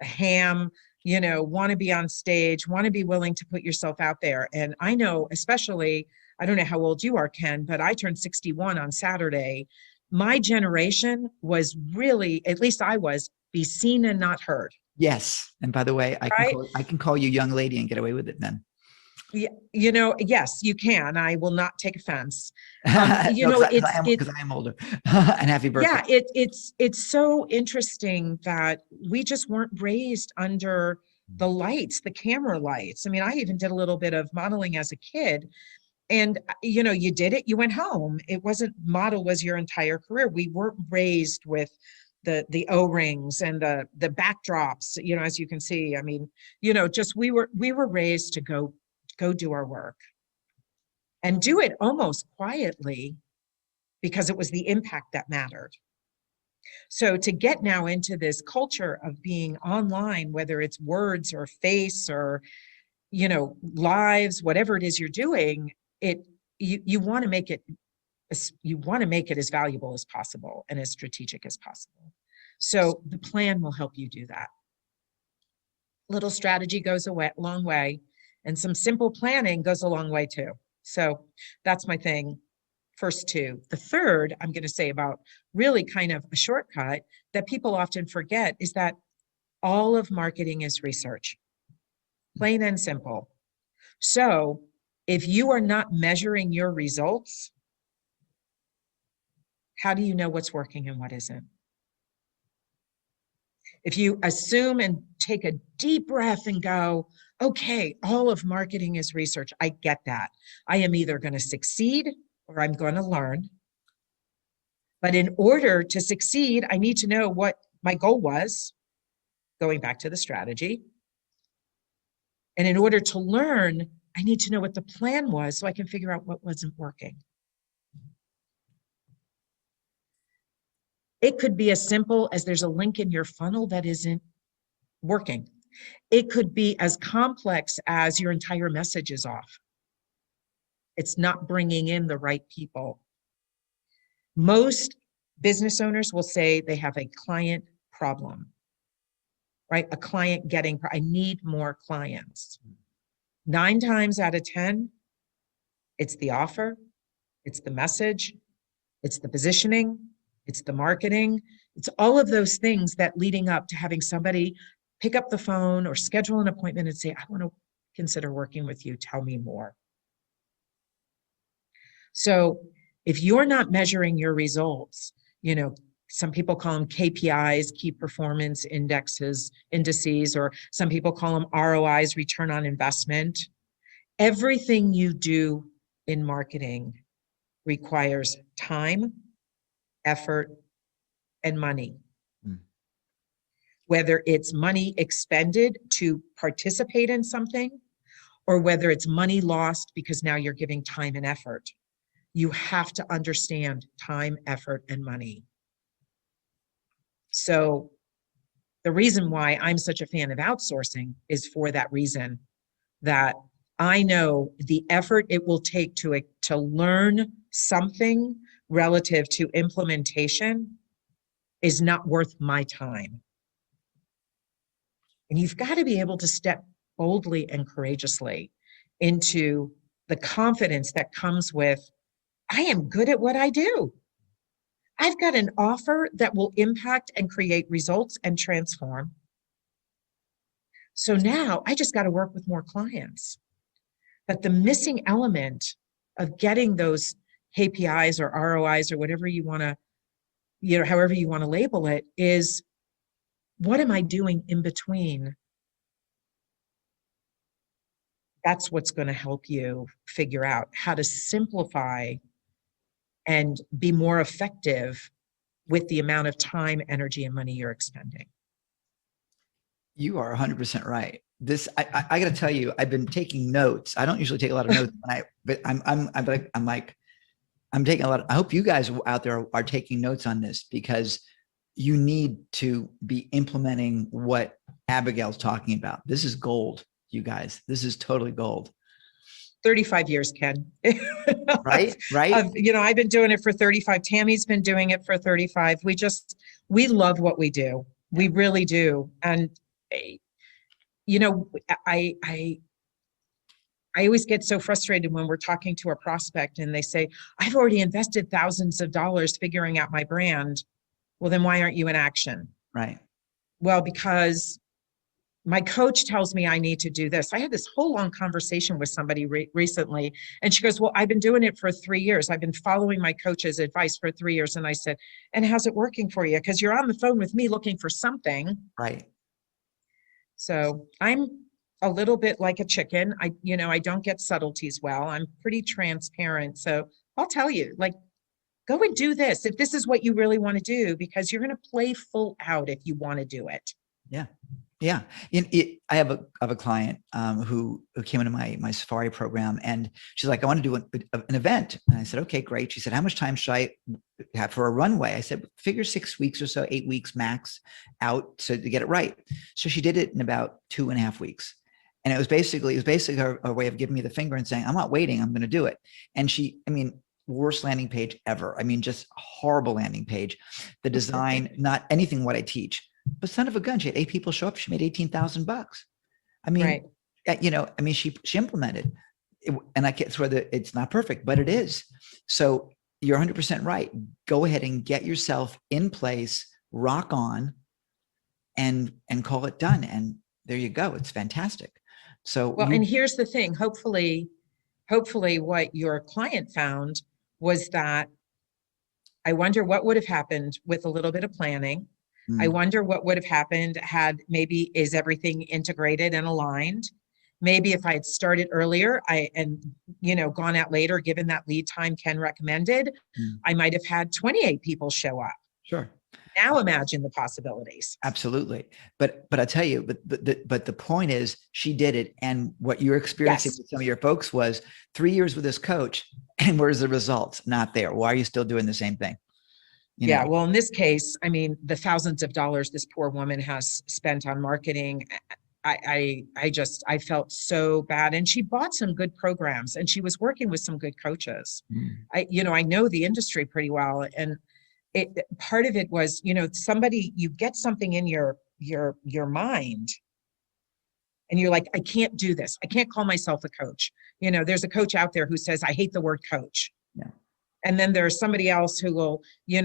ham, want to be on stage, want to be willing to put yourself out there. And I know, especially, I don't know how old you are, Ken, but I turned 61 on Saturday. My generation was really, at least I was, be seen and not heard. Yes. And by the way, Right? I can call you young lady and get away with it then. Yeah, yes, you can. I will not take offense. Because I am older. And happy birthday. Yeah, it's so interesting that we just weren't raised under the lights, the camera lights. I mean, I even did a little bit of modeling as a kid, and you did it, you went home. It wasn't model was your entire career. We weren't raised with the O-rings and the backdrops, as you can see. I mean, just we were raised to go do our work and do it almost quietly because it was the impact that mattered. So to get now into this culture of being online, whether it's words or face or, lives, whatever it is you're doing, you want to make it as valuable as possible and as strategic as possible. So the plan will help you do that. Little strategy goes a long way. And some simple planning goes a long way too. So that's my thing, first two. The third, I'm going to say about really kind of a shortcut that people often forget is that all of marketing is research, plain and simple. So if you are not measuring your results, how do you know what's working and what isn't? If you assume and take a deep breath and go, okay, all of marketing is research. I get that. I am either going to succeed or I'm going to learn. But in order to succeed, I need to know what my goal was, going back to the strategy. And in order to learn, I need to know what the plan was so I can figure out what wasn't working. It could be as simple as there's a link in your funnel that isn't working. It could be as complex as your entire message is off. It's not bringing in the right people. Most business owners will say they have a client problem, right? A client I need more clients. 9 times out of 10, it's the offer, it's the message, it's the positioning, it's the marketing. It's all of those things that leading up to having somebody pick up the phone or schedule an appointment and say, I want to consider working with you. Tell me more. So if you're not measuring your results, some people call them KPIs, key performance indices, or some people call them ROIs, return on investment. Everything you do in marketing requires time, effort, and money. Whether it's money expended to participate in something, or whether it's money lost because now you're giving time and effort. You have to understand time, effort, and money. So the reason why I'm such a fan of outsourcing is for that reason, that I know the effort it will take to learn something relative to implementation is not worth my time. And you've got to be able to step boldly and courageously into the confidence that comes with, I am good at what I do. I've got an offer that will impact and create results and transform. So now I just got to work with more clients. But the missing element of getting those KPIs or ROIs or whatever you want to, however you want to label it, is what am I doing in between? That's what's going to help you figure out how to simplify and be more effective with the amount of time, energy, and money you're expending. You are 100% right. This, I got to tell you, I've been taking notes. I don't usually take a lot of notes, but I'm taking a lot. I hope you guys out there are taking notes on this, because you need to be implementing what Abigail's talking about. This is gold, you guys. This is totally gold. 35 years, Ken. Right, right. You know, I've been doing it for 35. Tammy's been doing it for 35. We love what we do. We really do. And, you know, I always get so frustrated when we're talking to a prospect and they say, I've already invested thousands of dollars figuring out my brand. Well, then why aren't you in action? Right. Well, because my coach tells me I need to do this. I had this whole long conversation with somebody recently, and she goes, well, I've been doing it for 3 years. I've been following my coach's advice for 3 years. And I said, and how's it working for you? Because you're on the phone with me looking for something. Right. So I'm a little bit like a chicken. I don't get subtleties well. I'm pretty transparent. So I'll tell you, like, go and do this if this is what you really want to do, because you're going to play full out if you want to do it. Yeah. Yeah. I have a client who came into my Safari program, and she's like, I want to do an event. And I said, okay, great. She said, how much time should I have for a runway? I said, figure 6 weeks or so, 8 weeks max out to get it right. So she did it in about 2.5 weeks. And it was basically her way of giving me the finger and saying, I'm not waiting, I'm going to do it. And worst landing page ever. Just horrible landing page. The design, not anything what I teach. But son of a gun, she had 8 people show up. She made $18,000. Right. She implemented it, and I can't swear that it's not perfect, but it is. So you're 100% right. Go ahead and get yourself in place, rock on, and call it done. And there you go. It's fantastic. So well, and here's the thing. Hopefully what your client found was that, I wonder what would have happened with a little bit of planning. I wonder what would have happened had maybe, is everything integrated and aligned? Maybe if I had started earlier and gone out later, given that lead time Ken recommended, I might have had 28 people show up. Sure. Now imagine the possibilities. Absolutely. But I tell you, but the point is, she did it. And what you're experiencing with some of your folks was 3 years with this coach, and where's the results? Not there. Why are you still doing the same thing? Yeah, well, in this case, the thousands of dollars this poor woman has spent on marketing, I felt so bad. And she bought some good programs, and she was working with some good coaches. I know the industry pretty well. And part of it was, you get something in your mind, and you're like, I can't do this. I can't call myself a coach. There's a coach out there who says, I hate the word coach. Yeah. And then there's somebody else who will,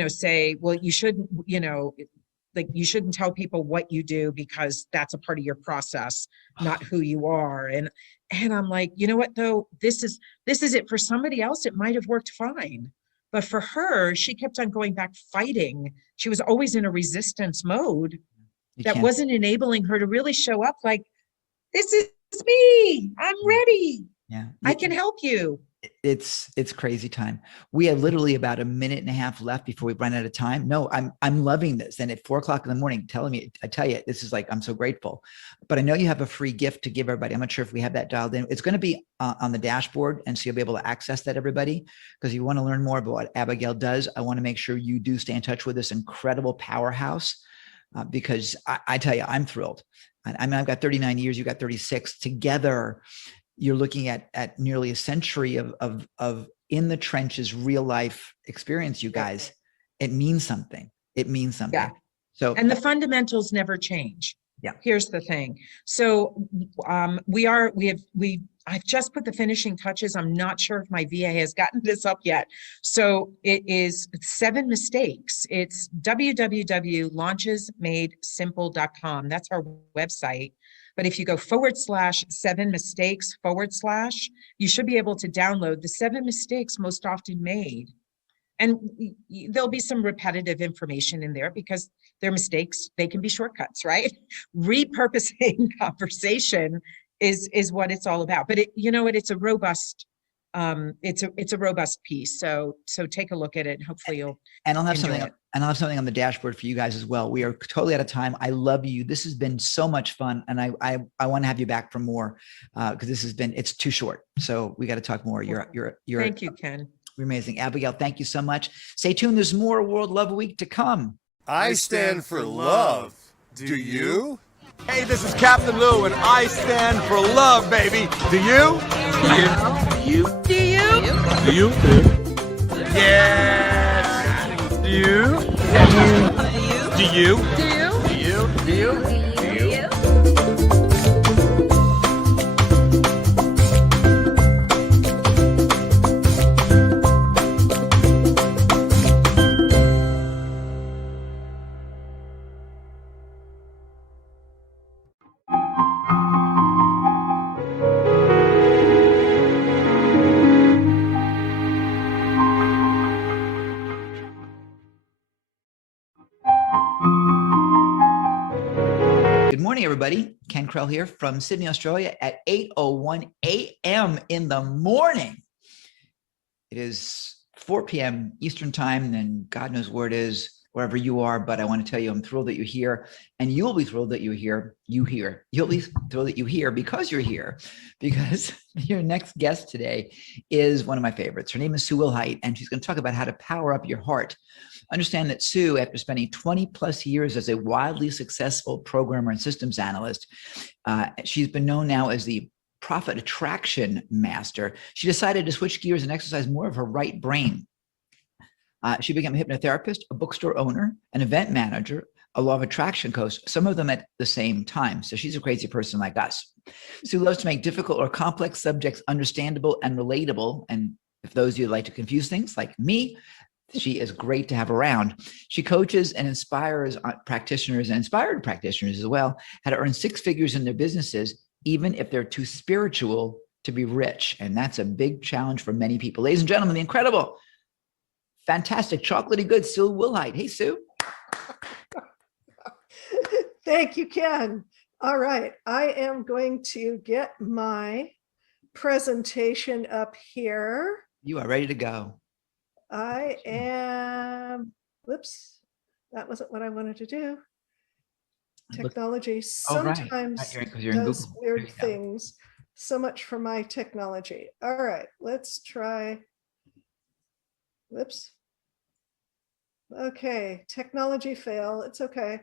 say, well, you shouldn't, you shouldn't tell people what you do, because that's a part of your process, not who you are. And I'm like, you know what, though, this is it. For somebody else, it might have worked fine. But for her, she kept on going back fighting. She was always in a resistance mode that wasn't enabling her to really show up like, this is me, I'm ready. Yeah. I can help you. It's crazy time. We have literally about 1.5 minutes left before we run out of time. No, I'm loving this. And at 4 o'clock in the morning, I tell you, this is like, I'm so grateful. But I know you have a free gift to give everybody. I'm not sure if we have that dialed in. It's going to be on the dashboard. And so you'll be able to access that, everybody, because you want to learn more about what Abigail does. I want to make sure you do stay in touch with this incredible powerhouse, because I tell you, I'm thrilled. I've got 39 years. You got 36 together. You're looking at nearly a century of in the trenches, real life experience, you guys. It means something. It means something. Yeah. So, and the fundamentals never change. Yeah. Here's the thing. So I've just put the finishing touches. I'm not sure if my VA has gotten this up yet. So it is 7 mistakes. It's www.launchesmadesimple.com. That's our website. But if you go /7 mistakes /, you should be able to download the 7 mistakes most often made. And there'll be some repetitive information in there because they're mistakes. They can be shortcuts, right? Repurposing conversation is what it's all about. But it's a robust it's a robust piece. So take a look at it. Hopefully you'll And I'll have enjoy something. it. And I'll have something on the dashboard for you guys as well. We are totally out of time. I love you. This has been so much fun, and I want to have you back for more because it's too short. So we got to talk more. You're Thank you, Ken. You're amazing, Abigail. Thank you so much. Stay tuned. There's more World Love Week to come. I stand for love. Do you? Hey, this is Captain Lou, and I stand for love, baby. Do you? Do you? Do you? Do you? Yes. Do you? Do you? Do you? Do you? Do you? Do you? Good morning, everybody. Ken Krell here from Sydney, Australia at 8:01 a.m. in the morning. It is 4 p.m. Eastern time, and God knows where it is, wherever you are. But I want to tell you, I'm thrilled that you're here, and you'll be thrilled that you're here. You'll be thrilled that you're here because you're here, because your next guest today is one of my favorites. Her name is Sue Wilhite, and she's going to talk about how to power up your heart. Understand that Sue, after spending 20 plus years as a wildly successful programmer and systems analyst, she's been known now as the profit attraction master. She decided to switch gears and exercise more of her right brain. She became a hypnotherapist, a bookstore owner, an event manager, a law of attraction coach, some of them at the same time. So she's a crazy person like us. Sue loves to make difficult or complex subjects understandable and relatable. And if those of you like to confuse things like me, she is great to have around. She coaches and inspires practitioners and inspired practitioners as well how to earn six figures in their businesses, even if they're too spiritual to be rich. And that's a big challenge for many people. Ladies and gentlemen, the incredible, fantastic, chocolatey good Sue Wilhite. Hey, Sue. Thank you, Ken. All right, I am going to get my presentation up here. You are ready to go. I am, whoops, that wasn't what I wanted to do. Technology sometimes does weird things. So much for my technology. All right, let's try, whoops. Okay, technology fail, it's okay.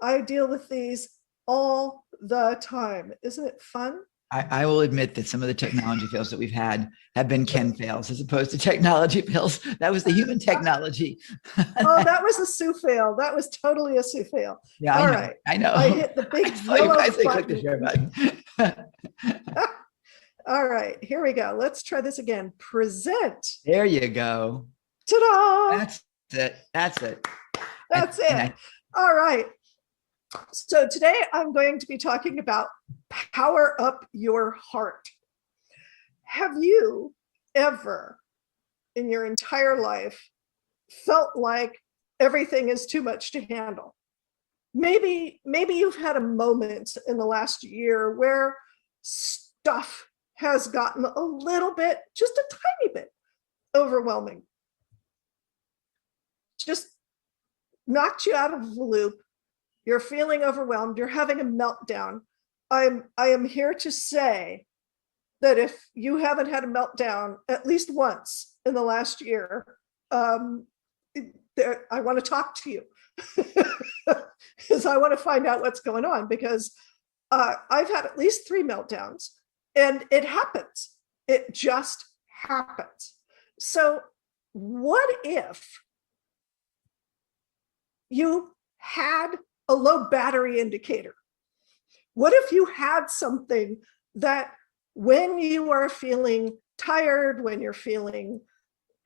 I deal with these all the time. Isn't it fun? I will admit that some of the technology fails that we've had have been Ken fails as opposed to technology fails. That was the human technology. Oh, that was a Sue fail. That was totally a Sue fail. Yeah, all I know. right. I know. I hit the big yellow click the share button. All right, here we go. Let's try this again. Present. There you go. Ta-da! That's it. That's it. That's it. All right. So today I'm going to be talking about power up your heart. Have you ever in your entire life felt like everything is too much to handle? Maybe you've had a moment in the last year where stuff has gotten a little bit, just a tiny bit overwhelming. Just knocked you out of the loop. You're feeling overwhelmed, you're having a meltdown. I am here to say that if you haven't had a meltdown at least once in the last year, I want to talk to you because I want to find out what's going on, because I've had at least 3 meltdowns, and it happens. It just happens. So what if you had a low battery indicator? What if you had something that when you are feeling tired, when you're feeling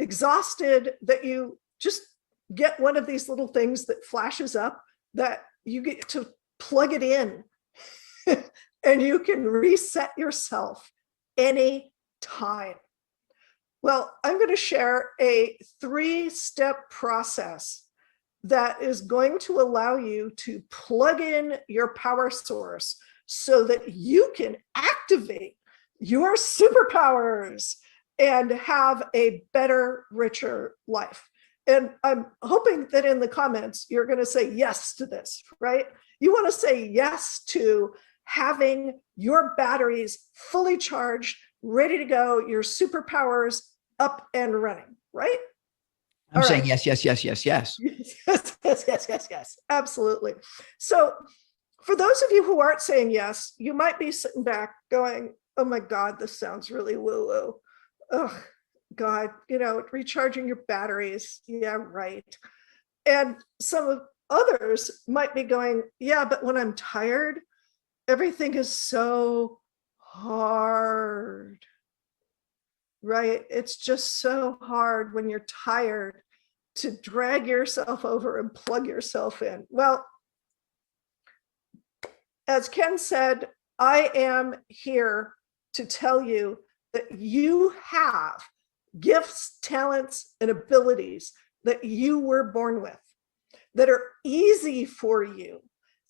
exhausted, that you just get one of these little things that flashes up that you get to plug it in and you can reset yourself any time? Well, I'm going to share a 3-step process that is going to allow you to plug in your power source so that you can activate your superpowers and have a better, richer life. And I'm hoping that in the comments, you're going to say yes to this, right? You want to say yes to having your batteries fully charged, ready to go, your superpowers up and running, right? I'm All saying right. yes, yes, yes, yes, yes. Yes, absolutely. So for those of you who aren't saying yes, you might be sitting back going, oh my God, this sounds really woo-woo. Oh God, recharging your batteries. Yeah, right. And some of others might be going, yeah, but when I'm tired, everything is so hard, right? It's just so hard when you're tired to drag yourself over and plug yourself in. Well, as Ken said, I am here to tell you that you have gifts, talents, and abilities that you were born with that are easy for you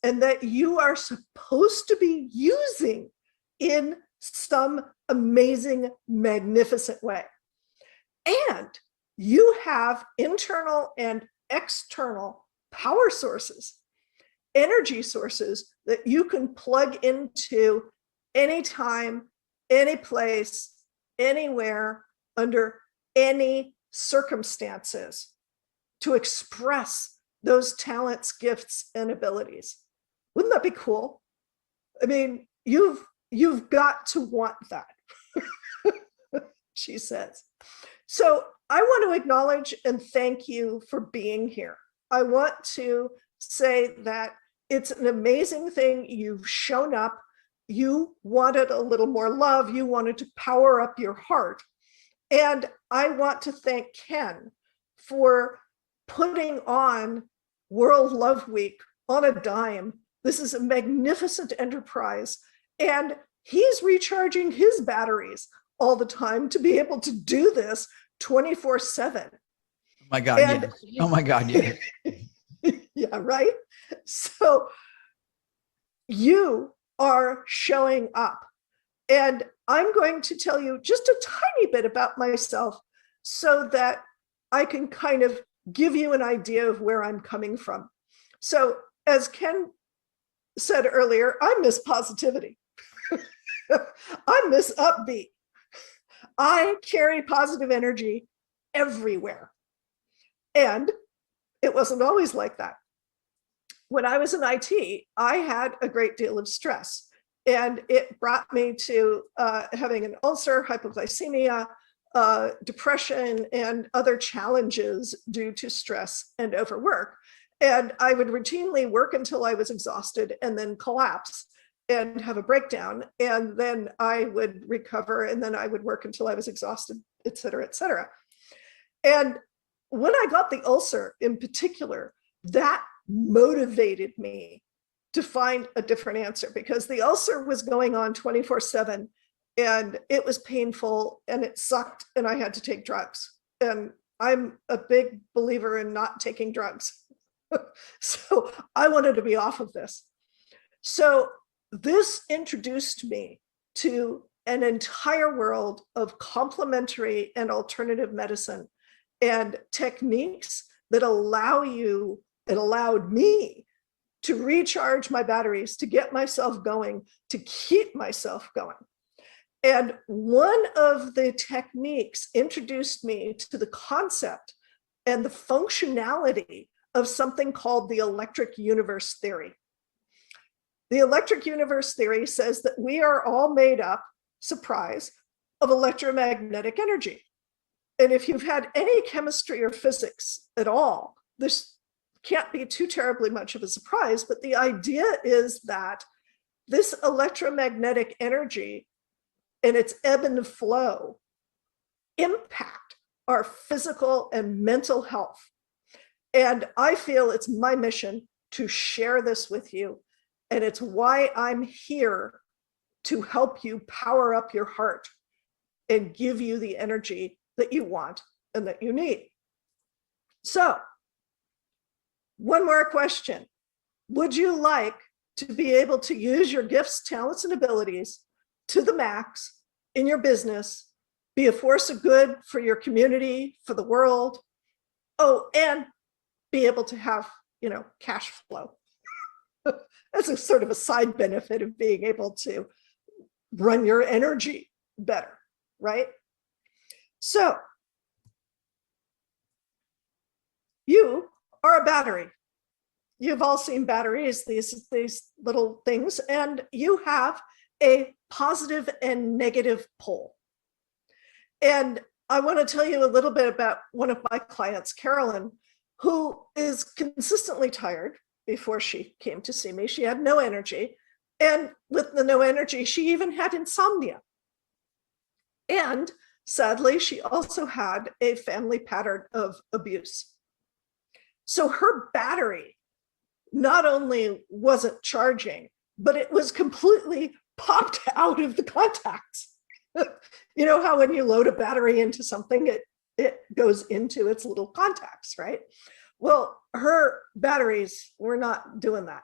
and that you are supposed to be using in some amazing, magnificent way. And you have internal and external power sources, energy sources that you can plug into anytime, any place, anywhere, under any circumstances to express those talents, gifts, and abilities. Wouldn't that be cool? I mean, you've got to want that, she says. So I want to acknowledge and thank you for being here. I want to say that it's an amazing thing. You've shown up. You wanted a little more love. You wanted to power up your heart. And I want to thank Ken for putting on World Love Week on a dime. This is a magnificent enterprise. And he's recharging his batteries all the time to be able to do this 24/7. Oh my God, yes. Oh my God, yes. Yeah, right? So you are showing up. And I'm going to tell you just a tiny bit about myself so that I can kind of give you an idea of where I'm coming from. So as Ken said earlier, I'm Miss Positivity. I'm Miss Upbeat. I carry positive energy everywhere. And it wasn't always like that. When I was in IT, I had a great deal of stress. And it brought me to having an ulcer, hypoglycemia, depression, and other challenges due to stress and overwork. And I would routinely work until I was exhausted and then collapse and have a breakdown. And then I would recover, and then I would work until I was exhausted, et cetera, et cetera. And when I got the ulcer in particular, that motivated me to find a different answer, because the ulcer was going on 24/7 and it was painful and it sucked and I had to take drugs. And I'm a big believer in not taking drugs. So I wanted to be off of this. So this introduced me to an entire world of complementary and alternative medicine and techniques that allowed me to recharge my batteries, to get myself going, to keep myself going. And one of the techniques introduced me to the concept and the functionality of something called the electric universe theory. The electric universe theory says that we are all made up, surprise, of electromagnetic energy. And if you've had any chemistry or physics at all, this can't be too terribly much of a surprise, but the idea is that this electromagnetic energy and its ebb and flow impact our physical and mental health. And I feel it's my mission to share this with you. And it's why I'm here to help you power up your heart and give you the energy that you want and that you need. So, one more question. Would you like to be able to use your gifts, talents, and abilities to the max in your business be a force of good for your community, for the world. Oh, and be able to have, cash flow. That's a sort of a side benefit of being able to run your energy better, right? So you are a battery. You've all seen batteries, these little things, and you have a positive and negative pole. And I want to tell you a little bit about one of my clients, Carolyn, who is consistently tired. Before she came to see me, she had no energy. And with the no energy, she even had insomnia. And sadly, she also had a family pattern of abuse. So her battery not only wasn't charging, but it was completely popped out of the contacts. You know how when you load a battery into something, it goes into its little contacts, right? Well, her batteries were not doing that.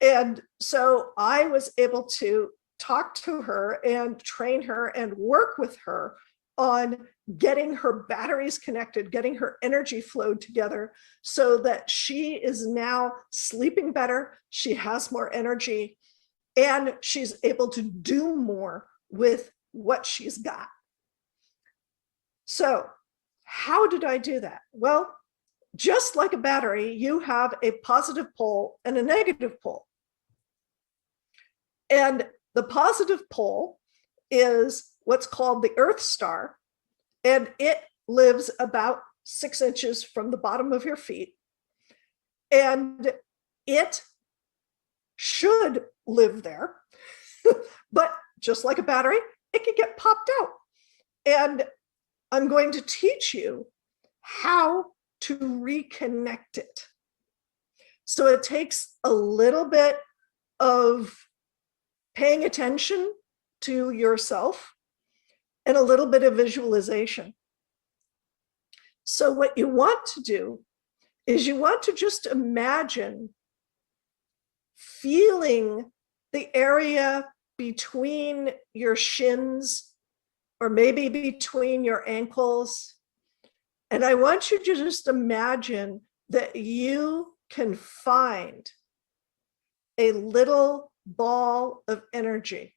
And so I was able to talk to her and train her and work with her on getting her batteries connected, getting her energy flowed together so that she is now sleeping better, she has more energy, and she's able to do more with what she's got. So how did I do that? Well, just like a battery, you have a positive pole and a negative pole. And the positive pole is what's called the Earth star, and it lives about 6 inches from the bottom of your feet. And it should live there, but just like a battery, it can get popped out. And I'm going to teach you how to reconnect it. So it takes a little bit of paying attention to yourself and a little bit of visualization. So what you want to do is you want to just imagine feeling the area between your shins or maybe between your ankles. And I want you to just imagine that you can find a little ball of energy.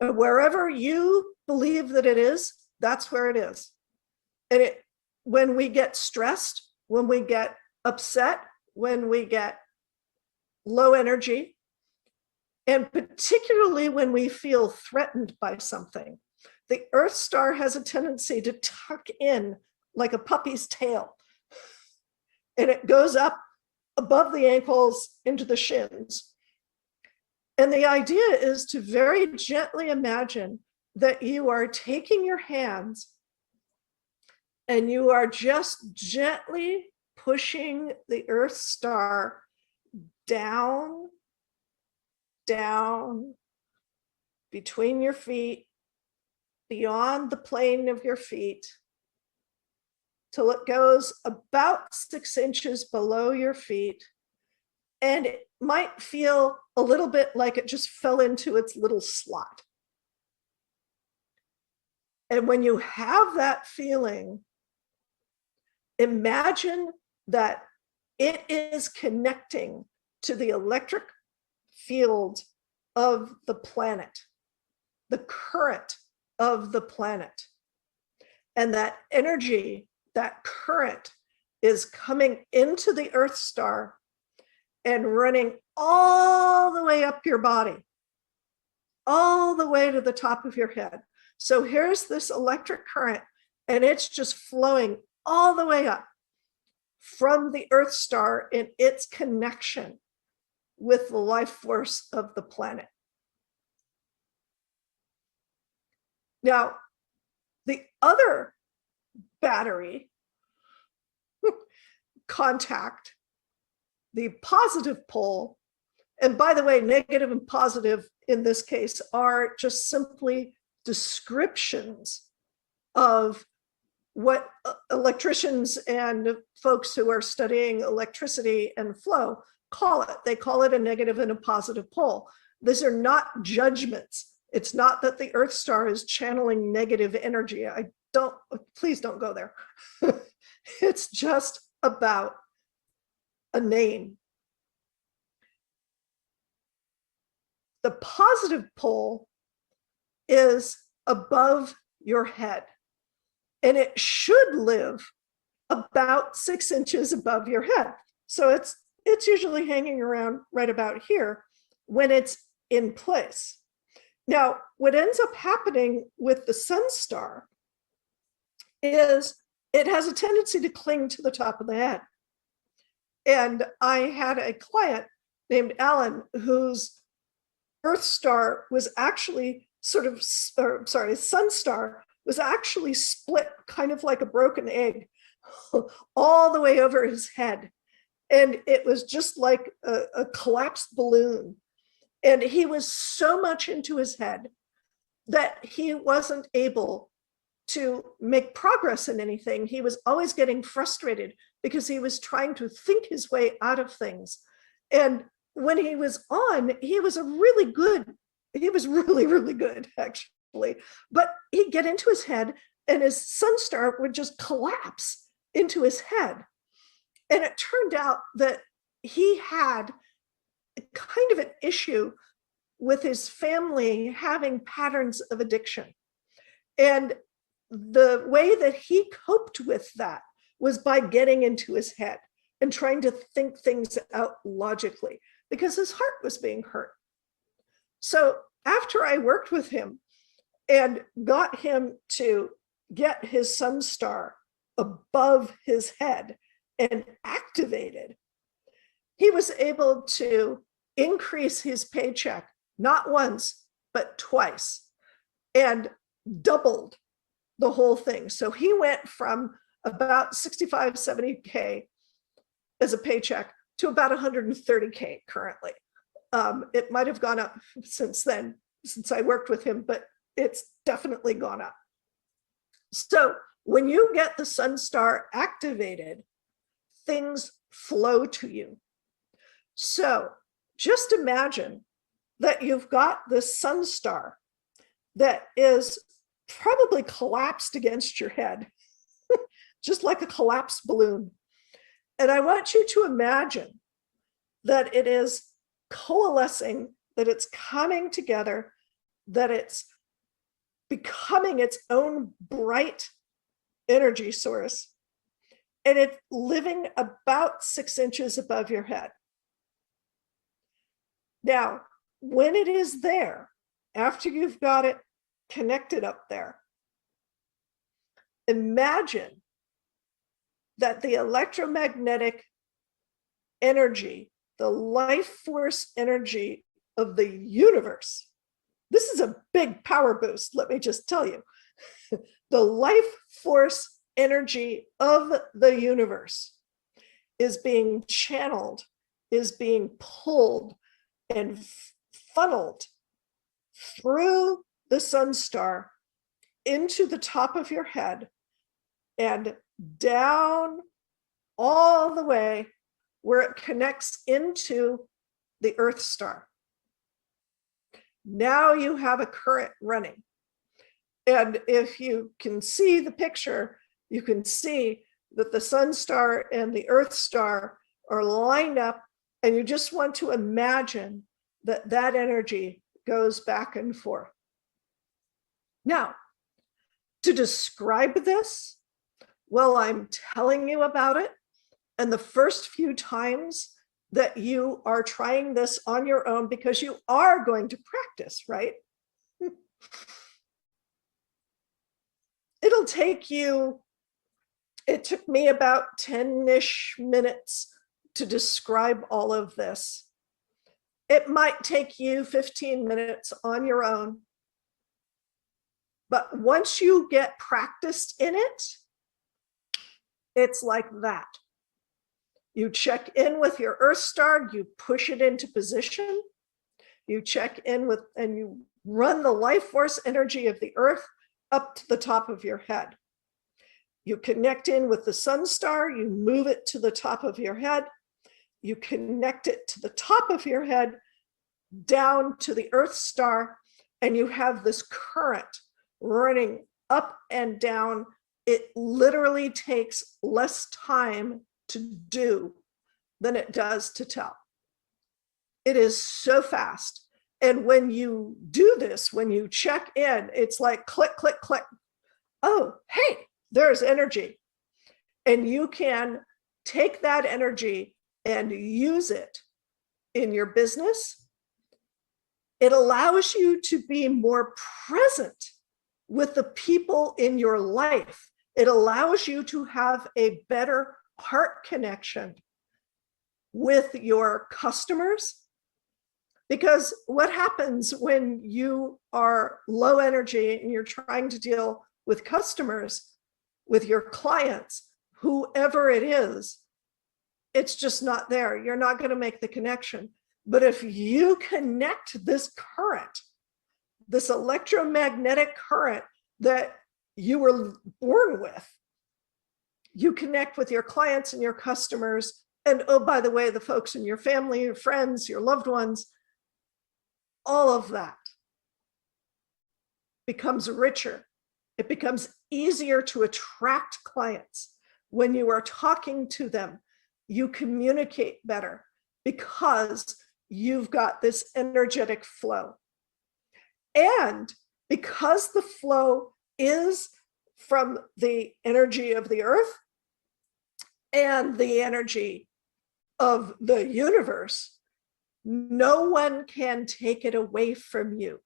And wherever you believe that it is, that's where it is. And when we get stressed, when we get upset, when we get low energy, and particularly when we feel threatened by something, the Earth star has a tendency to tuck in like a puppy's tail. And it goes up above the ankles into the shins. And the idea is to very gently imagine that you are taking your hands and you are just gently pushing the Earth star down, down, between your feet, beyond the plane of your feet, till it goes about 6 inches below your feet. And it might feel a little bit like it just fell into its little slot. And when you have that feeling, imagine that it is connecting to the electric field of the planet, the current of the planet. And that energy, that current is coming into the Earth star and running all the way up your body, all the way to the top of your head. So here's this electric current, and it's just flowing all the way up from the Earth star in its connection with the life force of the planet. Now, the other battery contact, the positive pole, and by the way, negative and positive in this case are just simply descriptions of what electricians and folks who are studying electricity and flow call it. They call it a negative and a positive pole. These are not judgments. It's not that the Earth Star is channeling negative energy. Please don't go there. It's just about a name. The positive pole is above your head, and it should live about 6 inches above your head. So it's usually hanging around right about here when it's in place. Now, what ends up happening with the Sun Star is it has a tendency to cling to the top of the head. And I had a client named Alan whose Earth Star was actually Sun Star was actually split kind of like a broken egg all the way over his head. And it was just like a collapsed balloon. And he was so much into his head that he wasn't able to make progress in anything. He was always getting frustrated because he was trying to think his way out of things. And when he was on, he was really, really good, actually. But he'd get into his head and his Sun Star would just collapse into his head. And it turned out that he had kind of an issue with his family having patterns of addiction. And the way that he coped with that was by getting into his head and trying to think things out logically because his heart was being hurt. So after I worked with him and got him to get his Sun Star above his head and activated, he was able to increase his paycheck, not once, but twice, and doubled the whole thing. So he went from about 65, 70K as a paycheck to about 130K currently. It might have gone up since then, since I worked with him, but it's definitely gone up. So when you get the Sun Star activated, things flow to you. So just imagine that you've got this Sun Star that is probably collapsed against your head, just like a collapsed balloon. And I want you to imagine that it is coalescing, that it's coming together, that it's becoming its own bright energy source, and it's living about 6 inches above your head. Now, when it is there, after you've got it connected up there, imagine that the electromagnetic energy, the life force energy of the universe, this is a big power boost, let me just tell you. The life force energy of the universe is being channeled, is being pulled and funneled through the Sun Star into the top of your head and down all the way where it connects into the Earth Star. Now you have a current running. And if you can see the picture, you can see that the Sun Star and the Earth Star are lined up, and you just want to imagine that that energy goes back and forth. Now, to describe this, well, I'm telling you about it, and the first few times that you are trying this on your own, because you are going to practice, right? It'll take you, it took me about 10-ish minutes to describe all of this. It might take you 15 minutes on your own. But once you get practiced in it, it's like that. You check in with your Earth Star, you push it into position, you check in with, and you run the life force energy of the Earth up to the top of your head. You connect in with the Sun Star, you move it to the top of your head, you connect it to the top of your head, down to the Earth Star, and you have this current running up and down, it literally takes less time to do than it does to tell. It is so fast. And when you do this, when you check in, it's like click, click, click. Oh, hey, there's energy. And you can take that energy and use it in your business. It allows you to be more present with the people in your life. It allows you to have a better heart connection with your customers. Because what happens when you are low energy and you're trying to deal with customers, with your clients, whoever it is, it's just not there. You're not going to make the connection. But if you connect this current, this electromagnetic current that you were born with, you connect with your clients and your customers. And oh, by the way, the folks in your family, your friends, your loved ones, all of that becomes richer. It becomes easier to attract clients. When you are talking to them, you communicate better because you've got this energetic flow. And because the flow is from the energy of the earth and the energy of the universe, no one can take it away from you.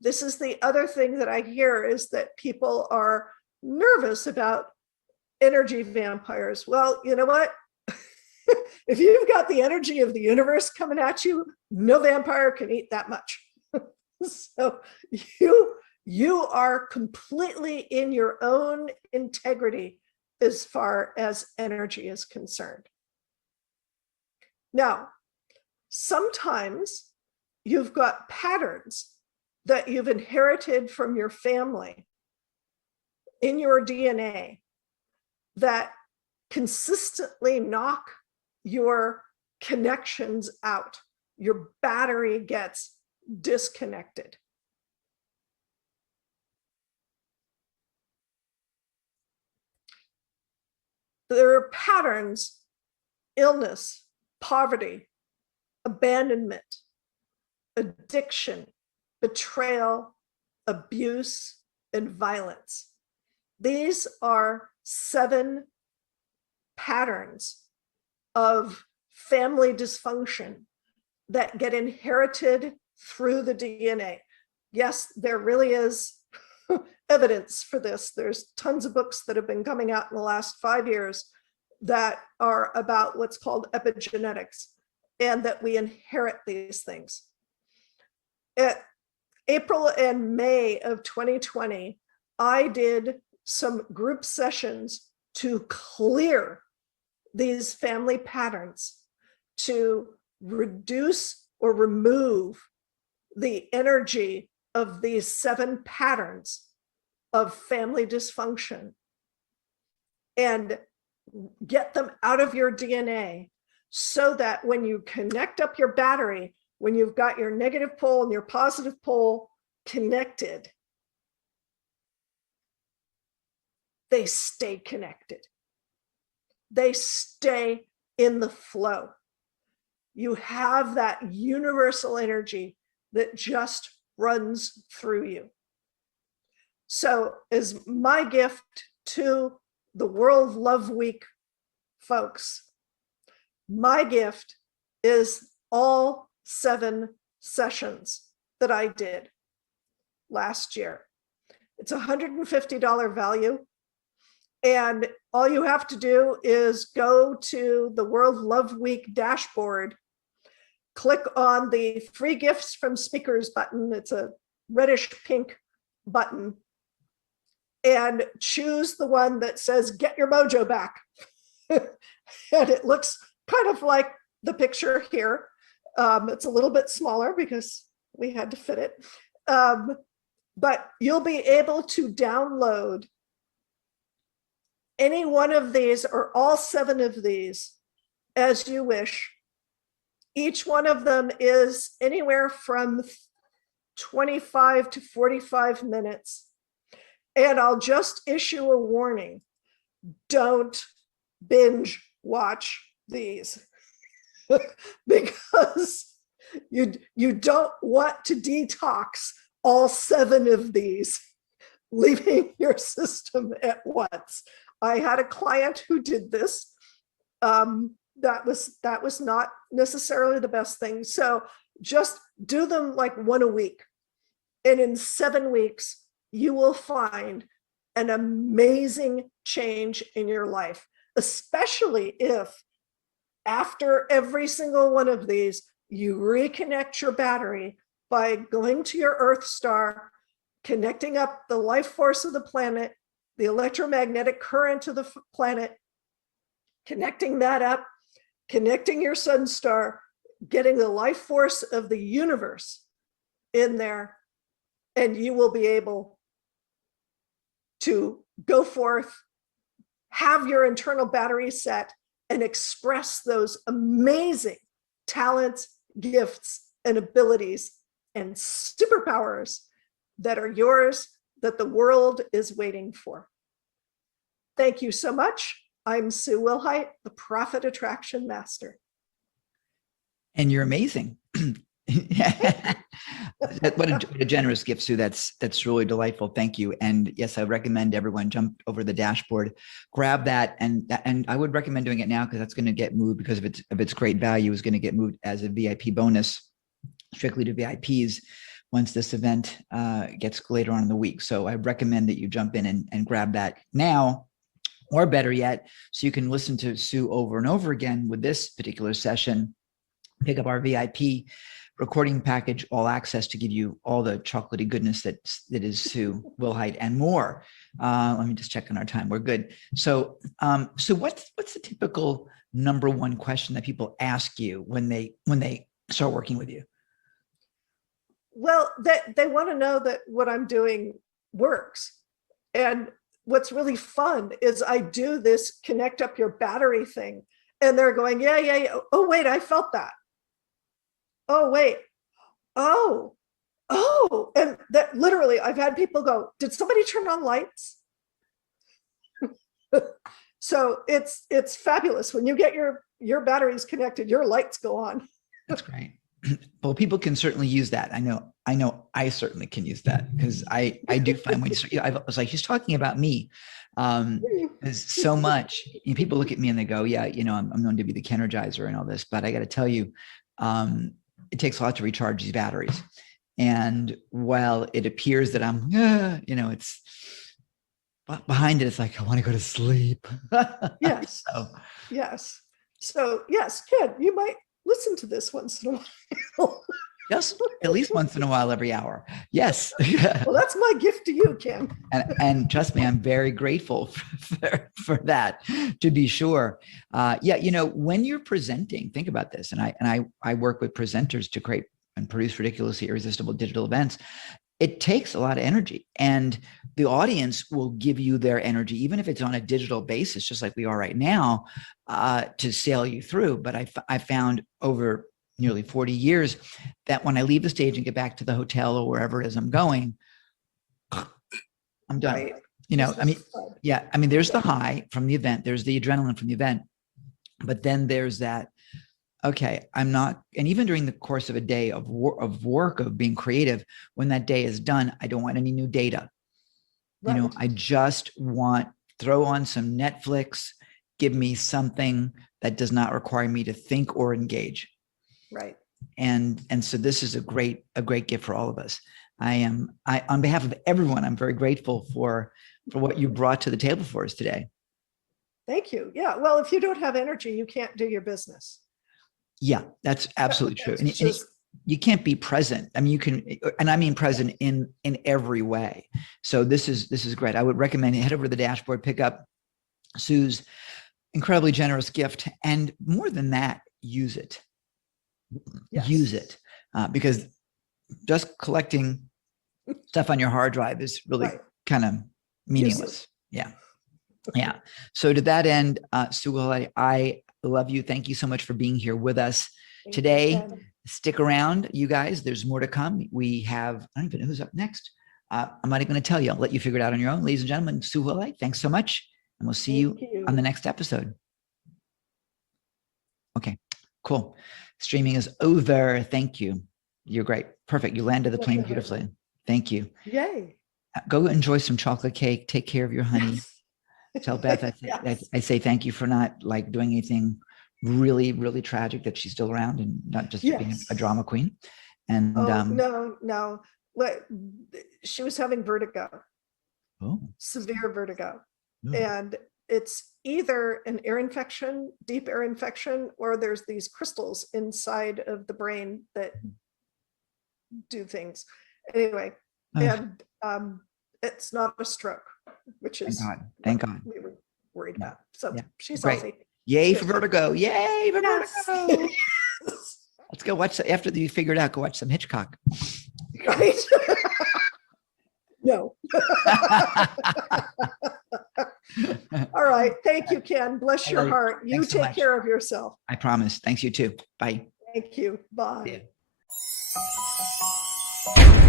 This is the other thing that I hear, is that people are nervous about energy vampires. Well, you know what? If you've got the energy of the universe coming at you, no vampire can eat that much. So you are completely in your own integrity as far as energy is concerned. Now, sometimes you've got patterns that you've inherited from your family in your DNA that consistently knock your connections out. Your battery gets disconnected. There are patterns: illness, poverty, abandonment, addiction, betrayal, abuse, and violence. These are 7 patterns of family dysfunction that get inherited through the DNA. Yes, there really is evidence for this. There's tons of books that have been coming out in the last 5 years that are about what's called epigenetics, and that we inherit these things. At April and May of 2020, I did some group sessions to clear these family patterns, to reduce or remove the energy of these 7 patterns of family dysfunction and get them out of your DNA, so that when you connect up your battery, when you've got your negative pole and your positive pole connected, they stay connected. They stay in the flow. You have that universal energy that just runs through you. So as my gift to the World Love Week folks, my gift is all 7 sessions that I did last year. It's $150 value. And all you have to do is go to the World Love Week dashboard, click on the free gifts from speakers button. It's a reddish pink button, and choose the one that says get your mojo back. And it looks kind of like the picture here. It's a little bit smaller because we had to fit it. But you'll be able to download any one of these or all 7 of these as you wish. Each one of them is anywhere from 25 to 45 minutes. And I'll just issue a warning. Don't binge watch these because you don't want to detox all 7 of these, leaving your system at once. I had a client who did this. That was not necessarily the best thing. So just do them like 1 a week. And in 7 weeks, you will find an amazing change in your life, especially if after every single one of these, you reconnect your battery by going to your Earth star, connecting up the life force of the planet, the electromagnetic current of the planet, connecting that up, connecting your sun star, getting the life force of the universe in there, and you will be able to go forth, have your internal battery set, and express those amazing talents, gifts, and abilities and superpowers that are yours, that the world is waiting for. Thank you so much. I'm Sue Wilhite, the Profit Attraction Master. And you're amazing. What a generous gift, Sue. That's really delightful. Thank you. And yes, I recommend everyone jump over the dashboard, grab that, and I would recommend doing it now because that's going to get moved because of its great value is going to get moved as a VIP bonus, strictly to VIPs once this event gets later on in the week. So I recommend that you jump in and grab that now, or better yet, so you can listen to Sue over and over again with this particular session. Pick up our VIP recording package, all access, to give you all the chocolatey goodness that is Sue Wilhite and more. Let me just check on our time. We're good. So, so what's the typical number one question that people ask you when they start working with you? Well, they want to know that what I'm doing works. And what's really fun is I do this connect up your battery thing, and they're going, yeah. Oh, wait, I felt that. Oh, wait. Oh. And that literally, I've had people go, did somebody turn on lights? So it's fabulous. When you get your batteries connected, your lights go on. That's great. Well, people can certainly use that. I know I certainly can use that because I do find when I was like, he's talking about me. There's so much, people look at me and they go, yeah, I'm known to be the Kenergizer and all this, but I got to tell you, it takes a lot to recharge these batteries. And while it appears that I'm, it's behind it, it's like, I want to go to sleep. Yes. Yes. So yes, kid, you might listen to this once in a while. Just at least once in a while, every hour. Yes. Well, that's my gift to you, Ken. And trust me, I'm very grateful for that, to be sure. When you're presenting, think about this. And I work with presenters to create and produce ridiculously irresistible digital events. It takes a lot of energy, and the audience will give you their energy, even if it's on a digital basis, just like we are right now, to sail you through. But I found over nearly 40 years that when I leave the stage and get back to the hotel or wherever it is I'm going, I'm done. Right. There's the high from the event, there's the adrenaline from the event, but then there's that, okay, I'm not, and even during the course of a day of work, of being creative, when that day is done, I don't want any new data. Right. I just want, throw on some Netflix, give me something that does not require me to think or engage. Right. And so this is a great gift for all of us. On behalf of everyone, I'm very grateful for what you brought to the table for us today. Thank you. Yeah. Well, if you don't have energy, you can't do your business. Yeah, that's absolutely true. And you can't be present. I mean, you can, and I mean present in every way. So this is great. I would recommend you head over to the dashboard, pick up Sue's incredibly generous gift, and more than that, use it. Yes. Use it, because just collecting stuff on your hard drive is really kind of meaningless. Yeah. So to that end, Sue, I love you. Thank you so much for being here with us today. Stick around, you guys. There's more to come. We have, I don't even know who's up next. I'm not even going to tell you. I'll let you figure it out on your own. Ladies and gentlemen, Sue Hulley, thanks so much. And we'll see you on the next episode. Okay, cool. Streaming is over. Thank you. You're great. Perfect. You landed the plane beautifully. Thank you. Yay. Go enjoy some chocolate cake. Take care of your honey. Tell Beth I say thank you for not like doing anything really, really tragic, that she's still around and not just being a drama queen. And no. She was having vertigo. Oh. Severe vertigo. Ooh. And it's either an ear infection, deep ear infection, or there's these crystals inside of the brain that do things. Anyway, and it's not a stroke, which is thank God. we were worried about. So she's Great. healthy. Yay for vertigo. Yay for vertigo. Yes. Let's go watch, after you figure it out, go watch some Hitchcock. Right? No. All right. Thank you, Ken. Bless your heart. You Thanks so take much. care of yourself. I promise. Thanks, you too. Bye. Thank you. Bye. Yeah.